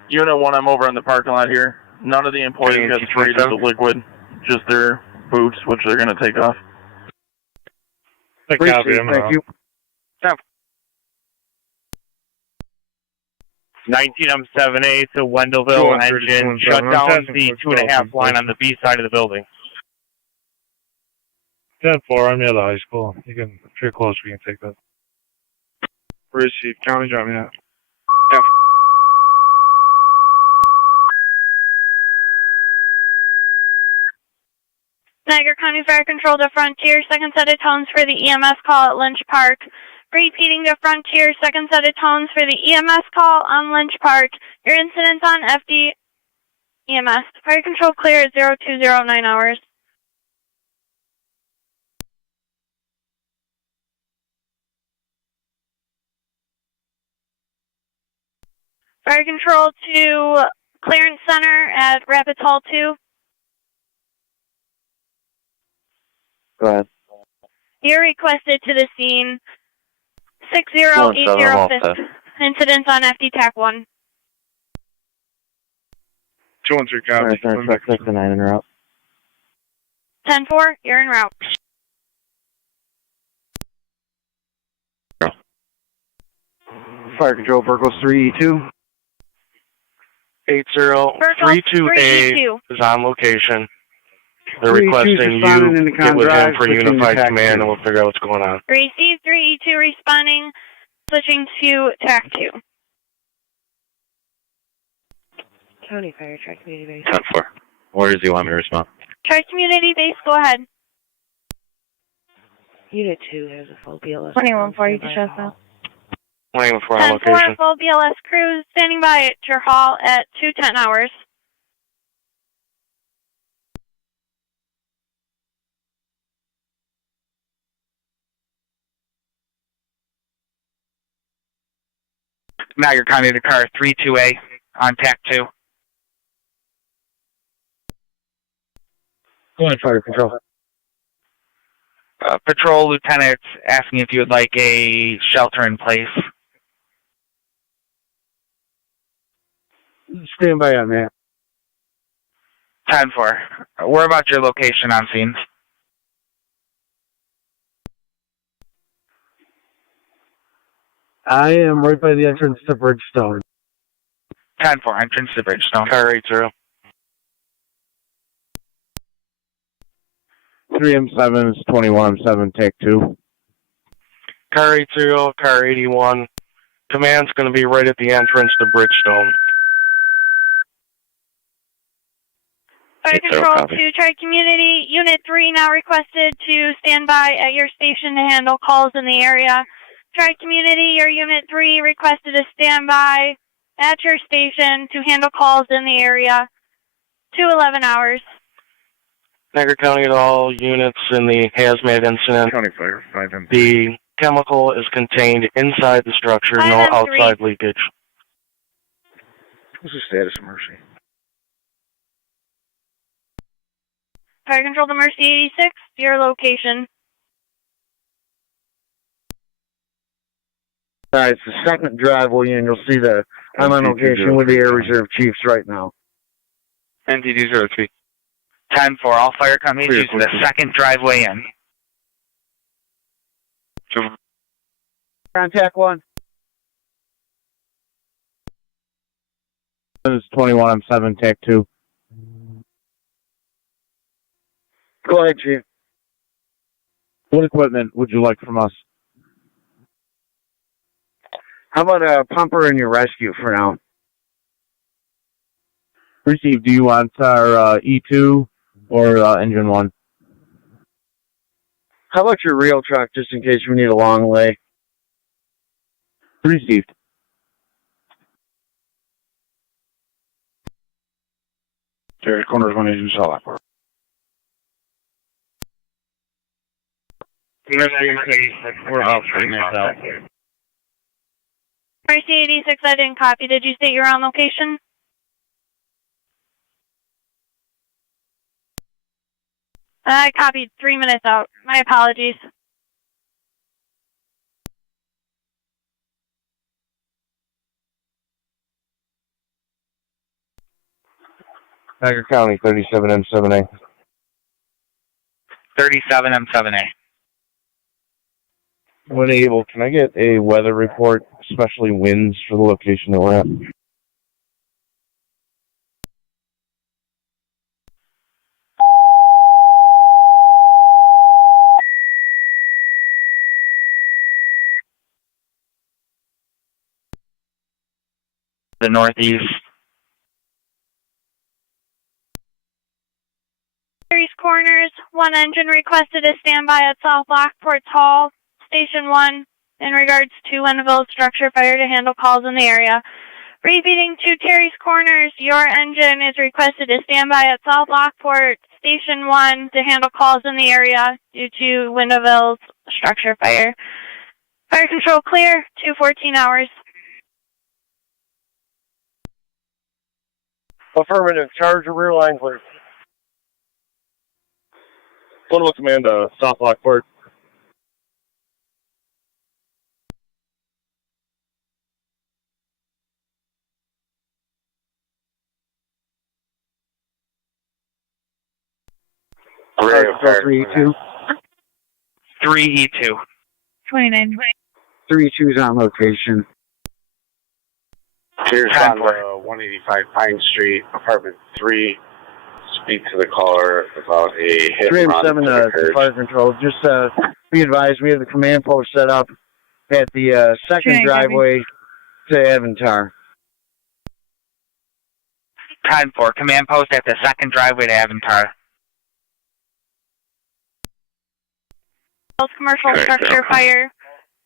Unit 1, I'm over in the parking lot here. None of the employees got sprayed with the liquid, just their boots, which they're going to take off. Thank you. 10. 19M7A to Wendellville engine shut down the 2.5 line on the B side of the building. 10-4, I'm near the high school. You can, if you're close, we can take that. Receive. County, drop me that. Yeah. Niagara County Fire Control to Frontier, second set of tones for the EMS call at Lynch Park. Repeating to Frontier, second set of tones for the EMS call on Lynch Park. Your incident's on FD EMS. Fire Control clear at 0209 hours. Fire Control to Clearance Center at Rapids Hall 2. Go ahead. You're requested to the scene. 6080 Incidents on FD TAC 1. 213 copy. 6-9 en route. 10-4, you're en route. Fire Control, Burkles 3E2. 8032A is on location. They're 3E2 requesting responding you in get with him drive, for switching to unified TAC command 2. and we'll figure out what's going on. Receive 3E2 responding, switching to TAC 2. County Fire, Tri Community Base. 10-4. Where does he want me to respond? Tri Community Base, go ahead. Unit 2 has a full BLS. 21-4, you can show us now. 24 on 10-4, location. full BLS crews standing by at your hall at 2:10 hours. Niagara County to car 32A on TAC 2. Go ahead, Fire Control. Patrol Lieutenant's asking if you would like a shelter in place. Stand by on that. 10-4. Where about your location on scene? I am right by the entrance to Bridgestone. 10-4, entrance to Bridgestone. Car 80. 3M7 is 21M7, take 2. Car 80, car 81. Command's going to be right at the entrance to Bridgestone. Fire Control to Tri-Community, Unit 3 now requested to stand by at your station to handle calls in the area. Tri-Community, your Unit 3 requested to stand by at your station to handle calls in the area. 2:11 hours. Niagara County to all units in the hazmat incident. County Fire, 5M3. The chemical is contained inside the structure, no 5M3. outside leakage. What's the status of Mercy? Fire Control to Mercy 86, your location. Alright, it's the second driveway in. You'll see I'm on location with the Air Reserve Chiefs right now. NTD-03. 10-4, all fire companies use the second driveway in. Contact 1. This is 21M7, take 2. Go ahead, Chief. What equipment would you like from us? How about a pumper in your rescue for now? Receive. Do you want our E2 or engine 1? How about your real truck, just in case we need a long lay? Received. Terry, corners 1 agent, saw Lockport. We're out right now. Mercy 86, I didn't copy. Did you state you're on location? I copied 3 minutes out. My apologies. Niagara County, 37M7A. 37M7A. When able, can I get a weather report, especially winds, for the location that we're at? The northeast. Terry's Corners, one engine requested to stand by at South Lockport Hall, Station 1, in regards to Wendellville structure fire to handle calls in the area. Repeating to Terry's Corners, your engine is requested to stand by at South Lockport, Station 1, to handle calls in the area due to Wendellville's structure fire. Fire control clear, 214 hours. Affirmative. Charge rear line clear. Total command, South Lockport. Three E2. 3E2. 29. 3-2's on location. Here's on 185 Pine Street, apartment 3. Speak to the caller about a hit 3 and and run 7 that occurred. fire control. Just be advised, we have the command post set up at the second driveway to Avantar. 10-4, command post at the second driveway to Avantar. Commercial structure fire,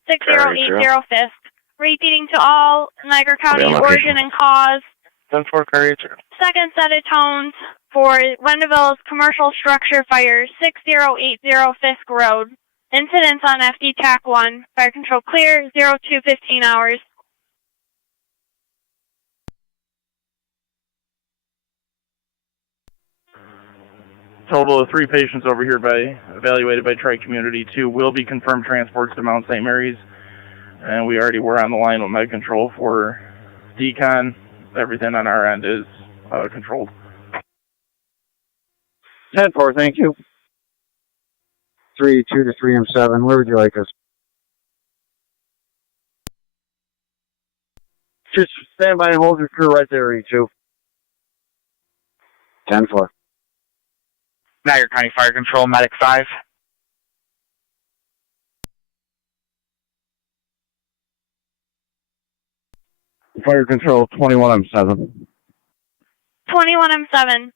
6080 Fisk. Repeating to all Niagara County origin and cause. 10-4, carrier. Second set of tones for Wendellville's commercial structure fire, 6080 Fisk Road. Incidents on FD TAC 1. Fire control clear, 0215 hours. Total of 3 patients over here evaluated by Tri-Community. 2 will be confirmed transports to Mount St. Mary's. And we already were on the line with med control for decon. Everything on our end is controlled. 10-4, thank you. 3-2 to 3M7. Where would you like us? Just stand by and hold your crew right there, E2. 10-4. Niagara County Fire Control, Medic 5. Fire control, 21M7. 21M7.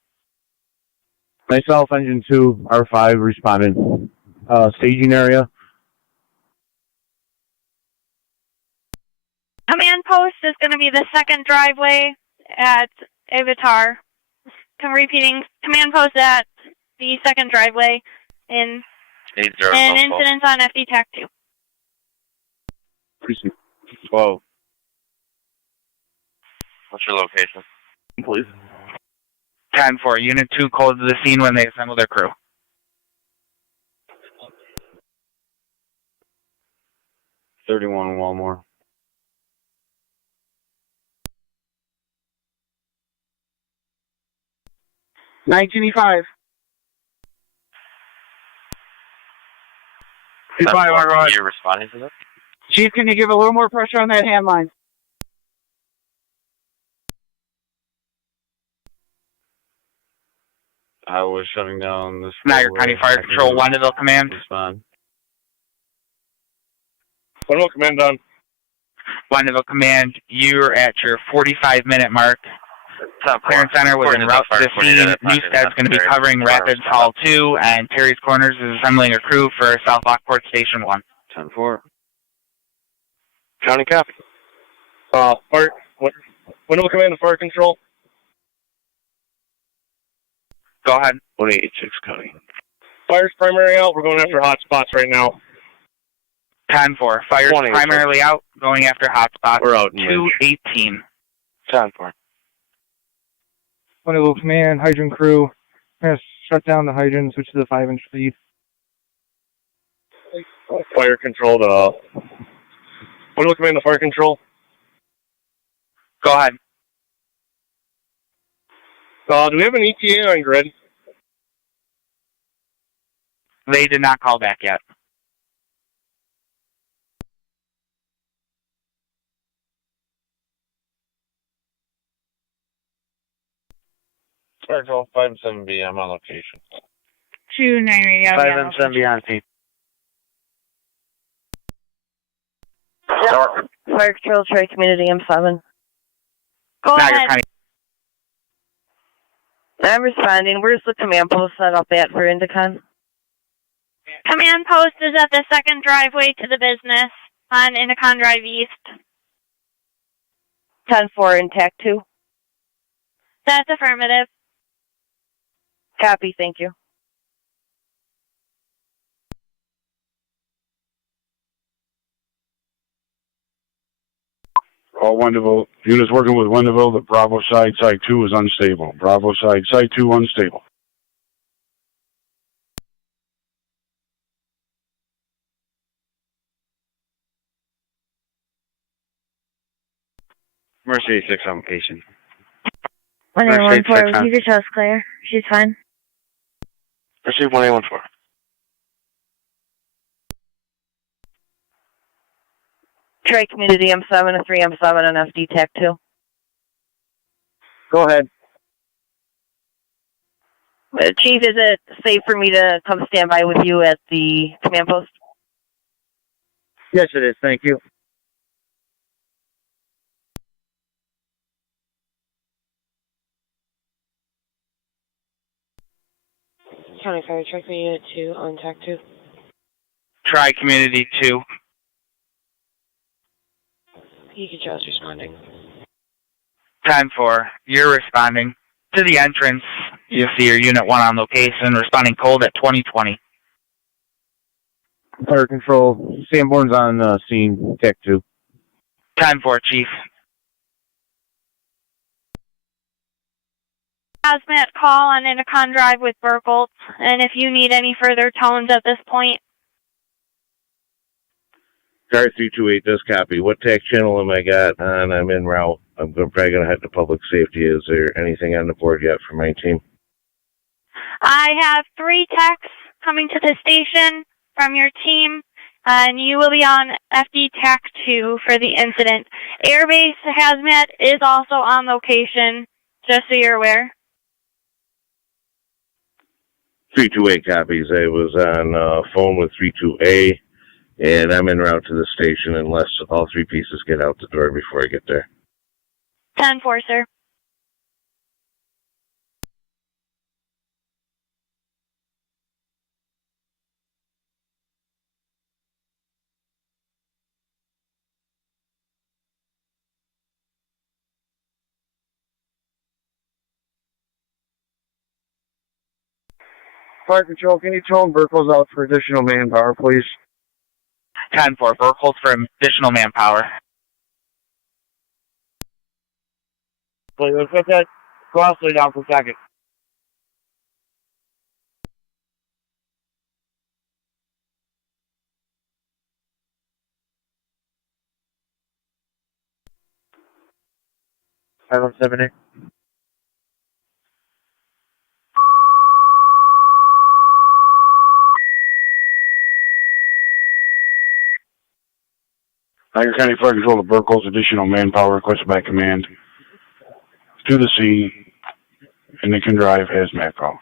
Myself, engine 2, R5, responding. Staging area. Command post is going to be the second driveway at Avatar. Repeating, command post at the second driveway in and incidents on FD TAC 2. Precinct 12. What's your location? Please. 10-4, Unit 2 calls to the scene when they assemble their crew. $31 Walmore. $19.85. You're responding to this? Chief, can you give a little more pressure on that hand line? I was shutting down this. Niagara County Fire Control, Wendellville Command. Respond. Wendellville Command done. Wendellville Command, you're at your 45-minute mark. Clearance Center was en route to the scene. Newstead's going to be covering Rapids Hall 2, and Terry's Corners is assembling a crew for South Lockport Station 1. 10-4. County copy. Wendellville Command to Fire Control. Go ahead. 186 County. Fire's primary out. We're going after hot spots right now. 10-4. Fire's primarily out, going after hotspots. We're out. 218. 10-4. Wendellville Command, hydrant crew. I'm going to shut down the hydrant, switch to the 5-inch lead. Fire Control to Wendellville Command to Fire Control. Go ahead. Do we have an ETA on grid? They did not call back yet. Control 5 and 7B, I'm on location. 29 radio. 5 and 7B on scene. Fire Control, Tri Community M7. Go Niagara ahead. County. I'm responding. Where's the command post set up at for Indicon? Command post is at the second driveway to the business on Indicon Drive East. 10-4 in TAC 2. That's affirmative. Copy, thank you. All Wendeville units working with Wendeville. The Bravo side 2 is unstable. Bravo side 2 unstable. Mercy 86 on location. 1814, keep your chest clear. She's fine. Receive 1814. Tri Community M7 and 3M7 and FD TAC 2. Go ahead. Chief, is it safe for me to come stand by with you at the command post? Yes, it is. Thank you. County Fire Truck Unit 2 on TAC 2. Tri Community 2. Beacon Charles responding. 10-4. You're responding. To the entrance, you see your Unit 1 on location, responding cold at 2020. Fire Control, Sanborn's on scene, TAC 2. 10-4, Chief. Hazmat call on Indicon Drive with Burkholz, and if you need any further tones at this point. Car 328 does copy. What TAC channel am I got on? I'm en route. I'm probably going to head to public safety. Is there anything on the board yet for my team? I have 3 techs coming to the station from your team, and you will be on FD TAC 2 for the incident. Airbase Hazmat is also on location, just so you're aware. 328 copies. I was on phone with 32A, and I'm en route to the station unless all 3 pieces get out the door before I get there. 10-4, sir. Fire Control, can you tone Burkles out for additional manpower, please? 10-4. Burkholz for additional manpower. Please, let's get that crossly down for a second. Five on 7A. Niagara County Fire Control to Burkholz, additional manpower requested by command to the scene, and they can drive hazmat call.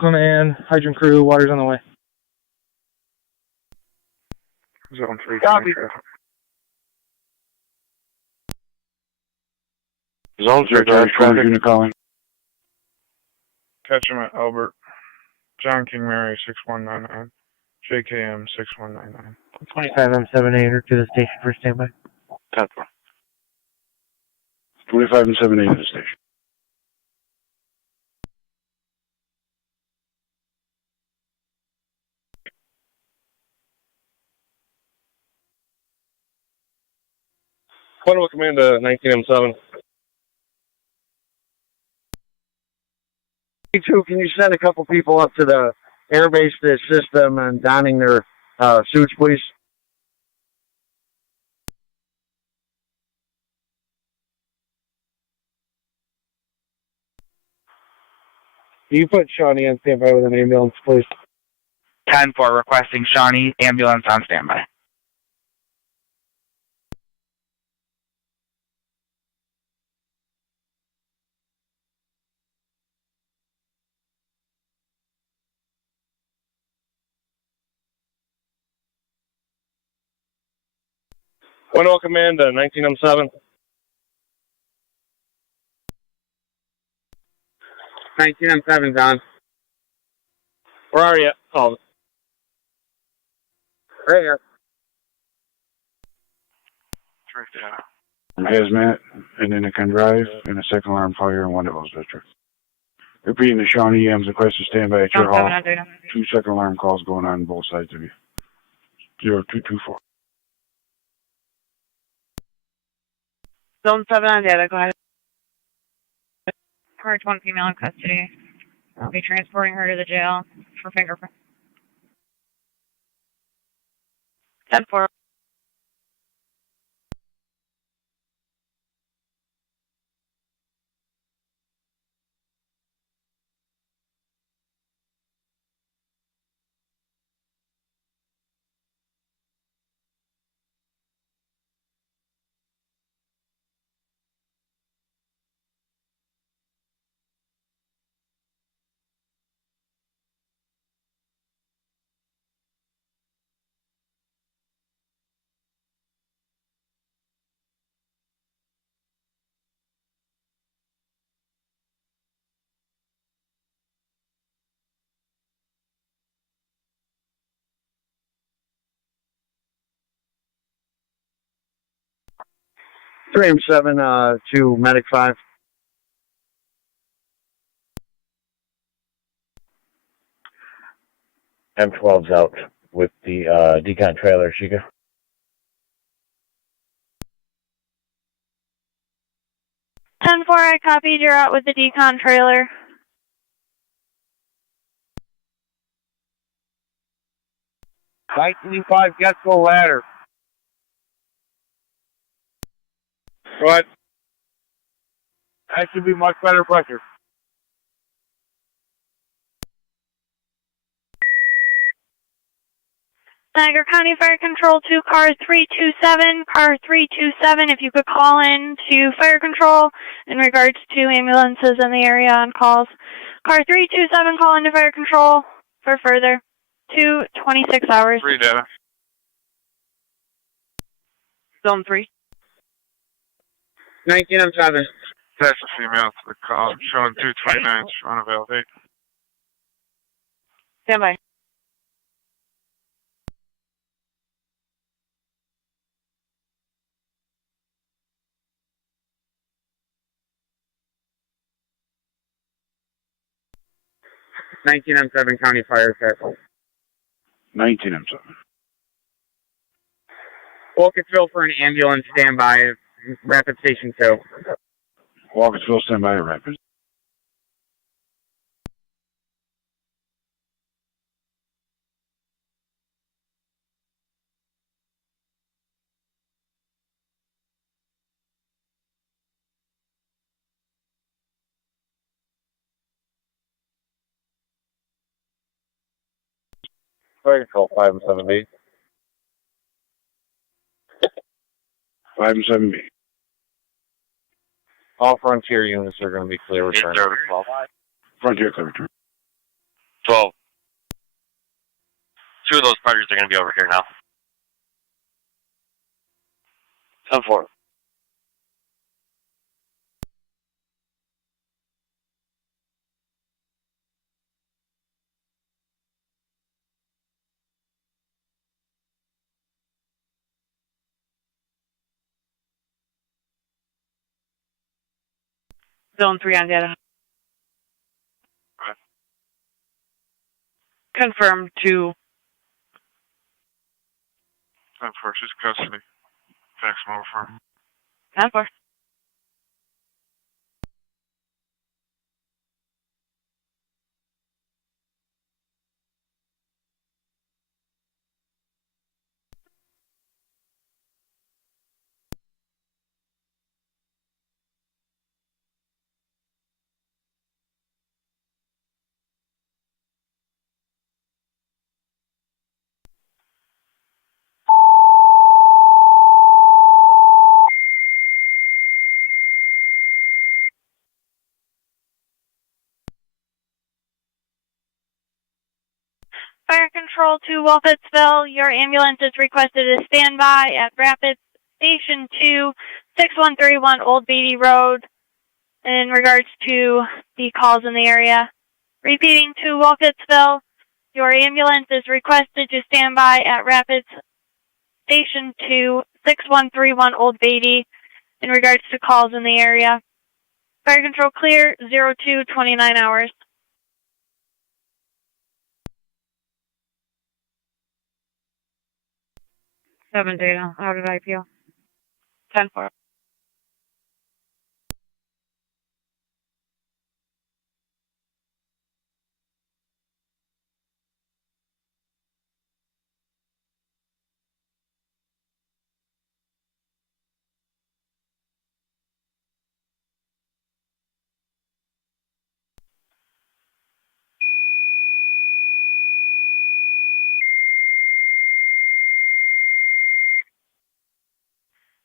And hydrant crew, water's on the way. Zone 3. Copy. Zone 3, traffic unit calling. Catching at Albert. John King Mary 6199. JKM 6199. 25 M7A enter to the station for standby. 10-4. 25 and 7A to the station. One will command 19M7. Two, can you send a couple people up to the airbase to assist them in donning their suits, please? Can you put Shawnee on standby with an ambulance, please? 10-4, requesting Shawnee ambulance on standby. Window Command, 19M7. 19M7's on. Where are you? Oh, Right here. Hazmat and Indican Drive and a second alarm fire in one of those districts. Repeating the Shawnee EM's request to stand by at your hall. 2 second alarm calls going on both sides of you. 0224. Zone 7 on data, go ahead. Charge 1 female in custody. I'll be transporting her to the jail for fingerprint. 10-4. Three M7 to Medic 5. M12's out with the decon trailer, Sheikah. 10-4, I copied. You're out with the decon trailer. Site 25 gets the ladder. go ahead. That should be much better pressure. Niagara County Fire Control to car 327. Car 327, if you could call in to Fire Control in regards to ambulances in the area on calls. Car 327, call into Fire Control for further. 26 hours. 3 data. Zone 3. 19M7. That's a female to the call. Showing 229. Unavailable. Stand by. M7 County Fire Circle. 19M7. Walkersville for an ambulance standby. Rapid Station 2. Walkersville, stand by, rapid. Fire Control 5 and 7B. 5 and 7B. All Frontier units are going to be clear return. Frontier clear return. 12. 2 of those parties are going to be over here now. 10-4. Zone 3 on data. Confirmed to 10-4, she's custody. Fax them over for him. 10-4. Fire Control to Wolfettsville. Your ambulance is requested to stand by at Rapids Station 2, 6131 Old Beatty Road in regards to the calls in the area. Repeating to Wilkettsville, your ambulance is requested to stand by at Rapids Station 2, 6131 Old Beatty in regards to calls in the area. Fire control clear, 0229 hours. 7 data. How did I feel? 10-4.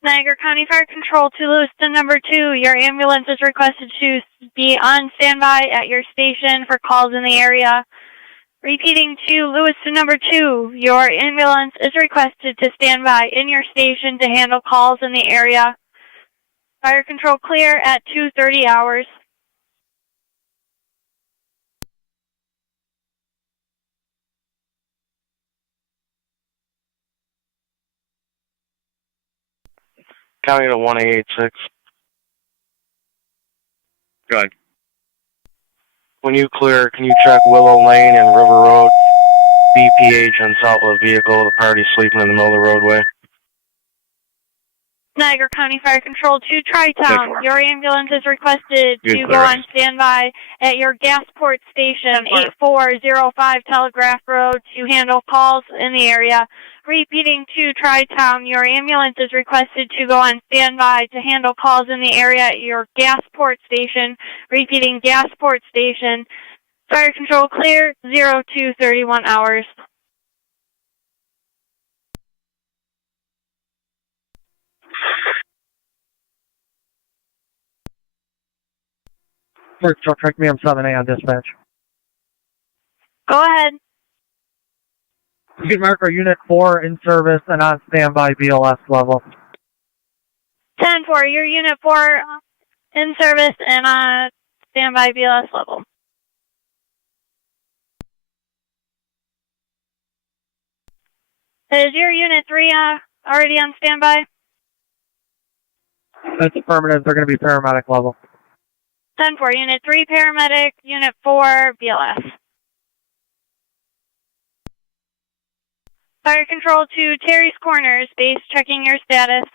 Niagara County Fire Control to Lewiston number 2. Your ambulance is requested to be on standby at your station for calls in the area. Repeating to Lewiston number 2. Your ambulance is requested to stand by in your station to handle calls in the area. Fire control clear at 2:30 hours. County to 1886. Go ahead. When you clear, can you check Willow Lane and River Road? BPH on south of the vehicle. The party's sleeping in the middle of the roadway. Niagara County Fire Control to Tri-Town. Your ambulance is requested to go on standby at your Gasport Station, 8405 Telegraph Road, to handle calls in the area. Repeating to Tri-Town, your ambulance is requested to go on standby to handle calls in the area at your Gasport Station. Repeating, Gasport Station. Fire control clear, 0231 hours. First truck, track me, I'm 7A on dispatch. Go ahead. You can mark our Unit 4 in service and on standby BLS level. 10-4, your Unit 4 in service and on standby BLS level. Is your Unit 3 already on standby? That's affirmative. They're going to be paramedic level. 10-4, Unit 3 paramedic, Unit 4 BLS. Fire control to Terry's Corners, base checking your status.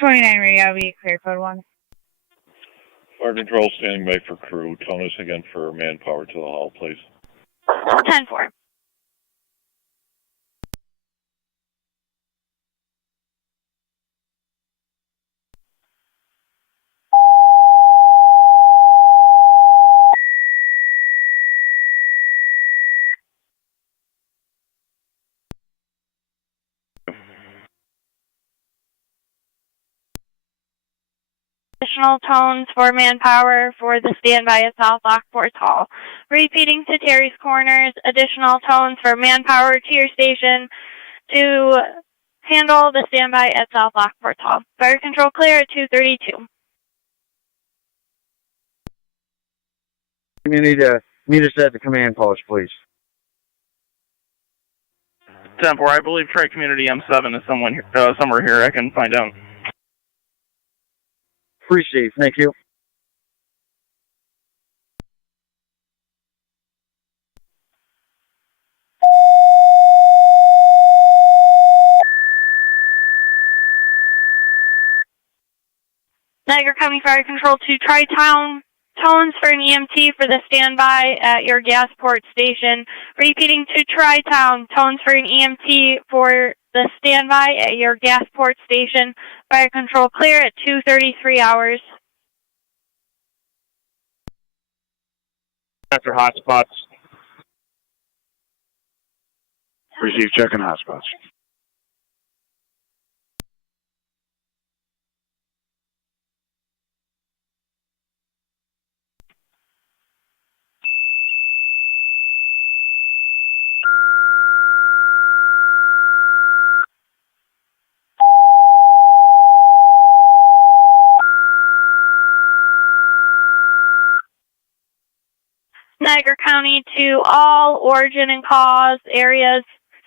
29 radio, be clear code 1. Fire control standing by for crew. Tone us again for manpower to the hall, please. 10-4. Additional tones for manpower for the standby at South Lockport Hall. Repeating to Terry's Corners, additional tones for manpower to your station to handle the standby at South Lockport Hall. Fire control clear at 2:32. You need to meet us at the command post, please. 10-4, I believe Tri-Community M7 is somewhere here. I can find out. Appreciate, thank you. Niagara County Fire Control to Tri-Town, tones for an EMT for the standby at your Gasport Station. Repeating to Tri-Town, tones for an EMT for the standby at your Gasport Station. Fire control clear at 2:33 hours. After hotspots. Receive checking hotspots. Niagara County to all origin and cause areas,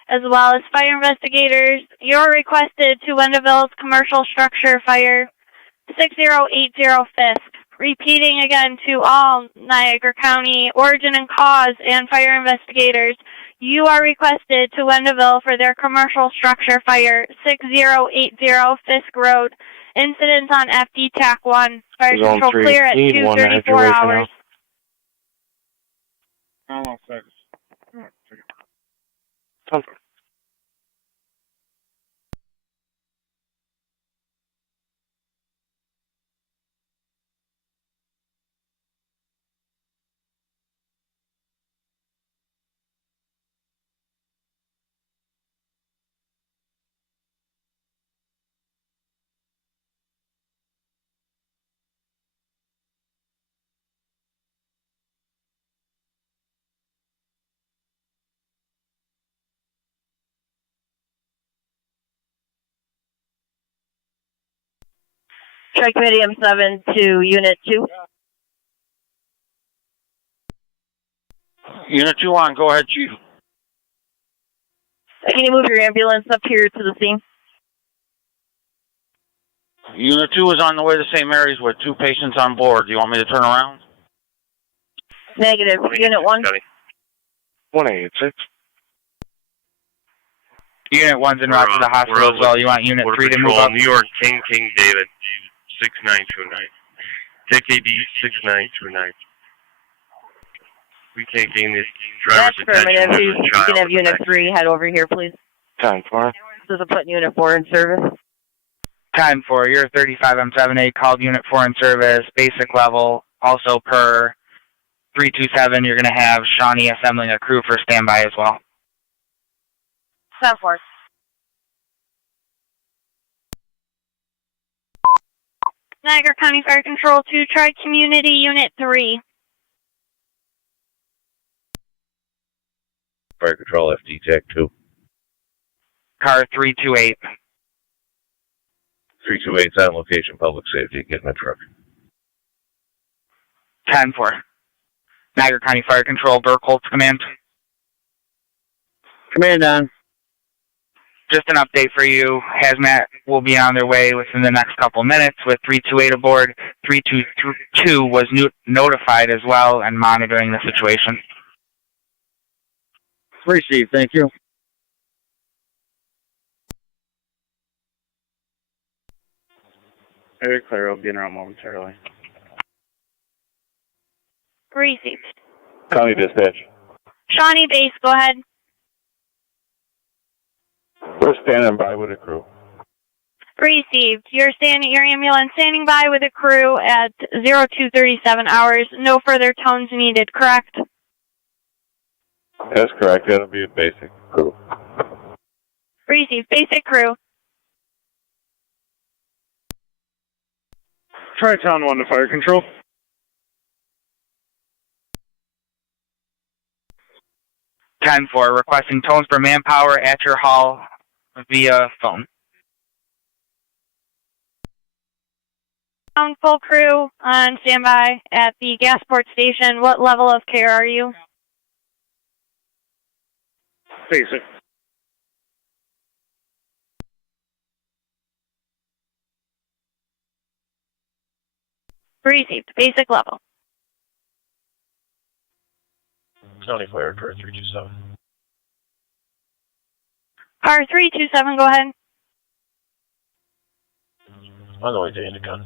as well as fire investigators. You're requested to Wendellville's commercial structure fire 6080 Fisk. Repeating again to all Niagara County origin and cause and fire investigators. You are requested to Wendellville for their commercial structure fire 6080 Fisk Road. Incidents on FD TAC 1. Fire Zone control 3. clear at Need one to head your 2:34 way for hours. Almost 6. Tri-Committee M7 to Unit 2. Unit 2 on, go ahead, Chief. Can you move your ambulance up here to the scene? Unit 2 is on the way to St. Mary's with 2 patients on board. Do you want me to turn around? Negative. Unit 1. 186. Unit 1's en route to the hospital as well. You want Unit 3 to move up? New York, King David, 6929. TKD 6929. We can't gain this driver's That's attention. affirmative. There's a You child can have in the Unit back. 3 head over here, please. 10-4. This is put Unit 4 in service. 10-4. You're 35 M7A, called Unit 4 in service, basic level. Also per 327, you're going to have Shawnee assembling a crew for standby as well. 10-4. Niagara County Fire Control to Tri-Community Unit 3. Fire Control FD TAC 2. Car 328. 328's on location, public safety. Get in the truck. 10-4. Niagara County Fire Control, Burkholtz Command. Command on. Just an update for you. Hazmat will be on their way within the next couple minutes with 328 aboard. 322 was notified as well and monitoring the situation. Received, thank you. Very clear, I'll be in route momentarily. Received. County Dispatch. Shawnee Base, go ahead. We're standing by with a crew. Received. Your ambulance standing by with a crew at 0237 hours. No further tones needed, correct? That's correct. That'll be a basic crew. Received. Basic crew. Tri-Town 1 to Fire Control. For requesting tones for manpower at your hall via phone. Full crew on standby at the Gasport station. What level of care are you? Basic. Received. Basic level. County Fire Car 327. Car 327, go ahead. On the way to Indicon.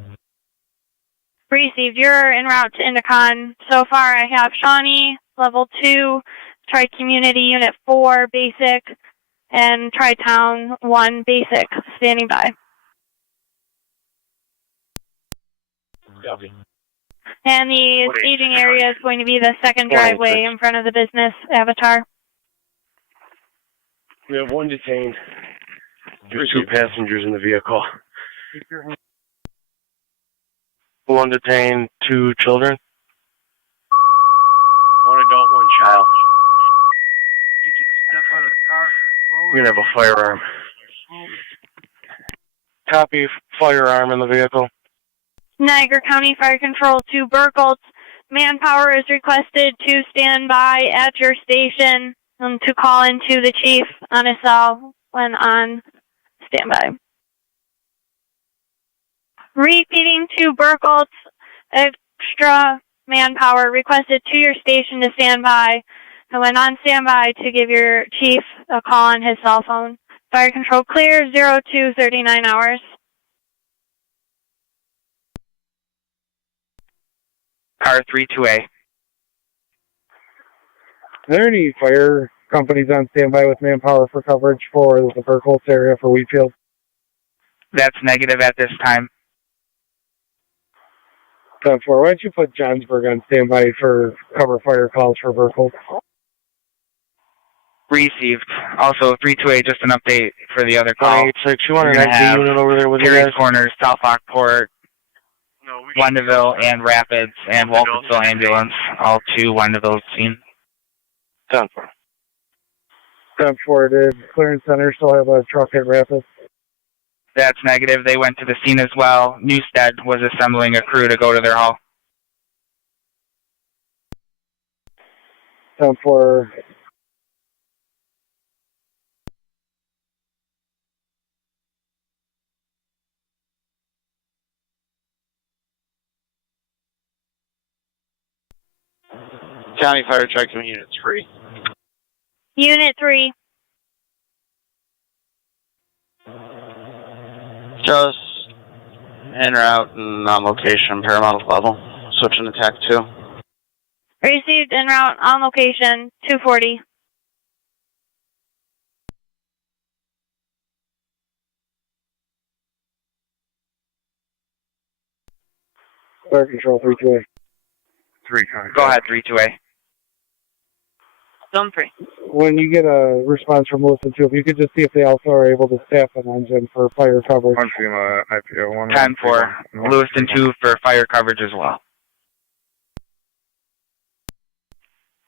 Received. You're en route to Indicon. So far, I have Shawnee, level 2, Tri-Community Unit 4, basic, and Tri-Town 1, basic, standing by. Copy. And the staging area is going to be the second driveway in front of the business avatar. We have 1 detained. There's 2 passengers in the vehicle. 1 detained, 2 children. 1 adult, 1 child. Need you to step out of the car. We're gonna have a firearm. Copy, firearm in the vehicle. Niagara County Fire Control to Burkholtz Manpower is requested to stand by at your station to call into the chief on his cell when on standby. Repeating to Burkholz, extra manpower requested to your station to stand by and when on standby to give your chief a call on his cell phone. Fire control clear, 0239 hours. Car 32A. Are there any fire companies on standby with manpower for coverage for the Burkholz area for Wheatfield? That's negative at this time. 10-4, why don't you put Johnsburg on standby for cover fire calls for Burkholz? Received. Also, 32A, just an update for the other call. 8-6, you want You're an going to ID have unit over there with you Perry's guys? Corners, South Lockport, Wendaville, and Rapids, and Walkersville ambulance. All to Wendaville scene. 10-4. 10-4, did Clearance Center still have a truck at Rapids? That's negative. They went to the scene as well. Newstead was assembling a crew to go to their hall. 10-4. County Fire Truck Unit 3. Unit 3. Just en route and on location, paramedic level. Switching to TAC 2. Received en route on location, 240. Fire control 3-2A. 3 Go ahead, 32A. Zone 3. When you get a response from Lewiston 2, if you could just see if they also are able to staff an engine for fire coverage. 1 FEMA IPO 1. 10-4. Lewiston 2 for fire coverage as well.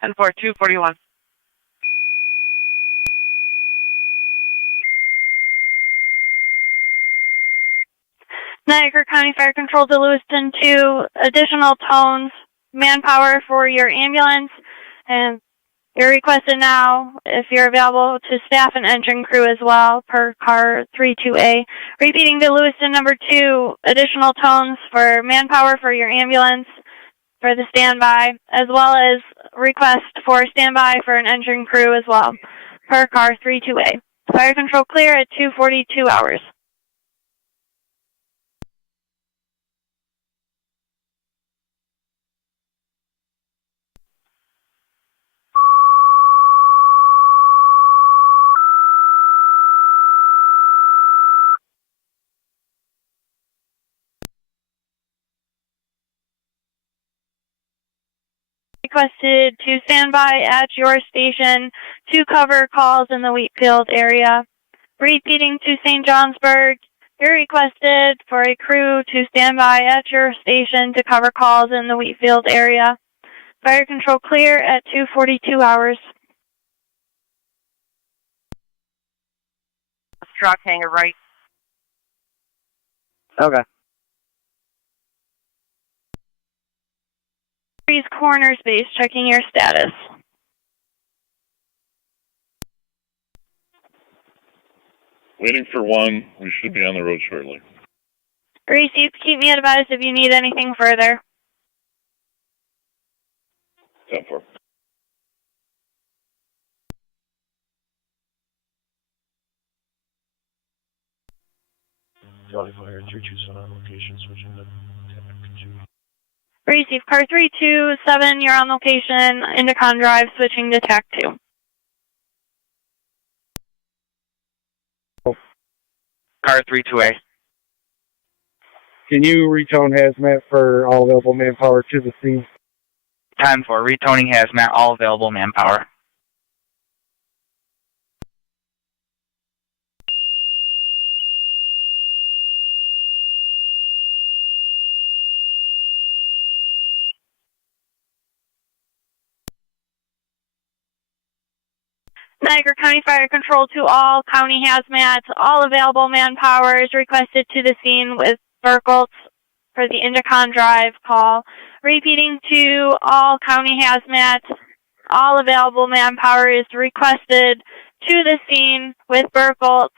10-4, 241. Niagara County Fire Control to Lewiston 2, additional tones, manpower for your ambulance, and you're requested now, if you're available, to staff an engine crew as well, per car 32A. Repeating to Lewiston number 2, additional tones for manpower for your ambulance, for the standby, as well as request for standby for an engine crew as well, per car 32A. Fire control clear at 2:42 hours. Requested to stand by at your station to cover calls in the Wheatfield area. Repeating to St. Johnsburg, you're requested for a crew to stand by at your station to cover calls in the Wheatfield area. Fire control clear at 2:42 hours. Truck hangar right. Okay. Perry's Corners base, checking your status. Waiting for one. We should be on the road shortly. Received. Keep me advised if you need anything further. 10-4. County Fire 327 on location, switching to TAC 2. Receive car 327, you're on location, Indicon Drive, switching to TAC 2. Car 32A. Can you retone hazmat for all available manpower to the scene? 10-4. Retoning hazmat, all available manpower. Niagara County Fire Control to all county hazmats. All available manpower is requested to the scene with Burkholz for the Indicon Drive call. Repeating to all county hazmat, all available manpower is requested to the scene with Burkholtz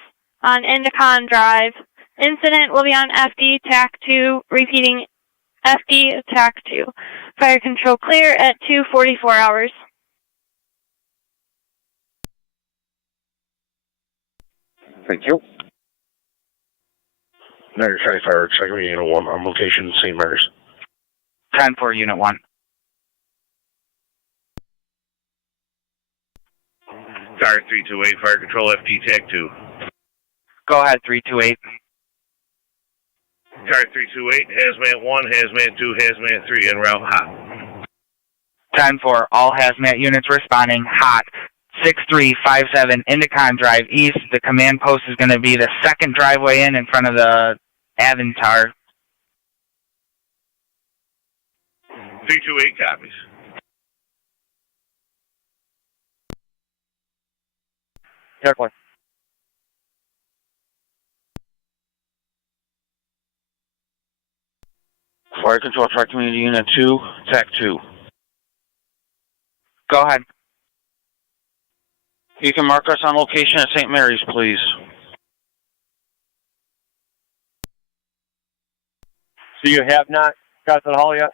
on Indicon Drive. Incident will be on FD TAC 2, repeating FD TAC 2. Fire control clear at 2:44 hours. Thank you. Niagara County Fire, Second Unit 1, on location St. Mary's. 10-4, Unit 1. Fire 328, Fire Control FD TAC 2. Go ahead, 328. Fire 328, Hazmat 1, Hazmat 2, Hazmat 3, en route hot. 10-4, all hazmat units responding, hot. 6357 Indicon Drive East. The command post is going to be the second driveway in front of the Avantar. 328 copies. TAC 1. Fire Control Truck Community Unit 2, TAC 2. Go ahead. You can mark us on location at St. Mary's, please. So you have not got to the hall yet?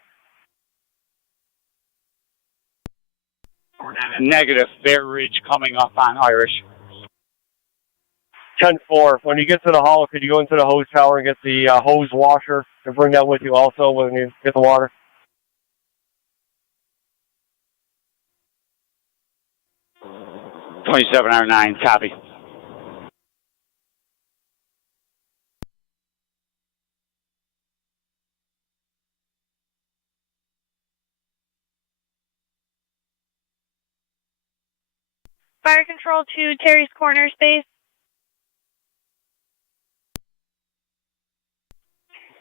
Negative. Bear Ridge coming up on Irish. 10-4. When you get to the hall, could you go into the hose tower and get the hose washer and bring that with you also when you get the water? $27.09, copy. Fire control to Terry's Corner space.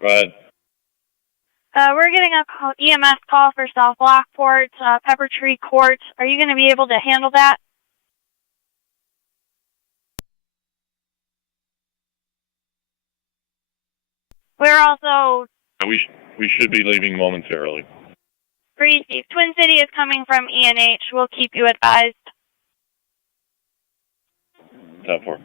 Go ahead. We're getting a EMS call for South Lockport, Pepper Tree Court. Are you going to be able to handle that? We're also We should be leaving momentarily. received. Twin City is coming from ENH. We'll keep you advised. 10-4.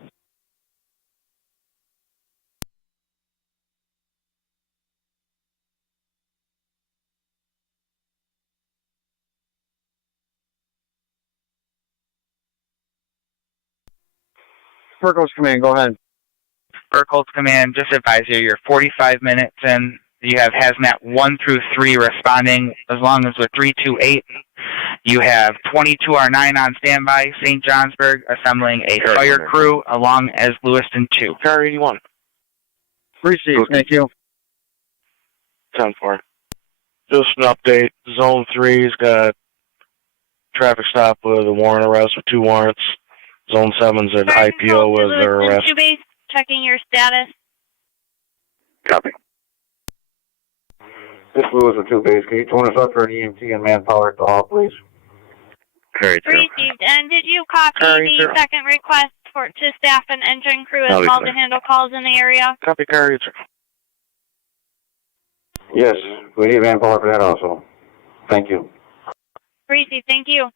Burkholtz Command, go ahead. Burkholtz Command, just advise you, you're 45 minutes in. You have Hazmat 1 through 3 responding, as long as with 328. You have 22R9 on standby, St. Johnsburg, assembling a fire crew, along as Lewiston 2. Car 81. Received, thank you. 10-4. Just an update. Zone 3's got traffic stop with a warrant arrest with 2 warrants. Zone 7's at IPO with their arrest. 2 base, checking your status. Copy. This is Lewis with 2 base. Can you tone us up for an EMT and manpower at the hall, please? Carry through. Received. And did you copy the second request to staff an engine crew as well to handle calls in the area? Copy, carry through. Yes, we need manpower for that also. Thank you. Received. Thank you.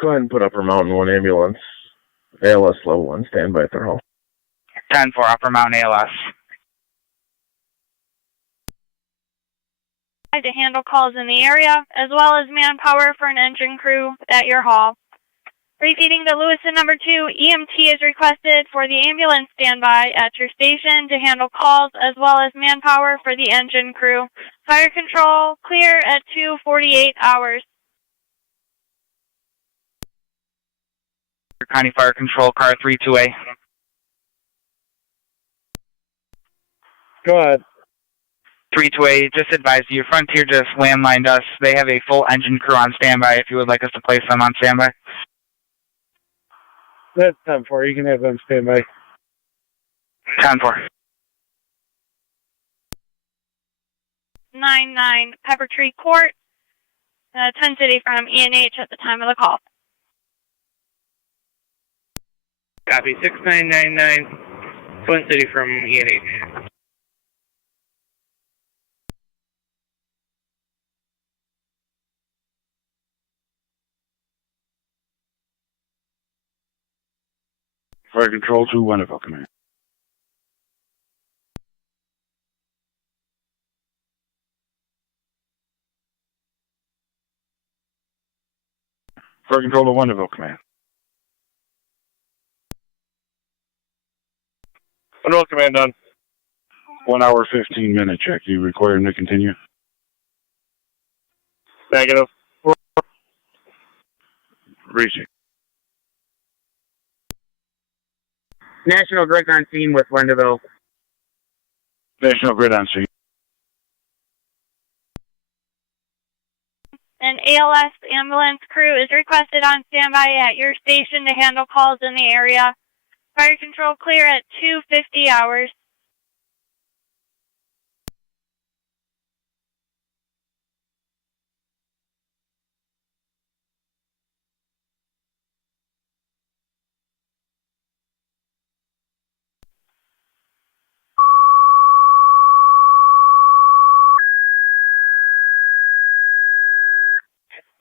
Go ahead and put Upper Mountain 1 ambulance. ALS level 1, standby at their hall. 10-4, Upper Mountain ALS. To handle calls in the area, as well as manpower for an engine crew at your hall. Repeating to Lewiston number 2, EMT is requested for the ambulance standby at your station to handle calls, as well as manpower for the engine crew. Fire control clear at 2:48 hours. County Fire Control, car 32A. Go ahead. 32A, just advise you, Frontier just landlined us. They have a full engine crew on standby if you would like us to place them on standby. That's 10-4. You can have them stand by. 10-4. 99 Pepper Tree Court, Twin City from ENH at the time of the call. Copy, 6999, Twin City from ENH. Fire Control 2, Wonderful Command. Fire Control to Wonderful Command. Wonderful Command done. 1 hour, 15-minute check. Do you require him to continue? Negative. Reaching. National Grid on scene with Wendell. National Grid on scene. An ALS ambulance crew is requested on standby at your station to handle calls in the area. Fire control clear at 2:50 hours.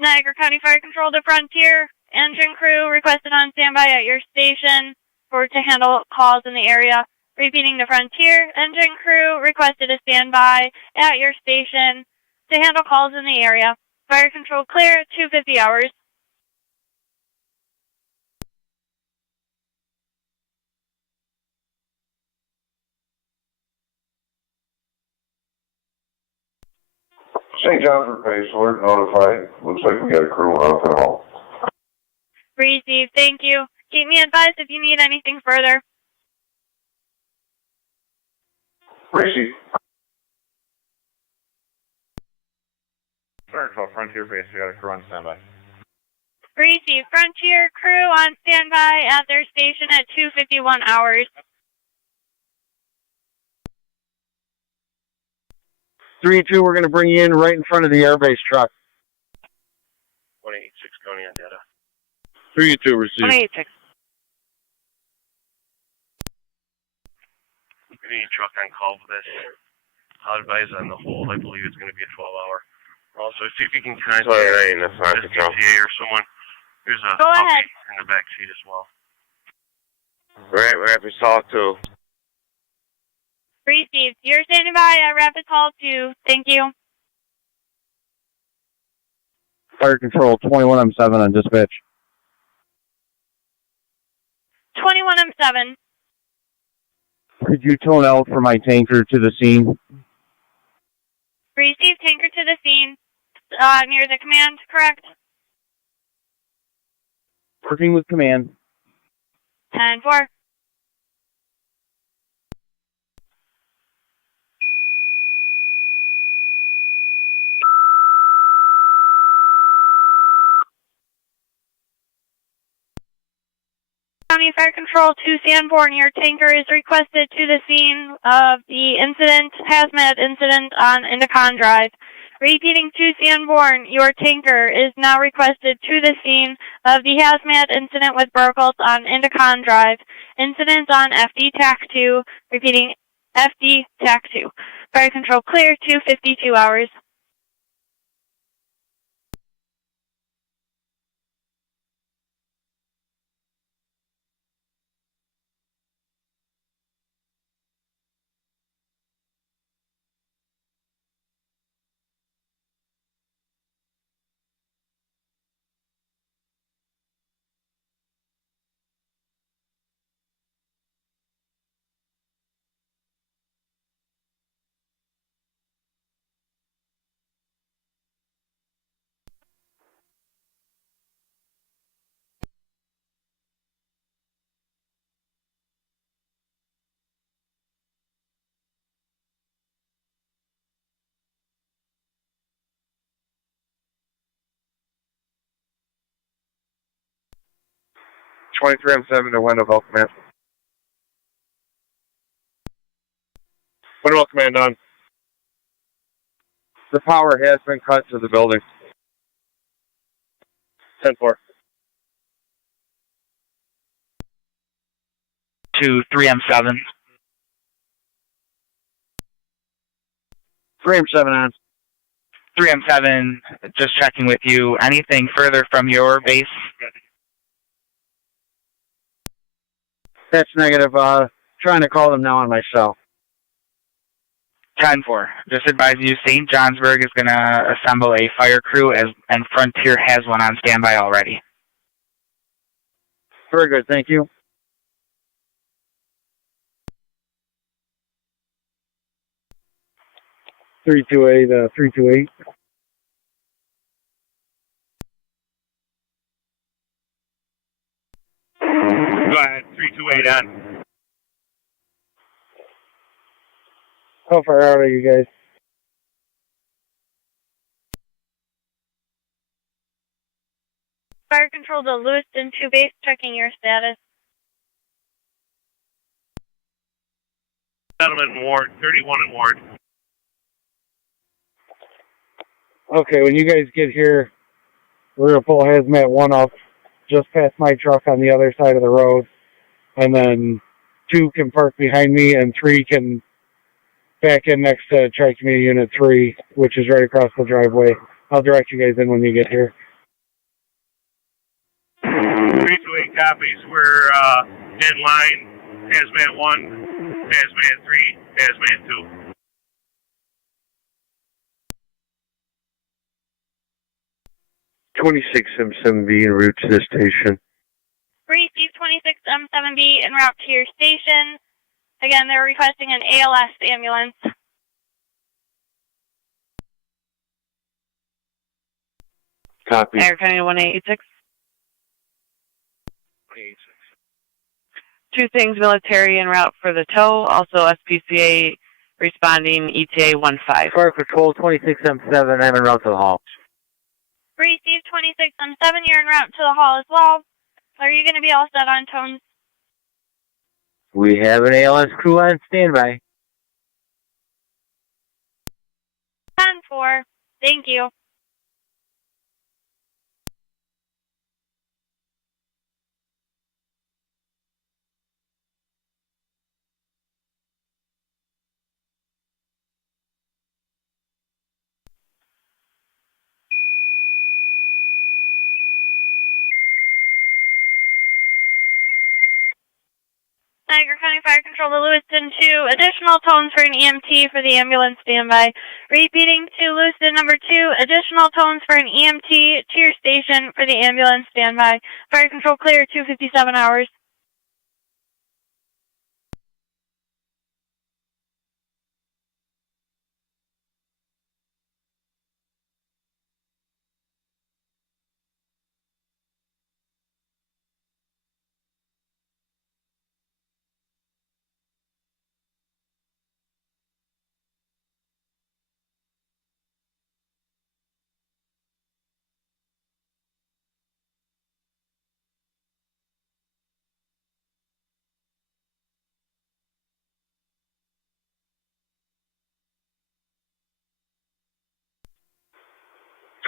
Niagara County Fire Control to Frontier. Engine crew requested on standby at your station to handle calls in the area. Repeating to Frontier. Engine crew requested to stand by at your station to handle calls in the area. Fire control clear at 2:50 hours. St. John's Base Alert notified. Looks like we got a crew on the hall. Received. Thank you. Keep me advised if you need anything further. Received. Fire Control Frontier Base, we got a crew on standby. Received. Frontier crew on standby at their station at 2:51 hours. 3-2, we're going to bring you in right in front of the airbase truck. 186 County on data. 3-2 received. 186. We need a truck on call for this. I'll advise on the hold. I believe it's going to be a 12-hour. Also, see if you can contact this DTA or someone. There's a Go puppy ahead. in the back seat as well. Rapid Assault 2. Received. You're standing by at Rapid Call 2. Thank you. Fire Control 21M7 on dispatch. 21M7. Could you tone out for my tanker to the scene? Received. Tanker to the scene. Near the command, correct? Working with command. 10-4. County Fire Control to Sanborn, your tanker is requested to the scene of the incident, hazmat incident on Indicon Drive. Repeating to Sanborn, your tanker is now requested to the scene of the hazmat incident with Burkles on Indicon Drive. Incident on FD TAC 2. Repeating, FD TAC 2. Fire Control clear, 2:52 hours. M7 to Wendell Command. Wendell Command on. The power has been cut to the building. 10-4. to 3M7. 3M7 on. 3M7, just checking with you. Anything further from your base? That's negative. Trying to call them now on my cell. 10-4. Just advising you, St. Johnsburg is going to assemble a fire crew, and Frontier has one on standby already. Very good, thank you. Three two eight, 328. Go ahead, 328 on. How far out are you guys? Fire control to Lewiston 2 base, checking your status. Settlement and Ward, 31 and Ward. Okay, when you guys get here, we're going to pull Hazmat 1 up just past my truck on the other side of the road. And then 2 can park behind me, and 3 can back in next to Tri-Community Unit 3, which is right across the driveway. I'll direct you guys in when you get here. 328 copies. We're in line. Hazmat 1, Hazmat 3, Hazmat 2. M7B en route to the station. Receive 26M7B en route to your station. Again, they're requesting an ALS ambulance. Copy. Niagara County 1886. 2 things, military en route for the tow. Also SPCA responding ETA 15. Fire Patrol 26M7, I'm en route to the hall. Receive 26M7, you're en route to the hall as well. Are you going to be all set on tones? We have an ALS crew on standby. 10-4. Thank you. Niagara County Fire Control to Lewiston 2. Additional tones for an EMT for the ambulance standby. Repeating to Lewiston number 2. Additional tones for an EMT to your station for the ambulance standby. Fire Control clear 257 hours.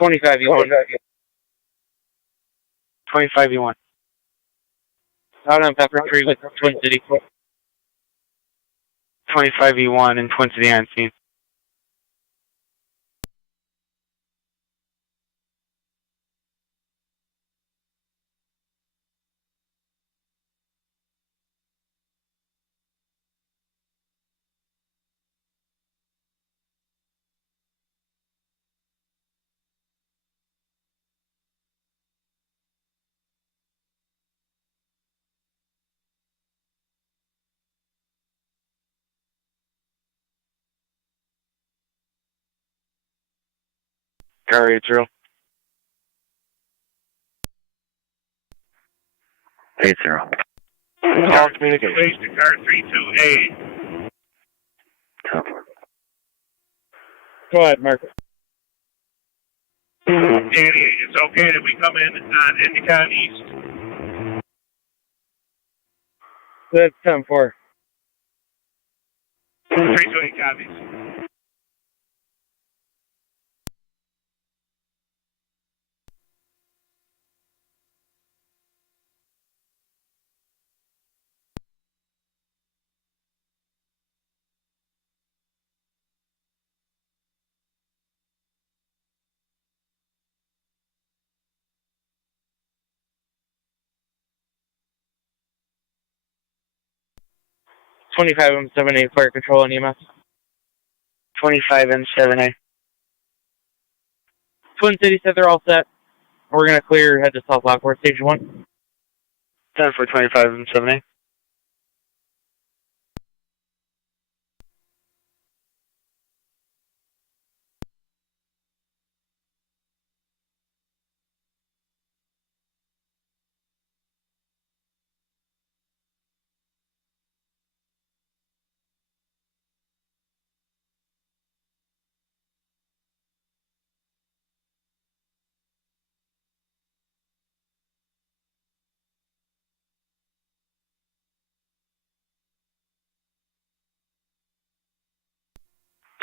$25 25 Out on Pepper Creek with Twin City. 25E1 and Twin City on scene. Car 80. 80. All communication. Place to car 32A. Copy. Go ahead, Mark. Danny, it's okay that we come in on Endicott East. That's 10-4. 328 copies. 25M78 fire control and EMS. 25M7A. Twin City said they're all set. We're going to clear, head to South Lockport, Station 1. 10 for 25M7A.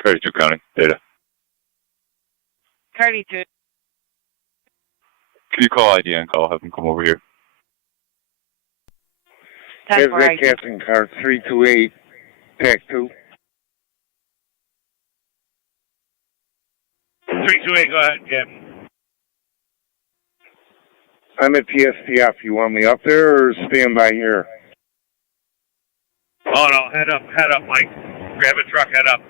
Thirty-two county data. 32. Can you call ID and call? Have them come over here. 10 for ID. Captain car 328, TAC 2. 328, go ahead, Captain. I'm at PSTF. You want me up there or stand by here? Oh no, head up, Mike. Grab a truck, head up.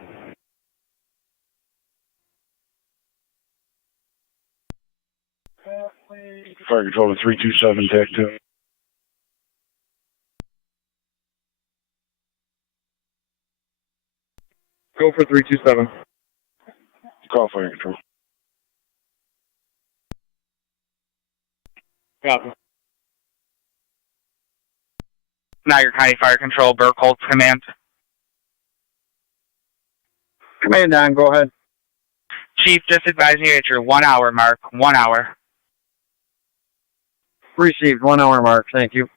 Fire control to 327, TAC 2. Go for 327. Call fire control. Copy. Niagara County Fire Control, Burkholtz Command. Command on, go ahead. Chief, just advising you at your 1 hour mark. 1 hour. Received, 1 hour mark, thank you.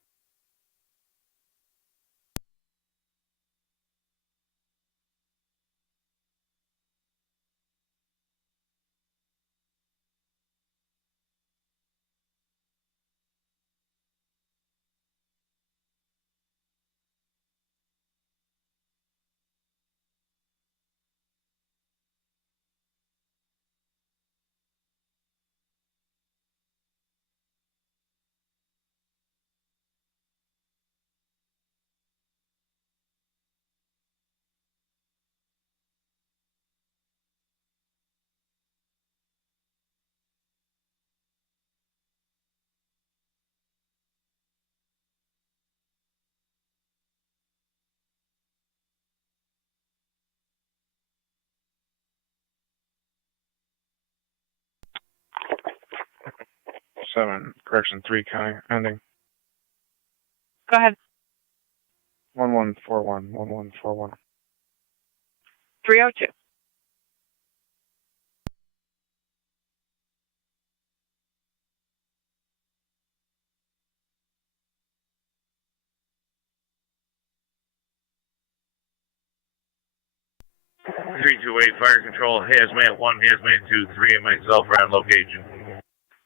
Correction 3 county, ending. Go ahead. 1141, 1141. 302. Three two eight fire control, hazmat 1, hazmat 2, 3, and myself are on location.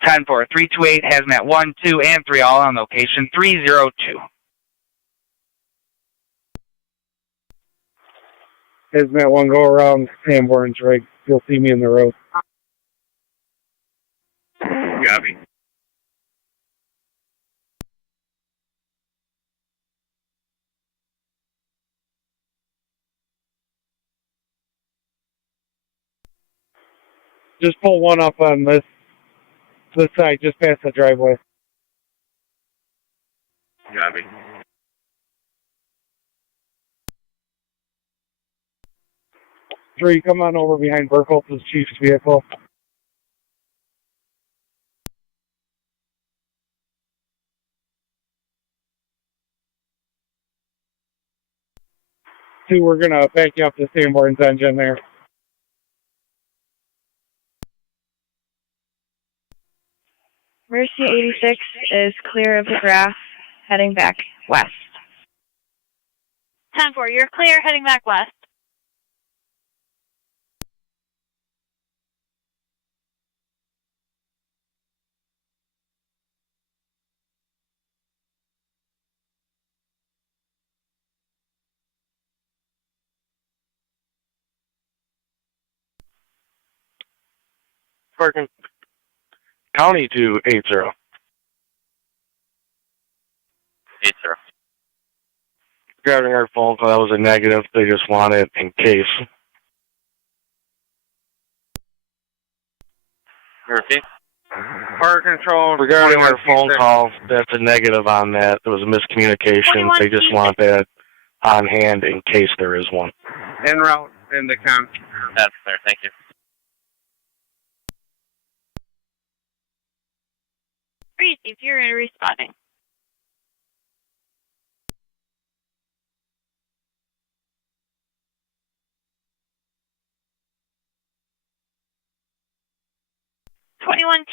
10-4, 328, Hazmat 1, 2, and 3 all on location. 302. Hazmat 1, go around Sanborn's rig. You'll see me in the road. Copy. Just pull one up on this side, just past the driveway. Copy. Three, come on over behind Burkholtz's chief's vehicle. Two, we're gonna back you up to Sanborn's engine there. Mercy 86 is clear of the graph, heading back west. 10-4, you're clear, heading back west. Parking. County to 80. 80. Regarding our phone call, that was a negative. They just want it in case. Repeat. Park control. Regarding our phone call, that's a negative on that. There was a miscommunication. They just want that on hand in case there is one. En route in the count. That's clear. Thank you. Receive, you're responding.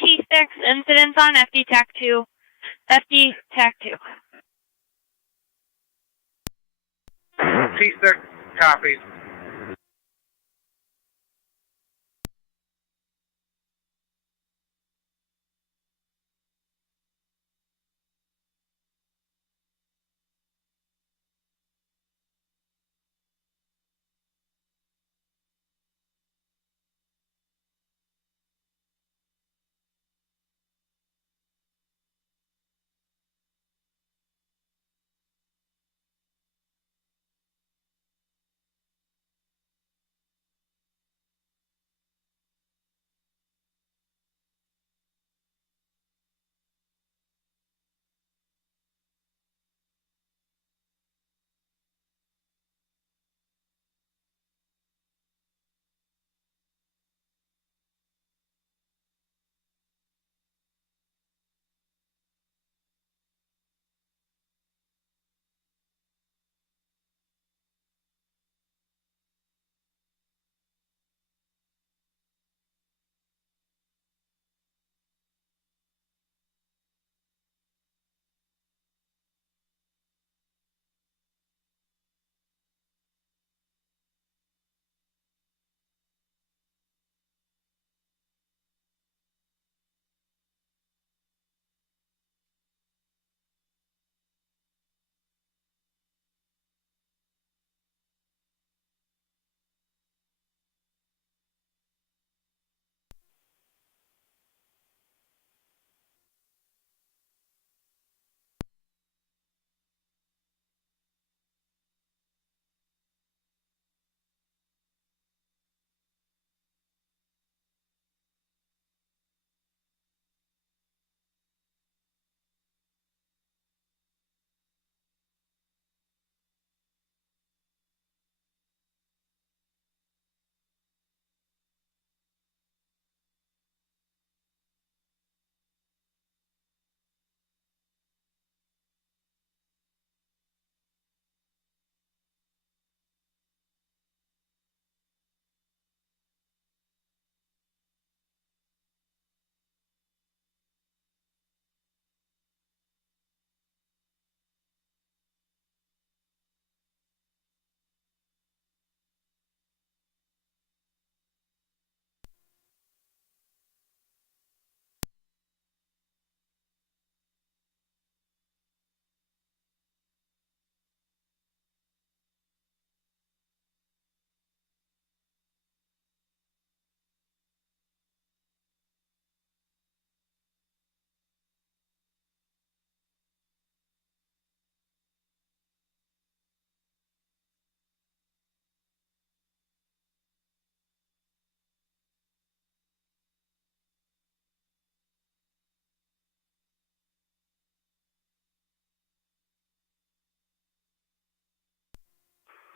T6 incidents on FD TAC 2. FD TAC 2. T6 copies.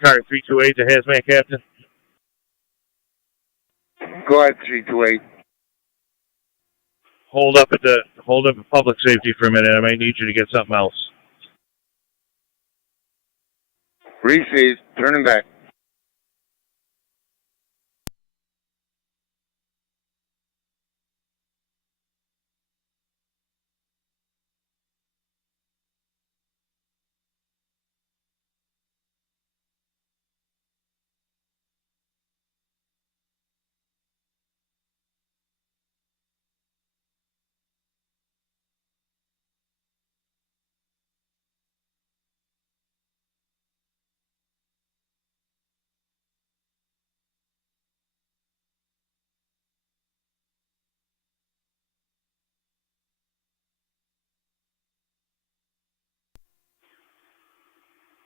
Car 328 to hazmat captain. Go ahead, 328. Hold up at public safety for a minute. I might need you to get something else. Receive. Turning back.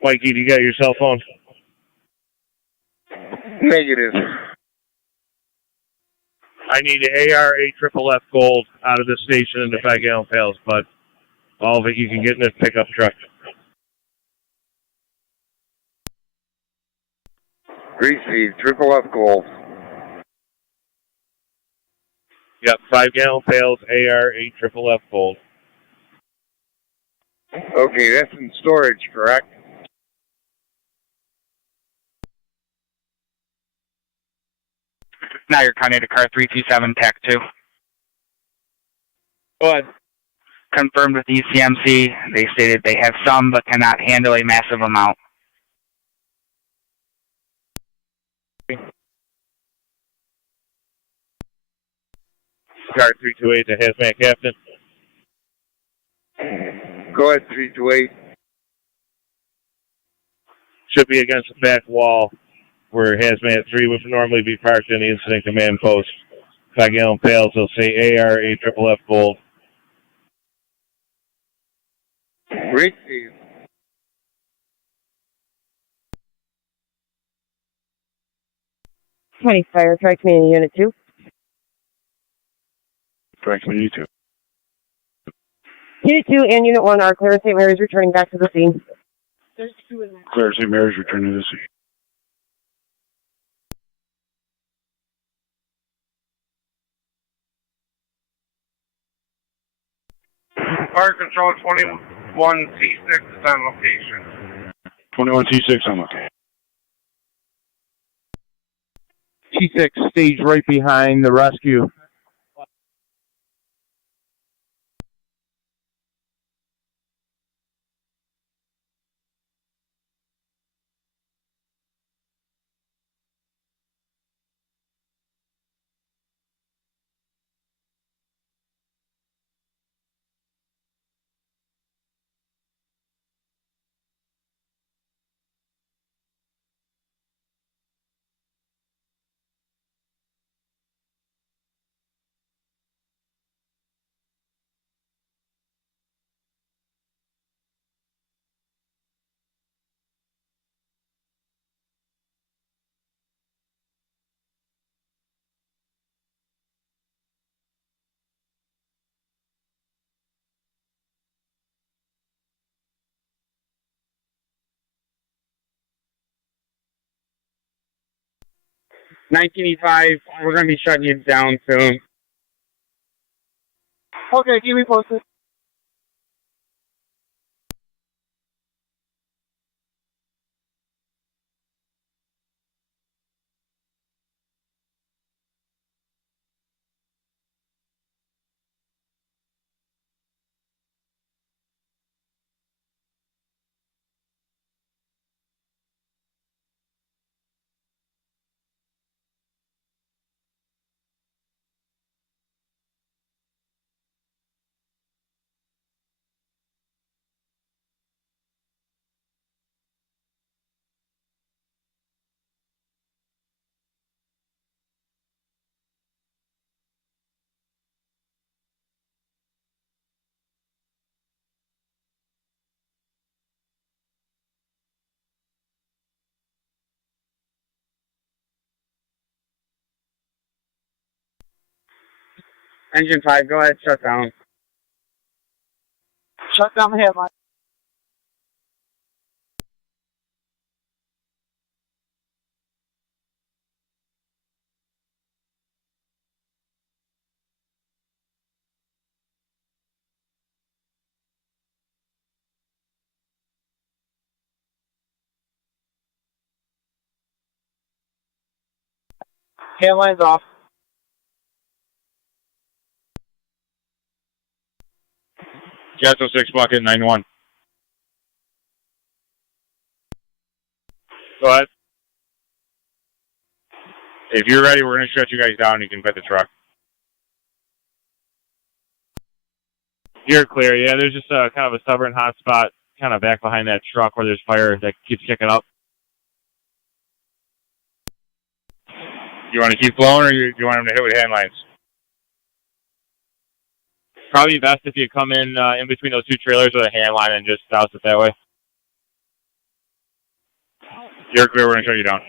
Mikey, do you got your cell phone? Negative. I need AR AFFF gold out of the station in the 5-gallon pails, but all of it you can get in this pickup truck. Receive, triple F gold. Yep, 5-gallon pails, AR AFFF gold. Okay, that's in storage, correct? Niagara County to car 327, TAC 2. Go ahead. Confirmed with ECMC. They stated they have some, but cannot handle a massive amount. Car 328 to Hazmat Captain. Go ahead, 328. Should be against the back wall where Hazmat 3 would normally be parked in the incident command post. 5-gallon pails, they'll say AR AFFF gold. Receive. County Fire, Tri-Community Unit 2. Tri-Community 2. Unit 2 and Unit 1 are Clara St. Mary's returning back to the scene. There's 2 in there. Claire St. Mary's returning to the scene. Fire Control 21T6 is on location. 21T6 on location. T6 stage right behind the rescue. $19.85, we're going to be shutting you down soon. Okay, keep me posted. Engine 5, go ahead, shut down. Shut down the headline. Headline's off. Gato 6 bucket 91. Go ahead. If you're ready, we're going to shut you guys down. You can pit the truck. You're clear. Yeah, there's just kind of a stubborn hot spot kind of back behind that truck where there's fire that keeps kicking up. You want to keep blowing, or you want him to hit with hand lines? Probably best if you come in between those two trailers with a hand line and just douse it that way. You're clear. We're going to shut you down.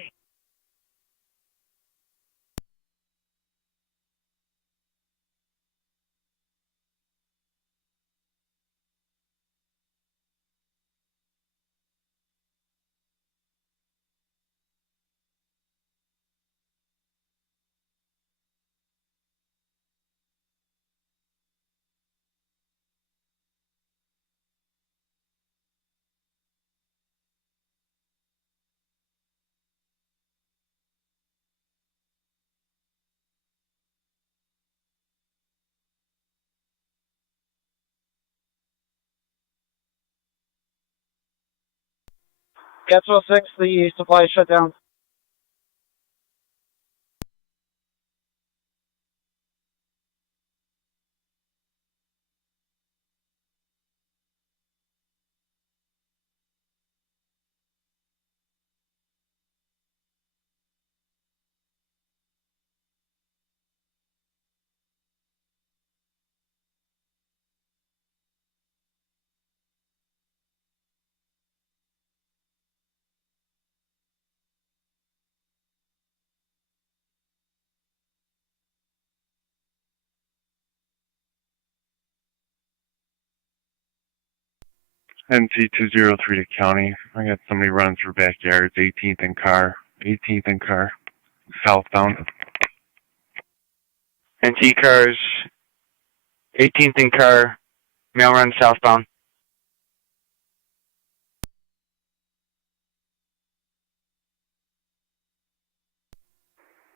Gatsville 6, the supply is shut down. NT203 to county. I got somebody running through backyards, 18th and car, southbound. NT cars, 18th and car, mail run southbound.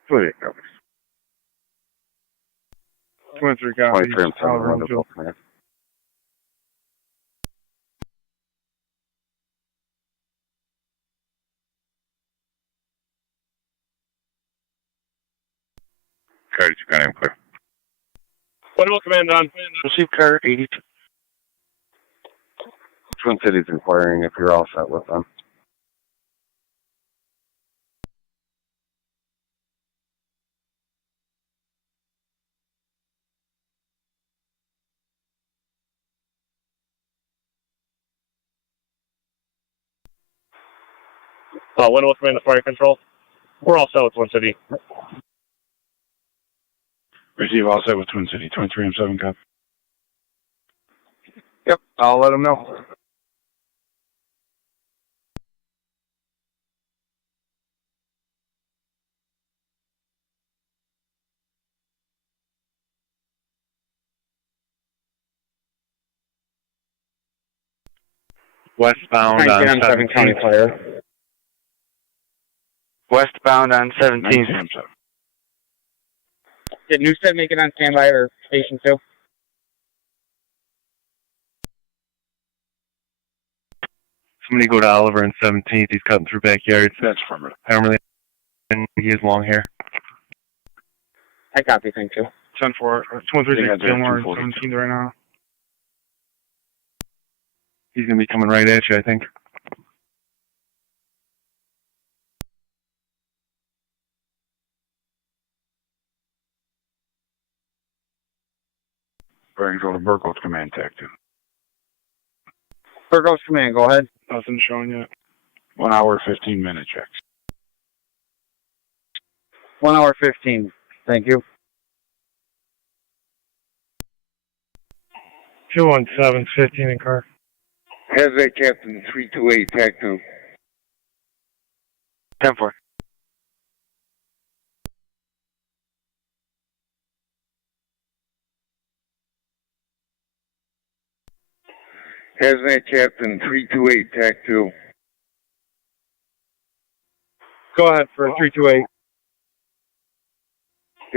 Sweet. 23 copies. 23 and 7, wonderful, man. Car 2 County, I'm clear. Wonderful, command on. Receive car 82. Twin Cities inquiring if you're all set with them. Wonderful, command to fire control. We're all set with Twin City. Receive all set with Twin City. 23 and 7, copy. Yep, I'll let them know. Westbound on 17th. County Fire. Westbound on 17th. Did Newstead make it on standby or station 2? Somebody go to Oliver and 17th. He's cutting through backyards. That's from it. I don't really think he has long hair. I copy, thank you. 10-4. 23 Gilmore and 17th right now. He's going to be coming right at you, I think. Fire control to Burkle's command, TAC 2. Burgos command, go ahead. Nothing showing yet. 1 hour, 15 minute checks. 1 hour 15. Thank you. 217, 15 in car. Has that Captain 328, TAC 2. 10-4. Hazmat Captain 328, TAC 2. Go ahead for 328.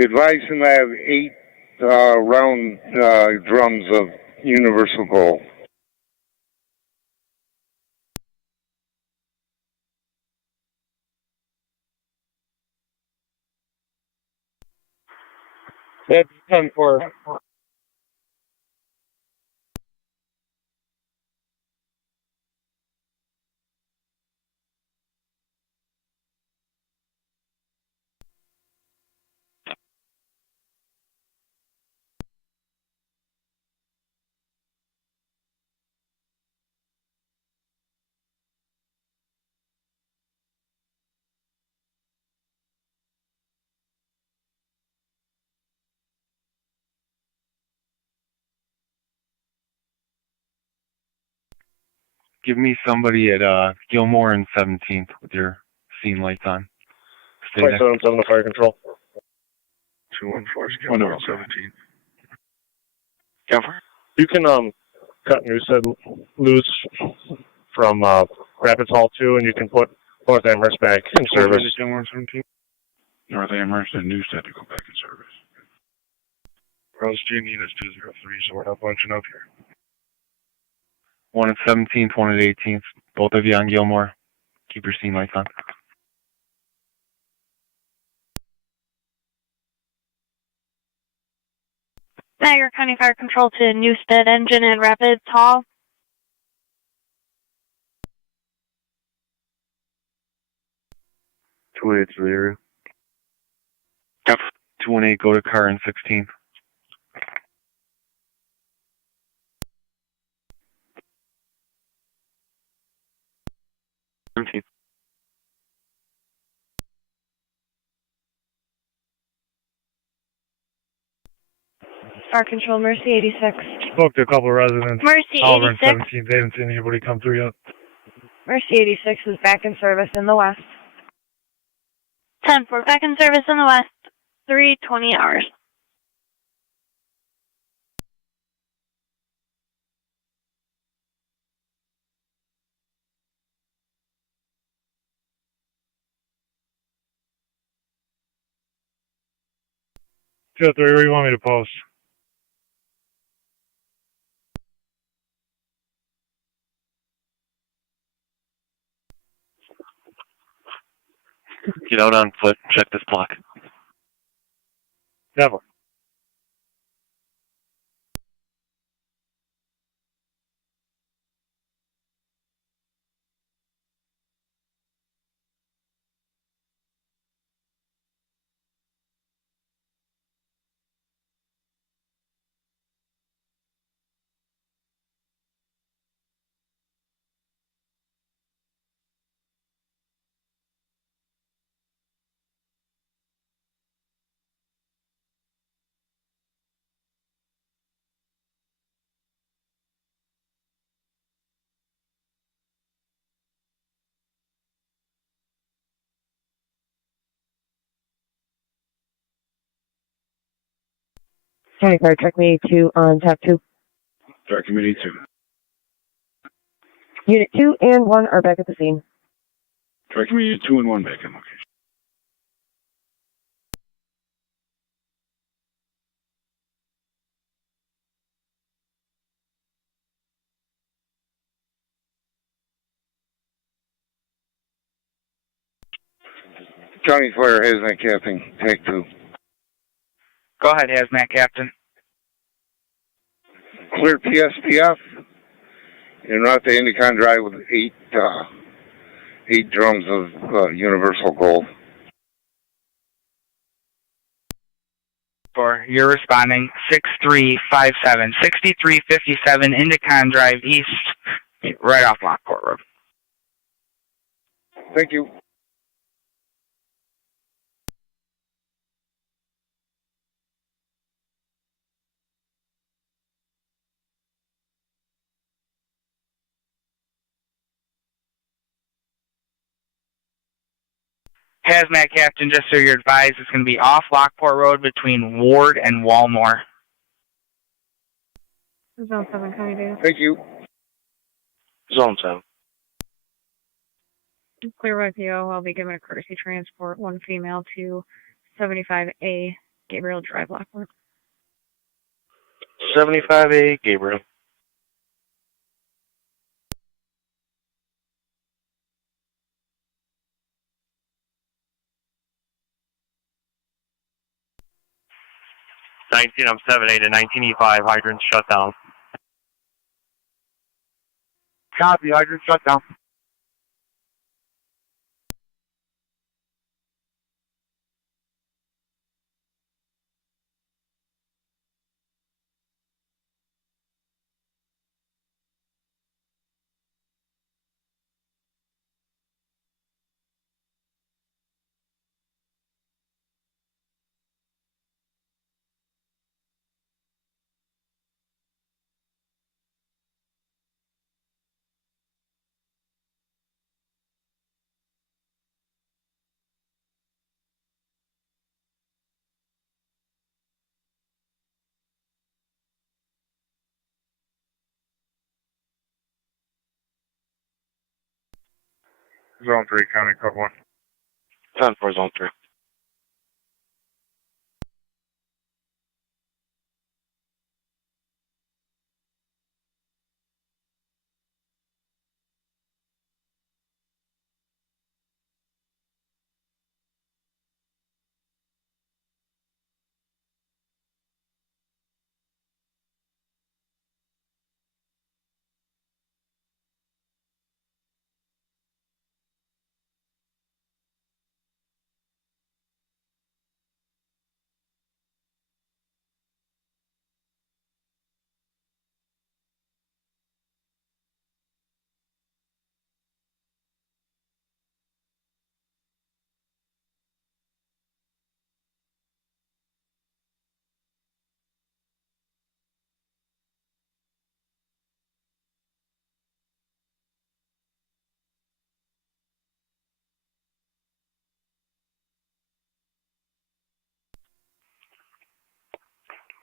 Advise him I have 8 round drums of universal gold. That's 10-4. Give me somebody at Gilmore and 17th with your scene lights on. Stay there. 27 to fire control. 214, Gilmore, 17. You can cut Newstead loose from Rapids Hall 2, and you can put North Amherst back in service. Gilmore, 17. North Amherst and Newstead to go back in service. Rose G need is 203, so we're not bunching up here. 1 at 17th, 1 at 18th. Both of you on Gilmore. Keep your scene lights on. Niagara County Fire Control to Newstead Engine and Rapids Hall. Two eight to the area. 218, go to car in 16th. Fire Control, Mercy 86. Spoke to a couple of residents. Mercy Oliver and 86. 17. They haven't seen anybody come through yet. Mercy 86 is back in service in the west. 10-4, back in service in the west. 3:20 hours. Two, three, where do you want me to post? Get out on foot. Check this block. Never. County Fire, track me 2 on TAC 2. Track Committee 2. Unit 2 and 1 are back at the scene. Track Committee 2 and 1 back in location. County Fire Hazmat Captain, TAC 2. Go ahead, Hazmat Captain. Clear PSPF. And route to Indicon Drive with 8 drums of Universal Gold. You're responding 6357, 6357 Indicon Drive East, right off Lockport Road. Thank you. Hazmat Captain, just so you're advised, it's going to be off Lockport Road between Ward and Walmore. Zone 7, County Data. Thank you. Zone 7. Clear by PO, I'll be giving a courtesy transport, 1 female to 75A Gabriel Drive, Lockport. 75A, Gabriel. I'm 7A to 19E5, hydrant shut down. Copy, hydrant shut down. Zone 3, County Code 1. 10-4, Zone 3.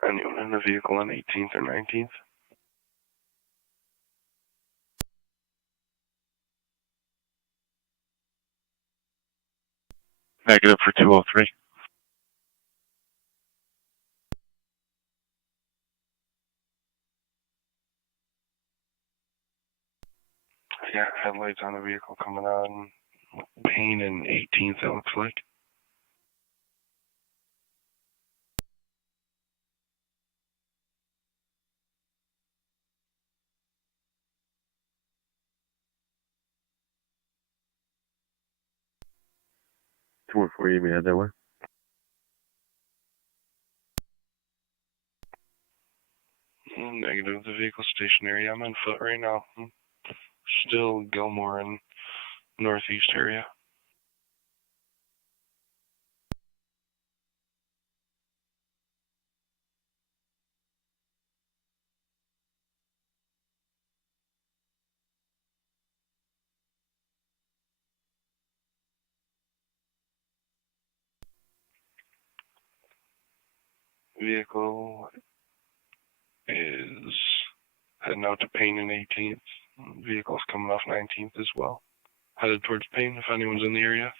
Anyone in the vehicle on 18th or 19th? Negative for 203. I got headlights on the vehicle coming on Payne and 18th, it looks like. Two for you, head that way. Negative, the vehicle stationary. I'm on foot right now. Still Gilmore and northeast area. Vehicle is heading out to Payne and 18th. Vehicle's coming off 19th as well. Headed towards Payne if anyone's in the area.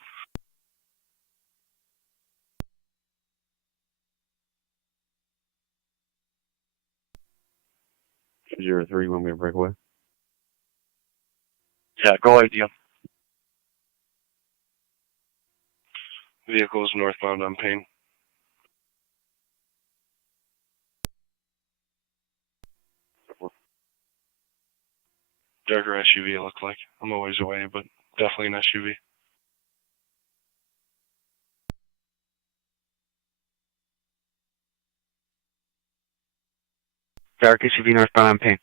03, want me to break away? Yeah, go ahead, Ian. Vehicle is northbound on Payne. Darker SUV it looked like. I'm a ways away, but definitely an SUV. Dark SUV northbound on Payne.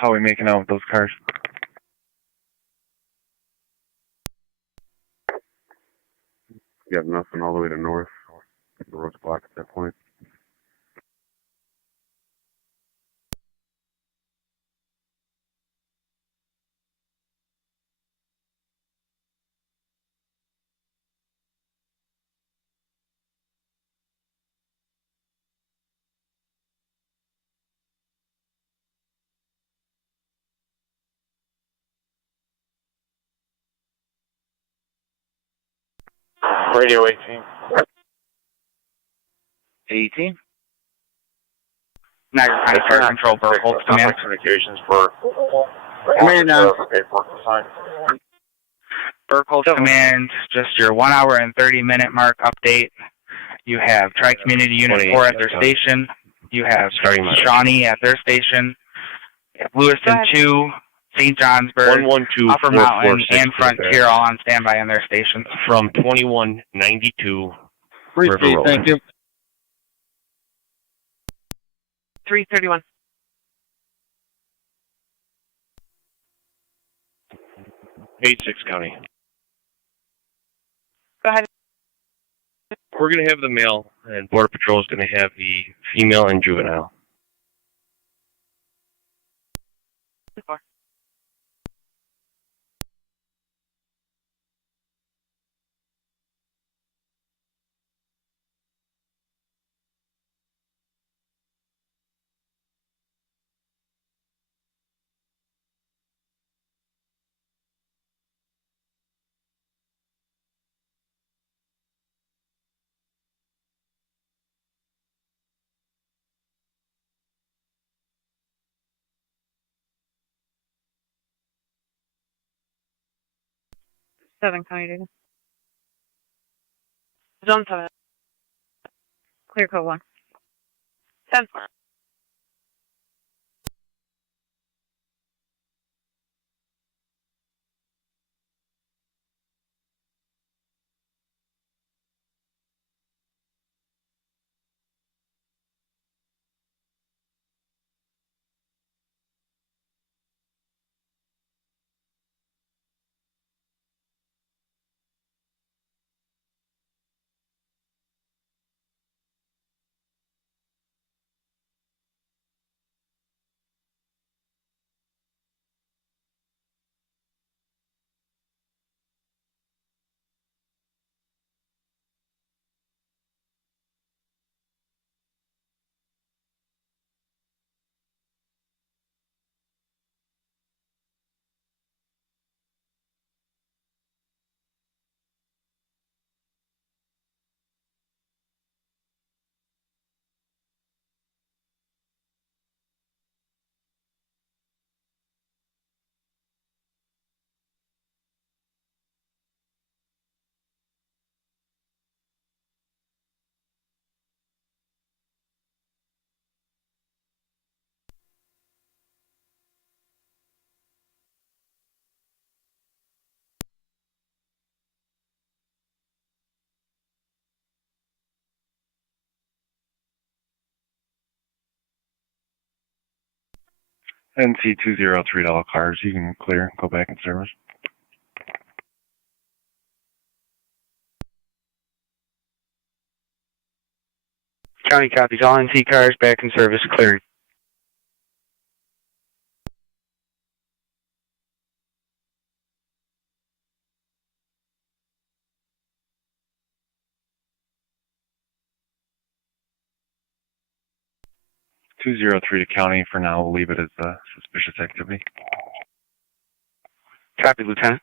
How are we making out with those cars? You got nothing all the way to north. The road's blocked at that point. Radio 18. 18. Niagara County Fire Control, Burkholz Command. Communications for Command on. paperwork to sign. Burkholz Command, just your 1 hour and 30-minute mark update. You have Tri-Community Unit 4 at their station. You have Shawnee at their station. Lewiston 2, St. Johnsburg, 112 Upper Mountain, and Frontier all on standby on their stations. From 2192 Brief River Road. thank you. 331. Six County. Go ahead. We're going to have the male, and Border Patrol is going to have the female and juvenile. Seven County data. Zone 7. Clear code 1. 10. NC203 to all cars. You can clear. Go back in service. County copies. All NC cars back in service cleared. To county for now. We'll leave it as suspicious activity. Copy, Lieutenant.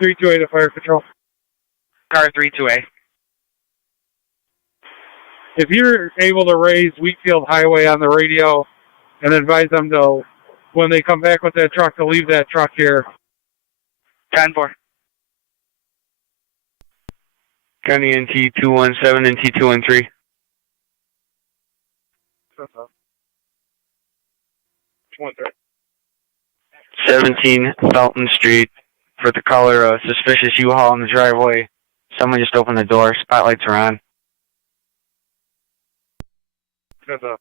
328 to Fire Control. Car 32A. If you're able to raise Wheatfield Highway on the radio and advise them to, when they come back with that truck, to leave that truck here. 10-4. County NT 217 and T 213. 17 Felton Street. For the caller, a suspicious U-Haul in the driveway. Someone just opened the door. Spotlights are on. 213.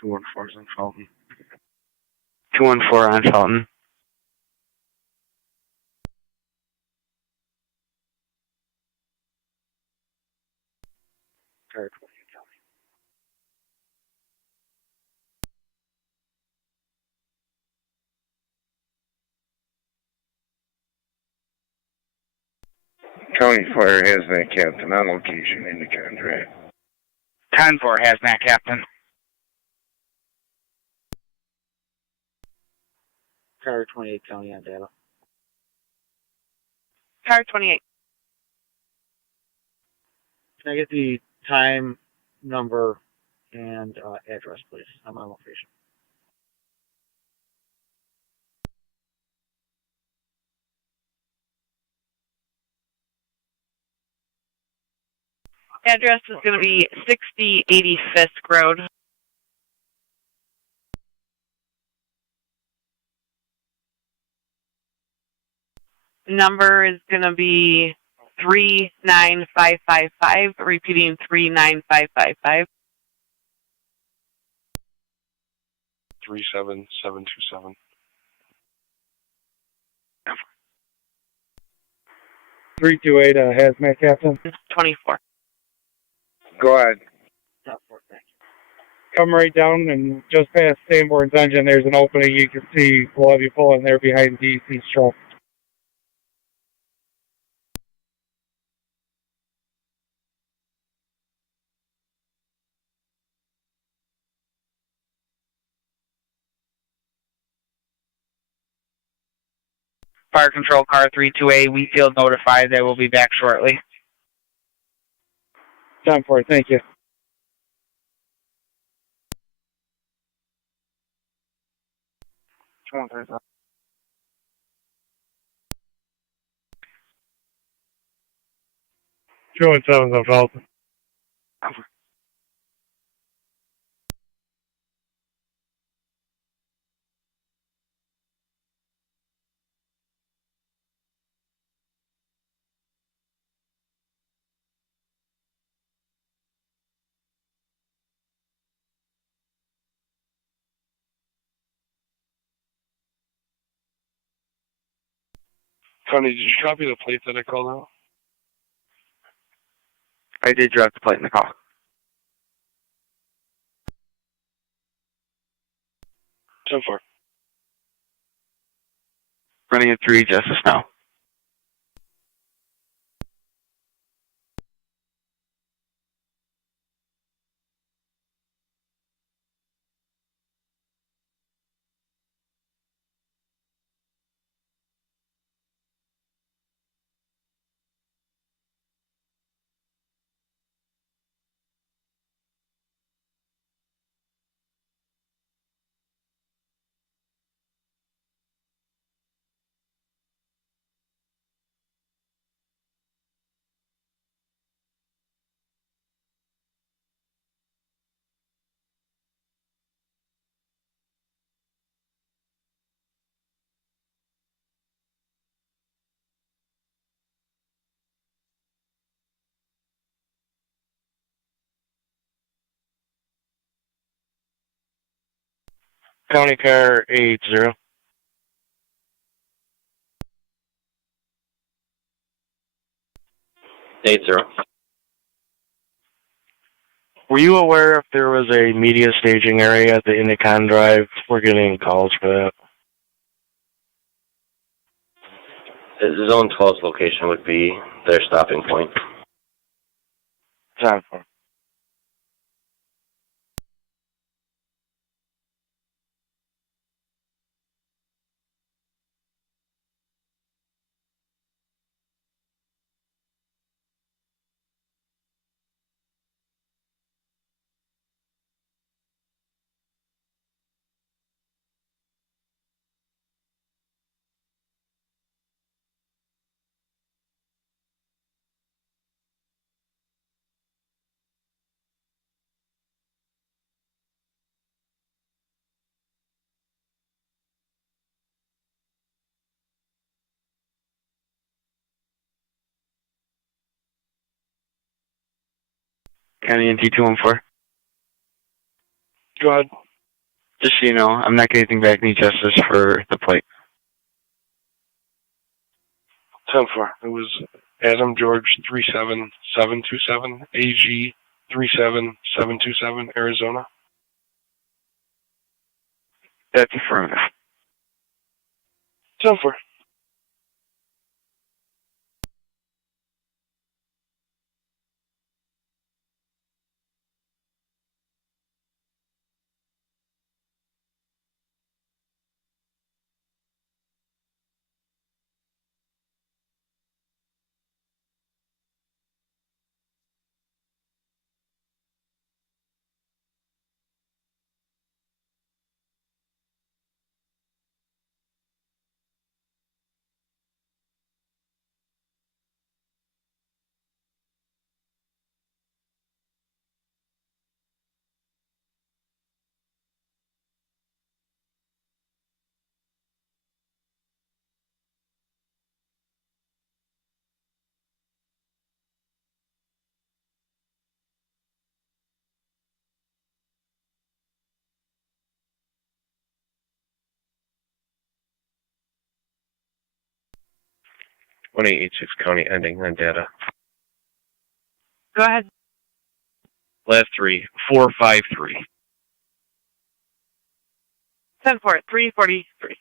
214 on Felton. 214 on Felton. County Fire has that captain on location in the contract. 10-4 hazmat captain. Car 28 County on data. Car 28. Can I get the time, number, and address, please? I'm on location. Address is going to be 6080 Fisk Road. Number is going to be 39555, repeating 39555. 37727. 328 hazmat captain. 24. Go ahead. Come right down and just past Sanborn's engine, there's an opening you can see. We'll have you pull in there behind DC's truck. Fire Control Car 32A, Wheatfield notified they will be back shortly. 10-4, thank you. Two and 7's on Felton. Connie, did you copy the plate that I called out? I did drop the plate in the call. 10-4. Running it through Justice now. County Car 80. 80. Were you aware if there was a media staging area at the Indicon Drive? We're getting calls for that. The Zone 12's location would be their stopping point. 10-4. County NT 214. Go ahead. Just so you know, I'm not getting back any justice for the plate. 10-4. It was Adam George 37727, AG 37727, Arizona. That's affirmative. 10-4. One 886 County ending on data. Go ahead. Last 3, 453. 10-4, 343.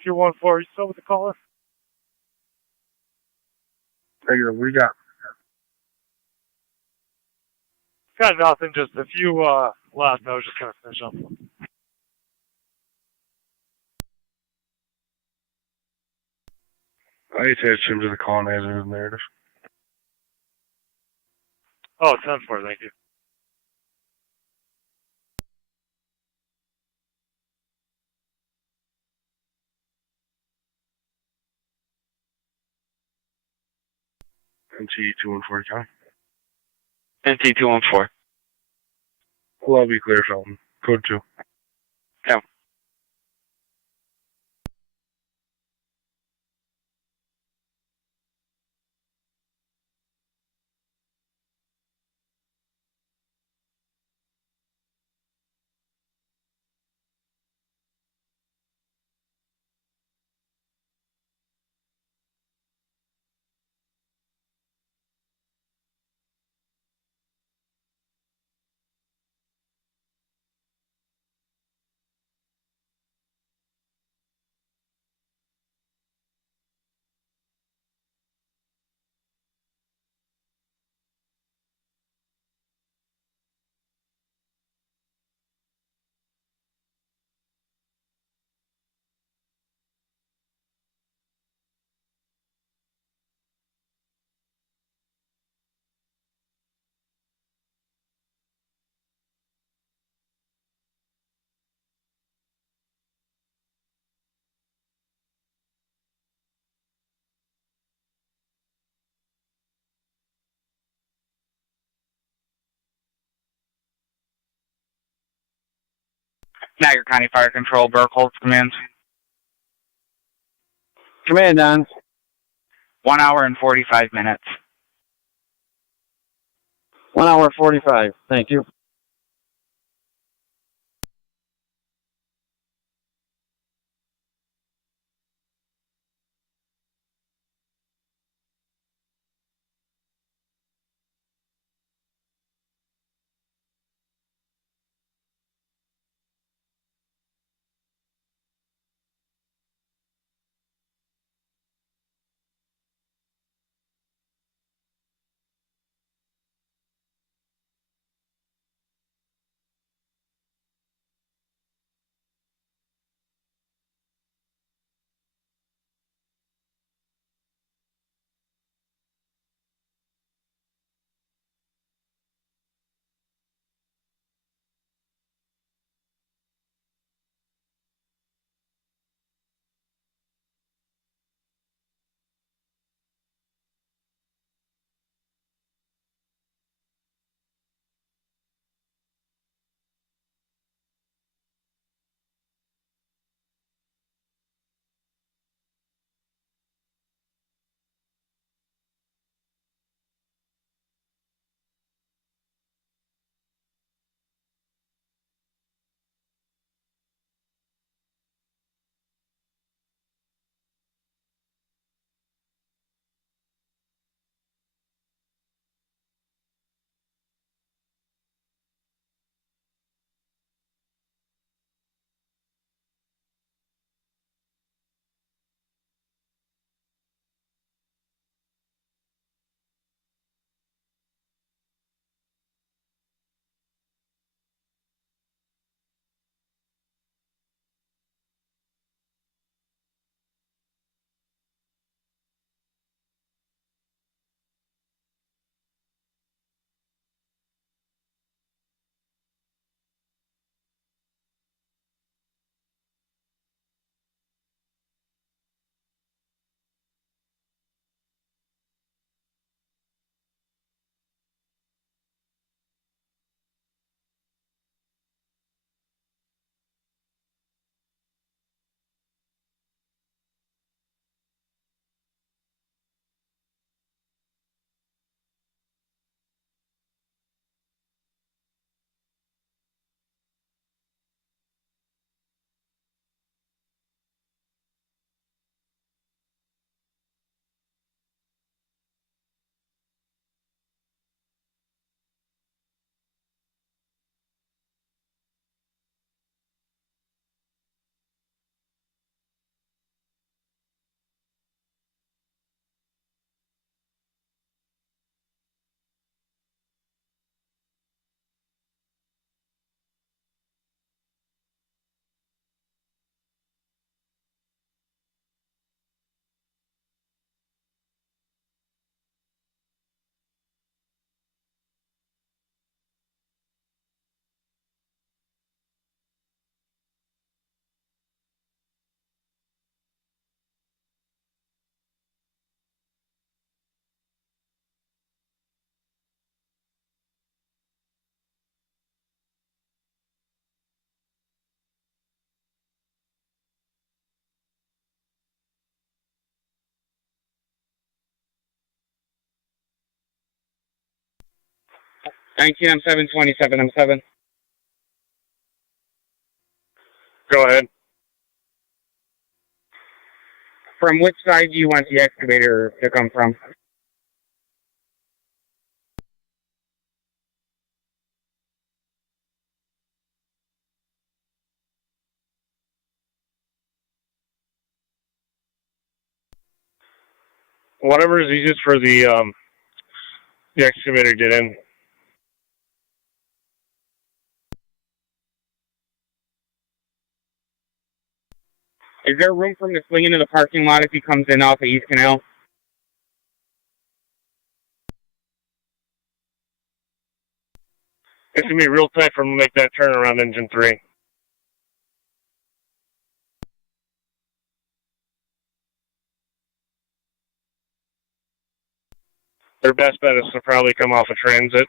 Tier 1-4, you still with the caller? Regular, what do you got? Got nothing, just a few last notes, just kind of finish up. I attached him to the call as a narrative. Oh, 10-4, thank you. NT 214 County. NT 214. Lobby clear, Felton. Code 2. Yeah. Niagara County Fire Control, Burke holds command. Command on. 1 hour and 45 minutes. 1 hour 45. Thank you. 19M7, 27M7. Go ahead. From which side do you want the excavator to come from? Whatever is easiest for the excavator to get in. Is there room for him to swing into the parking lot if he comes in off the East Canal? It's going to be real tight for him to make that turn around engine 3. Their best bet is to probably come off a transit.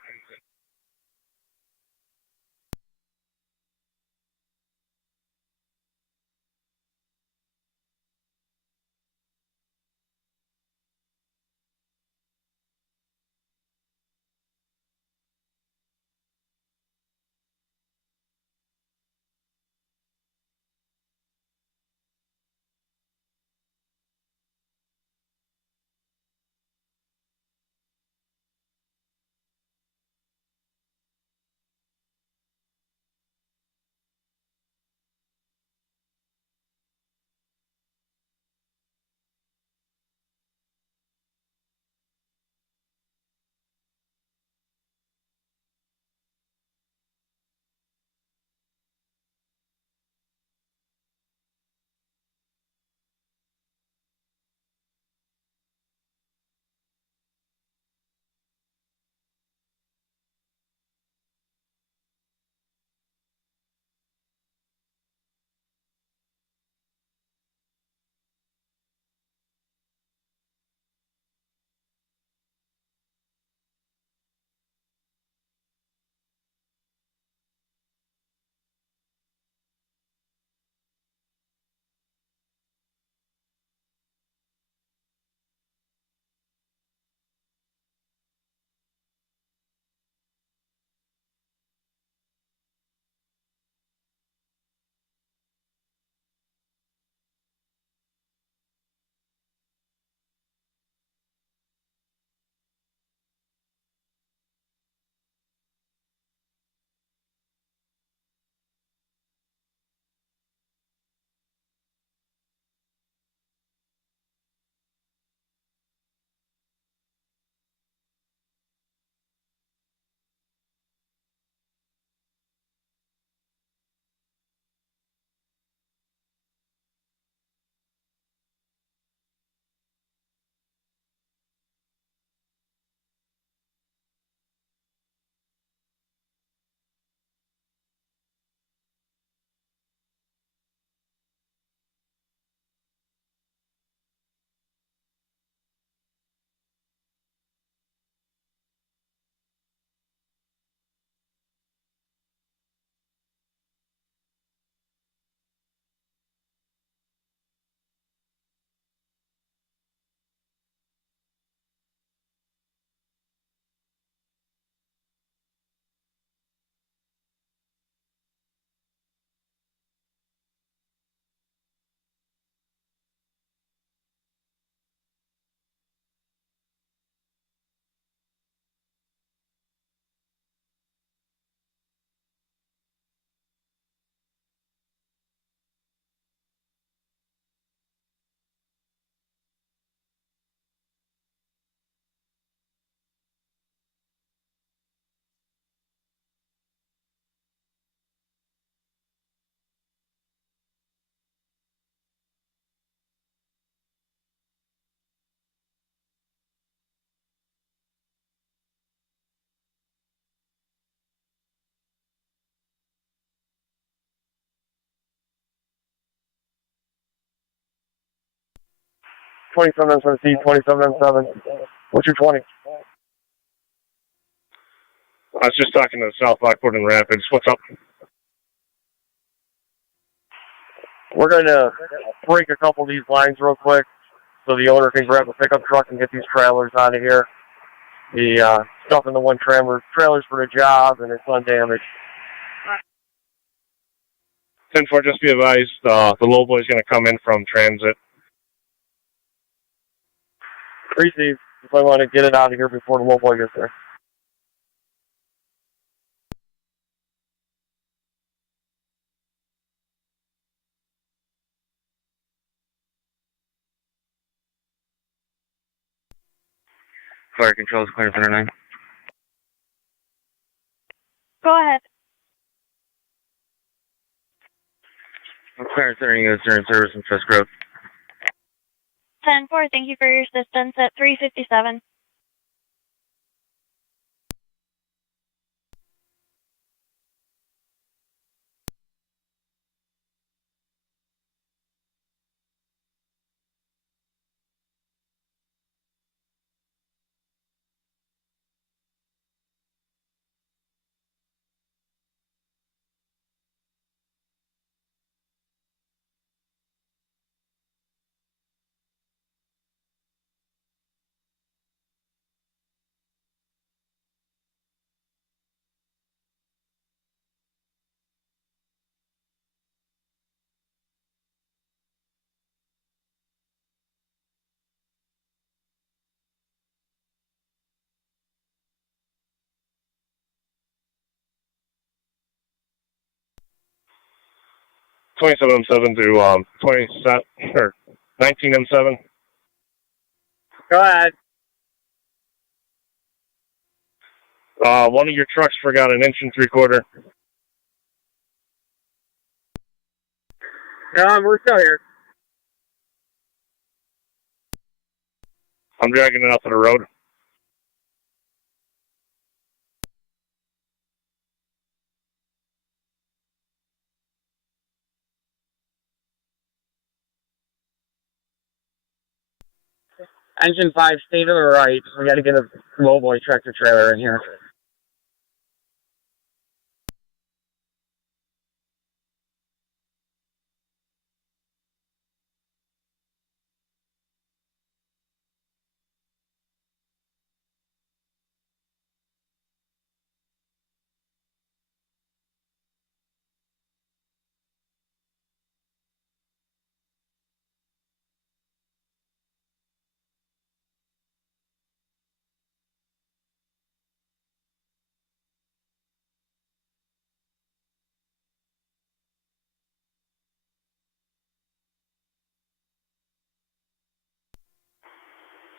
M7 C, 27M7. What's your 20? I was just talking to South Lockport and Rapids. What's up? We're going to break a couple of these lines real quick so the owner can grab a pickup truck and get these trailers out of here. The stuff into one trailer's for the job, and it's undamaged. 10-4, just be advised, the low boy's going to come in from transit. Receive, if I want to get it out of here before the low boy gets there. Fire control is clear center 9. Go ahead. Clear center units are in service in Fisk Road. 10-4, thank you for your assistance at 357. M7 to 19 M7. Go ahead. One of your trucks forgot an 1 3/4. We're still here. I'm dragging it out to the road. Engine 5, stay to the right. We got to get a low boy tractor trailer in here.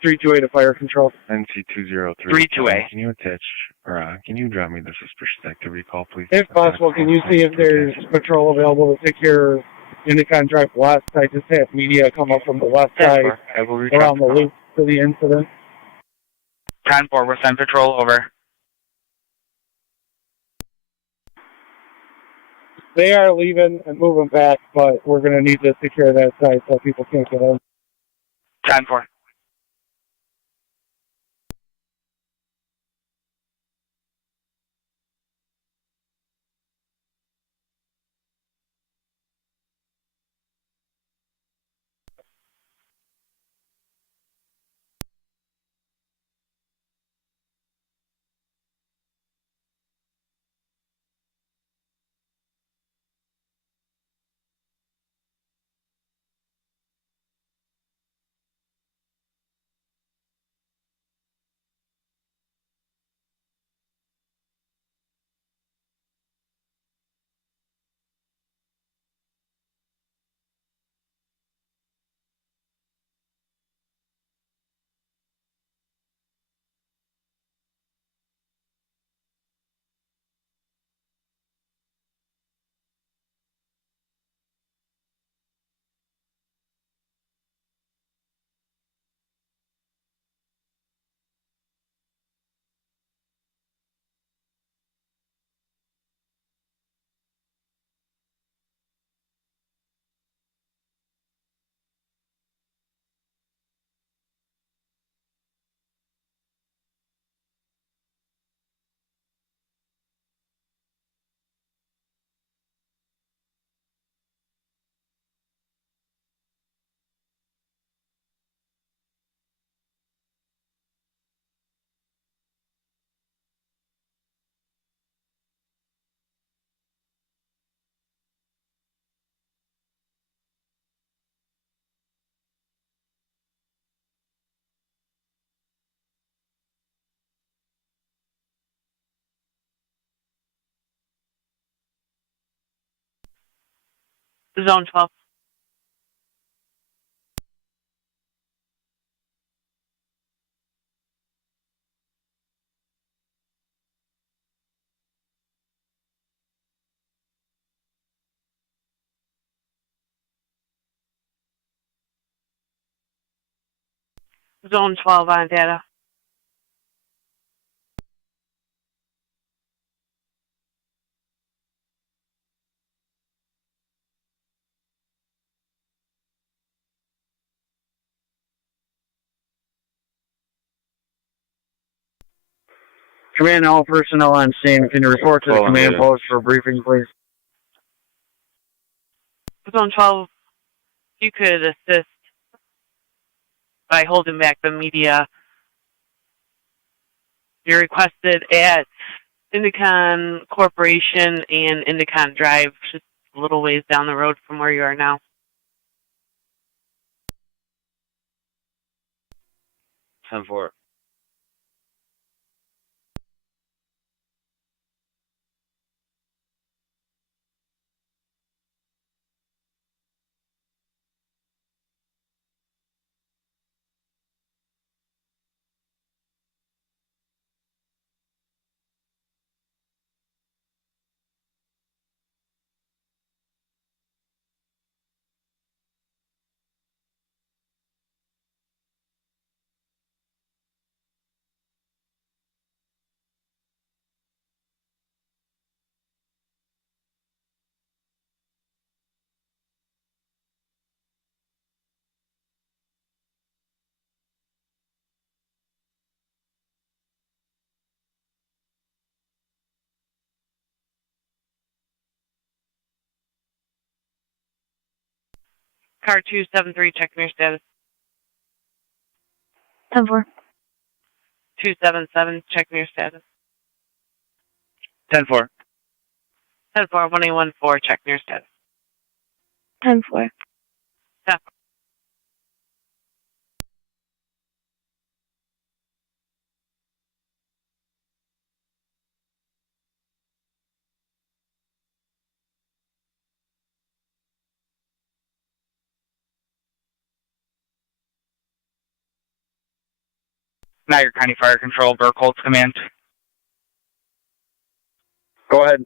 (328) to fire control. NC203. 328. Can you attach, or can you drop me the suspicious activity call, please? If possible, can you see if there's patrol available to secure Unicon Drive West? I just had media come up from the west side around the loop to the incident. 10-4, we're send patrol over. They are leaving and moving back, but we're going to need to secure that site so people can't get in. 10-4. Zone 12. Zone 12 on data. Command, all personnel on scene. Can you report to the command post for a briefing, please? Zone 12, you could assist by holding back the media. You're requested at Indicon Corporation and Indicon Drive, just a little ways down the road from where you are now. Time for it. Car 273, checking your status. 10-4. 277, checking your status. 10-4. 10-4, 1814, checking your status. 10-4. Stop. Niagara County Fire Control, Burkholz Command. Go ahead.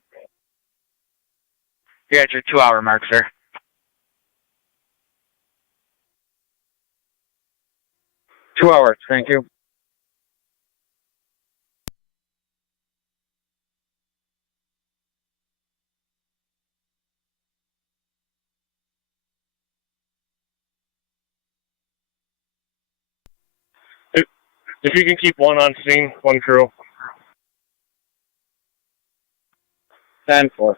You're at your 2-hour mark, sir. Two hours, thank you. If you can keep one on scene, one crew. 10-4.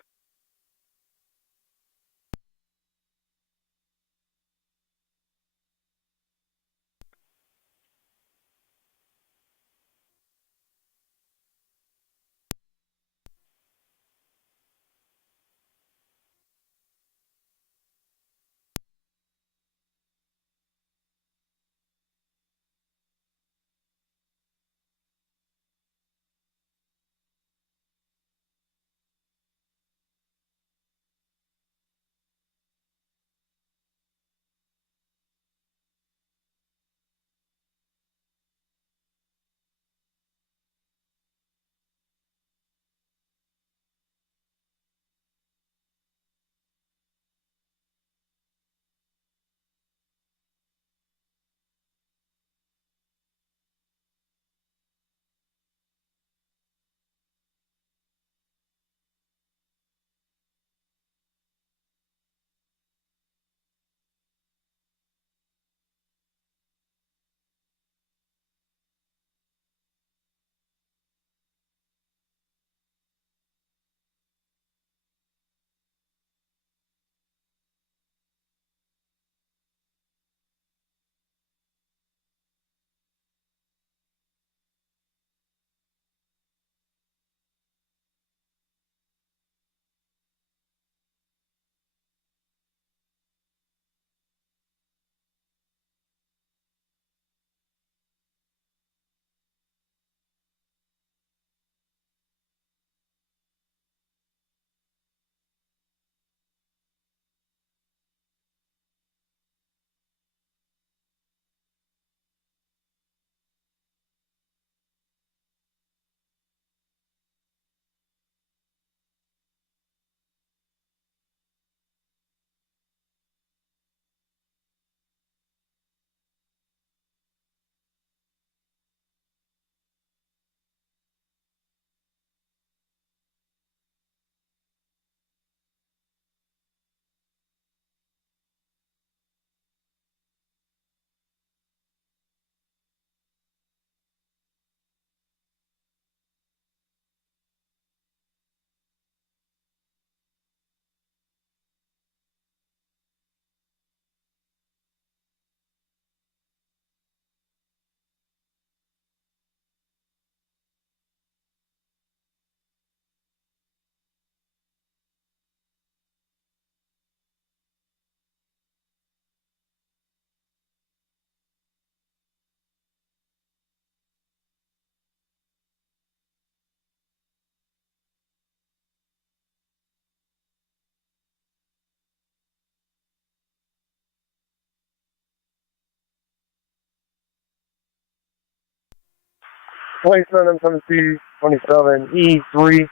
27 M7C 27 E3.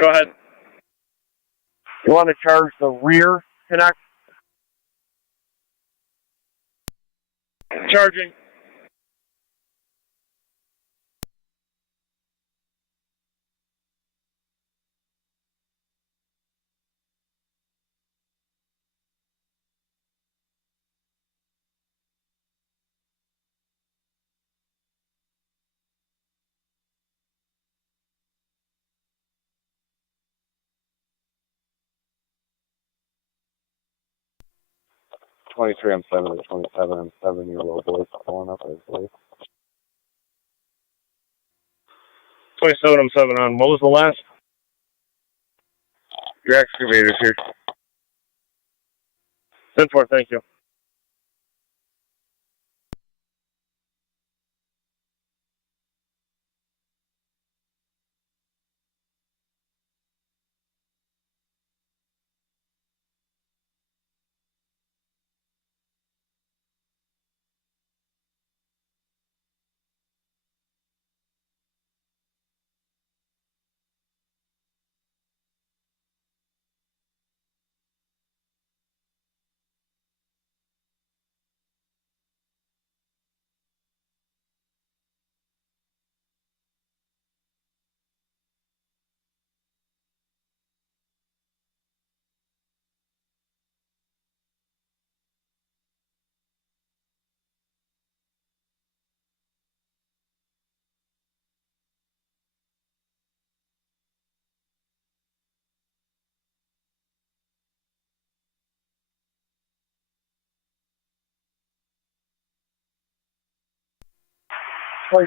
Go ahead. You want to charge the rear connect? Charging. M7 and 27 M7, your little boy's pulling up, I believe. 27 M7 on. What was the last? Your excavator's here. 10-4, thank you.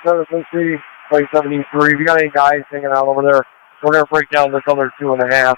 M7C 27 E3. If you got any guys hanging out over there, we're going to break down this other 2.5.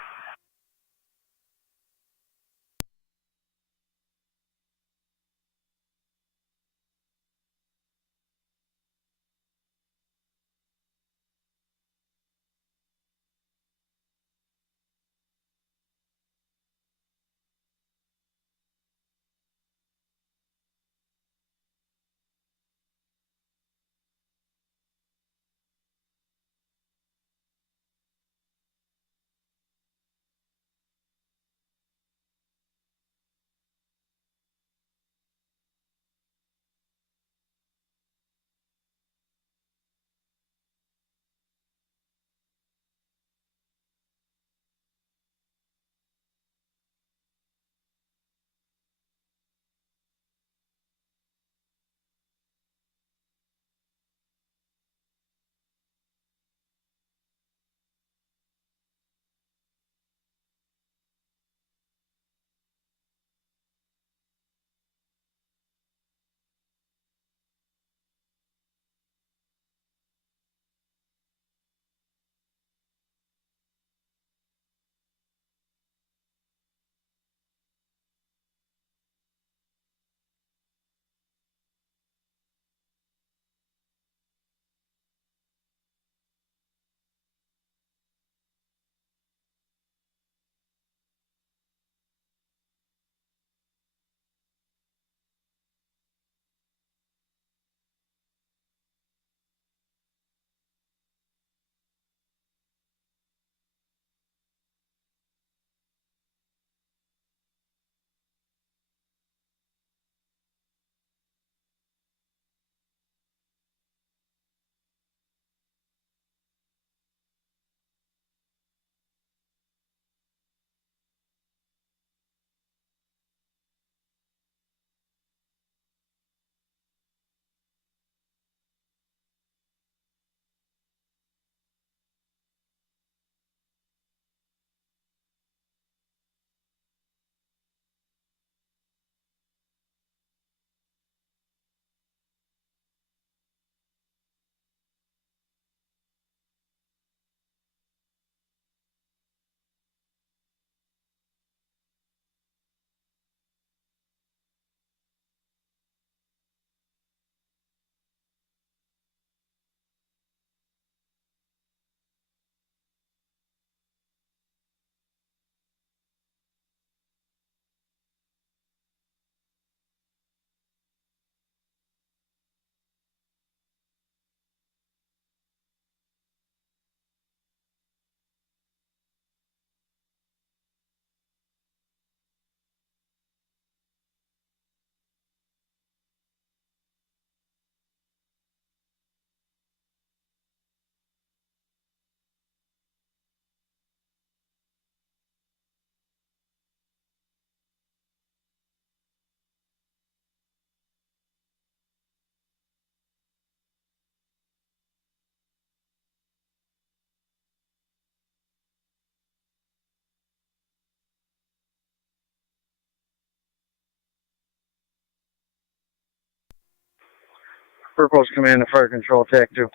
Burkholz Command to Fire Control, TAC 2.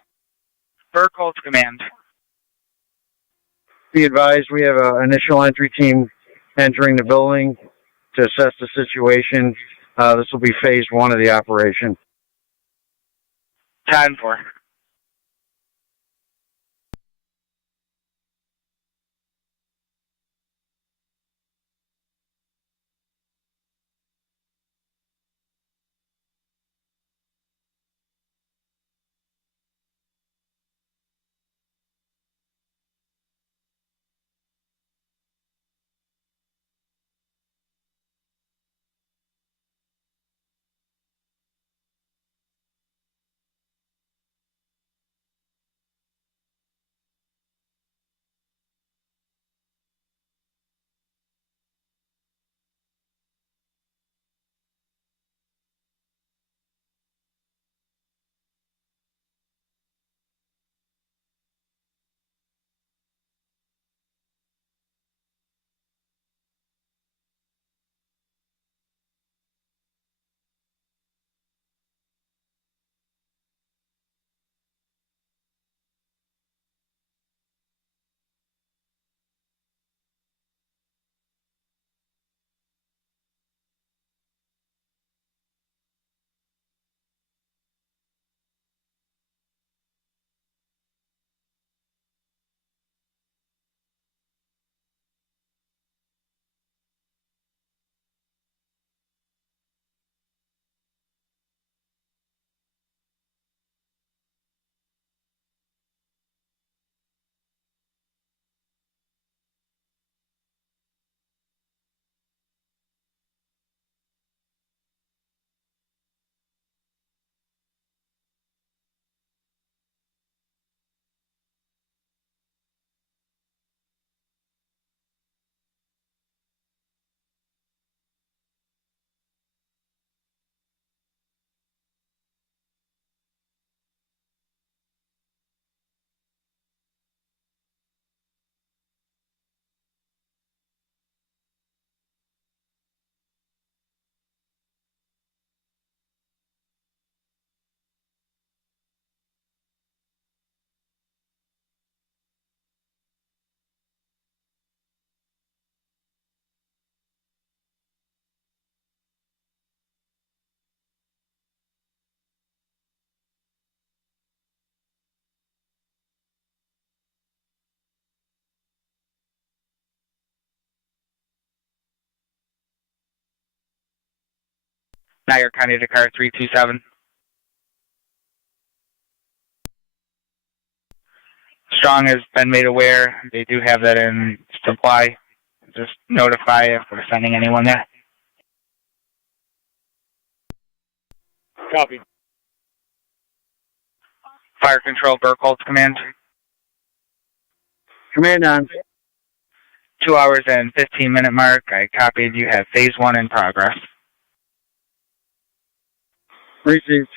Burkholz Command. Be advised, we have an initial entry team entering the building to assess the situation. This will be phase 1 of the operation. 10-4. Niagara County to car 327. Strong has been made aware. They do have that in supply. Just notify if we're sending anyone there. Copy. Fire Control, Burkholz Command. Command on. 2 hours and 15-minute mark. I copied. You have phase 1 in progress. Received.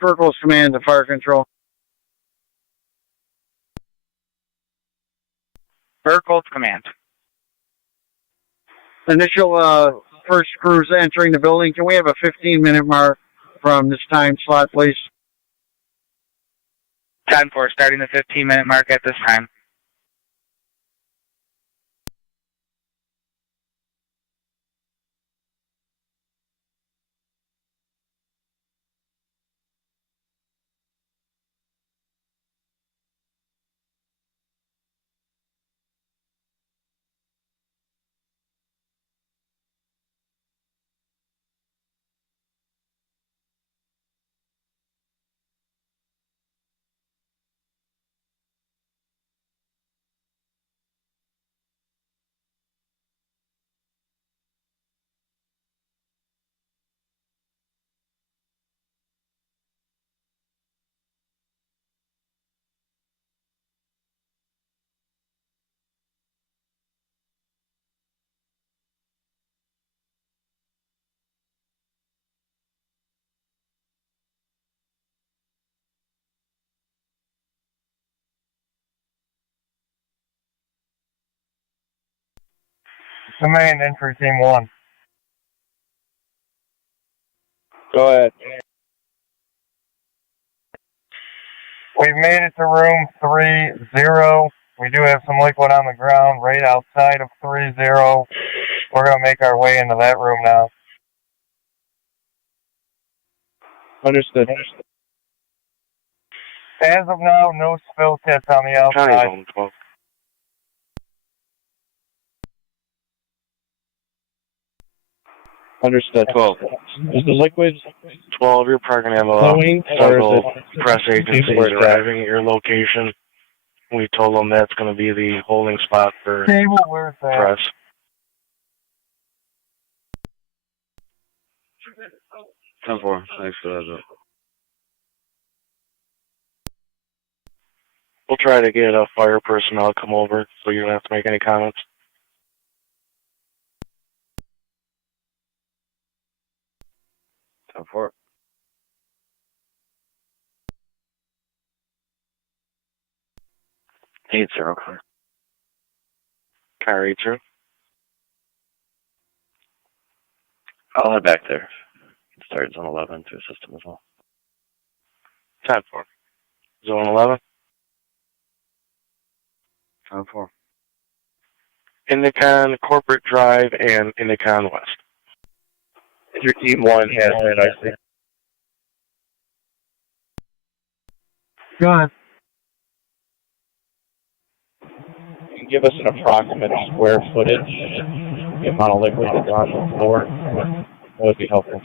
Burkle's command to fire control. Burkle's command. Initial first crews entering the building. Can we have a 15-minute mark from this time slot, please? 10-4, starting the 15-minute mark at this time. Command, entry team 1. Go ahead. We've made it to room 30. We do have some liquid on the ground right outside of 30. We're going to make our way into that room now. Understood. As of now, no spill kits on the outside. County zone 12. Understood. 12. Is the liquid 12, you're probably going to have flowing, several or is it press agencies people arriving at your location. We told them that's going to be the holding spot for Cable, where's that? press. 10-4. Thanks for that. We'll try to get fire personnel to come over so you don't have to make any comments. For it. 8-0, clear. Car 8-0. I'll head back there. Start zone 11 to assist him as well. 10-4. Zone 11. 10-4. Indicon Corporate Drive and Indicon West. Your team 1 has that, I see. Go ahead. Give us an approximate square footage, the amount of liquid that's on the floor. That would be helpful.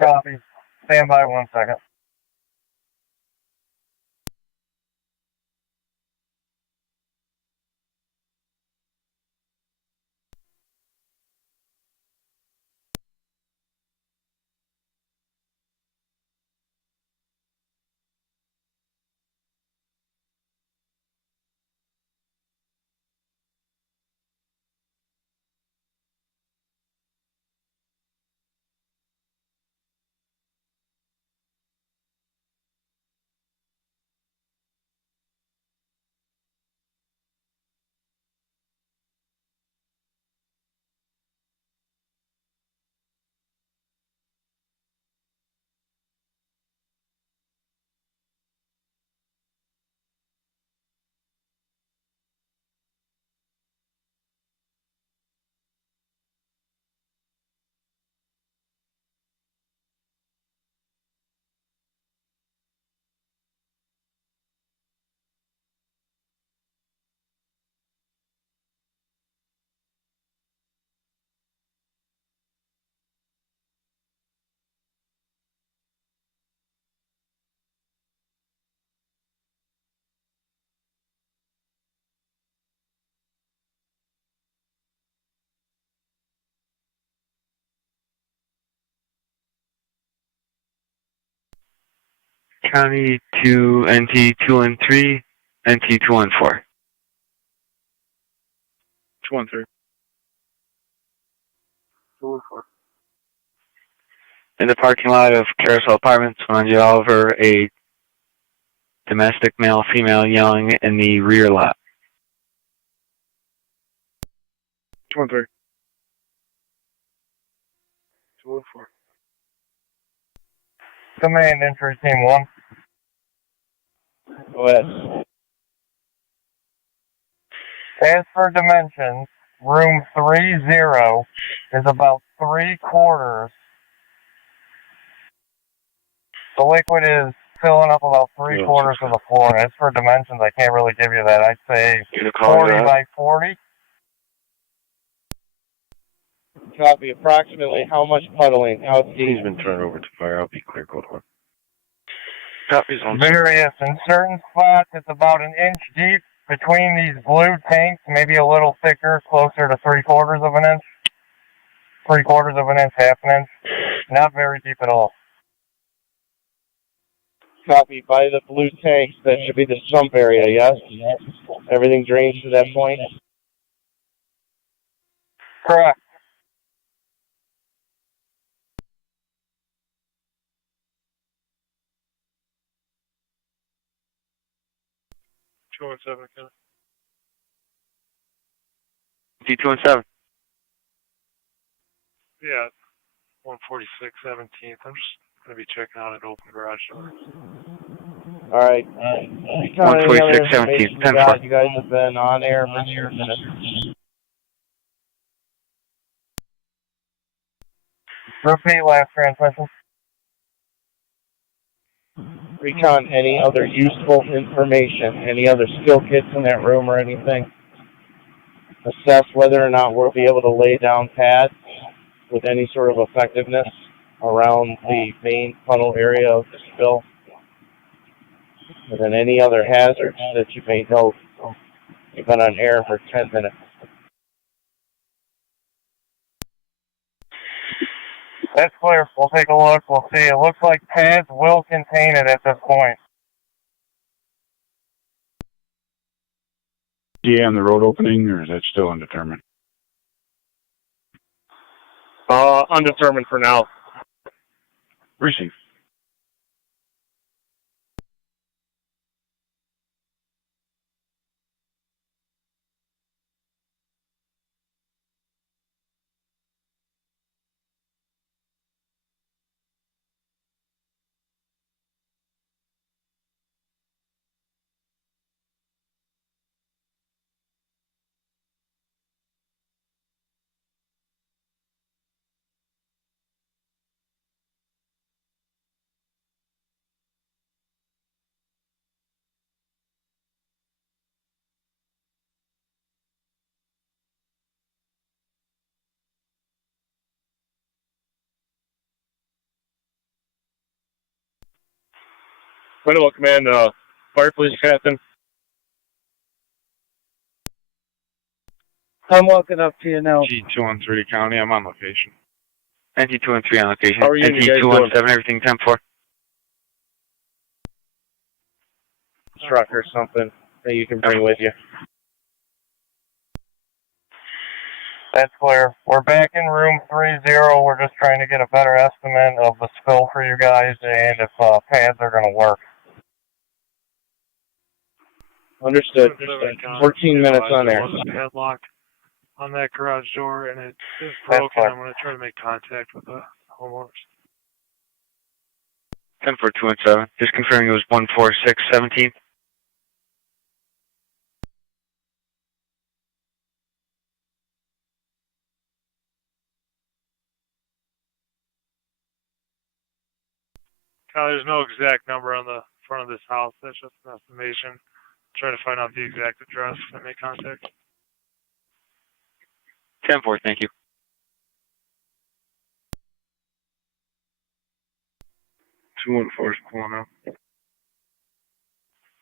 Copy. Stand by 1 second. County 2, NT 213, NT 214. 213. In the parking lot of Carousel Apartments, 100 Oliver, a domestic male, female yelling in the rear lot. 213. 214. Command entry team 1. Go ahead. As for dimensions, room 30 is about 3/4. The liquid is filling up about 3/4 of the floor. As for dimensions, I can't really give you that. I'd say 40 by 40. Copy. Approximately how much puddling out deep? He's been turned over to fire. I'll be clear, code 1. Copies on Various. In certain spots, it's about an inch deep between these blue tanks, maybe a little thicker, closer to 3/4 of an inch. 3/4 of an inch, half an inch. Not very deep at all. Copy. By the blue tanks, that should be the sump area, yes? Everything drains to that point? Correct. T217. Yeah, 146 17th. I'm just going to be checking out an open garage door. All right. 146 17th. 10-4. You guys have been on air for minutes. Repeat last transmission. Recon, any other useful information, any other skill kits in that room or anything? Assess whether or not we'll be able to lay down pads with any sort of effectiveness around the main funnel area of the spill. And then any other hazards that you may note. You've been on air for 10 minutes. That's clear. We'll take a look. We'll see. It looks like pads will contain it at this point. DA on the road opening, or is that still undetermined? Undetermined for now. Receive. Winnebago Command, Fire Police Captain. I'm walking up to you now. G213 County, I'm on location. NT213 on location. How are you guys doing? NT217, everything 10-4. Truck or something that you can bring with you. That's clear. We're back in room 30. We're just trying to get a better estimate of the spill for you guys and if pads are going to work. Understood. 14 minutes on there. Padlock on that garage door, and it is broken. I'm going to try to make contact with the homeowners. 10-4-217. Just confirming it was 146 17th. There's no exact number on the front of this house. That's just an estimation. Try to find out the exact address and make contact. 10-4, thank you. 214 is pulling up.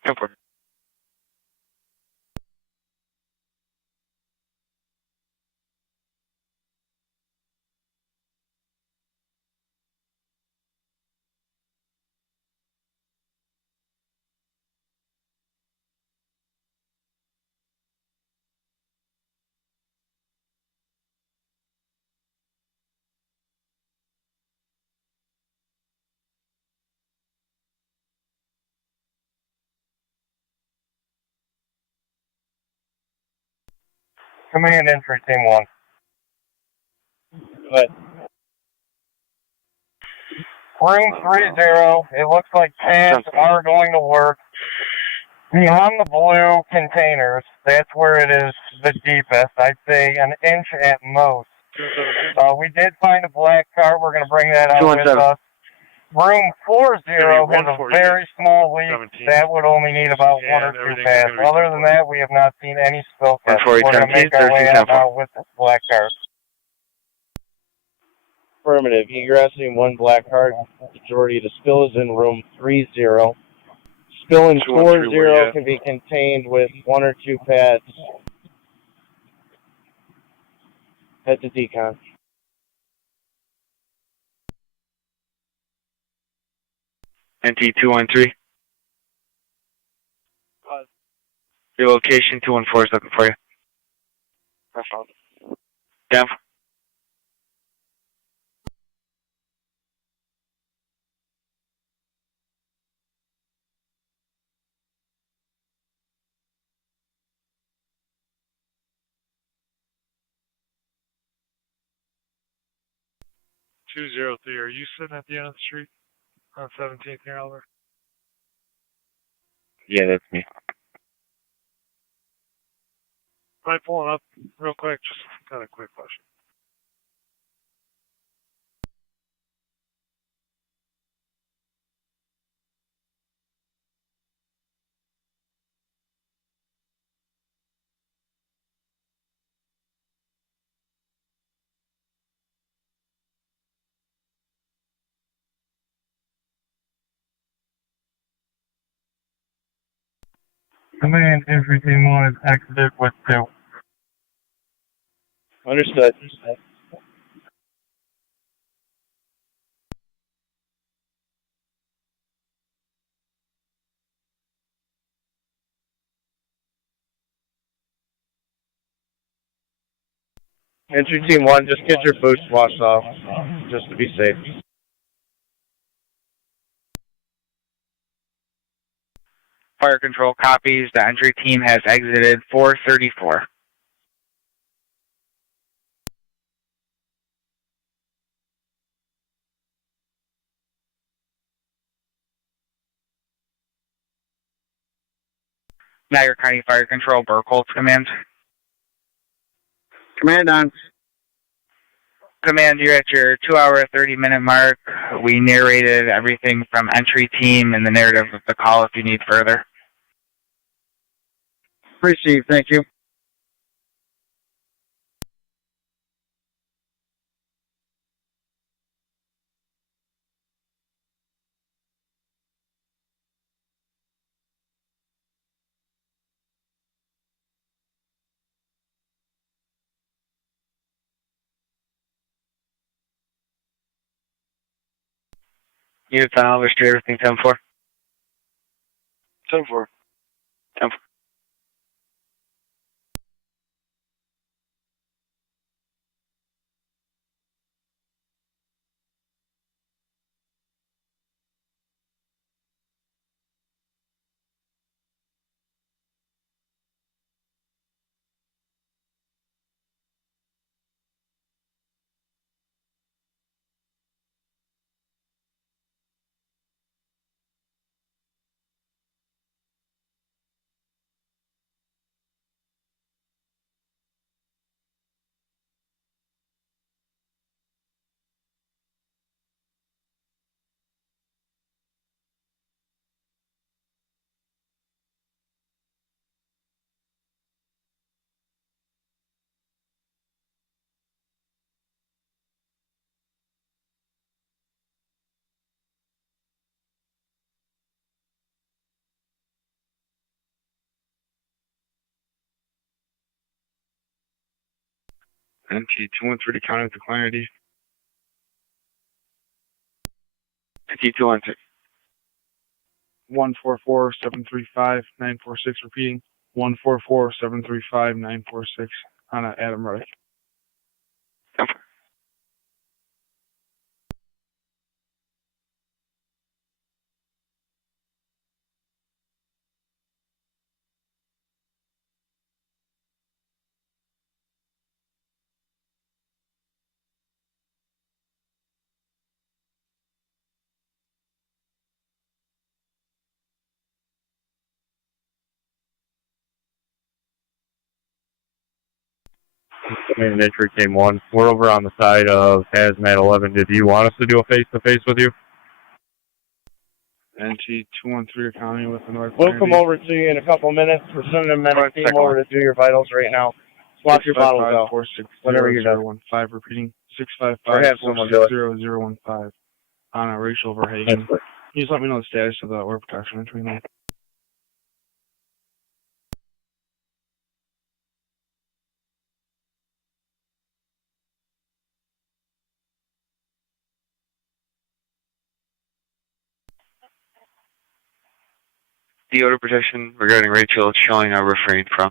10-4. Command entry team 1. But Room 30, it looks like pads are going to work. Beyond the blue containers, that's where it is the deepest. I'd say an inch at most. We did find a black cart. We're going to bring that out with us. Room 40 has a very small leak. 17. That would only need about one or two pads. Other than that, we have not seen any spill cuts. We're going to make our way out now with this black cart. affirmative. Egressing one black cart. Majority of the spill is in room 30. Spill in 40 can be contained with one or two pads. Head to decon. NT213. Your location 214 is looking for you. Down. .203. Are you sitting at the end of the street on 17th near Albert? Yeah, that's me. Am I pulling up real quick? Just got a quick question. Command entry team 1 is exited with 2. Understood. Entry team 1, just get your boots washed off, just to be safe. Fire control copies. The entry team has exited 434. Niagara County Fire Control, Burkholz command. Command on. Command, you're at your 2-hour, 30-minute mark. We narrated everything from entry team and the narrative of the call if you need further. Received, thank you. Unit 10 Oliver Street, everything 10-4. 10-4. 10-4. NT213 to counter the client ID. NT213. 144-735-946 repeating. 144-735-946 on Adam Ruddick. Main entry came 1. We're over on the side of Hazmat 11. Did you want us to do a face-to-face with you? NT 213 County with the North. We'll come over to you in a couple minutes. We're sending a medic team over to do your vitals right now. Swap your bottles out. Whenever you're done. 15, repeating 655 Or have someone do it. 00015 on a Rachel Verhagen. Can you just let me know the status of the order protection entry now? The order protection regarding Rachel is showing a refrain from.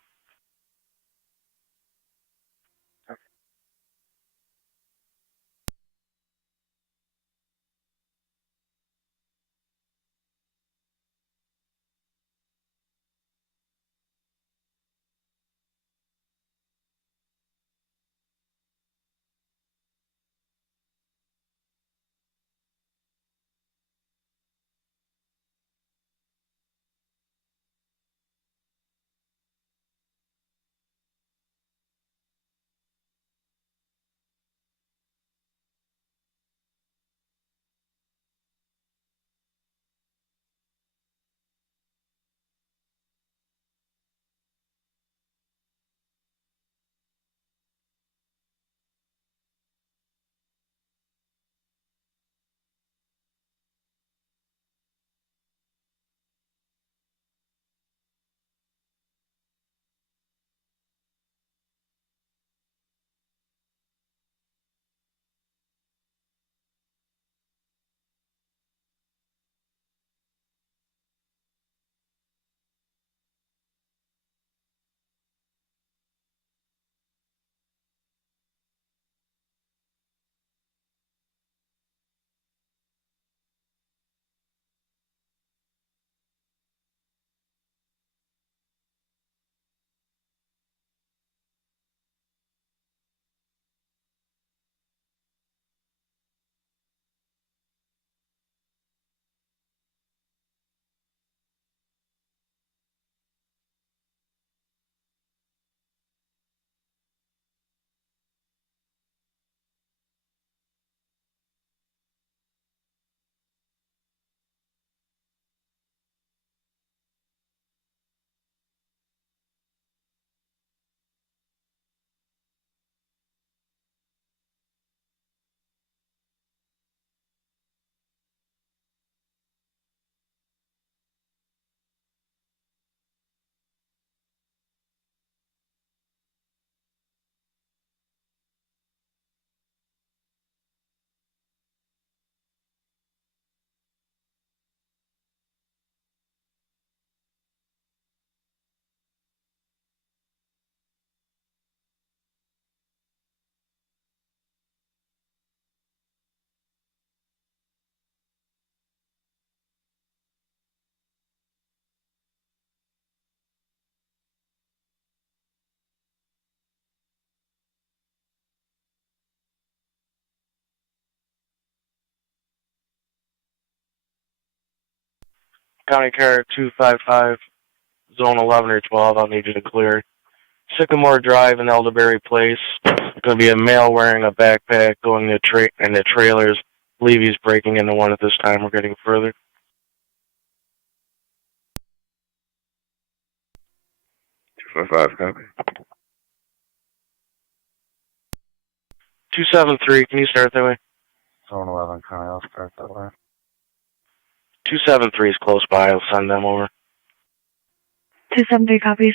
County Care 255, Zone 11 or 12, I'll need you to clear. Sycamore Drive in Elderberry Place. Going to be a male wearing a backpack going to in the trailers. I believe he's breaking into one at this time. We're getting further. Copy. 273, can you start that way? Zone 11, County, I'll start that way. 273 is close by. I'll send them over. 273 copies.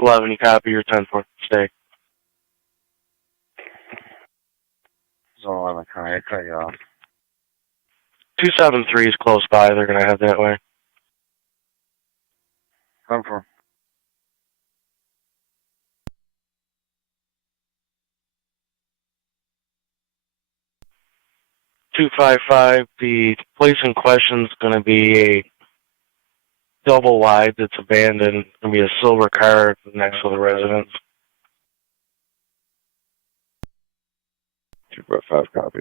11, you copy your 10-4. Stay. Zone 11, County, I cut you off. 273 is close by. They're going to head that way. 10-4. The place in question is going to be a double wide that's abandoned. It's going to be a silver car next to the residence. 255 copy.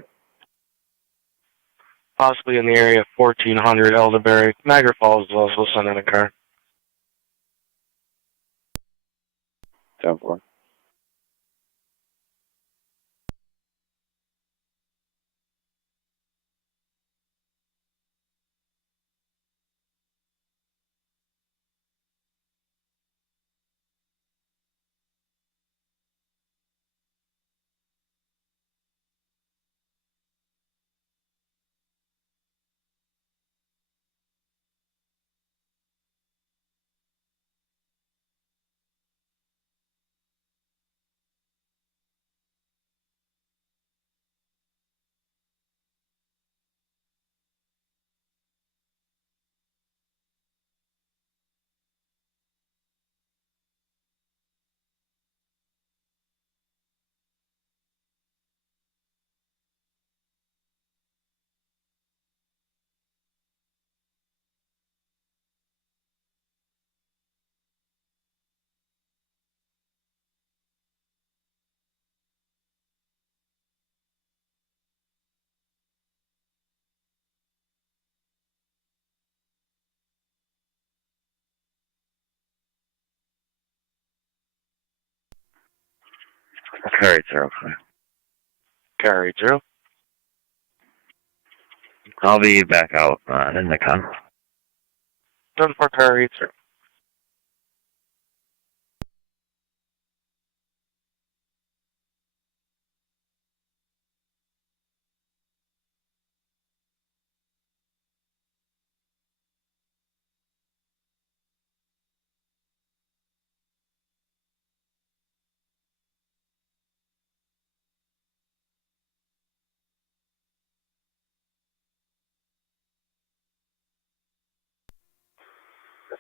Possibly in the area of 1400 Elderberry. Niagara Falls is also sending a car. 10-4. Carry 0. Carry 0. I'll be back out in the con. 10-4 carry 0.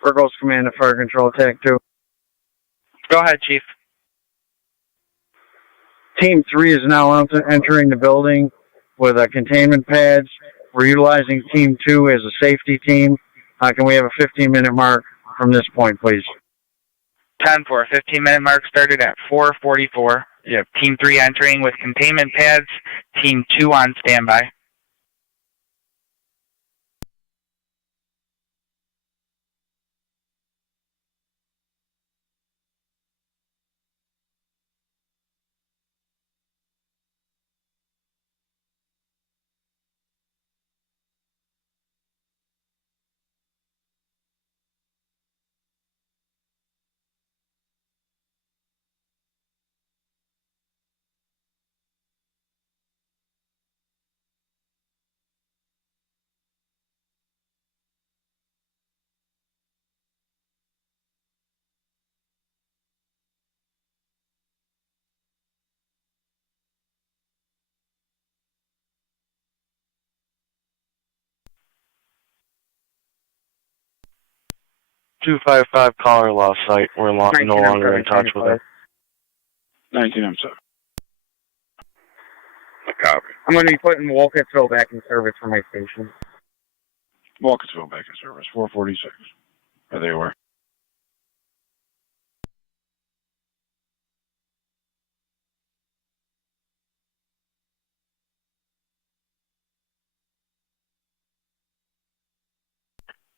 Burgos Command of Fire Control, TAC 2. Go ahead, Chief. Team 3 is now entering the building with containment pads. We're utilizing Team 2 as a safety team. Can we have a 15-minute mark from this point, please? 10-4. 15-minute mark started at 4:44. You have Team 3 entering with containment pads. Team 2 on standby. $255 caller lost site. We're no longer in touch with her. 19 I'm sorry. Copy. I'm going to be putting Walkersville back in service for my station. Walkersville back in service. 446. Where they were.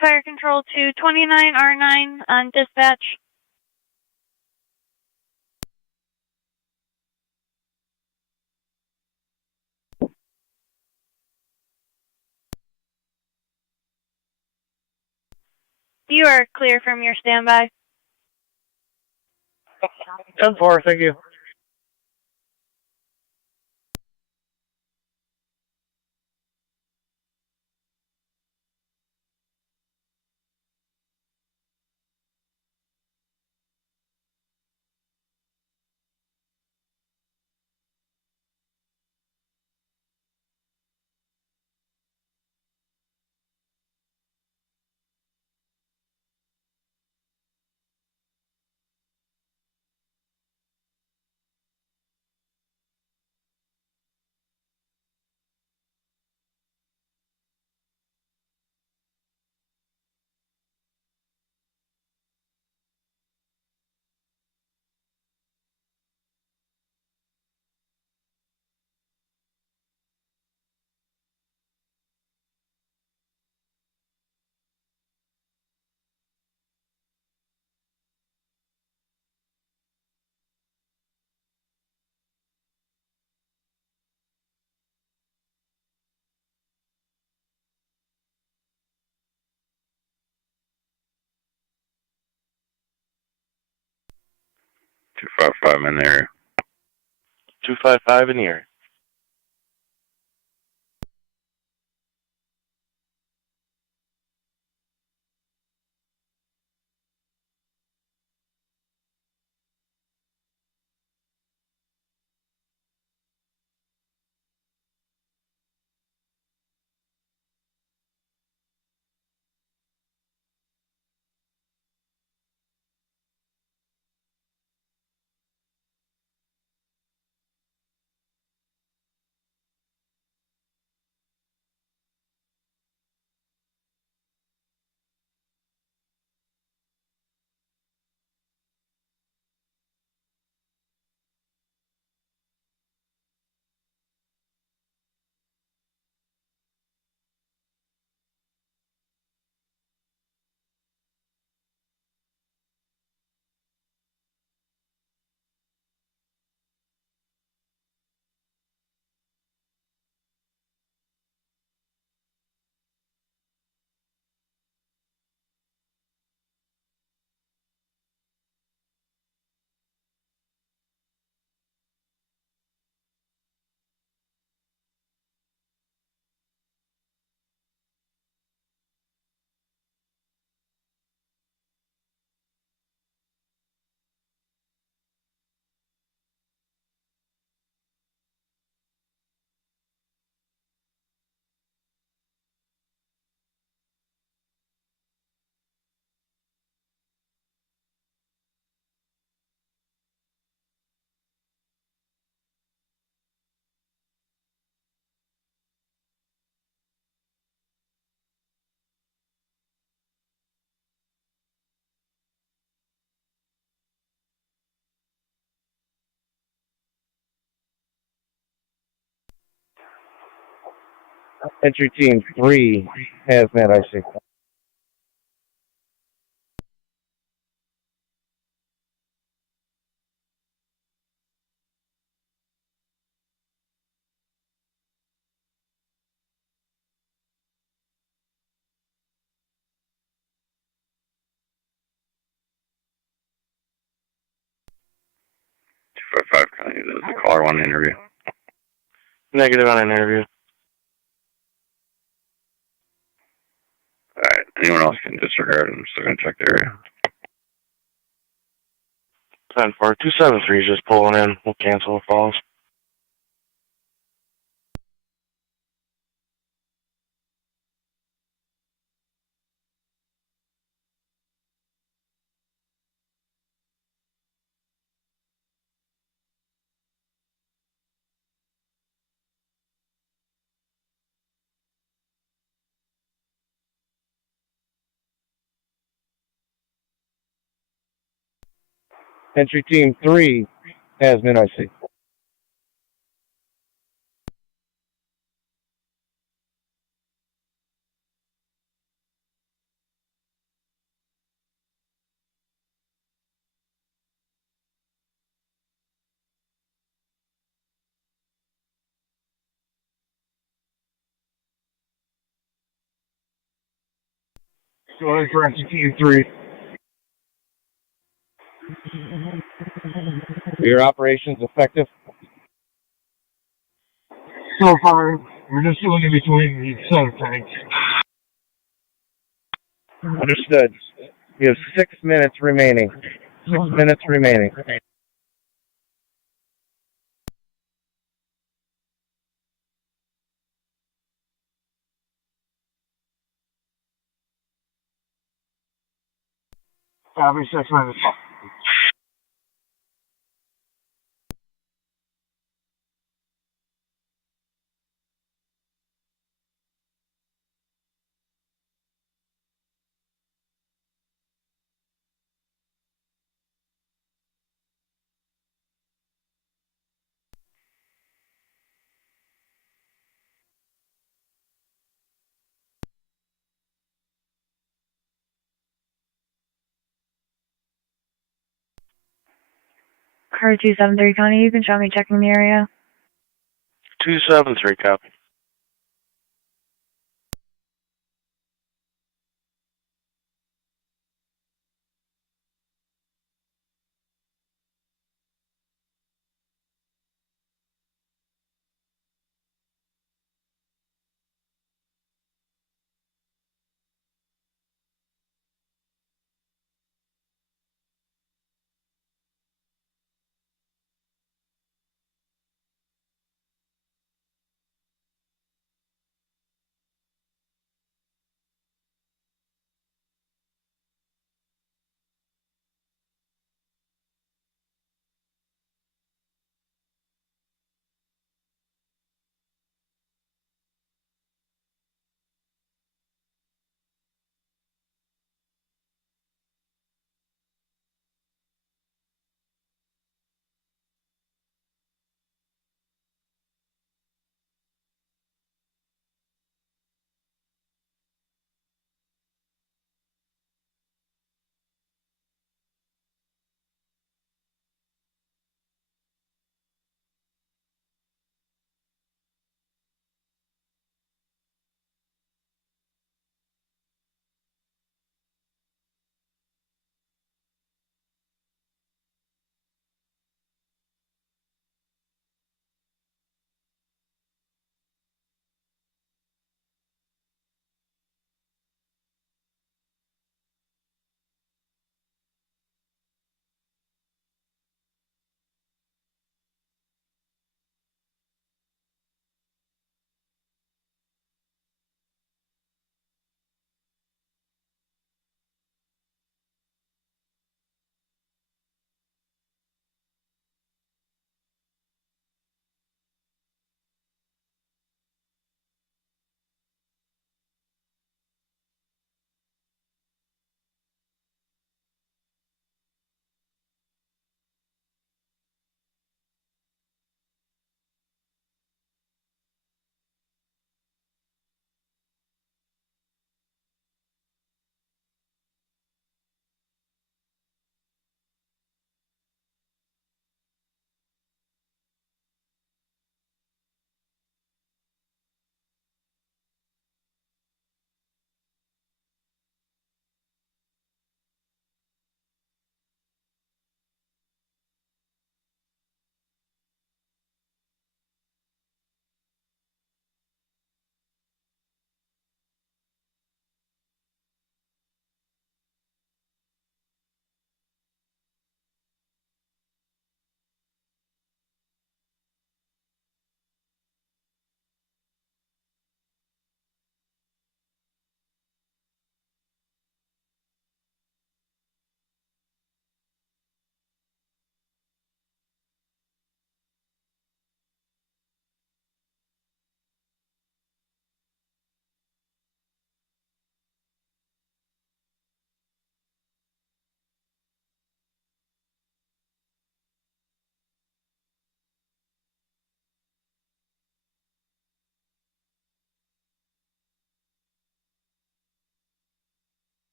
Fire Control 229R9 on dispatch. You are clear from your standby. 10-4, thank you. 255 in the area. 255 in the area. Entry team 3 hazmat IC. Does the caller want an interview? Negative on an interview. Alright, anyone else can disregard. I'm still going to check the area. 10-4. 273 is just pulling in. We'll cancel the calls. Entry team 3 hazmat IC. Go ahead for entry team 3. Your operations effective? So far, we're just doing in between the soda tanks. Understood. You have 6 minutes remaining. 6 minutes remaining. Copy, 6 minutes. Car 273 Connie, you can show me checking the area. 273, copy.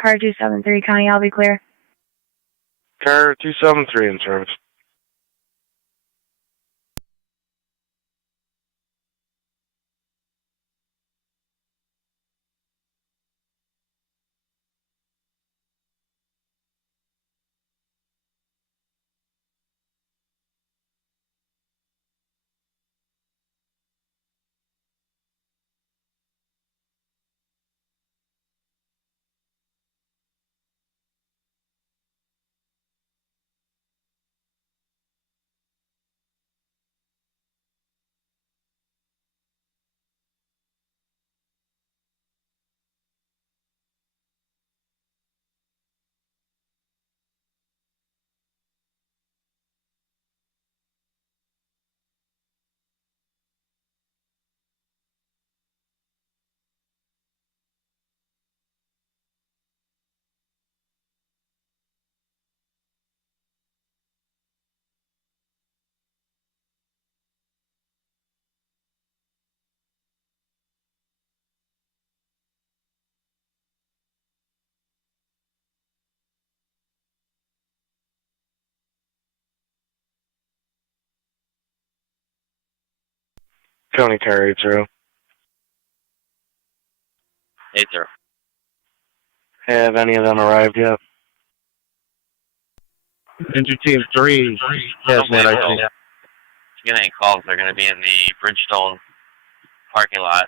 Car 273, County, I'll be clear. Car 273 in service. County Car 80. 80. Have any of them arrived yet? Into Team 3, hazmat If IC. you get any calls, they're going to be in the Bridgestone parking lot,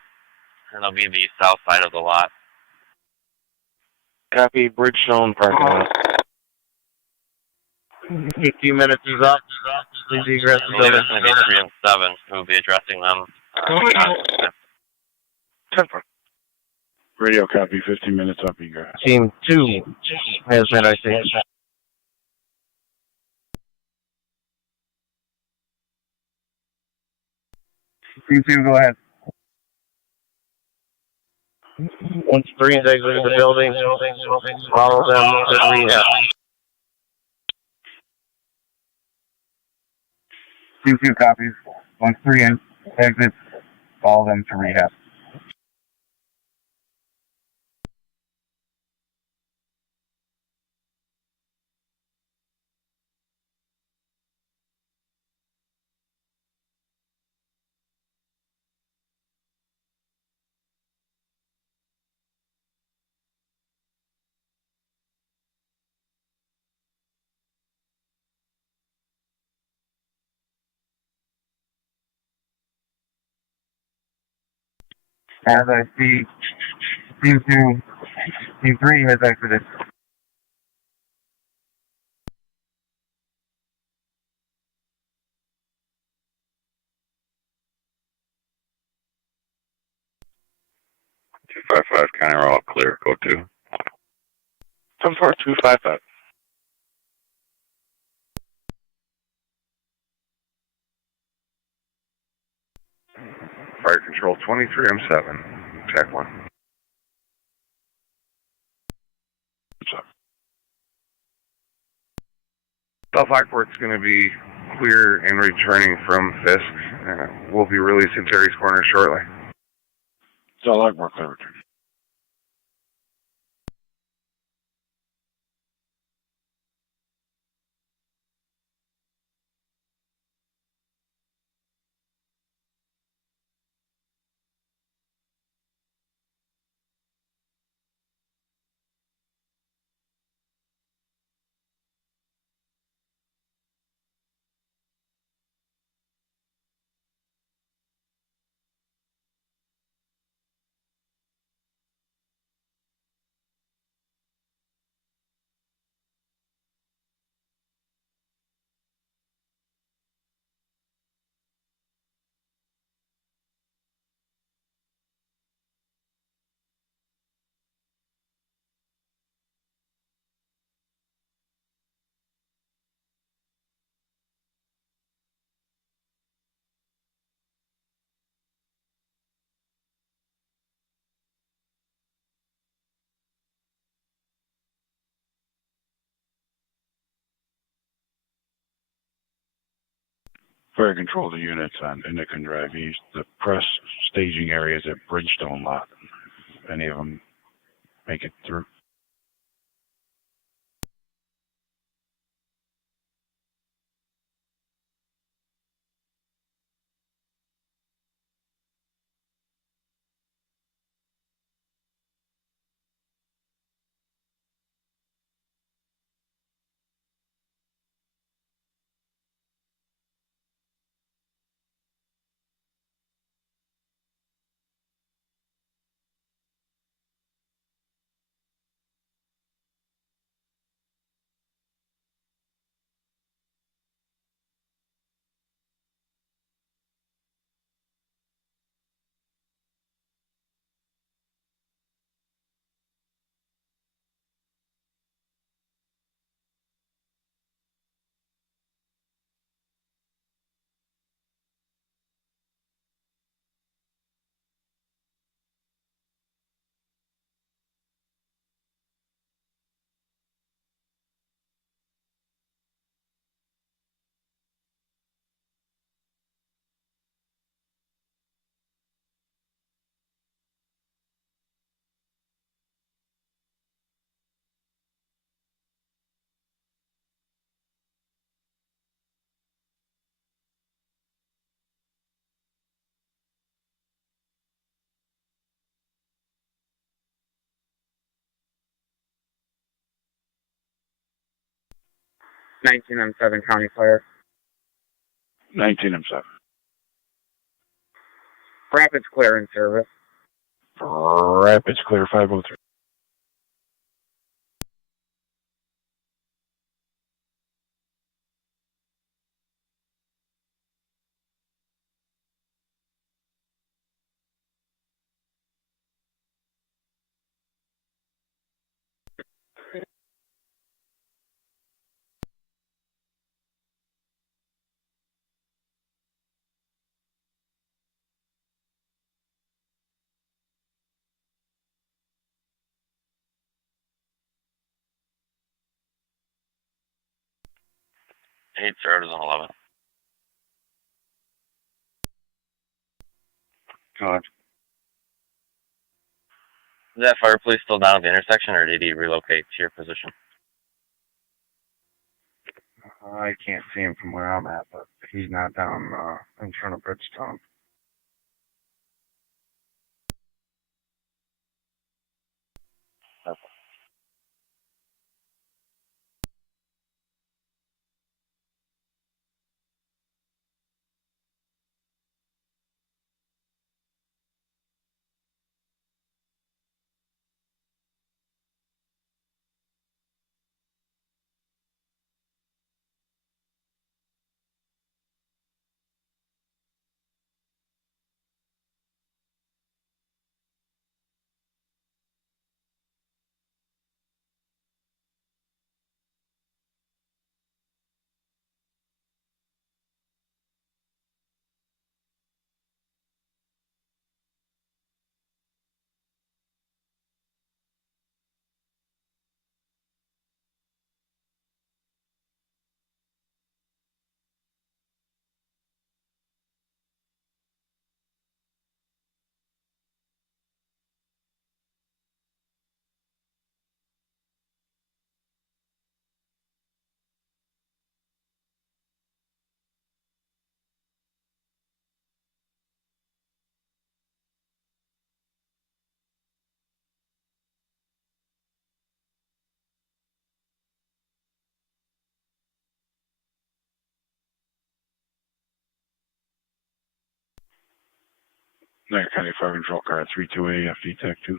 and they'll be the south side of the lot. Copy, Bridgestone parking lot. 15 minutes is up. Please egress I the believe building. it's going to be 3 and 7 who will be addressing them. 10-4. Radio copy, 15 minutes up, egress. Team 2, hazmat IC. Team 2, go ahead. Once 3 is exiting the building, follow them to rehab. Team 2 copies. Once 3 exits, follow them to rehab. As I see, Team 2, Team 3 has exited. Two 5-5, county, we're all clear. Go to. 10-4, 255. Fire control 23M7. Check 1. What's up? South Lockport's going to be clear and returning from Fisk. We'll be releasing Terry's Corner shortly. South Lockport, clear return. Fire control the units on Innican Drive East. The press staging areas at Bridgestone lot. If any of them make it through. 19M7 County Fire. 19M7. Rapids clear in service. Rapids clear 503. Eight zero to 11. God. Is that fire police still down at the intersection, or did he relocate to your position? I can't see him from where I'm at, but he's not down in front of Bridgestone. Niagara County Fire Control Car 32A, FD TAC 2.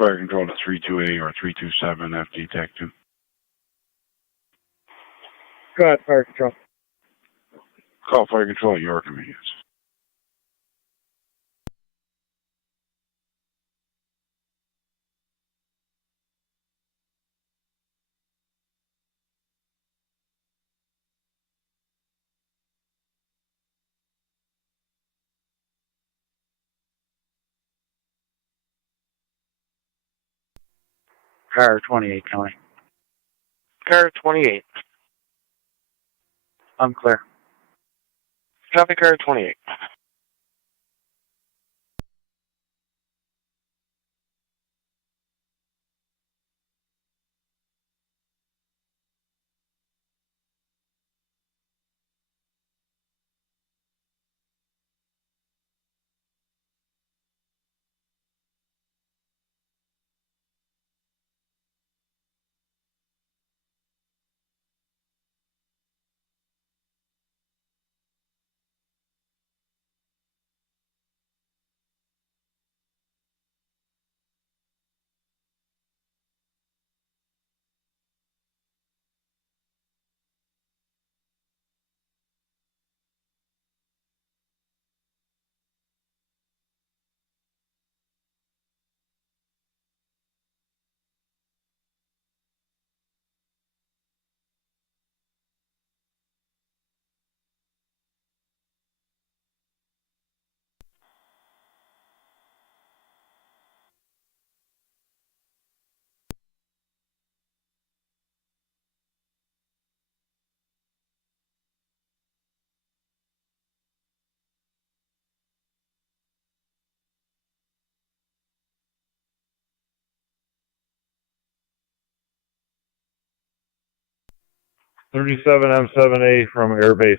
Fire Control to 32A or 327, FD TAC 2. Go ahead, Fire Control. Call Fire Control at your convenience. Car 28, County. Car 28. Unclear. Copy car 28. M7A from Airbase.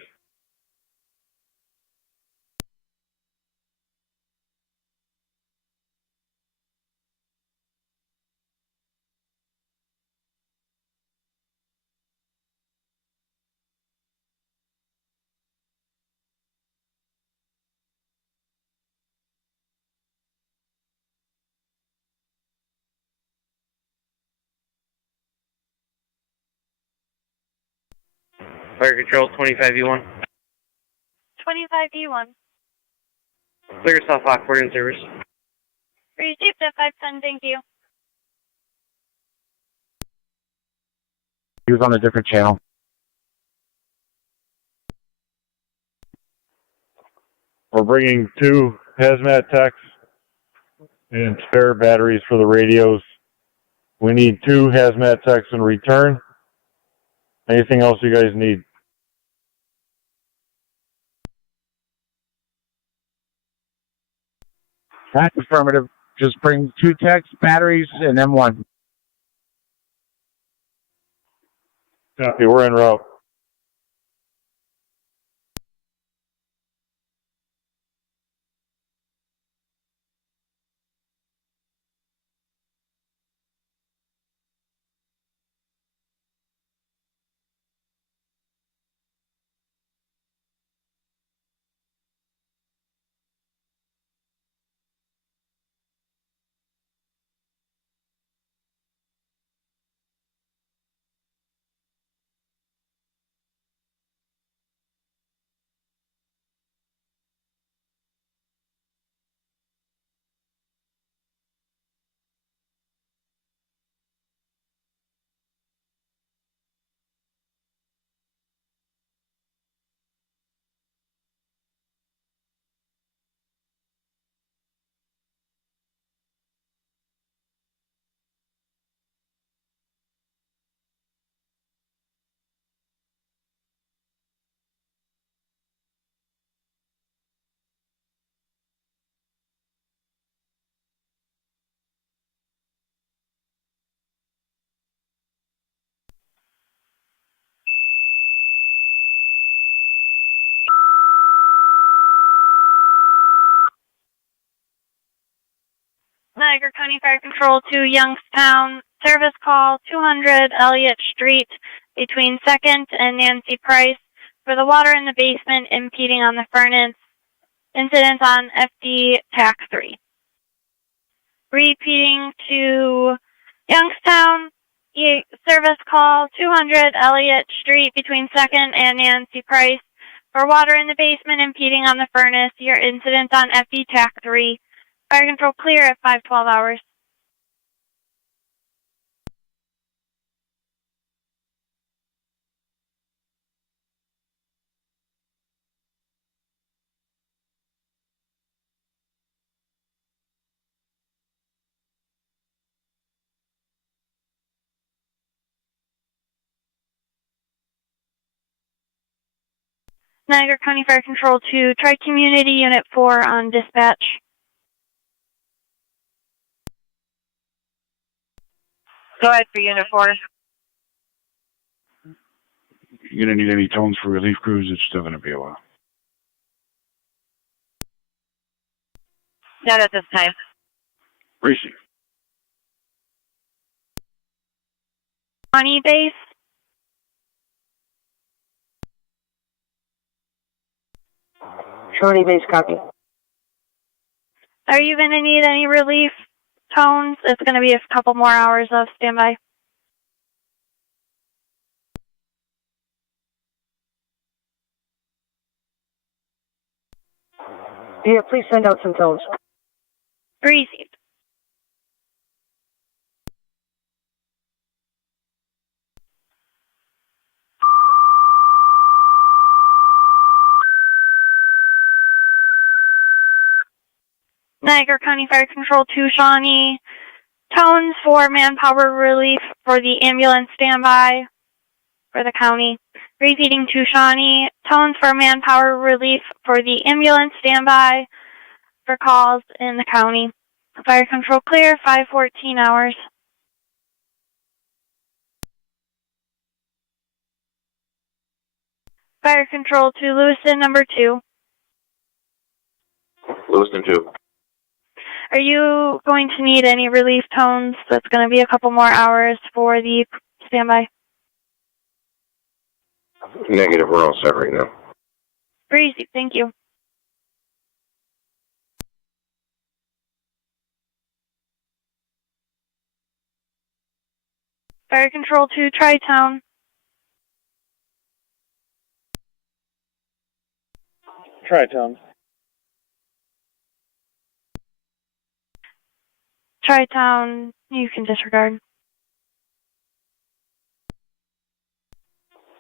Fire Control 25V1. 25D1. Clear South Lockport in service. Received at 510, thank you. He was on a different channel. We're bringing 2 hazmat techs and spare batteries for the radios. We need 2 hazmat techs in return. Anything else you guys need? That's affirmative. Just bring 2 techs, batteries, and M1. Copy, we're en route. Niagara County Fire Control to Youngstown. Service call 200 Elliott Street between 2nd and Nancy Price for the water in the basement impeding on the furnace. Incident on FD TAC 3. Repeating to Youngstown. Service call 200 Elliott Street between 2nd and Nancy Price for water in the basement impeding on the furnace. Your incident on FD TAC 3. Fire control clear at 512 hours. Niagara County Fire Control to Tri-Community Unit 4 on dispatch. Go ahead for Unit 4. You're going to need any tones for relief crews. It's still going to be a while. Not at this time. Receive. Shawnee base. Shawnee base, copy. Are you going to need any relief tones? It's going to be a couple more hours of standby. Yeah, please send out some tones. Received. Niagara County Fire Control to Shawnee. Tones for manpower relief for the ambulance standby for the county. Repeating to Shawnee. Tones for manpower relief for the ambulance standby for calls in the county. Fire control clear, 514 hours. Fire control to Lewiston number 2. Lewiston 2. Are you going to need any relief tones? That's going to be a couple more hours for the standby. Negative, we're all set right now. Breezy, thank you. Fire control to Tri-Town. Tri-Town. Tri-Town, you can disregard.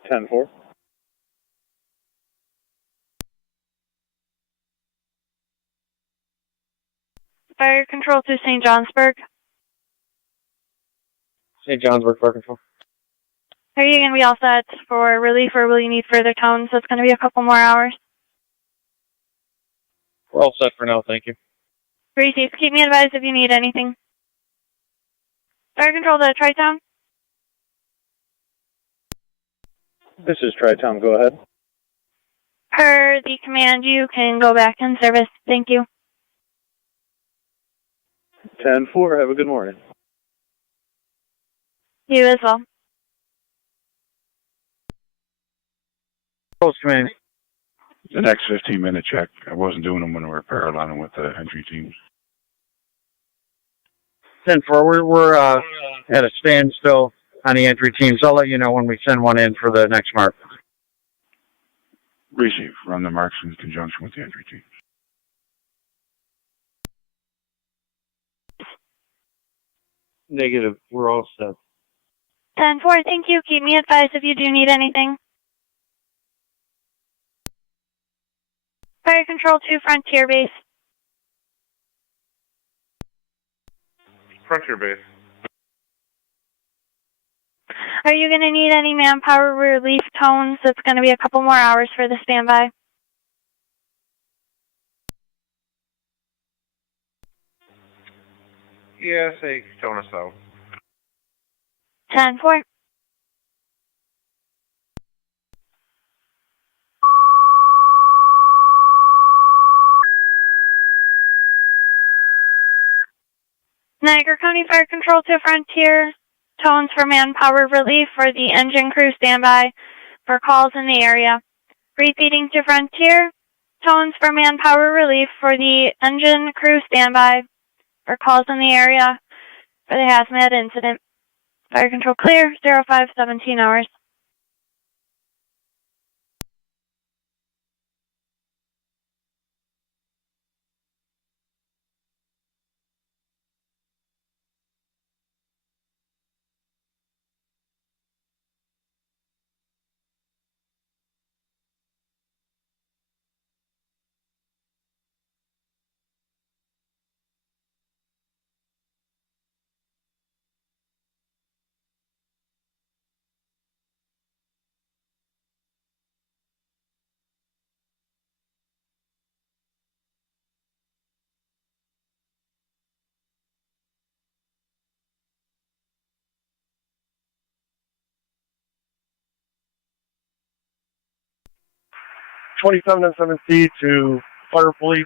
10-4. Fire control to St. Johnsburg. St. Johnsburg Fire Control. Are you going to be all set for relief, or will you need further tones? That's going to be a couple more hours. We're all set for now, thank you. Breezy, keep me advised if you need anything. Fire control to Tri-Town. This is Tri-Town, go ahead. Per the command, you can go back in service. Thank you. 10-4, have a good morning. You as well. Post command. The next 15-minute check. I wasn't doing them when we were paralleling with the entry teams. 10-4, we're at a standstill on the entry teams. I'll let you know when we send one in for the next mark. Receive. Run the marks in conjunction with the entry team. Negative, we're all set. 10-4, thank you. Keep me advised if you do need anything. Fire control to Frontier Base. Frontier base. Are you going to need any manpower relief tones? It's going to be a couple more hours for the standby. Yeah, say tone us out. 10-4. Niagara County Fire Control to Frontier. Tones for manpower relief for the engine crew standby for calls in the area. Repeating to Frontier. Tones for manpower relief for the engine crew standby for calls in the area for the hazmat incident. Fire control clear, 0517 hours. 27 M7C to Fire Police.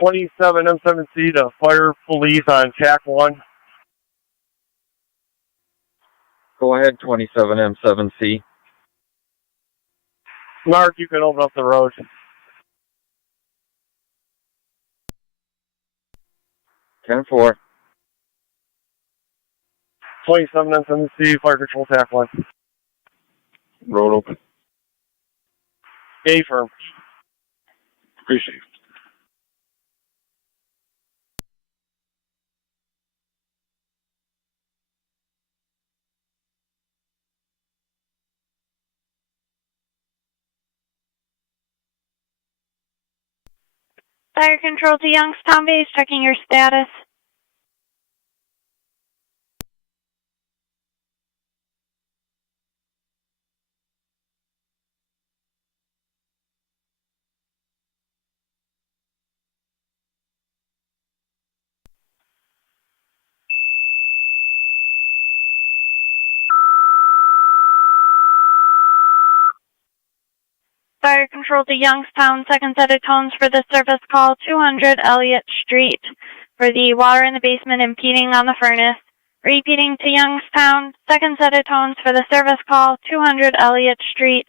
'27 M7C to Fire Police on TAC 1. Go ahead, 27 M7C. Mark, you can open up the road. 10-4. 27 M7C, Fire Control TAC 1. Road open. A firm. Appreciate it. Fire Control to Youngstown Base, checking your status. Fire Control to Youngstown, second set of tones for the service call, 200 Elliott Street, for the water in the basement impeding on the furnace. Repeating to Youngstown, second set of tones for the service call, 200 Elliott Street,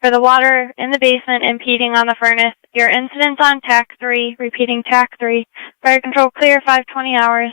for the water in the basement impeding on the furnace. Your incident's on TAC 3, repeating TAC 3. Fire Control clear, 520 hours.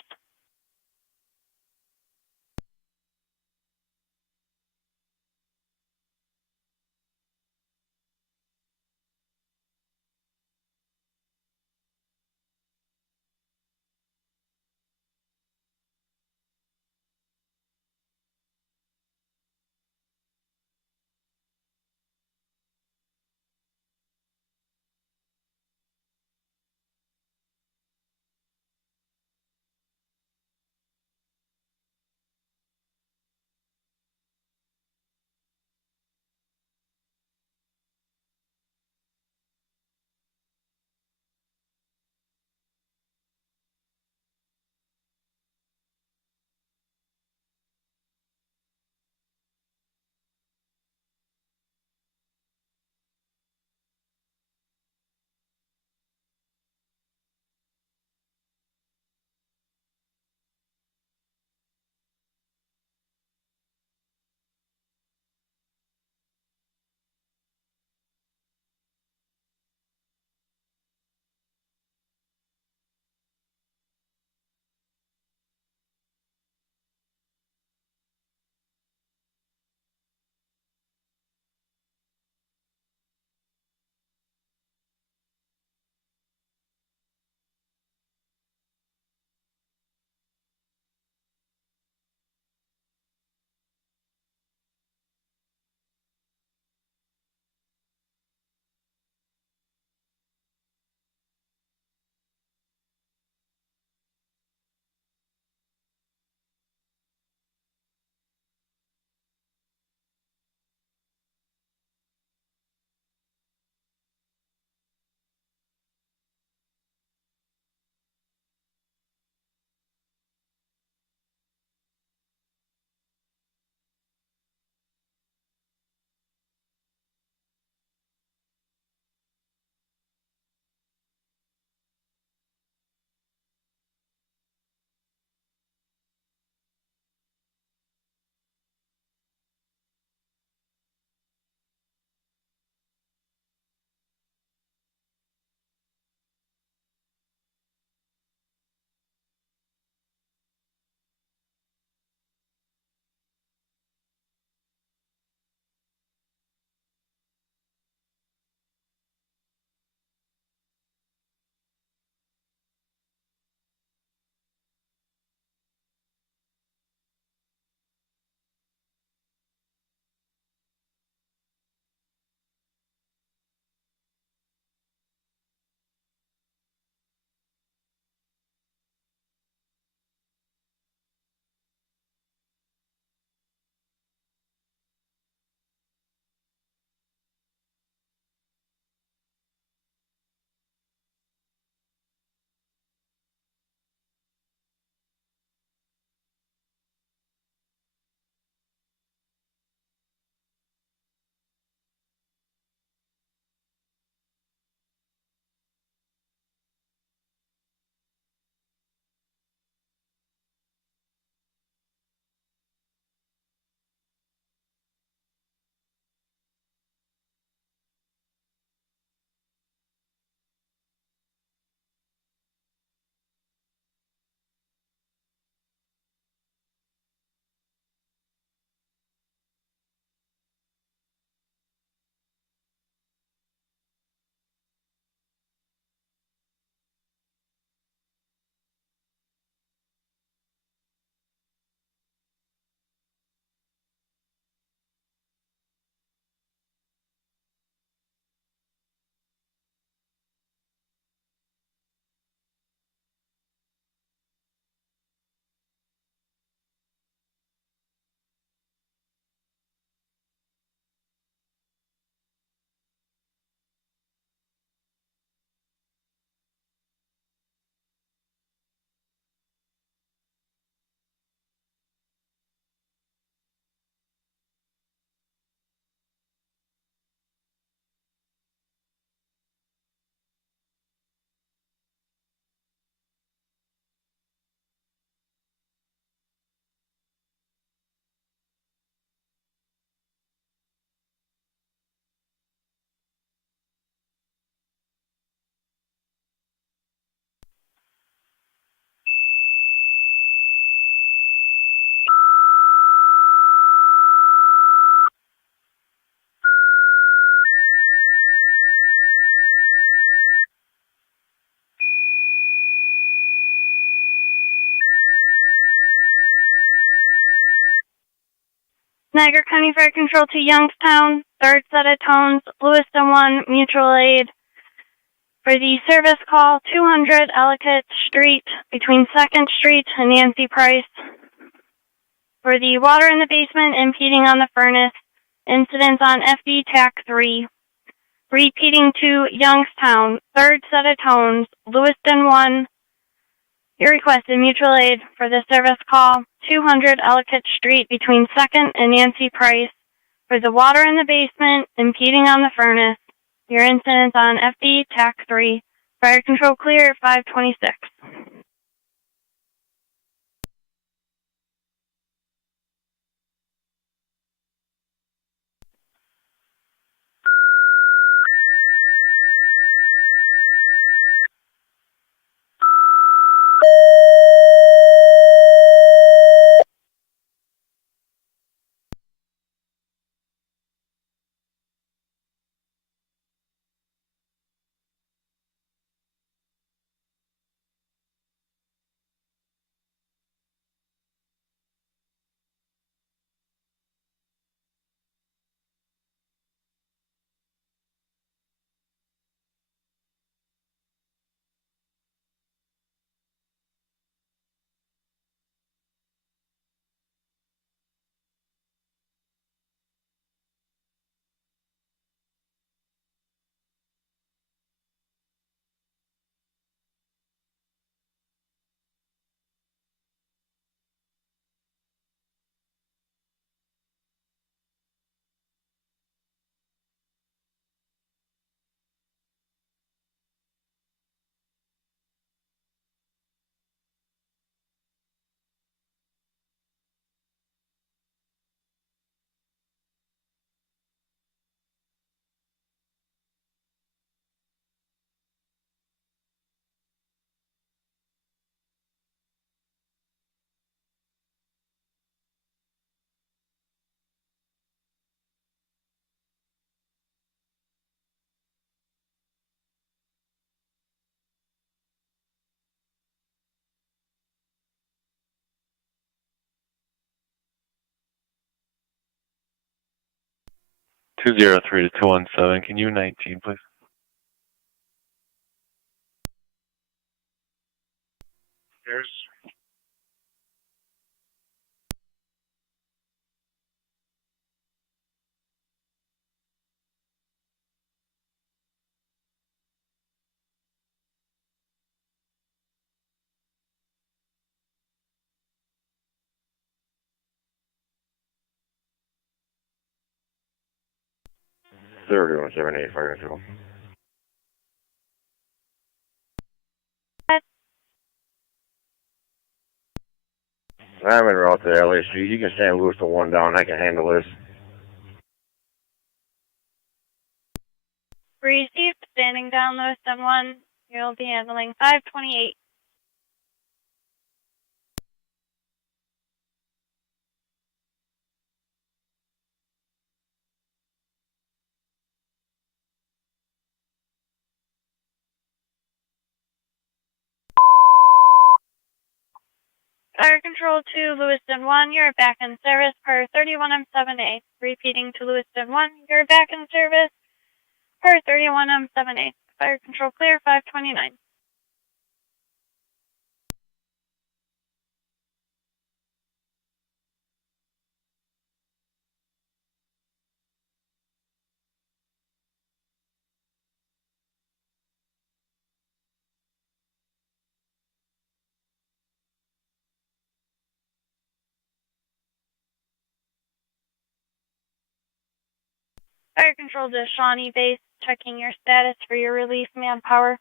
Niagara County Fire Control to Youngstown, third set of tones, Lewiston 1, mutual aid. For the service call, 200 Ellicott Street between 2nd Street and Nancy Price. For the water in the basement impeding on the furnace, incidents on FD TAC 3. Repeating to Youngstown, third set of tones, Lewiston 1. Your requested mutual aid for the service call, 200 Ellicott Street between 2nd and Nancy Price. For the water in the basement impeding on the furnace, your incidents on FD TAC 3. Fire control clear at 526. (203 to 217). Can you 19, please? There's Thirty-one 78 fire control. I'm en route to LA Street. You can stand Lewiston 1 down. I can handle this. Received, standing down Lewiston 1. You'll be handling 528. Fire control to Lewiston 1, you're back in service per 31M7A. Repeating to Lewiston 1, you're back in service per 31M7A. Fire control clear, 529. Fire control to Shawnee Base, checking your status for your relief manpower.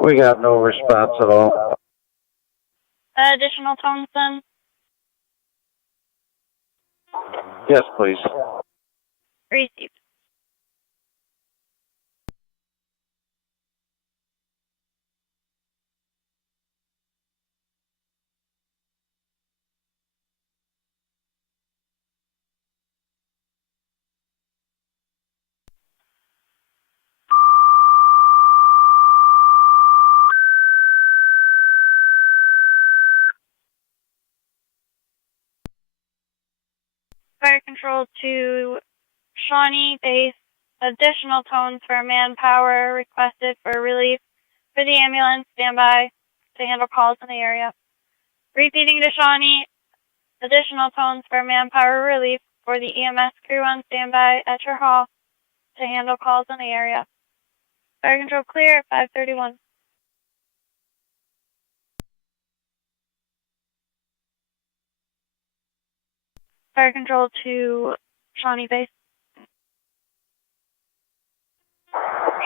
We got no response at all. Additional tones then? Yes, please. Received. Control to Shawnee Base. Additional tones for manpower requested for relief for the ambulance. Standby to handle calls in the area. Repeating to Shawnee. Additional tones for manpower relief for the EMS crew on standby at your hall to handle calls in the area. Fire Control clear at 531. Fire Control to Shawnee Base.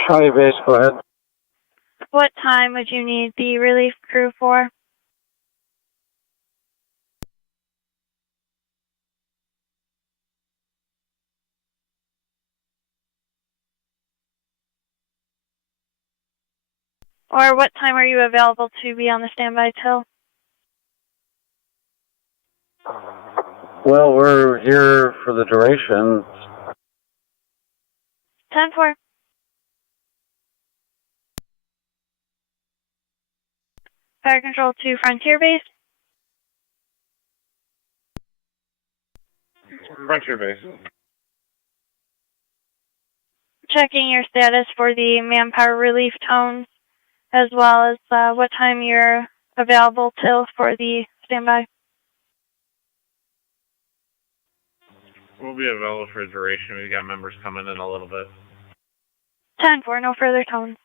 Shawnee Base, go ahead. What time would you need the relief crew for? Or what time are you available to be on the standby till? Well, we're here for the duration. 10-4. Fire Control to Frontier Base. Frontier Base. Checking your status for the manpower relief tones, as well as what time you're available till for the standby. We'll be available for duration. We've got members coming in a little bit. 10-4, no further tones.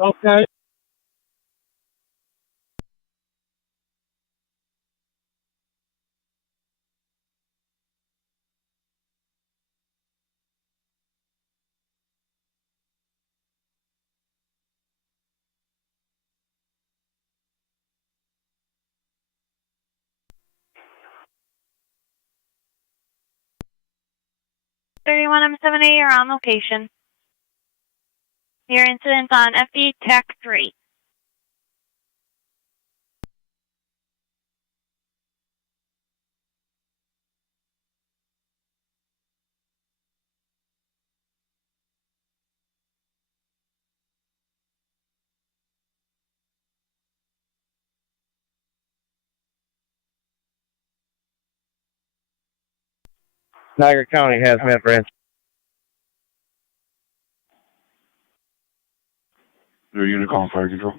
Okay. M7A, you're on location. Your incident's on FD TAC 3. Niagara County Hazmat Branch. Their unit calling fire control.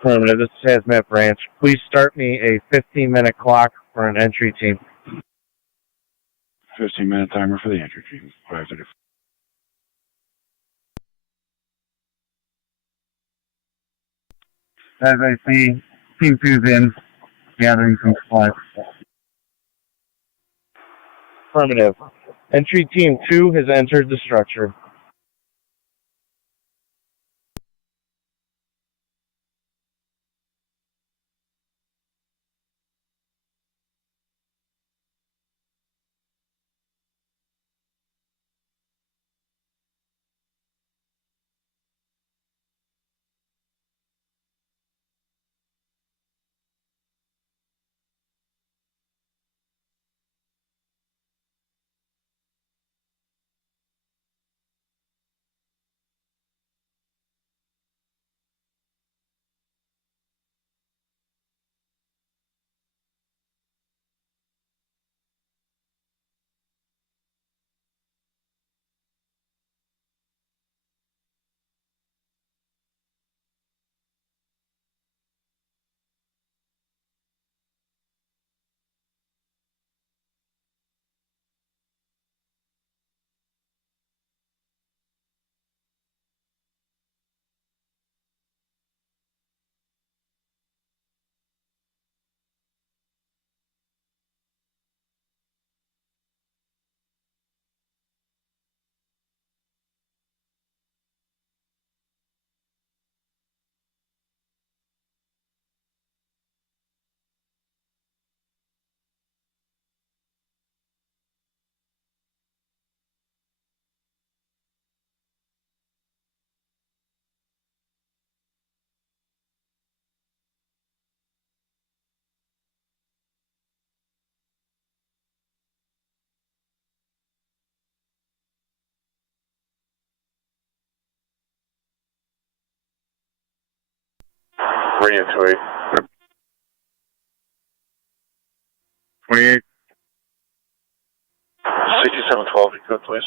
Affirmative, this is Hazmat Branch. Please start me a 15-minute clock for an entry team. 15-minute timer for the entry team. 5:30. As I see, Team 2's in, gathering some supplies. Affirmative. Entry Team 2 has entered the structure. Radio 28. 28. 6712, you could, please.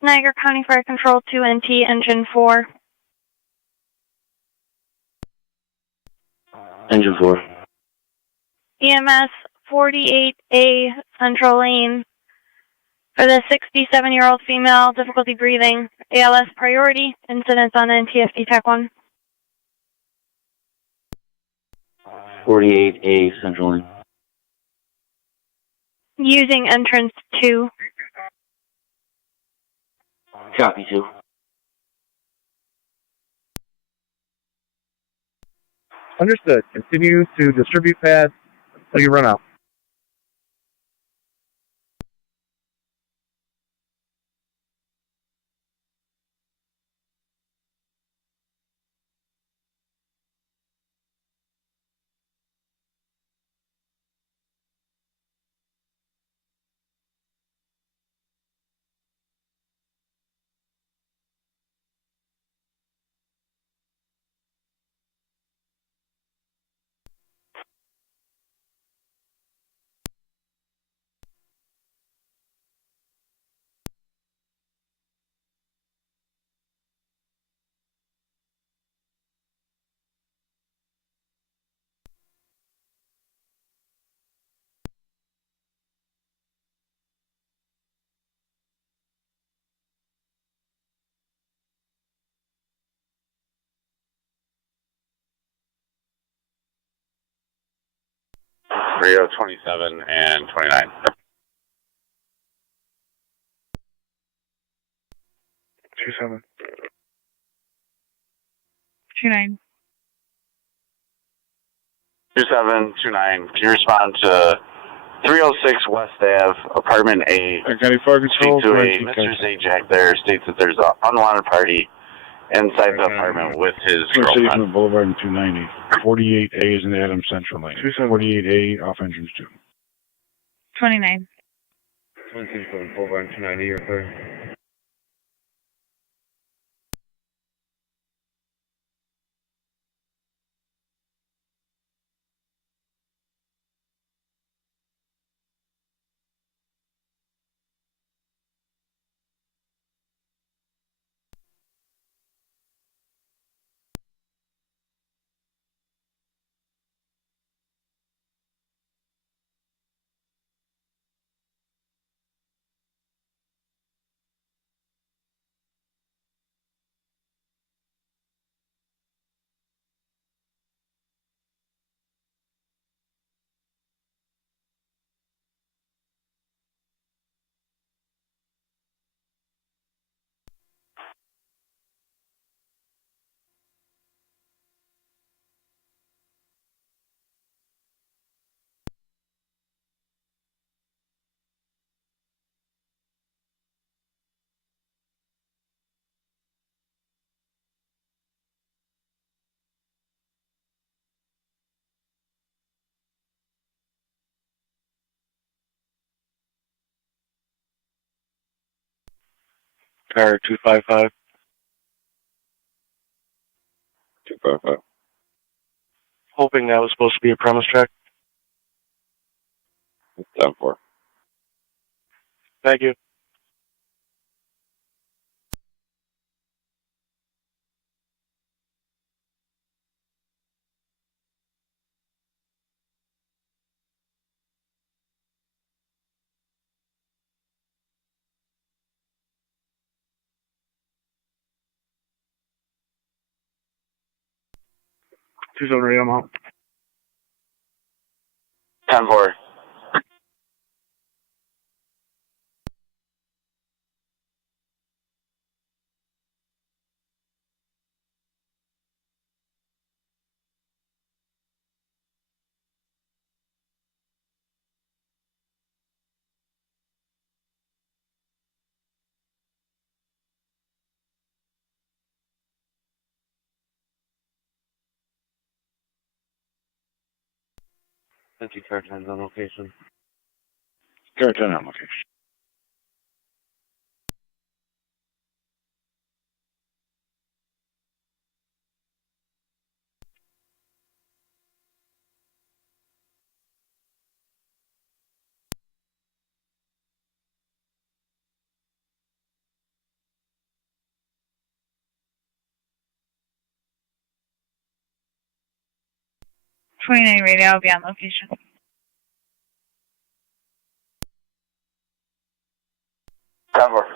Niagara County Fire Control 2NT, Engine 4. Engine 4. EMS 48A, Central Lane. For the 67-year-old female, difficulty breathing, ALS priority, incidents on NTFD TAC 1. 48A, Central Lane. Using entrance 2. Copy 2. Understood. Continue to distribute pads until you run out. Radio 27 and 29. 27. 29. 2729. Can you respond to 306 West Ave, apartment A? County Fire Control. C2A. Mr. Zajac there states that there's an unwanted party inside the apartment with his girlfriend. City Boulevard and 290. 48A is in the Adams Central Lane. 48A off entrance 2. 29. 167 Boulevard and 290, you're clear. Car 255. 255. Hoping that was supposed to be a premise check. 10-4. Thank you. Two zone radio, I'm out. 10-4. Empty car 10's on location. Car 10 on location. 29 radio will be on location. Cover.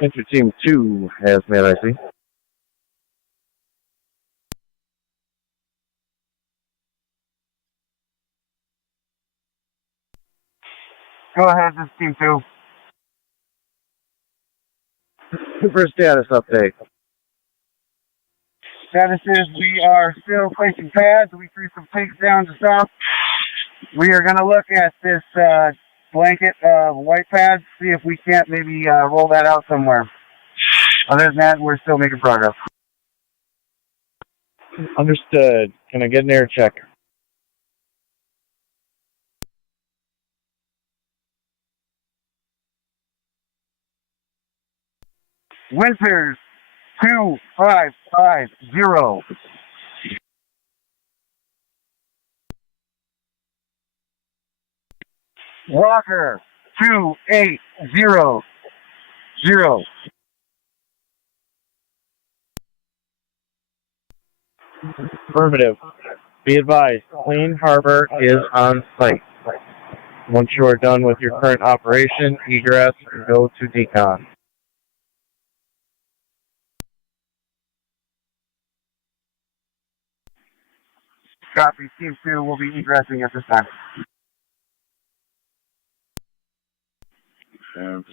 Enter Team 2 has Hazmat IC. Go ahead, this is Team 2. Super status update. Status is we are still placing pads. We threw some takes down to stop. We are going to look at this blanket white pad, see if we can't maybe roll that out somewhere. Other than that, we're still making progress. Understood. Can I get an air check? Winters 2550. Walker 2800. Affirmative. Be advised, Clean Harbor is on site. Once you are done with your current operation, egress and go to decon. Copy, Team 2 will be egressing at this time.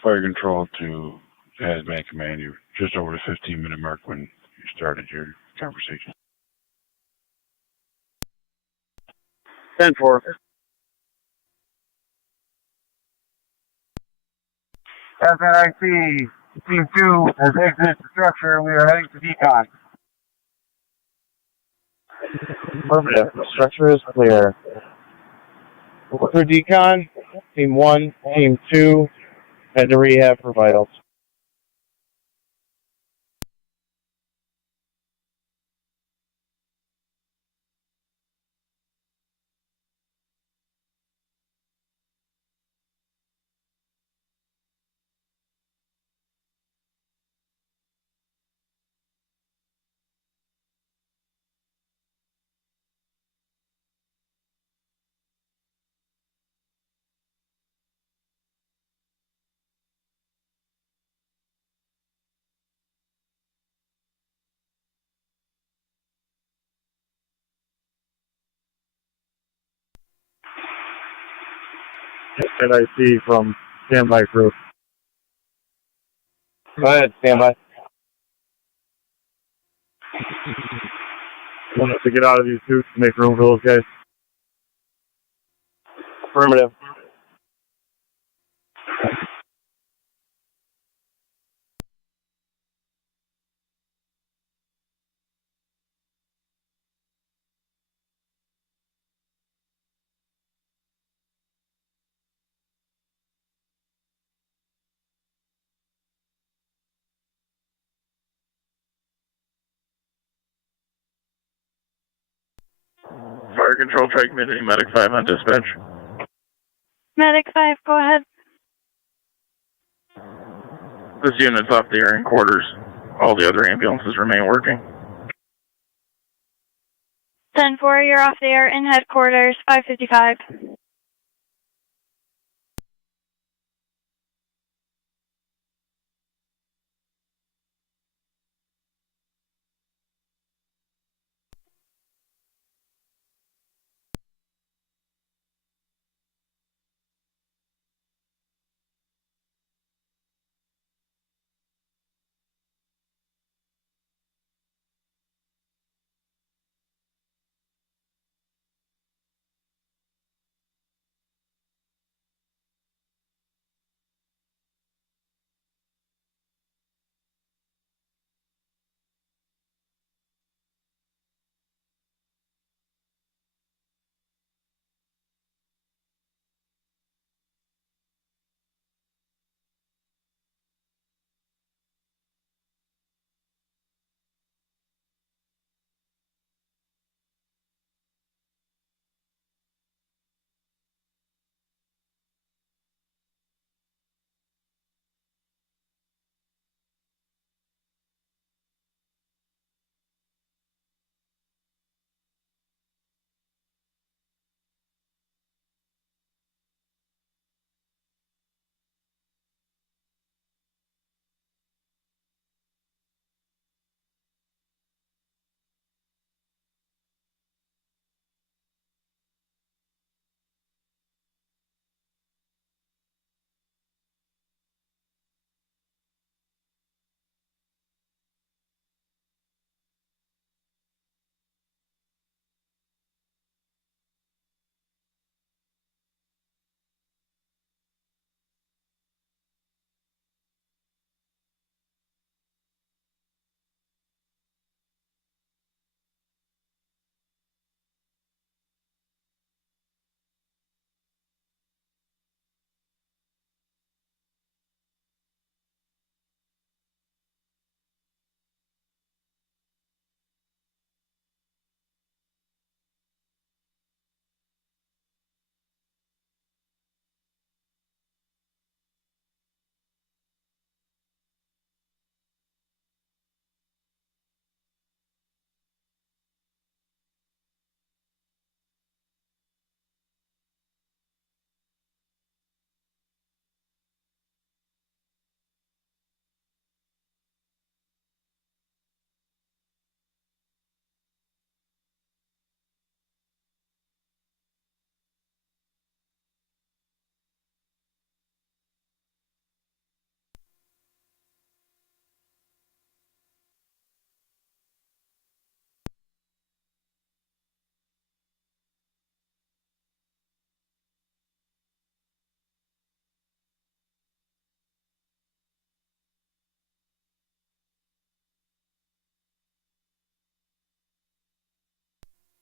Fire control to Hazmat Command. You're just over the 15-minute mark when you started your conversation. 10-4. Hazmat IC, Team 2 has exited the structure and we are heading to decon. Affirmative. Structure is clear. For decon, Team 1, Team 2, head to rehab for vitals. That I see from standby crew. Go ahead, standby. Want us to get out of these suits to make room for those guys? Affirmative. Fire control, try community, medic 5 on dispatch. Medic 5, go ahead. This unit's off the air in quarters. All the other ambulances remain working. 10-4, you're off the air in headquarters, 555.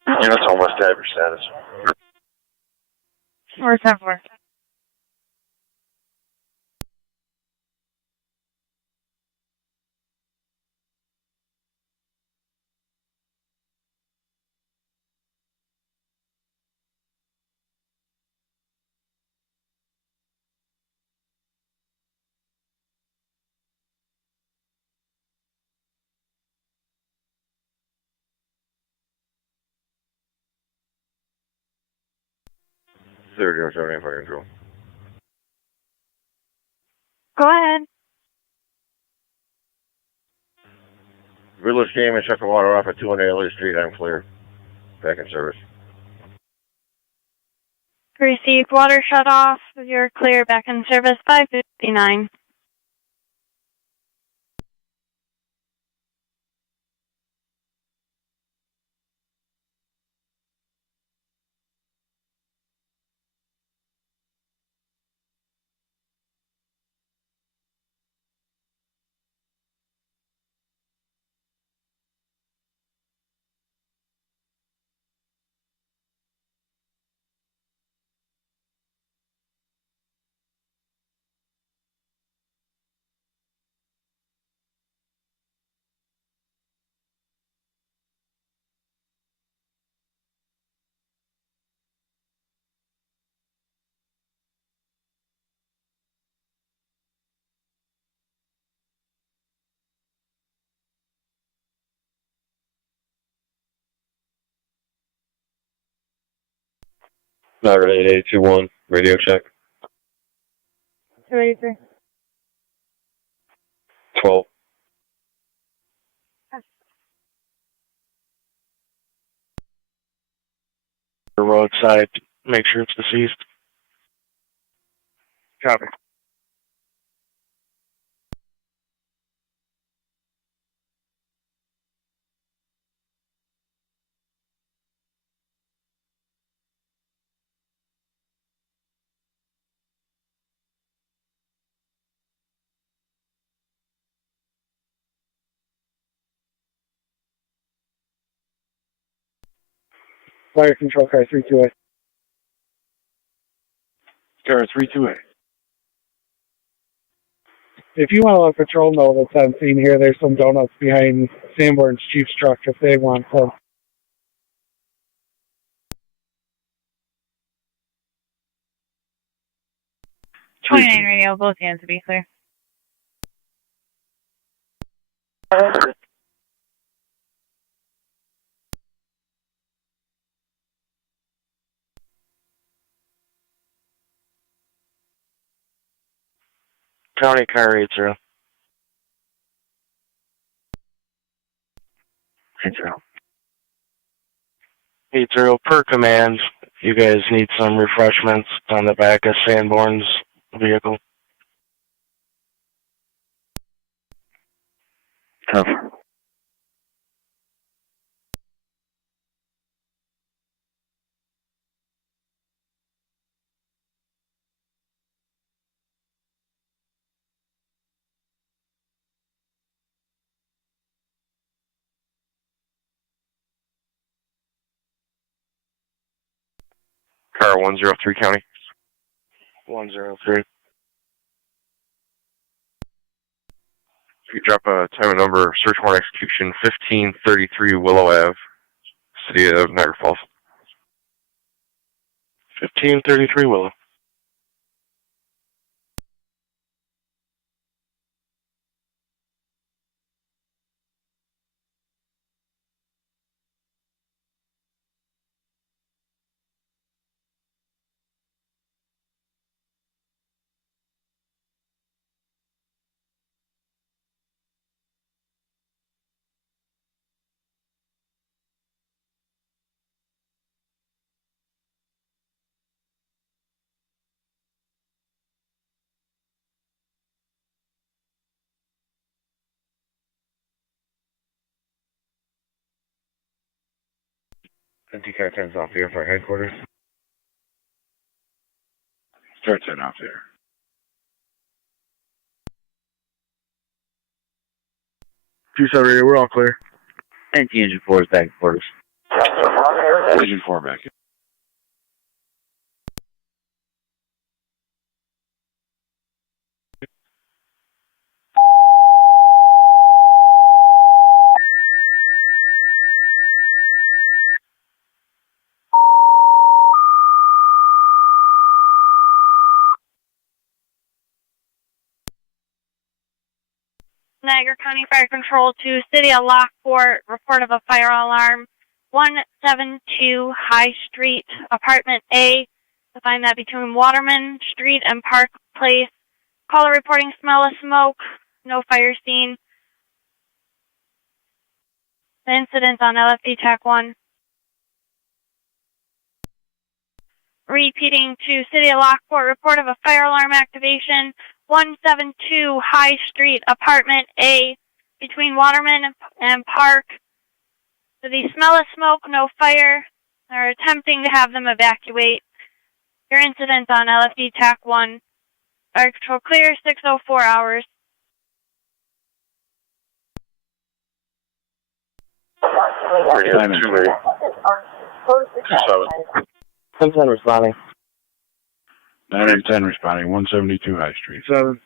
Units on West Ave, your status. Or 10-4. Third, you're 70 fire control. Go ahead. Riddler's came and shut the water off at 200 Elliott Street. I'm clear. Back in service. Received water shut off. You're clear. Back in service 559. Niagara 8821, radio check. 283. 12. The roadside, make sure it's deceased. Copy. Fire control car 328. Car 328. If you want to let patrol know that's on scene here, there's some donuts behind Sanborn's Chief's truck if they want some. '29 radio, both hands to be clear. County car 80. 80 per command. You guys need some refreshments on the back of Sanborn's vehicle. Tough. Car 103 County. 103. If you drop a time and number, search warrant execution 1533 Willow Ave, City of Niagara Falls. 1533 Willow. NT-Car 10's off here for headquarters. Start 10 off there. Two-star radio, we're all clear. NT Engine 4 is back at quarters. Engine 4 back in. Niagara County Fire Control to City of Lockport, report of a fire alarm, 172 High Street, Apartment A. To find that between Waterman Street and Park Place. Caller reporting smell of smoke, no fire scene. The incident on LFD TAC 1. Repeating to City of Lockport, report of a fire alarm activation, 172 High Street, Apartment A, between Waterman and Park. So the smell of smoke, no fire. They're attempting to have them evacuate. Your incident on LFD TAC 1. Fire control clear, 604 hours. Time is 10-10 responding. 9 and 10 responding, 172 High Street. 7.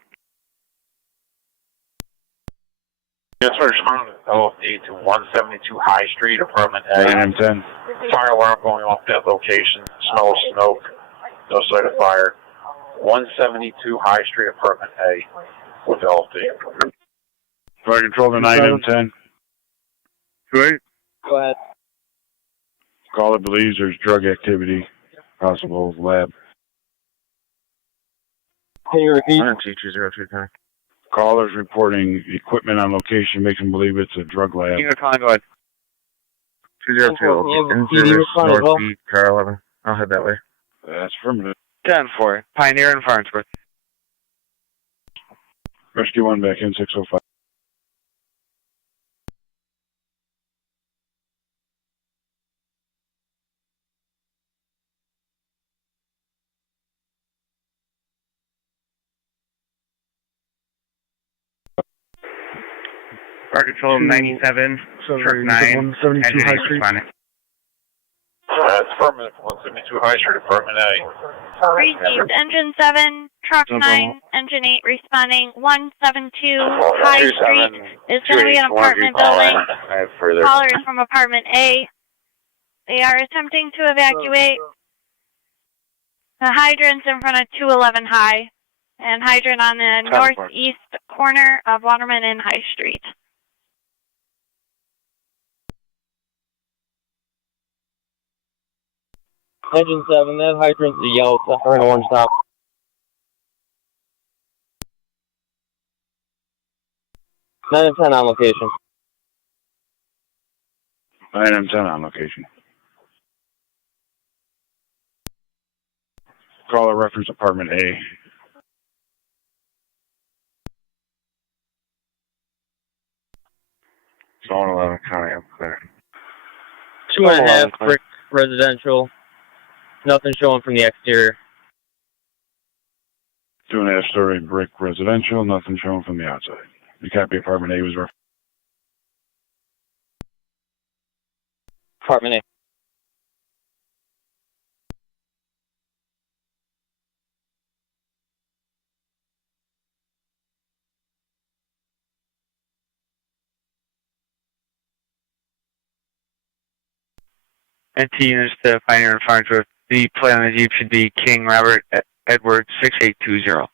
Yes, sir. Responding to LFD to 172 High Street, Apartment A. 9 and 10. Fire alarm going off that location. Smell of smoke. No sight of fire. 172 High Street, Apartment A with LFD. Fire control to 9 and 10. 2-8. Go ahead. Caller believes there's drug activity, possible lab. Can you repeat? 12202 County. Callers reporting equipment on location makes them believe it's a drug lab. Go ahead. 202. In-service, northeast, car 11. I'll head that way. That's affirmative. 10-4. Pioneer and Farnsworth. Rescue 1 back in 605. Fire control 97, truck 9, 172 High Street. That's affirmative. 172 High Street, Apartment A. Received engine 7, truck 9, engine 8 responding. 172 High Street is going to be an apartment building. I have further. Caller is from apartment A. They are attempting to evacuate. The hydrant's in front of 211 High, and hydrant on the northeast corner of Waterman and High Street. Engine 7, that hydrant's a yellow or an orange top. 9 and 10 on location. 9 and 10 on location. Caller reference apartment A. Zone 11 County, I'm clear. 2.5 brick residential. Nothing showing from the exterior. 2.5-story brick residential, nothing showing from the outside. You copy apartment A was referenced. Apartment A. NT units to Pioneer and Farnsworth. The plate on the Jeep should be King Robert Edward 6820.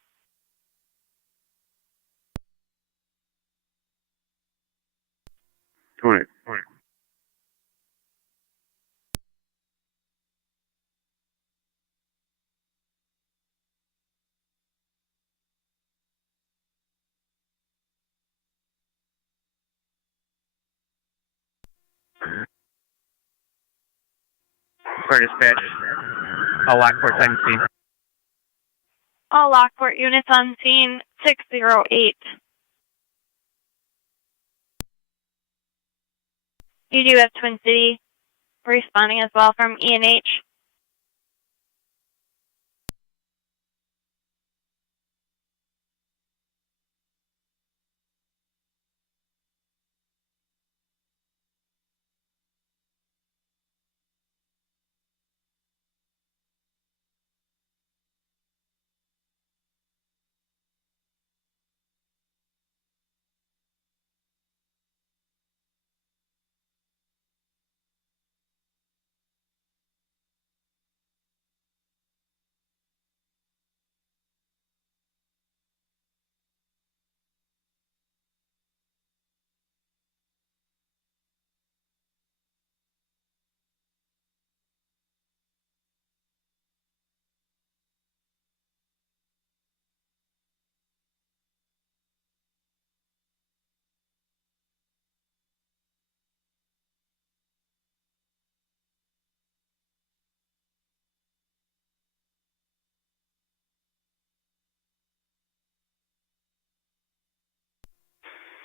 For dispatch, all Lockport on scene. All Lockport units on scene, 608. You do have Twin City responding as well from E&H.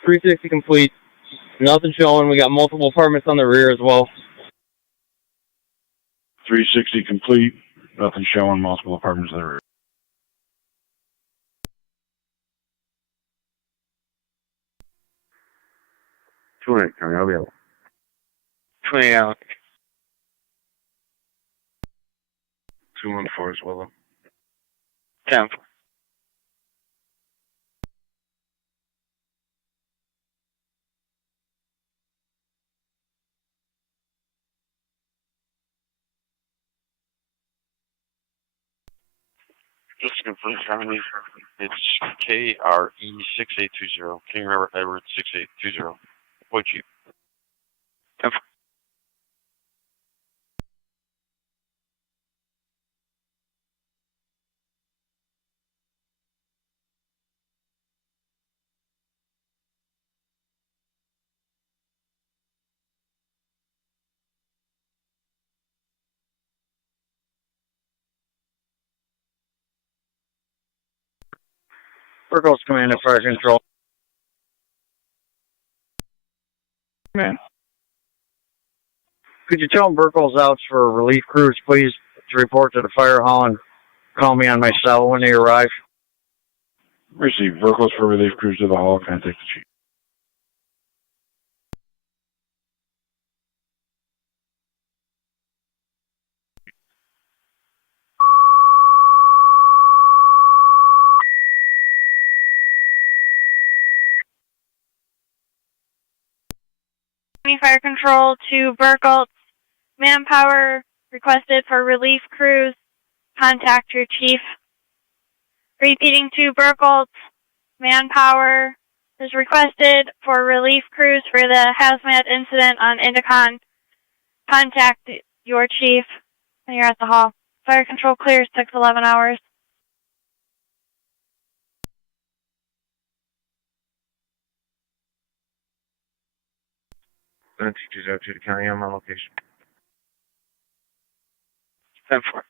360 complete. Nothing showing. We got multiple apartments on the rear as well. 360 complete. Nothing showing. Multiple apartments in the rear. County, I'll be able. 20 out. 214 is Willow. 10. Just to confirm, Charlie, it's KRE6820, King River Edward 6820. What you? 10. Burgos Command and Fire Control. Man. Could you tell Burgos out for relief crews, please, to report to the fire hall and call me on my cell when they arrive? Receive. Vehicles for relief crews to the hall. Contact the chief. Fire Control to Burkholtz. Manpower requested for relief crews. Contact your chief. Repeating to Burkholtz. Manpower is requested for relief crews for the hazmat incident on Indicon. Contact your chief when you're at the hall. Fire Control clears 6-11 hours. Teachers out to the county on my location. 10-4.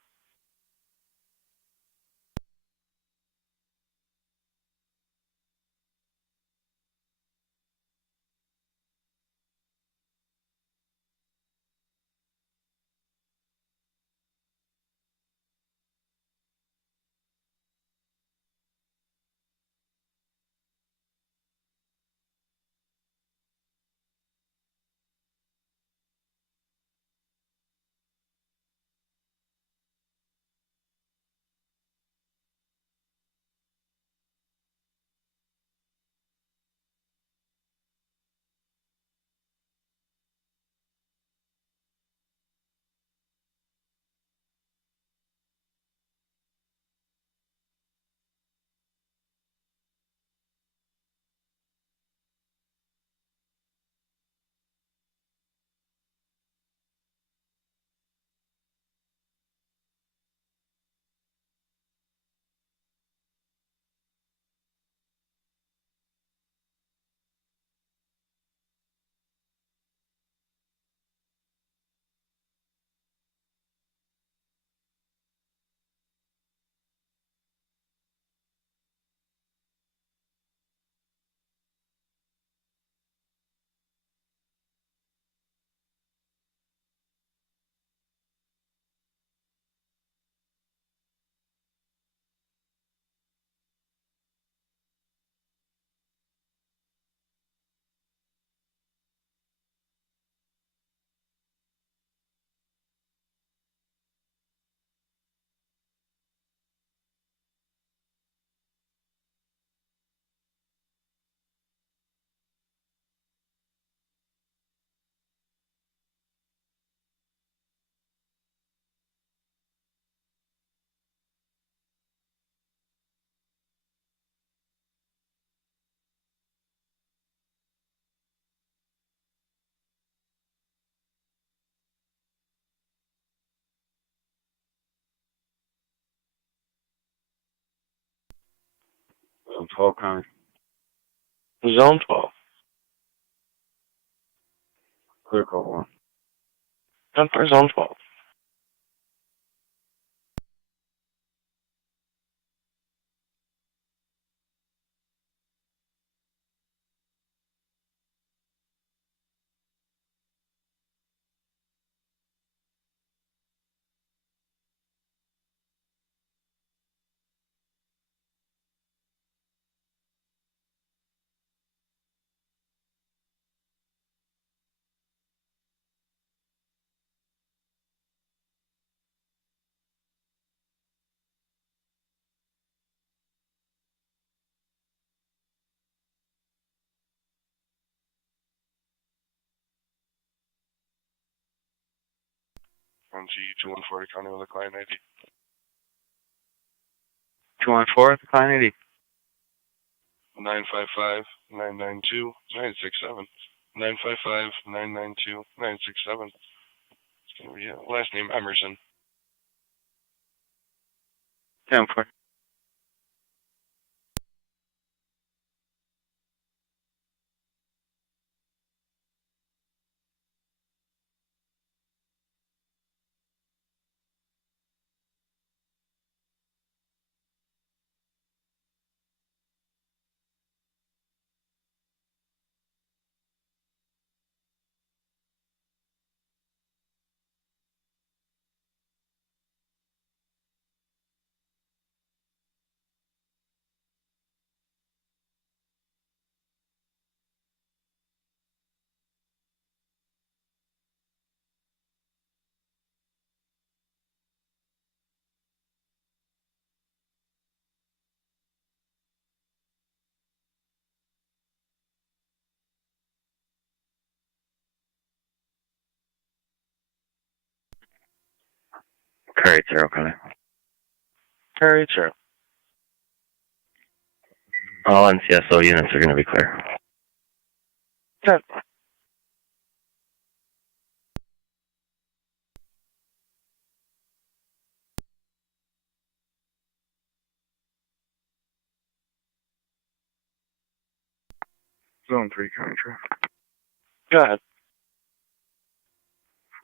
Zone 12 county. Zone 12. Clear code 1. Done for Zone 12. On G214 County with a client ID. 214, client ID. 955-992-967. 955-992-967. It's going to be last name Emerson. 10-4. Carry 0, Connie. Carry 0. All NCSO units are going to be clear. 10. Zone 3 county traffic. Go ahead.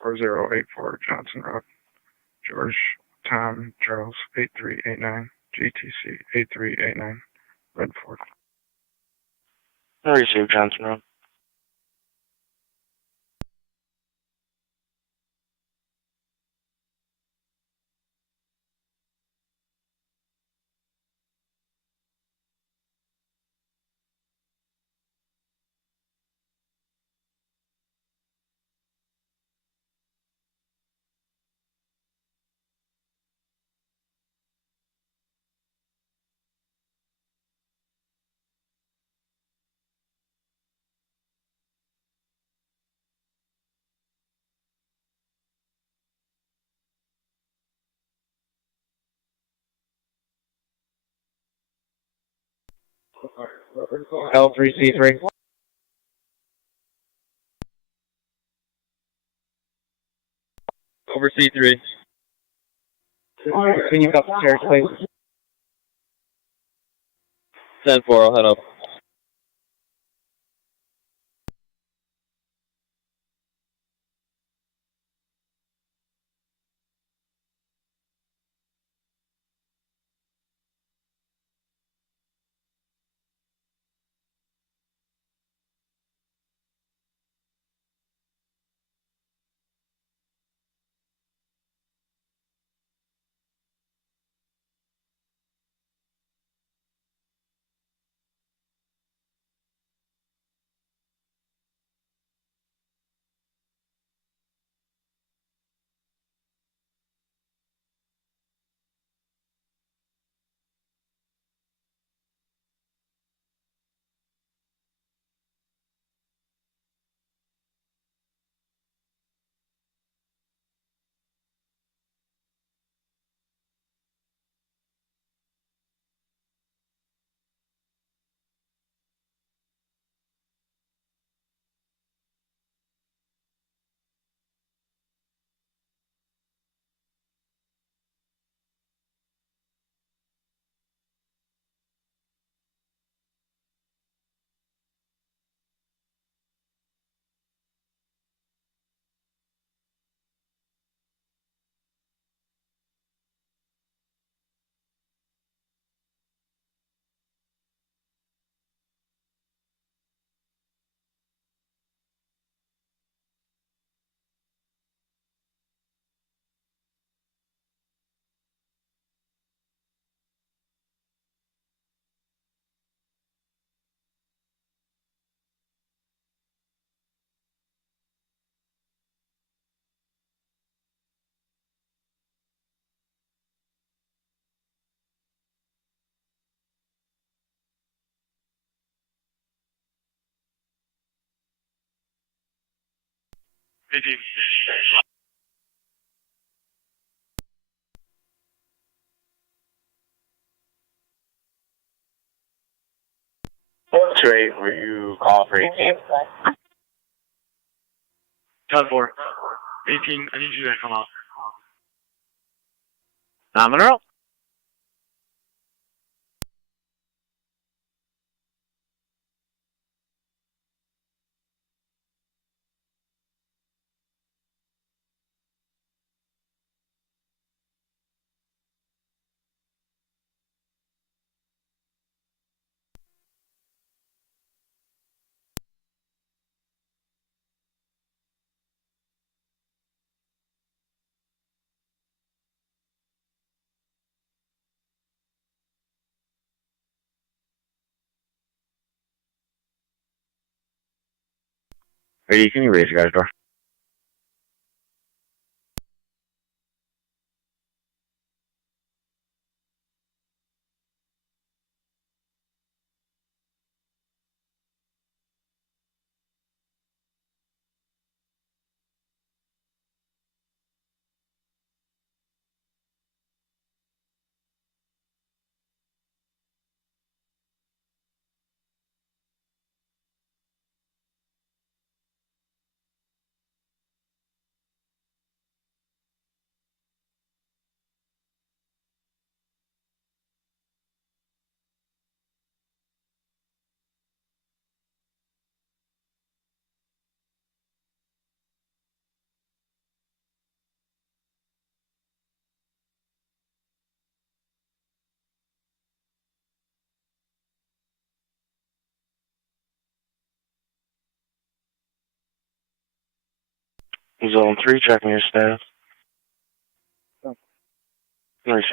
4084 Johnson Road. George, Tom, Charles, 8389. GTC, 8389. Redford. I received Johnson Road. L3C3. Over C3. Can you up the stairs, please? 10-4, I'll head up. 8, were you calling for 18? 10-4. 18, I need you to come out. Nominal. Hey, can you raise your guys' door? Zone 3, checking your status. Nice.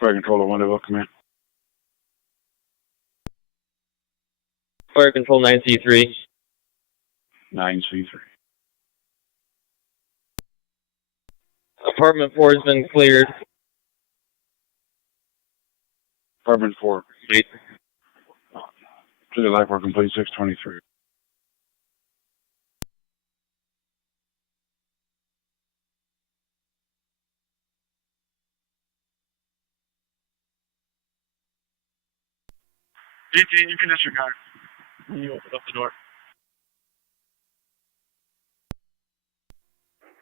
Fire control to Wonderville, come in. Fire control 9C3. 9C3. Apartment 4 has been cleared. Apartment 4. Complete. To the life work complete 623. DT, you can disregard. You open up the door.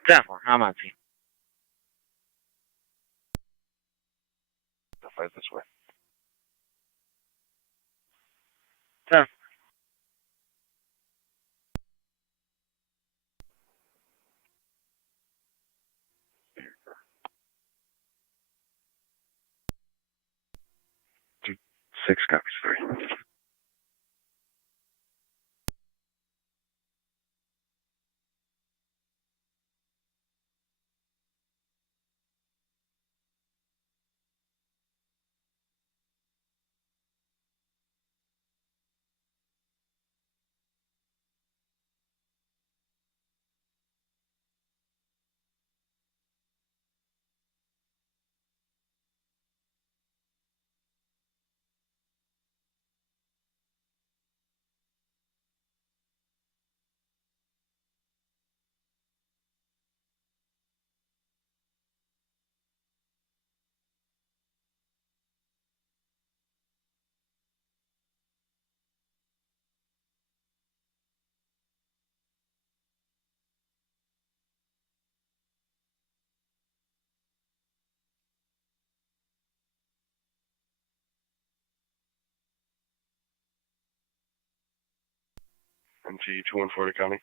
10-4, I'm on scene. I'll fight this way. 10. Six copies, 3. NT 214 County.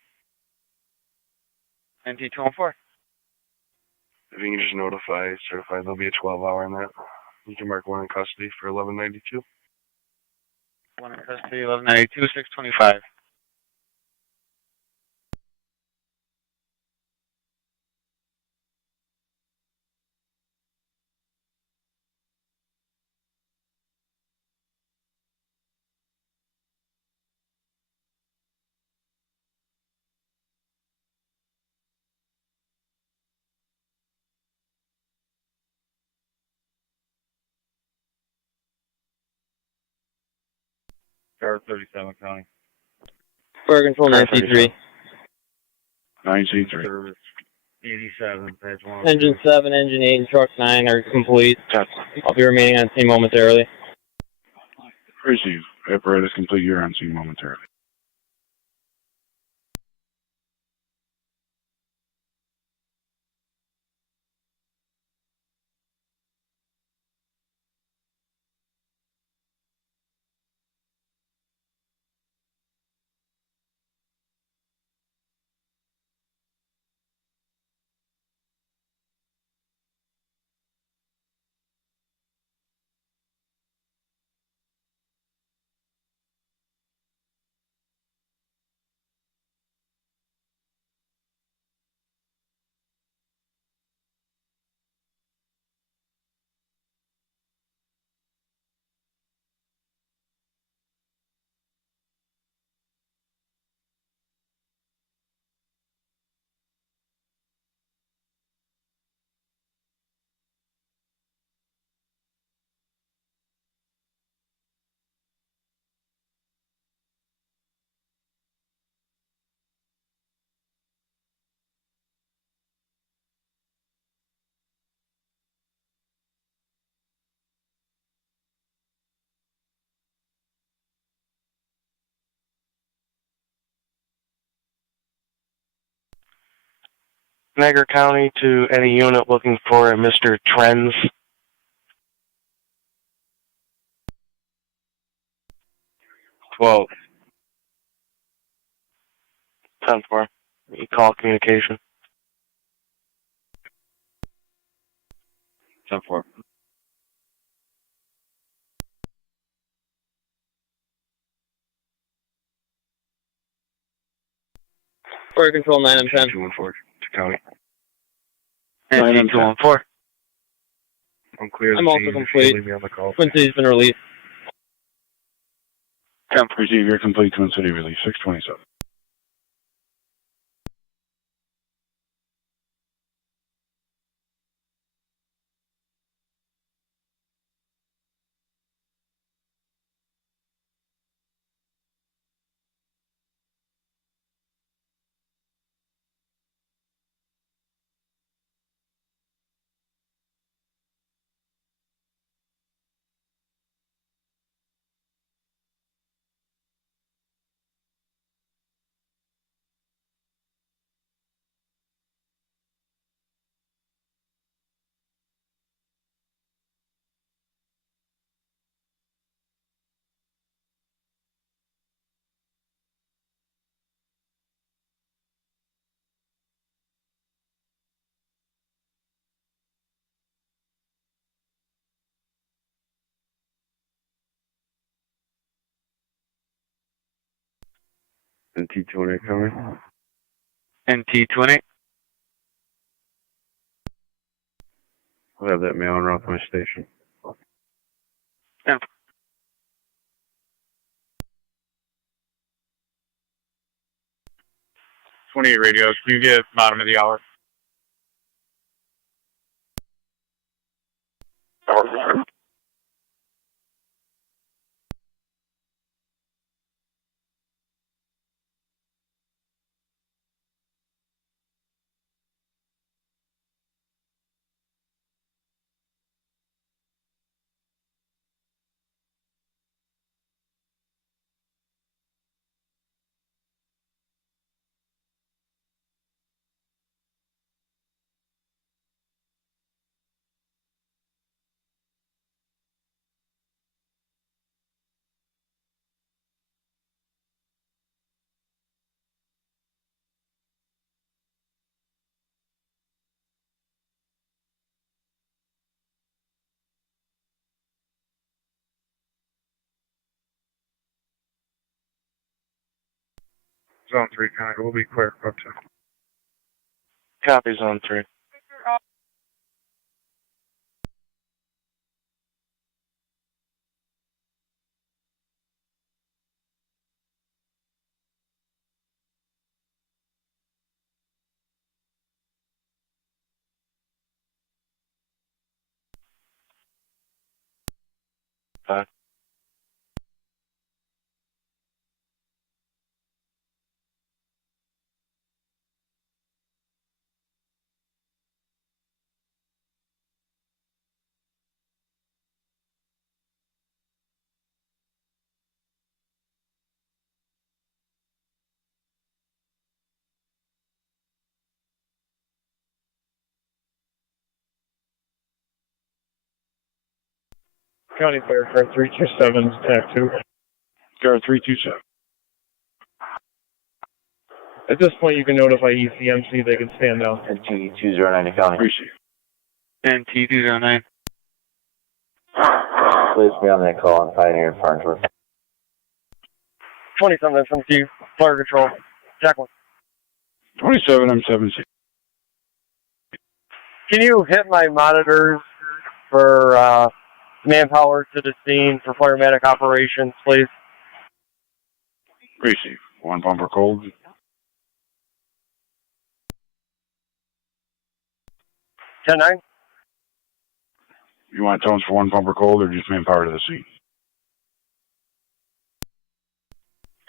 NT 214. If you can just notify, certify there'll be a 12-hour in that. You can mark 1 in custody for 1192. 1 in custody, 1192, 625. Car 37 County. Fire Control 9C3. 9C3. Service 87, page 1. Engine 7, Engine 8, and Truck 9 are complete. I'll be remaining on scene momentarily. Receive. Apparatus complete. You're on scene momentarily. Niagara County to any unit looking for a Mr. Trends. 12. 10-4. E-call communication. 10-4. Fire Control 9 and 10. 214 to County. And 214. I'm clear. I'm also complete. Leave me on the call. Twin City's been released. 10 receive. You're complete. Twin City release. 627. NT-20 coming. NT-20. I'll have that mail en route to my station. 10. 28 radio. Can you get bottom of the hour? Zone 3 County. We'll be clear. Up to. Copy, Zone 3. County Fire Car 327, TAC 2. Car 327. At this point, you can notify ECMC. They can stand down. NT209 County. Appreciate NT209. Please be on that call on Pioneer and Farnsworth. 27 SMT, Fire Control. Jacqueline. 27, I'm 76. Can you hit my monitors for manpower to the scene for firematic operations, please? Receive. 1 bumper cold. 10-9. You want tones for 1 bumper cold or just manpower to the scene?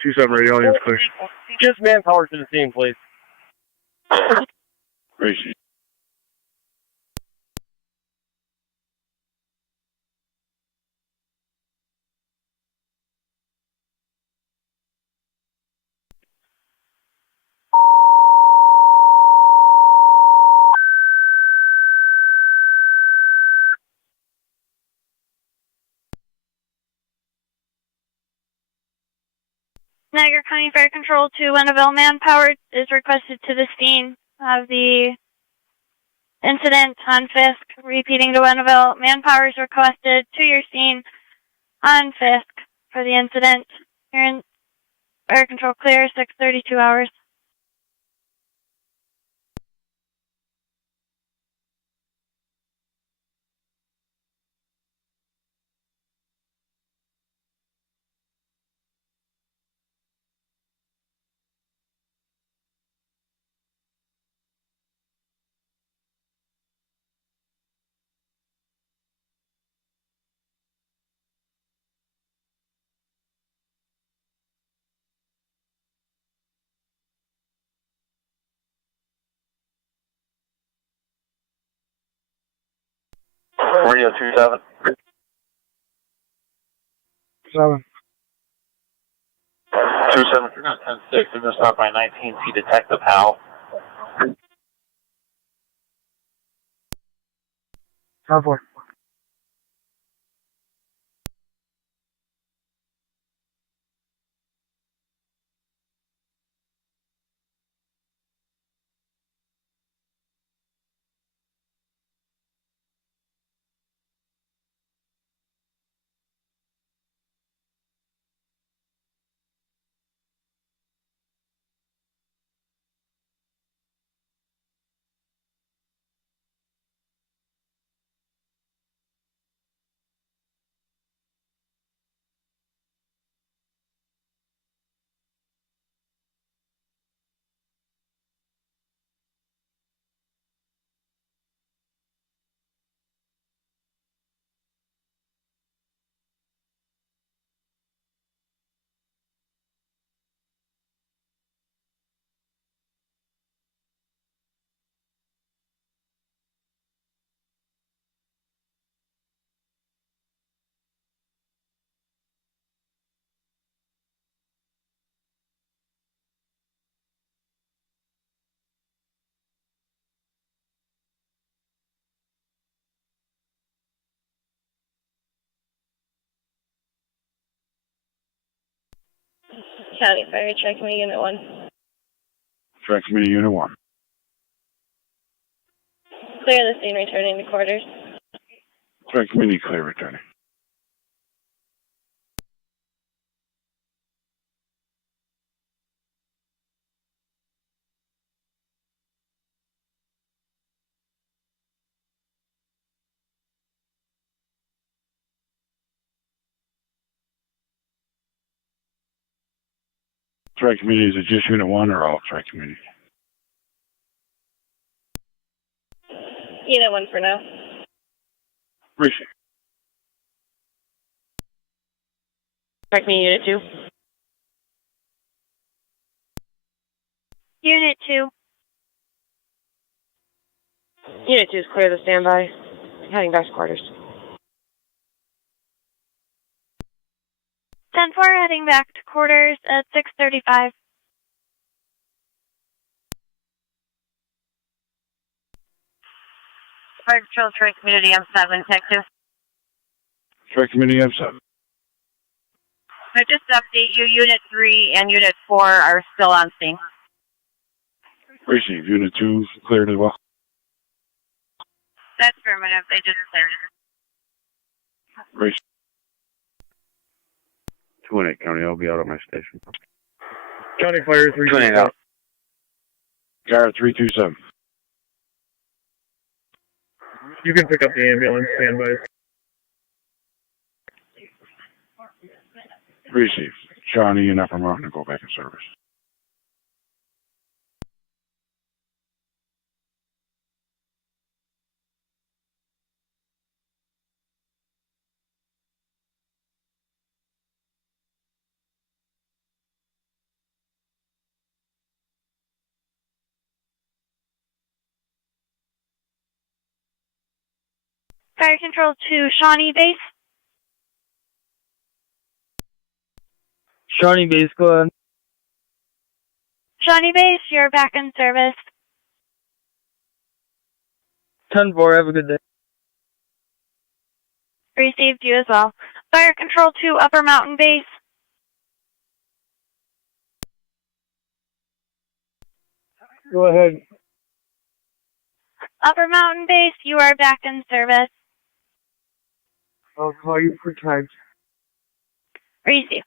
27 radio audience clear. Just manpower to the scene, please. Receive. Niagara County Fire Control to Winneville. Manpower is requested to the scene of the incident on Fisk. Repeating to Winneville. Manpower is requested to your scene on Fisk for the incident. You're in Fire Control clear, 6:32 hours. Radio 27. 7. 27, 10-6. I'm going to stop by 19T Detective Hal. 10-4. County Fire, check me Unit 1. Track Committee Unit 1. Clear the scene, returning to quarters. Track Committee clear returning. Track Committee, is it just Unit 1 or all Track Committee? Unit 1 for now. Appreciate it. Check me Unit 2. Unit 2. Unit 2 is clear the standby. Heading back to quarters. 10-4, heading back to quarters at 6:35. Fire Control, Troy Community, M7, TAC 2. Dispatch committee EMSA. So just to update you, Unit 3 and Unit 4 are still on scene. Receive. Unit 2 cleared as well. That's affirmative. They just cleared. Receive. 218 County, I'll be out at my station. County Fire 327. out. Guard 327. You can pick up the ambulance standby. Receive. Shawnee and Upper Mountain to go back in service. Fire Control to Shawnee Base. Shawnee Base, go ahead. Shawnee Base, you're back in service. 10-4, have a good day. Received you as well. Fire Control to Upper Mountain Base. Go ahead. Upper Mountain Base, you are back in service. I'll call you for time. Received.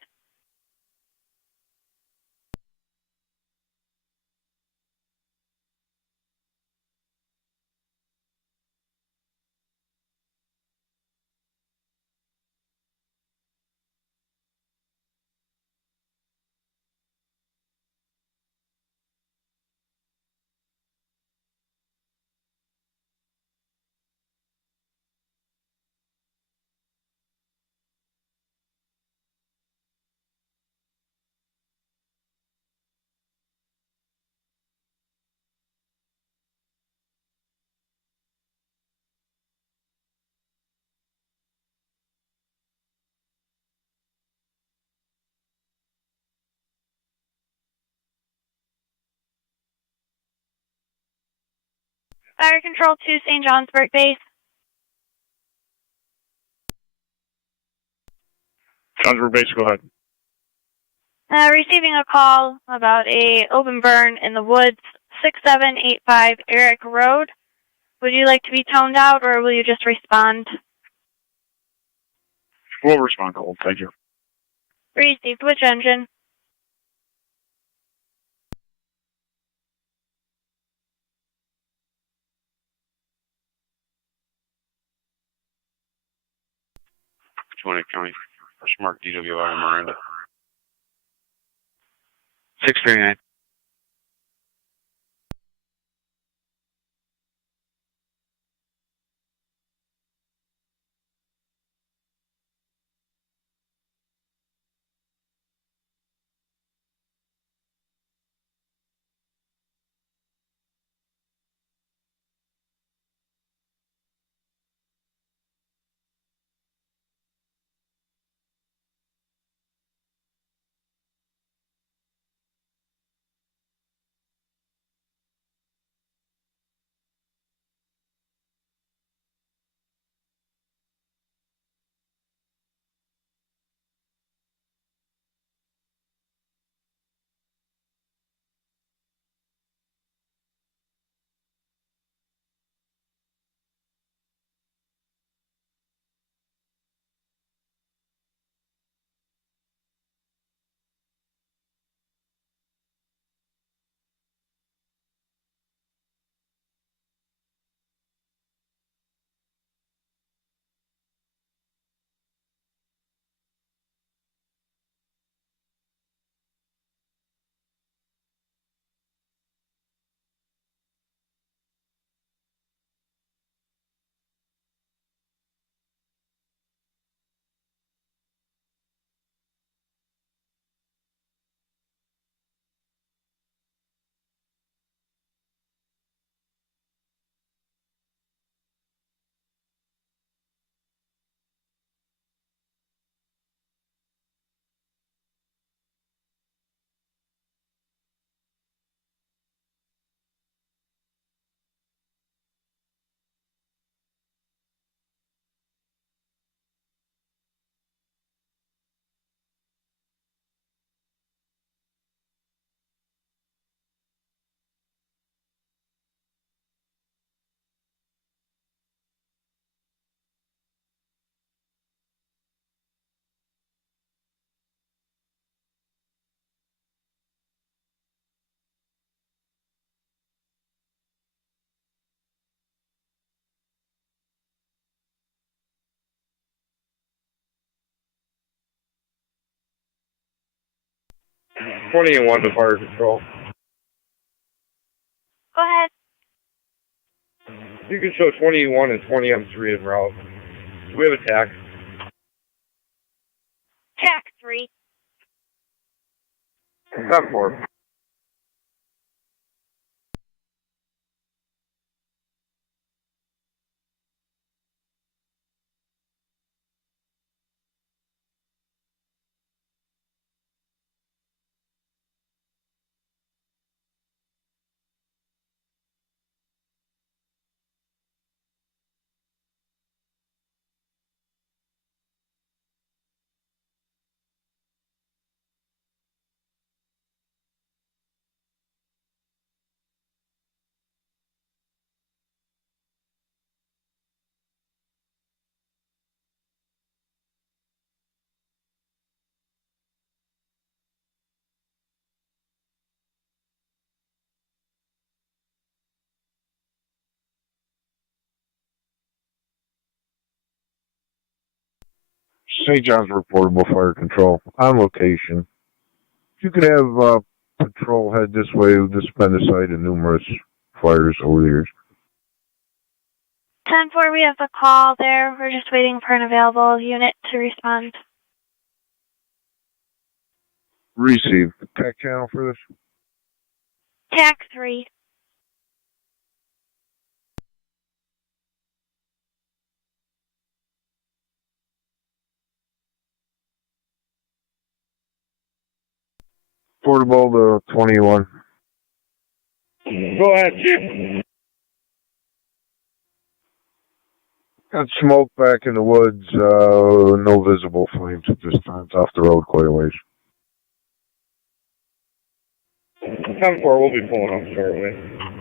Fire Control to St. Johnsburg Base. Johnsburg Base, go ahead. Receiving a call about a open burn in the woods, 6785 Eric Road. Would you like to be toned out, or will you just respond? We'll respond, Cold. Thank you. Received. Which engine? County, Smart DWI Miranda. 639. 20 and 1 to fire control. Go ahead. You can show 21 and 20 M3 en route. We have a TAC. TAC 3. 10-4. St. John's reportable fire control on location. If you could have patrol head this way, this has been the site of numerous fires over the years. 10-4, we have the call there. We're just waiting for an available unit to respond. Receive. TAC channel for this? TAC 3. Portable to 21. Go ahead, Chief. Got smoke back in the woods, no visible flames at this time. It's off the road quite a ways. 10-4, we'll be pulling up shortly.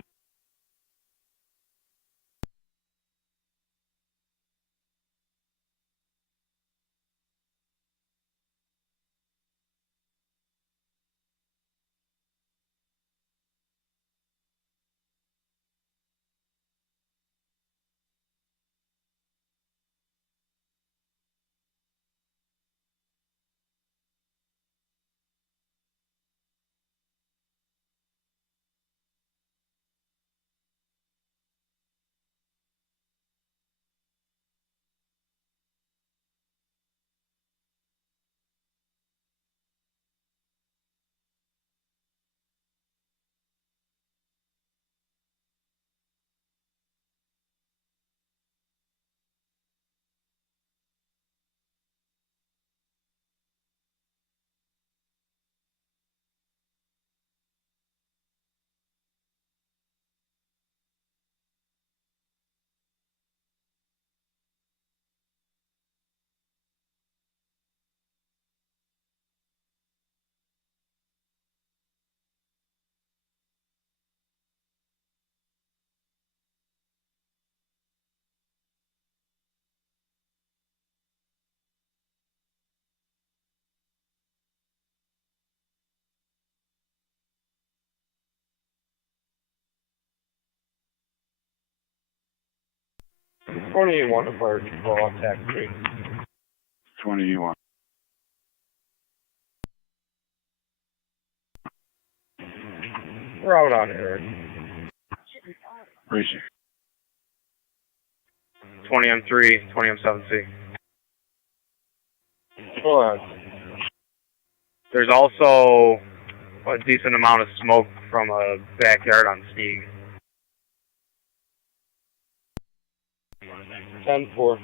Twenty and 1 to fire control on TAC 3. 21. We're out on Eric. Receive. 20 M3, 20 M7C. Go ahead. There's also a decent amount of smoke from a backyard on Stieg. 10-4.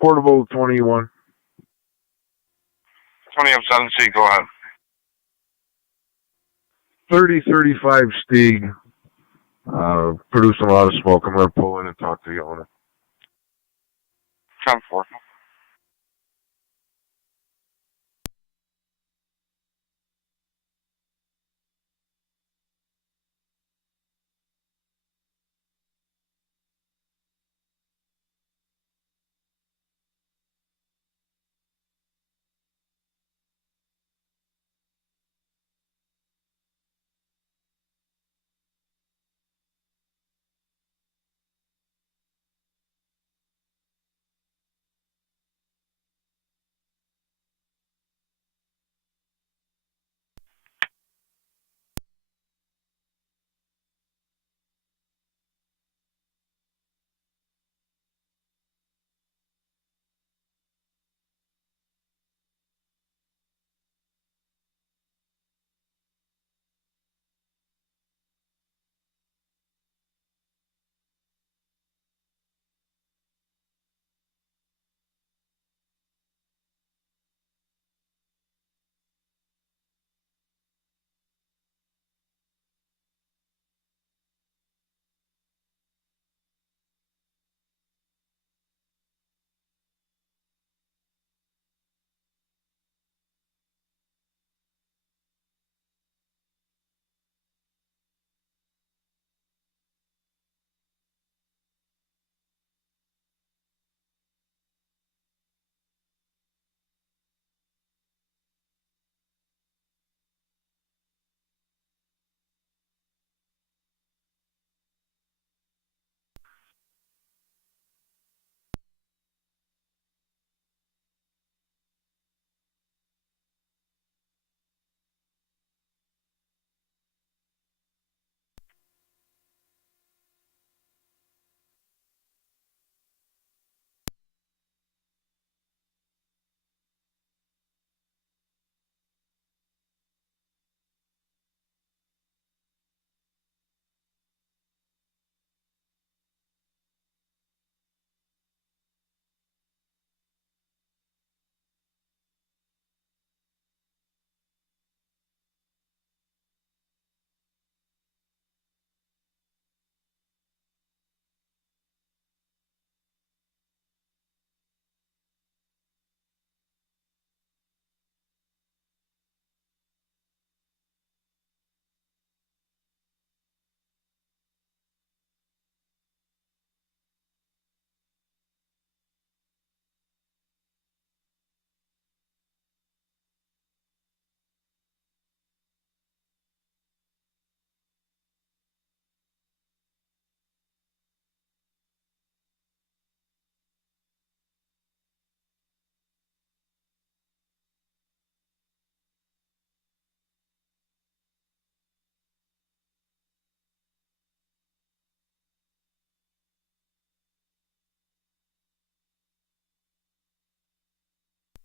Portable 21. 20 up 7C, go ahead. 3035 Stieg. Producing a lot of smoke. I'm going to pull in and talk to the owner. 10-4.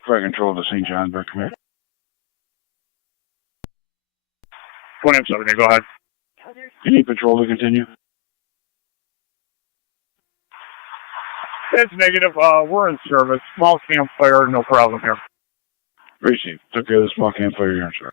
Fire control to St. Johnsburg, come here. 20 up 7, go ahead. You need patrol to continue? It's negative. We're in service. Small campfire, no problem here. Received. Took care of the small campfire here, sir.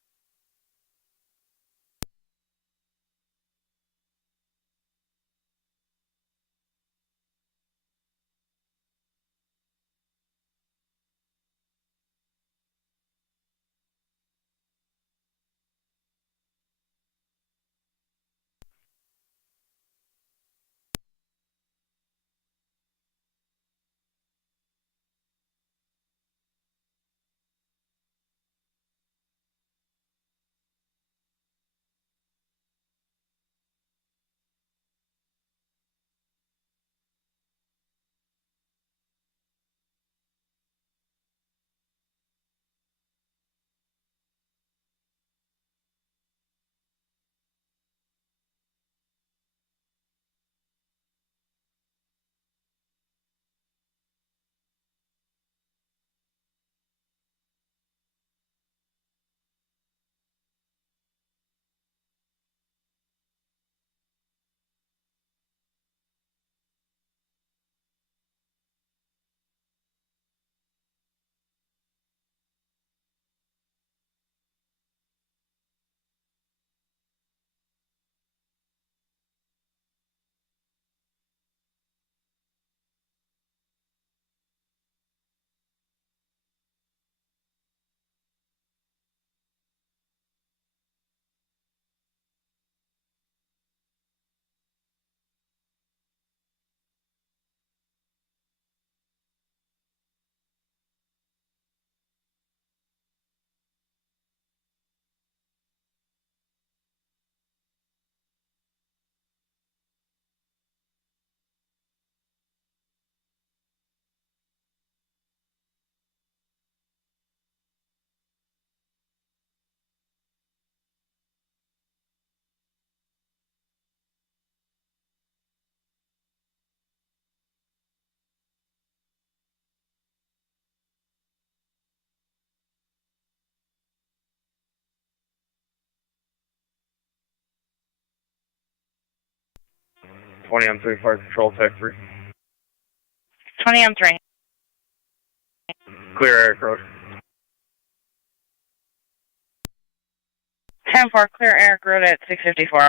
20 on 3 fire control, TAC 3. 20 on 3. Clear Eric Road. 10-4, clear Eric Road at 654.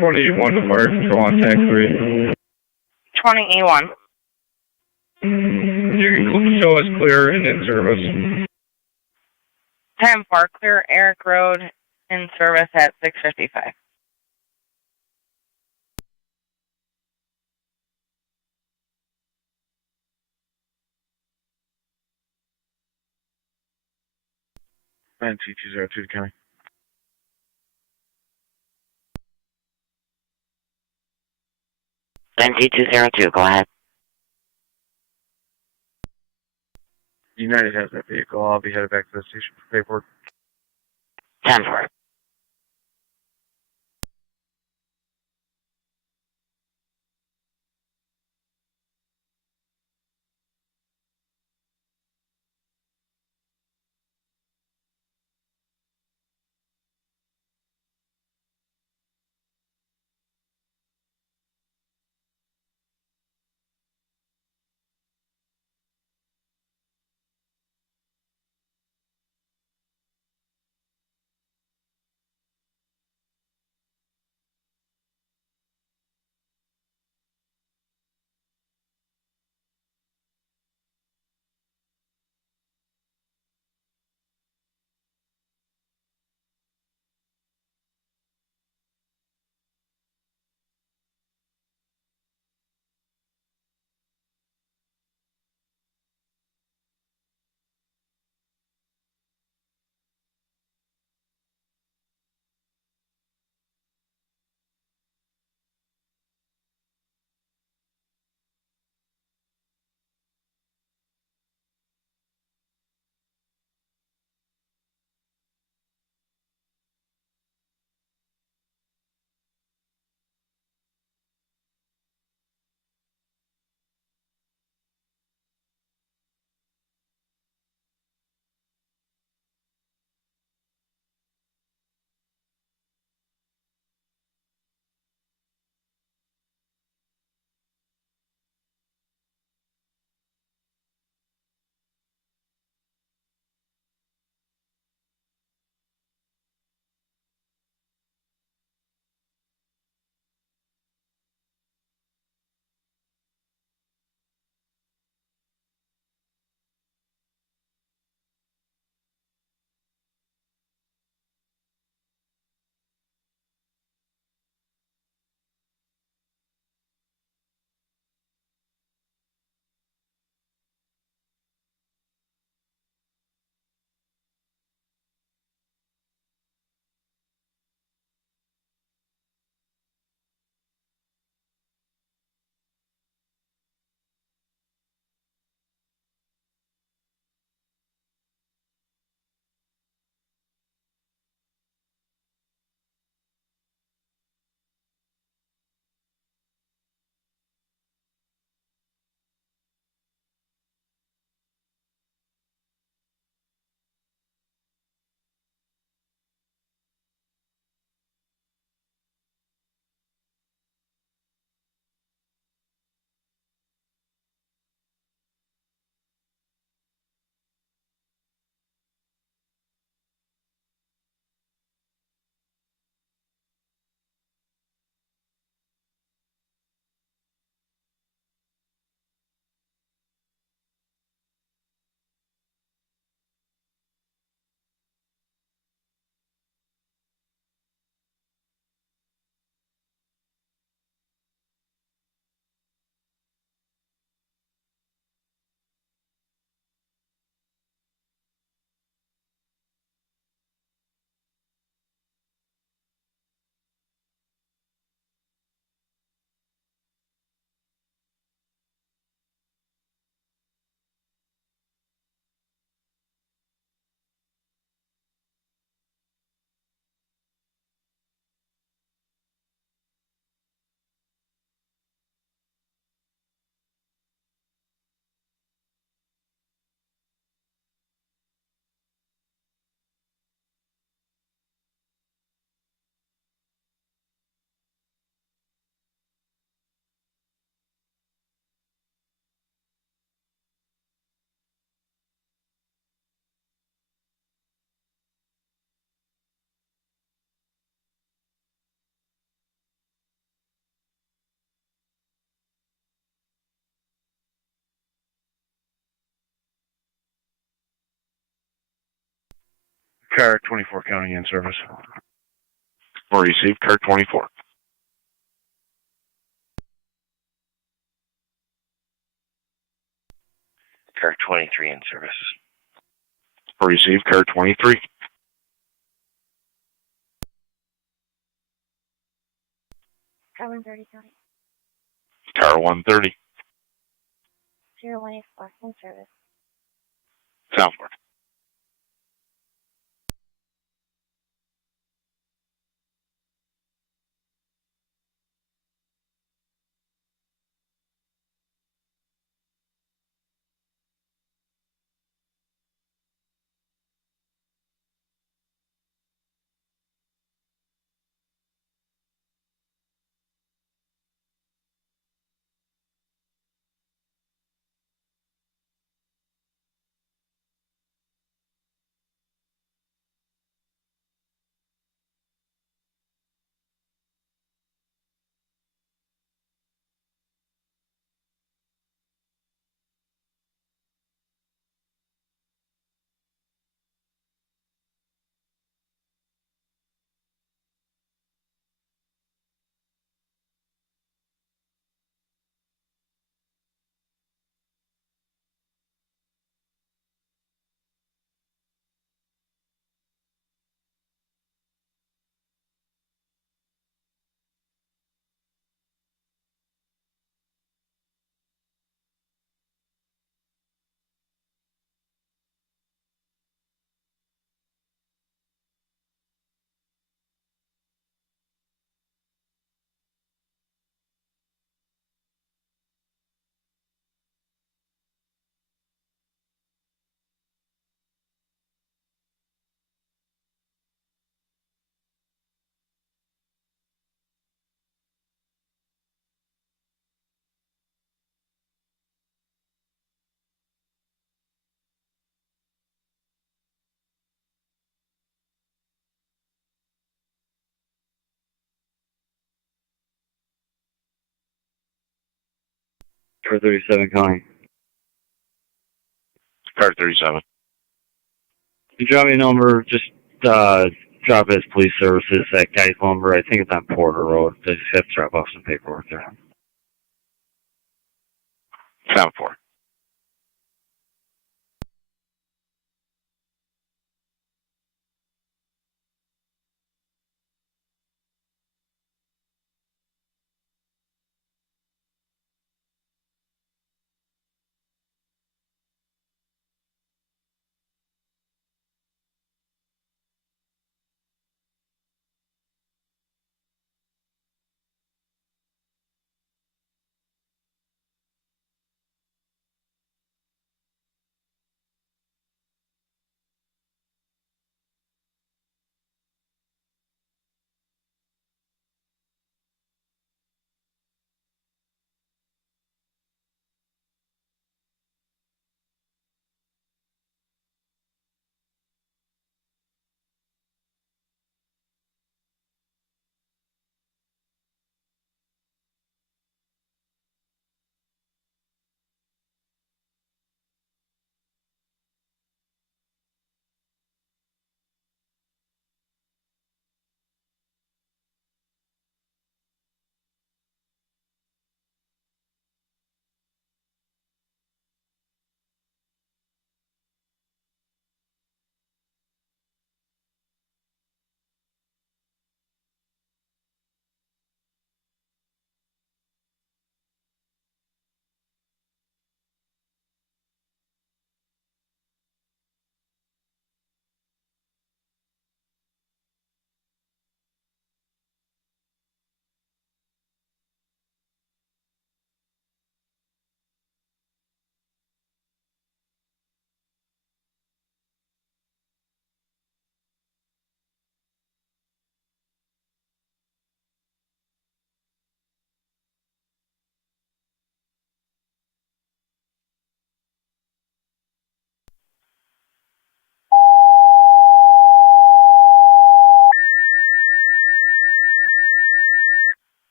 One to fire control on TAC 3. 20A1. You can show us clear and in service. 10-4, clear Eric Road in service at 655. And T202 to county. NT202, go ahead. United has that vehicle. I'll be headed back to the station for paperwork. 10-4. Car 24 County in service. Or receive car 24. Car 23 in service. Or receive car 23. Car 130, County. Car 130. 0184 in service. Southward. Car 37 County. Car 37. You drop me a number, just drop it as police services at Guy's Lumber. I think it's on Porter Road. I just have to drop off some paperwork there. Southport.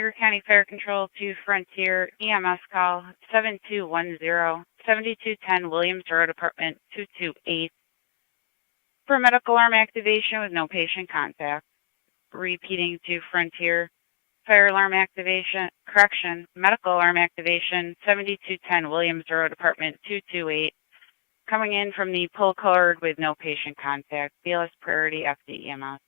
Niagara County Fire Control to Frontier EMS call 7210, 7210 Williams Road, apartment 228. For medical alarm activation with no patient contact. Repeating to Frontier Fire alarm activation, medical alarm activation 7210 Williams Road, apartment 228. Coming in from the pull cord with no patient contact. BLS priority FDEMS.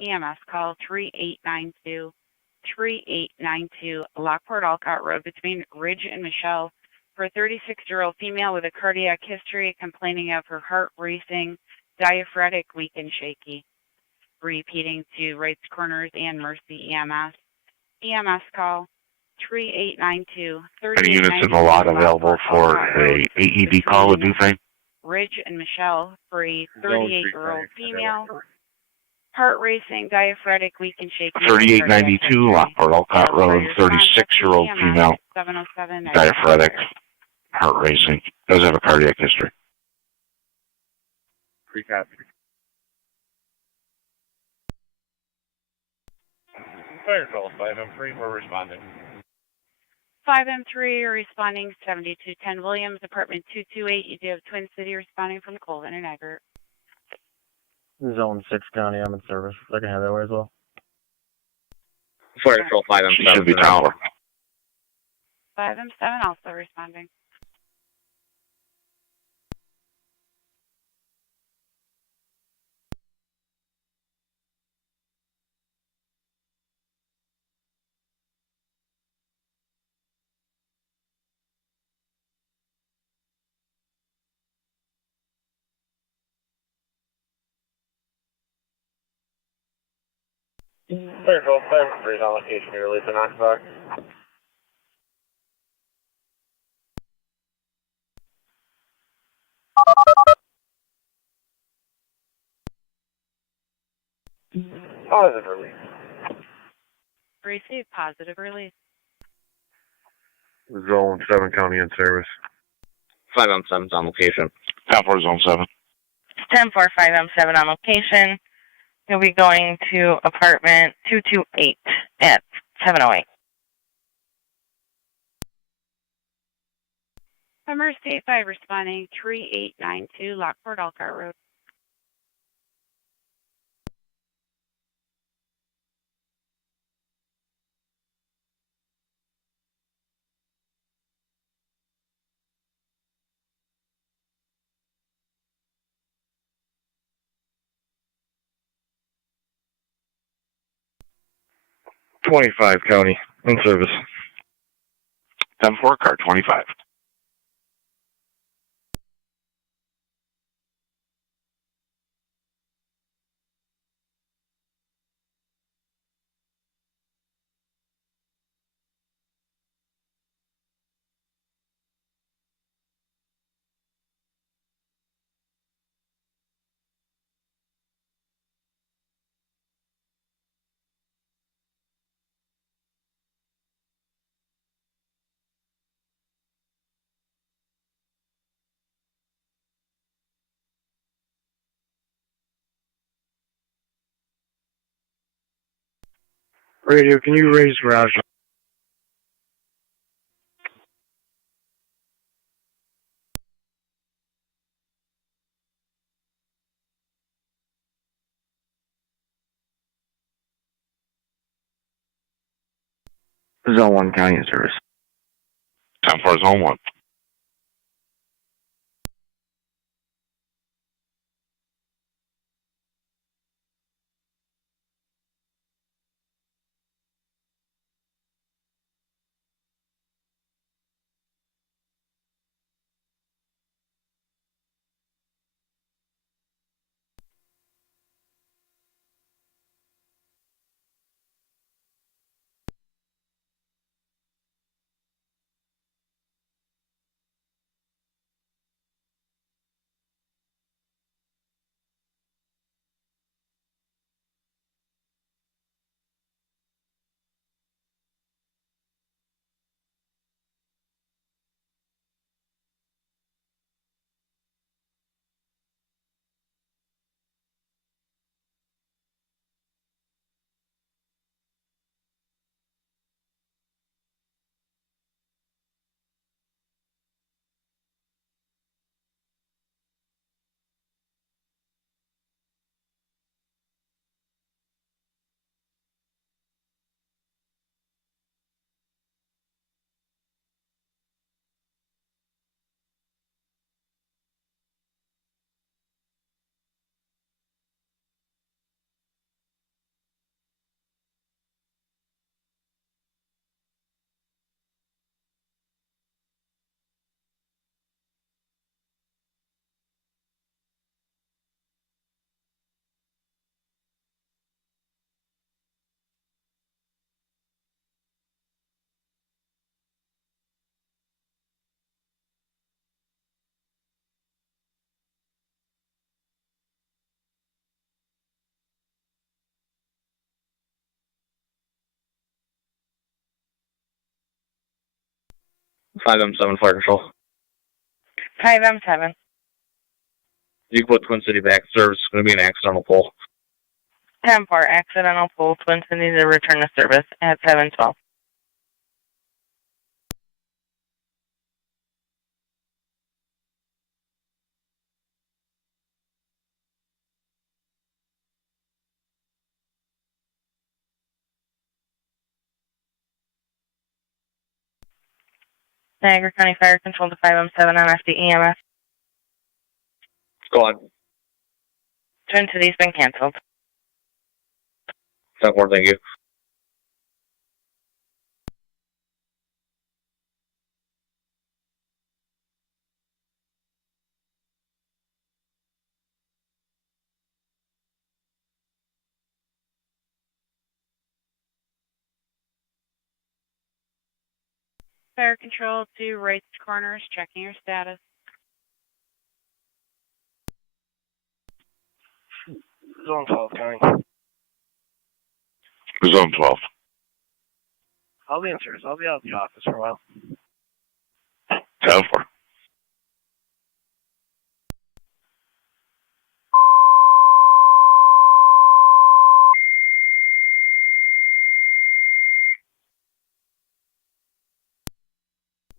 EMS call 3892, 3892 Lockport Alcott Road between Ridge and Michelle for a 36-year-old female with a cardiac history complaining of her heart racing, diaphragmatic, weak and shaky. Repeating to Wright's Corners and Mercy EMS. EMS call 3892, Any units in the lot available for a AED call with Dufay? Ridge and Michelle for a 38-year-old female. Heart racing, diaphragmatic, weak and shaky. 3892 Lockport Alcott Road, 36-year-old female, 707 diaphragmatic, heart racing, does have a cardiac history. Pre-copy. Fire call 5M3, we're responding. 5M3 responding 7210 Williams, apartment 228. You do have Twin City responding from Colvin and Eggert. Zone 6 County, I'm in service. I can have that way as well. Fire control 5M7. She should be tower. 5M7 also responding. Fire control 5M3 on location, you're releasing occupied. Positive release. Receive positive release. Zone 7 County in service. 5M7's on location. 10-4 Zone 7. 10-4 5M7 on location. You'll be going to apartment 228 at 708. Mercy 5 responding 3892 Lockport Alcott Road. .25 County in service. 10-4 car 25. Radio, can you raise garage? Zone 1 County in service. 10-4 Zone 1. Five M7 Fire Control. 5M7. You can put Twin City back. Service is going to be an accidental pull. 10-4 accidental pull. Twin City to return to service at 712. Niagara County Fire Control to 5M7 on FDEMS. Go on. Twin City's been canceled. 10-4, thank you. Fire Control to Wright's Corners, checking your status. Zone 12 County. Zone 12. I'll be in service. I'll be out of the office for a while. 10-4.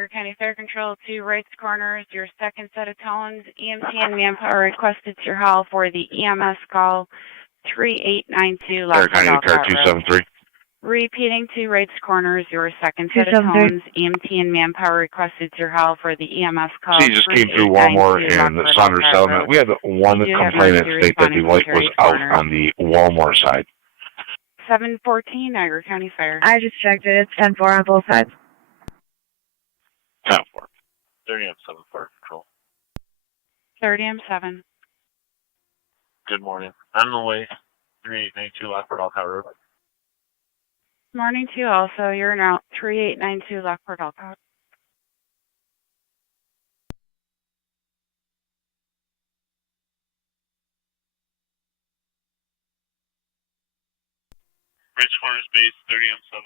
Niagara County Fire Control to Wright's Corners, your second set of tones. EMT and manpower requested your haul for the EMS call 3892 Niagara County to car 273. Repeating to Wright's Corners, your second set of tones. EMT and manpower requested your haul for the EMS call. She just came through Walmart and the Saunders settlement. We had one complainant state that the light was out on the Walmart side. 714 Niagara County Fire. I just checked it. It's 10-4 on both sides. 10-4. 30M7 Fire Control. 30M7. Good morning. On the way. 3892 Lockport Alcott Road. Morning to you also. You're now 3892 Lockport Alcott. Rich Corners base 30M7.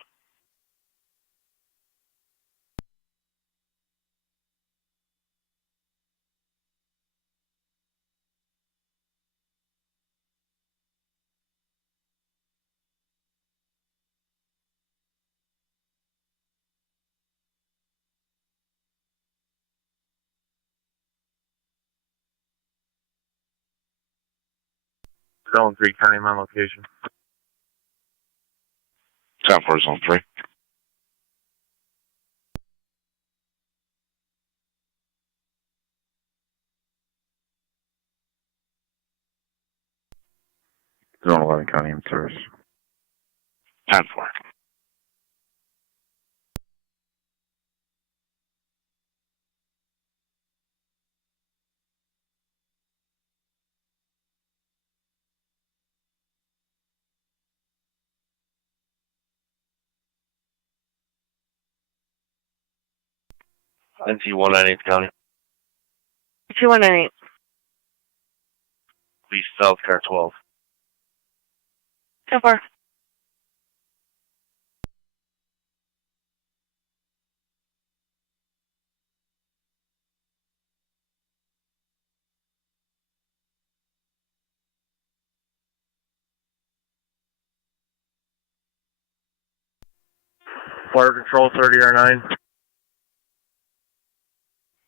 Zone 3, County my location. 10-4 Zone 3. County in service. 10-4. NT 198 County. 2198. Please South Car 12. 10-4. Fire Control 30R9.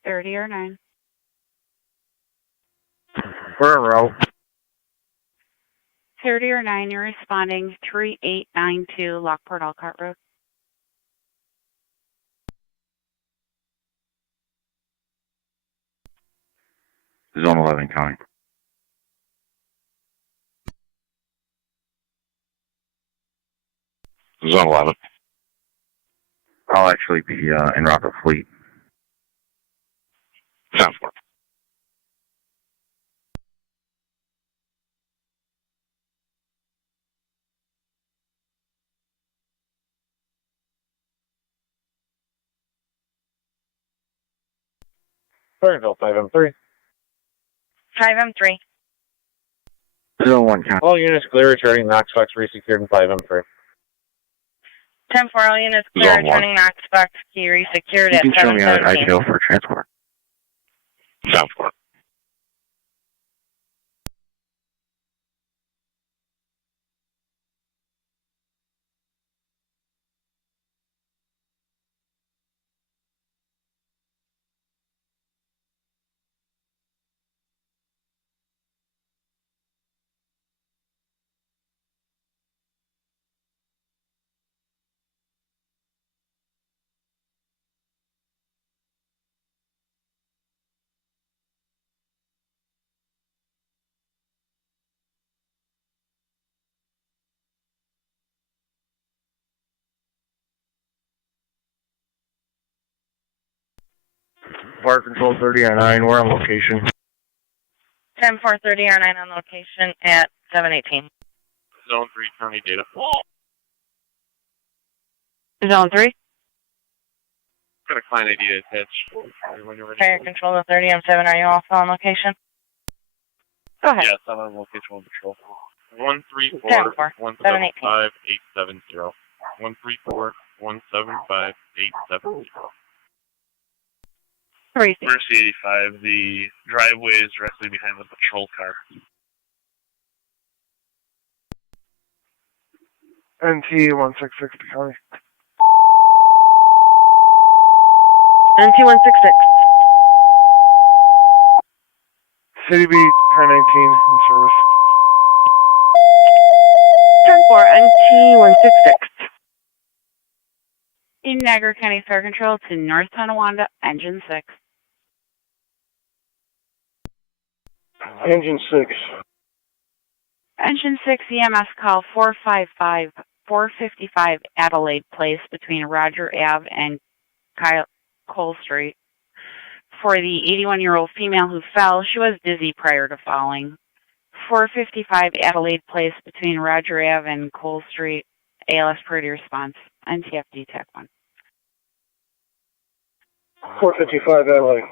30 or 9. We're en route. 30 or 9, you're responding 3892 Lockport Alcott Road. Zone 11 County. Zone 11. I'll actually be en route to Fleet. 10-4. Burnsville, 5M3. 5M3. Zone 1 County. All units clear, returning Knox-Fox resecured in 5M3. 10-4, all units clear, Zone 1. returning Knox-Fox key resecured You at can show me on 717. ITO for transport. 10-4. Fire Control 30R9, we're on location. 10-4, 30R9 on location at 718. Zone 3 County data. Zone 3. Got a client ID attached. When you're ready. Fire control to 30M7, are you also on location? Go ahead. Yes, I'm on location on patrol. 134 10-4, 175 870. 134 175 870. Mercy 85, the driveway is directly behind the patrol car. NT 166 County. NT 166. City Beat, car 19 in service. 10-4, NT 166. In Niagara County Fire Control to North Tonawanda, Engine 6. Engine 6. Engine 6 EMS call 455 Adelaide Place between Roger Ave and Cole Street. For the 81-year-old female who fell, she was dizzy prior to falling. 455 Adelaide Place between Roger Ave and Cole Street. ALS priority response. NTFD TAC 1. 455 Adelaide.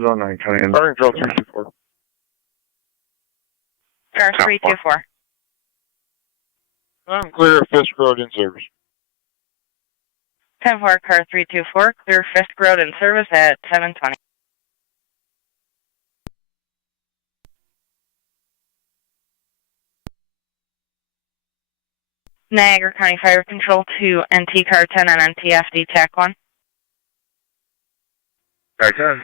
Zone 9 County. Fire Control 324. Car 324. I'm clear of Fisk Road in service. 10-4, car 324, clear Fisk Road in service at 720. Niagara County Fire Control to NT Car 10 and NTFD TAC 1. Car 10.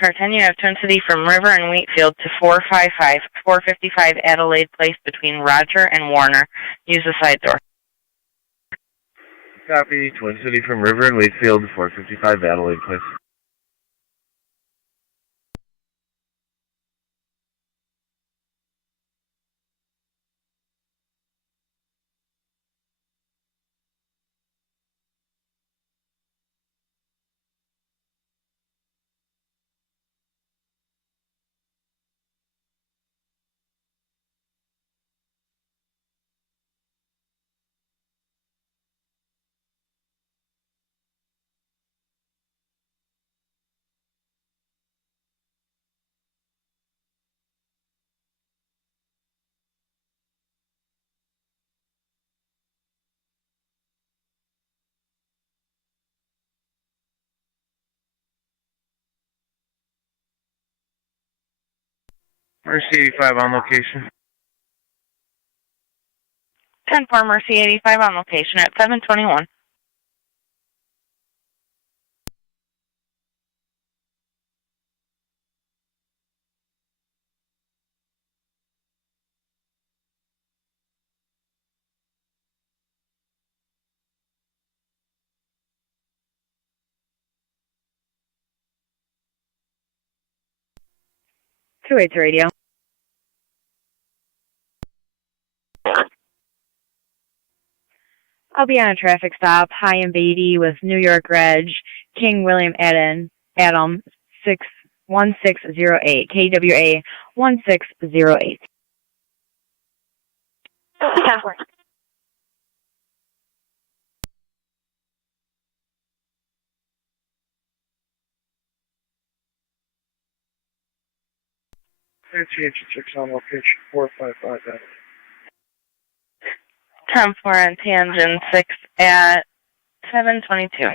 Car 10, you have Twin City from River and Wheatfield to 455 Adelaide Place between Roger and Warner. Use the side door. Copy. Twin City from River and Wheatfield, 455 Adelaide Place. Mercy 85 on location. 10-4 Mercy 85 on location at 721. Two eight radio. I'll be on a traffic stop, high in Beatty with New York Reg, King William Adam 1608, KWA 1608. Nancy 86 on location 455 10-4 on Tangent 6 at 722.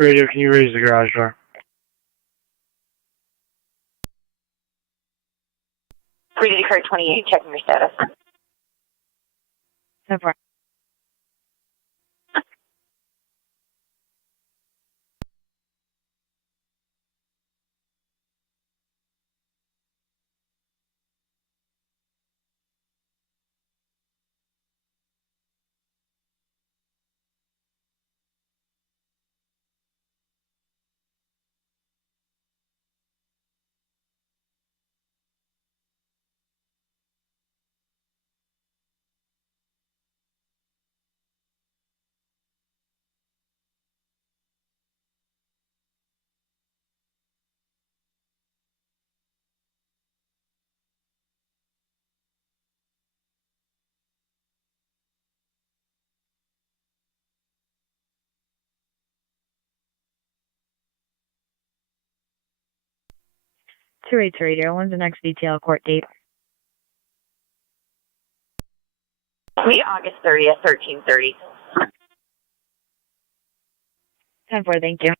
Radio, can you raise the garage door? Radio card 28, checking your status. 10-4. Radio. When's the next detail court date? August 30th, 13:30. 10-4, thank you.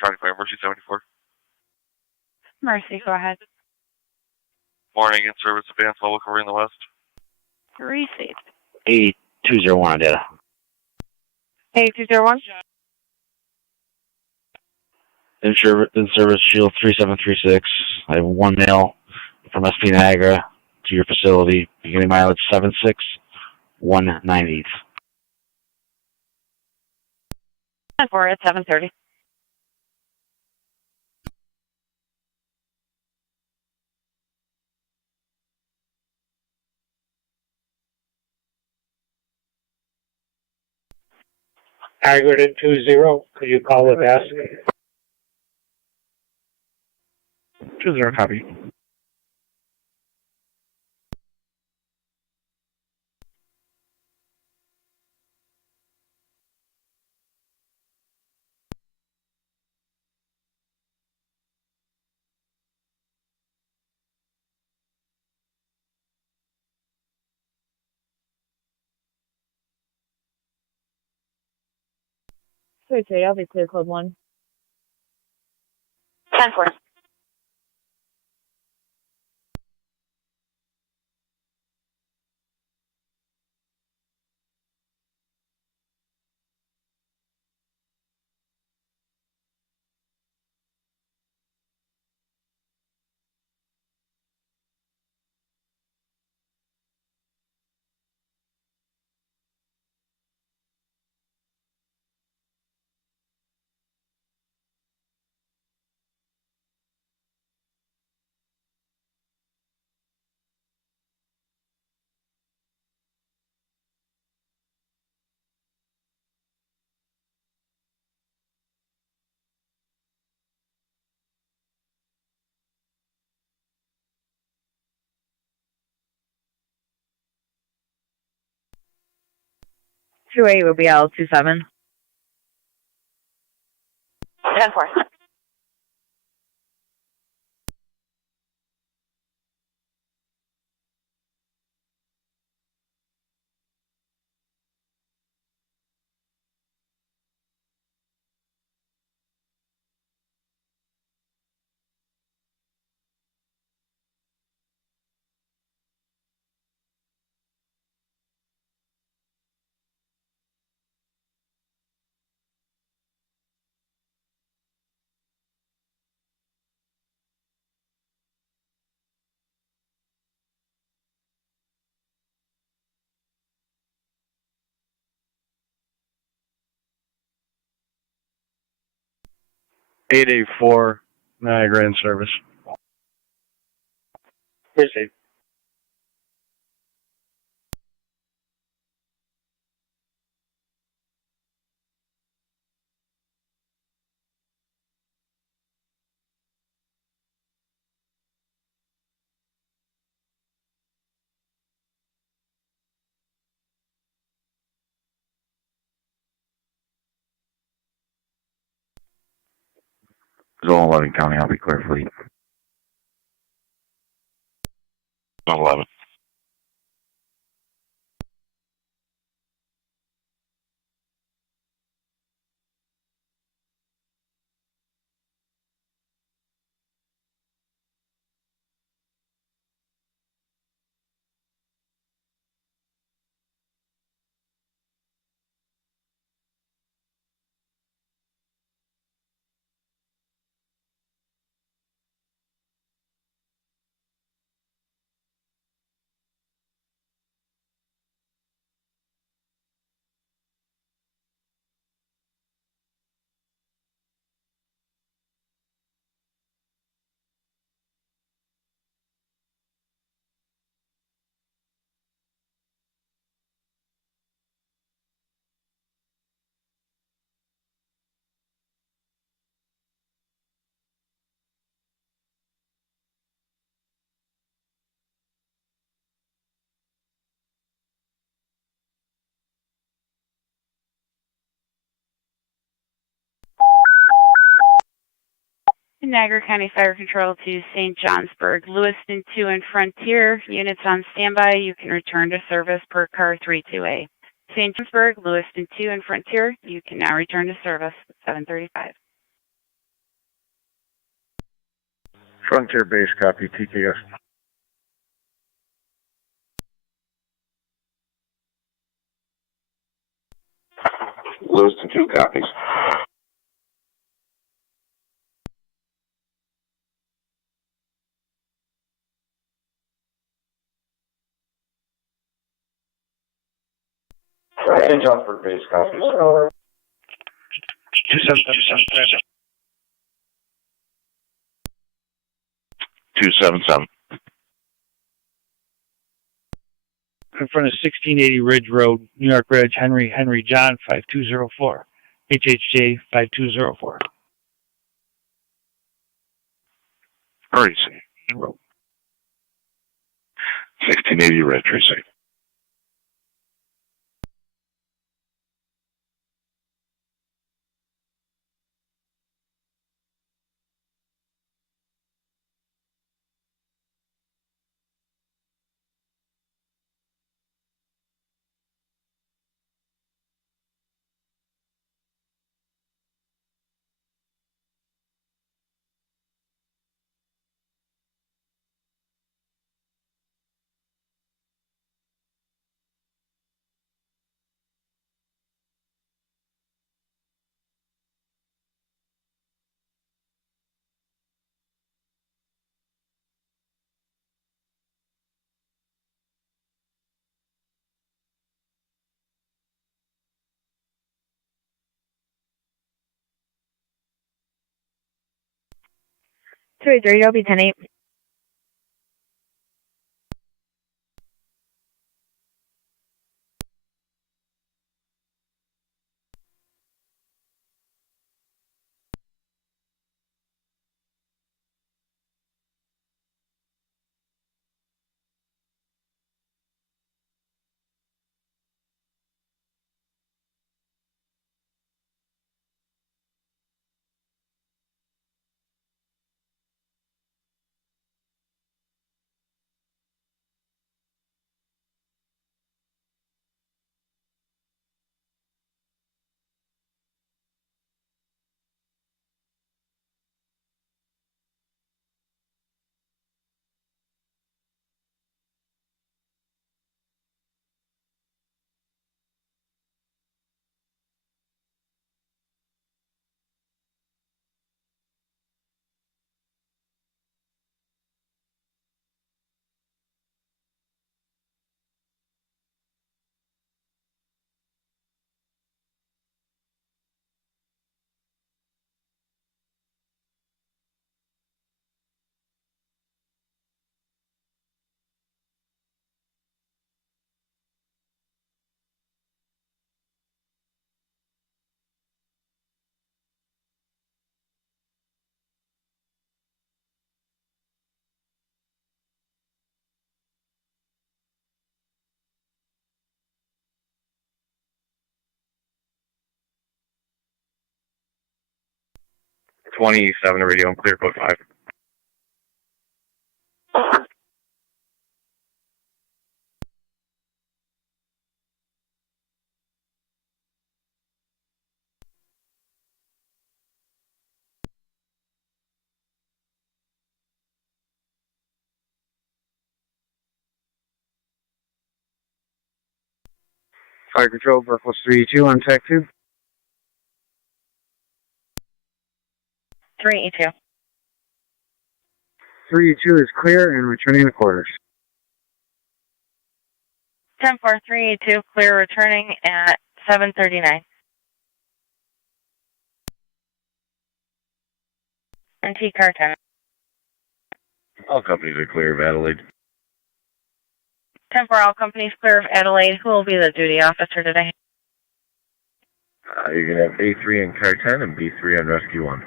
Charlie Fire Mercy 74. Mercy, go ahead. Morning, in service of Vance Level covering the west. Received. 8201 on data. 8201. In service Shield 3736. I have one mail from SP Niagara to your facility, beginning mileage 76198. 10-4 at 7:30. Aggregate 20, could you call with ask? 20 copy. Okay, I'll be clear code 1. 10-4. 28 will be L27. 10-4. (884) Niagara in service. Appreciate it. Zone 11 County, I'll be clear fleet. Zone 11. Niagara County Fire Control to St. Johnsburg, Lewiston 2 and Frontier. Units on standby. You can return to service per car 32A. St. Johnsburg, Lewiston 2 and Frontier. You can now return to service at 7:35. Frontier base copy, TKS. Lewiston 2 copies. St. Johnsburg base copies. 277. In front of 1680 Ridge Road, New York Ridge, Henry John 5204. HHJ 5204. Tracy. 1680 Red Tracy. Sorry, I'll be 10-8. 27 radio and clear code 5. Fire Control, Brooklyn 382 on TAC 2. 382. 382 is clear and returning to quarters. 10-4, 382, clear returning at 7:39. And T car 10. All companies are clear of Adelaide. 10-4, all companies clear of Adelaide. Who will be the duty officer today? You're going to have A3 in car 10 and B3 on rescue 1.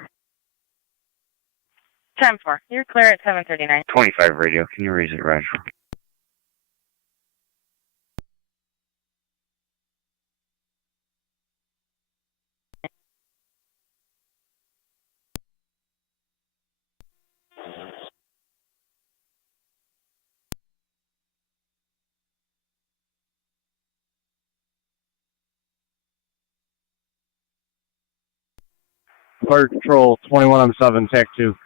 10-4, you're clear at 7:39. 25 radio, can you raise it, Roger? Fire Control, 21 on 7, TAC 2.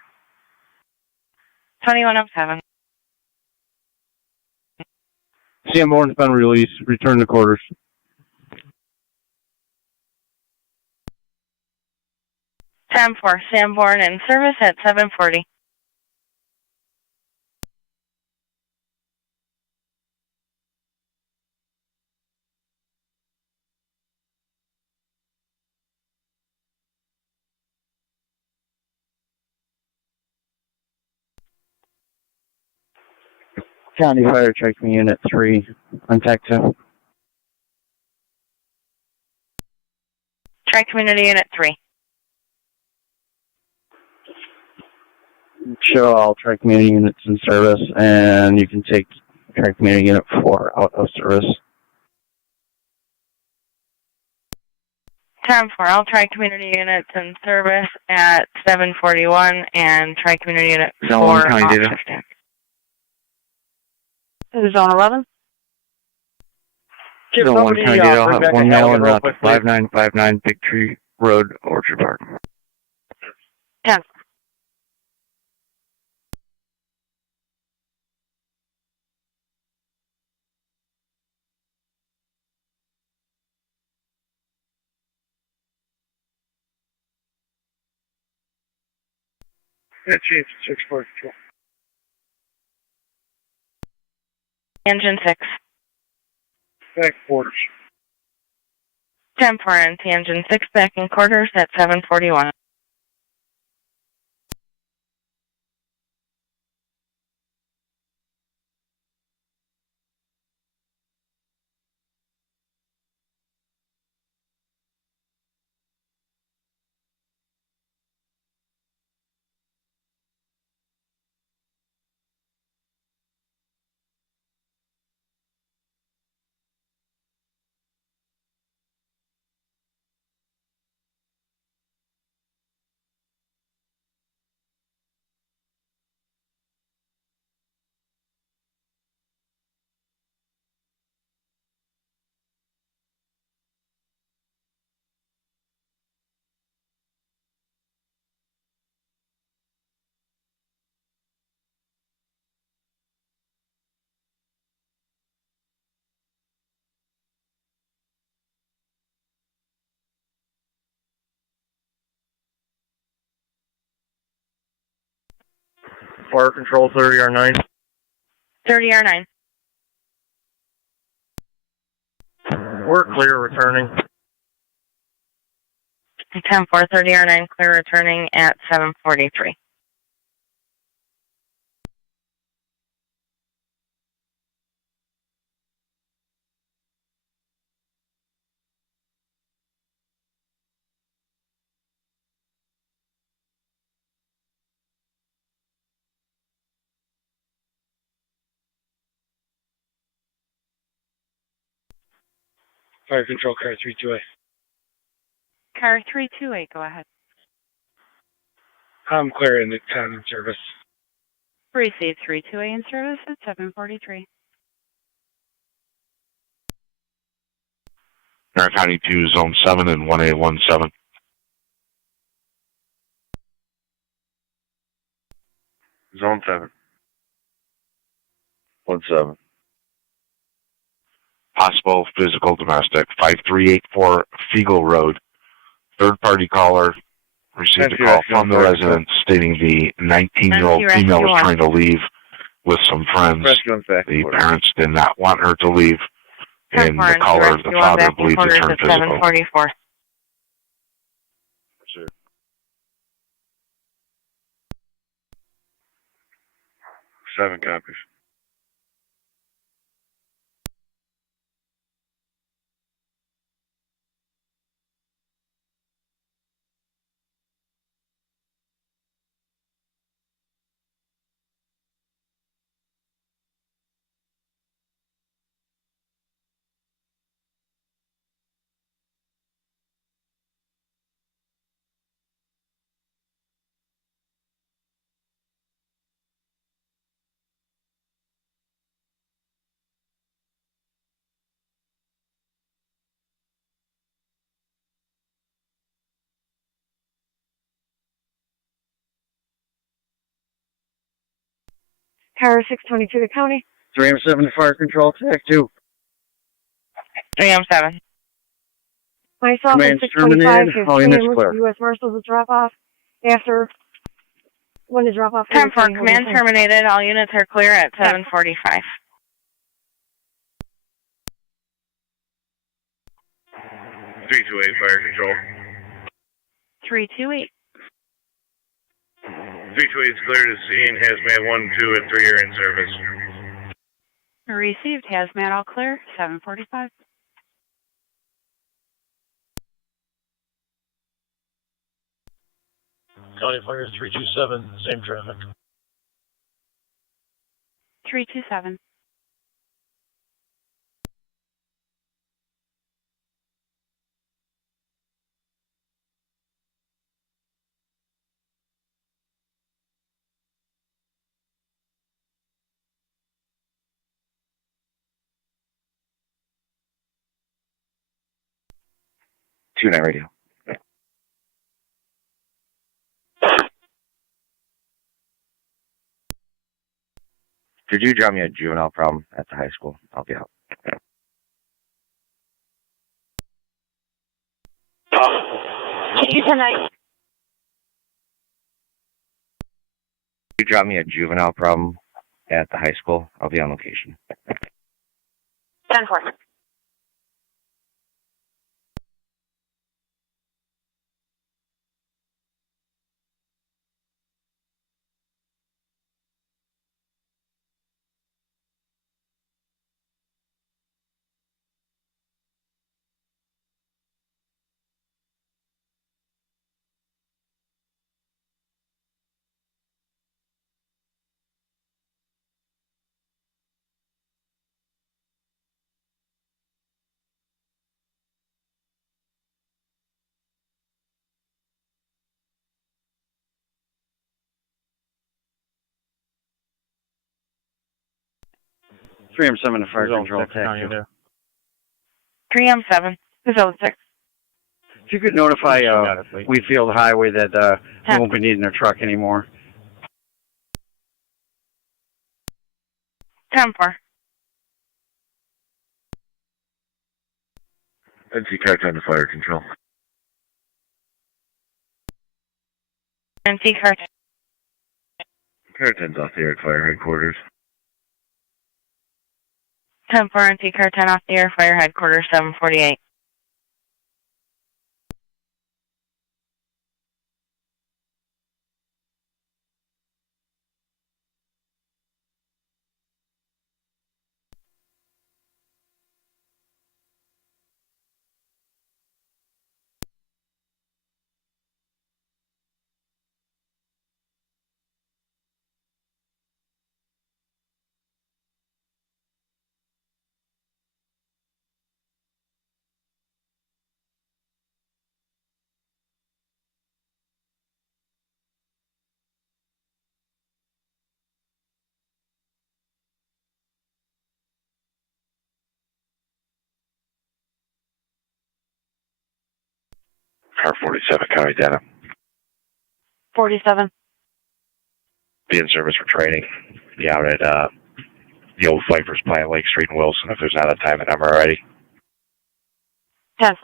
21 of 7. Sanborn's been released. Return to quarters. 10-4, Sanborn in service at 7:40. County Fire, check me in at 3 on TAC 2. Tri Community Unit 3. Show all Tri-Community units in service, and you can take Tri-Community Unit 4 out of service. 10-4, all Tri-Community Units in service at 7:41, and Tri-Community Unit 4 Zone 1 county off data. shift. This is Zone 11. Zone 1 county data, I'll have 1 mail and route to 5959 Big Tree Road, Orchard Park. 10. Yeah, Chief, 6-4 Control. Engine 6. Back quarters. 10-4, NT Engine 6 back in quarters at 7:41. Fire Control, 30R9. 30R9. We're clear, returning. 10-4, 30R9 clear returning at 7:43. Fire Control, car 328. Car 328, go ahead. I'm clear in the common service. Received 32A in service at 743. Niagara County 2, Zone 7 and 1A17. Zone 7. 17. Possible physical domestic, 5384 Fiegel Road. Third party caller received a call from the resident stating the 19-year-old female was trying to leave with some friends. The parents did not want her to leave, and the caller, the father, believes it turned physical. 744. Sure. 7 copies. Tower 622 to county. 3M7 to fire control, TAC 2. 3M7. Myself and Command 625 terminated. have All units clear. U.S. Marshals to drop off after when to drop off. 10-4, command terminated. All units are clear at 745. 328 fire control. 328. 328 is clear to scene. Hazmat 1, 2, and 3 are in service. Received hazmat all clear, 745. County Fire 327, same traffic. 327. Two-night radio. Could you drop me a juvenile problem at the high school? I'll be out. You tonight. Could you drop me a juvenile problem at the high school? I'll be on location. 10-4. Three M7 to fire control, TAC 2. 3M7, Zone 6. If you could notify Wheatfield Highway that we won't be needing their truck anymore. 10-4. NC car 10 to fire control. NC car. Car 10's off the air at fire headquarters. 10-4, NC car 10 off the air, fire headquarters 748. Car 47, county data. 47. Be in service for training. Be out at the old Pfeiffer's plant, Lake Street and Wilson, if there's not a time and number already. 10-4.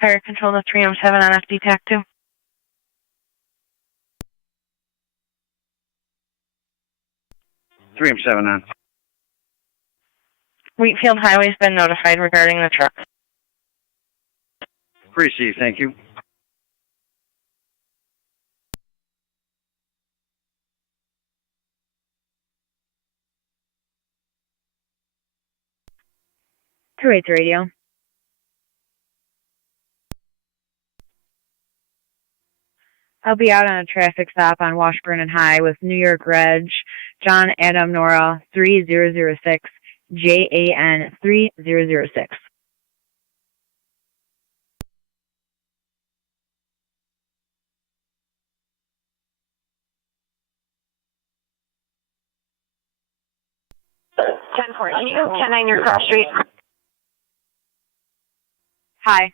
Fire control to 307 on FD TAC 2. Three seven on. Wheatfield Highway's been notified regarding the truck. Received, thank you. Two eight radio. I'll be out on a traffic stop on Washburn and High with New York Reg, John Adam Nora 3006, JAN 3006. Can you go 10-9 your cross street? Hi.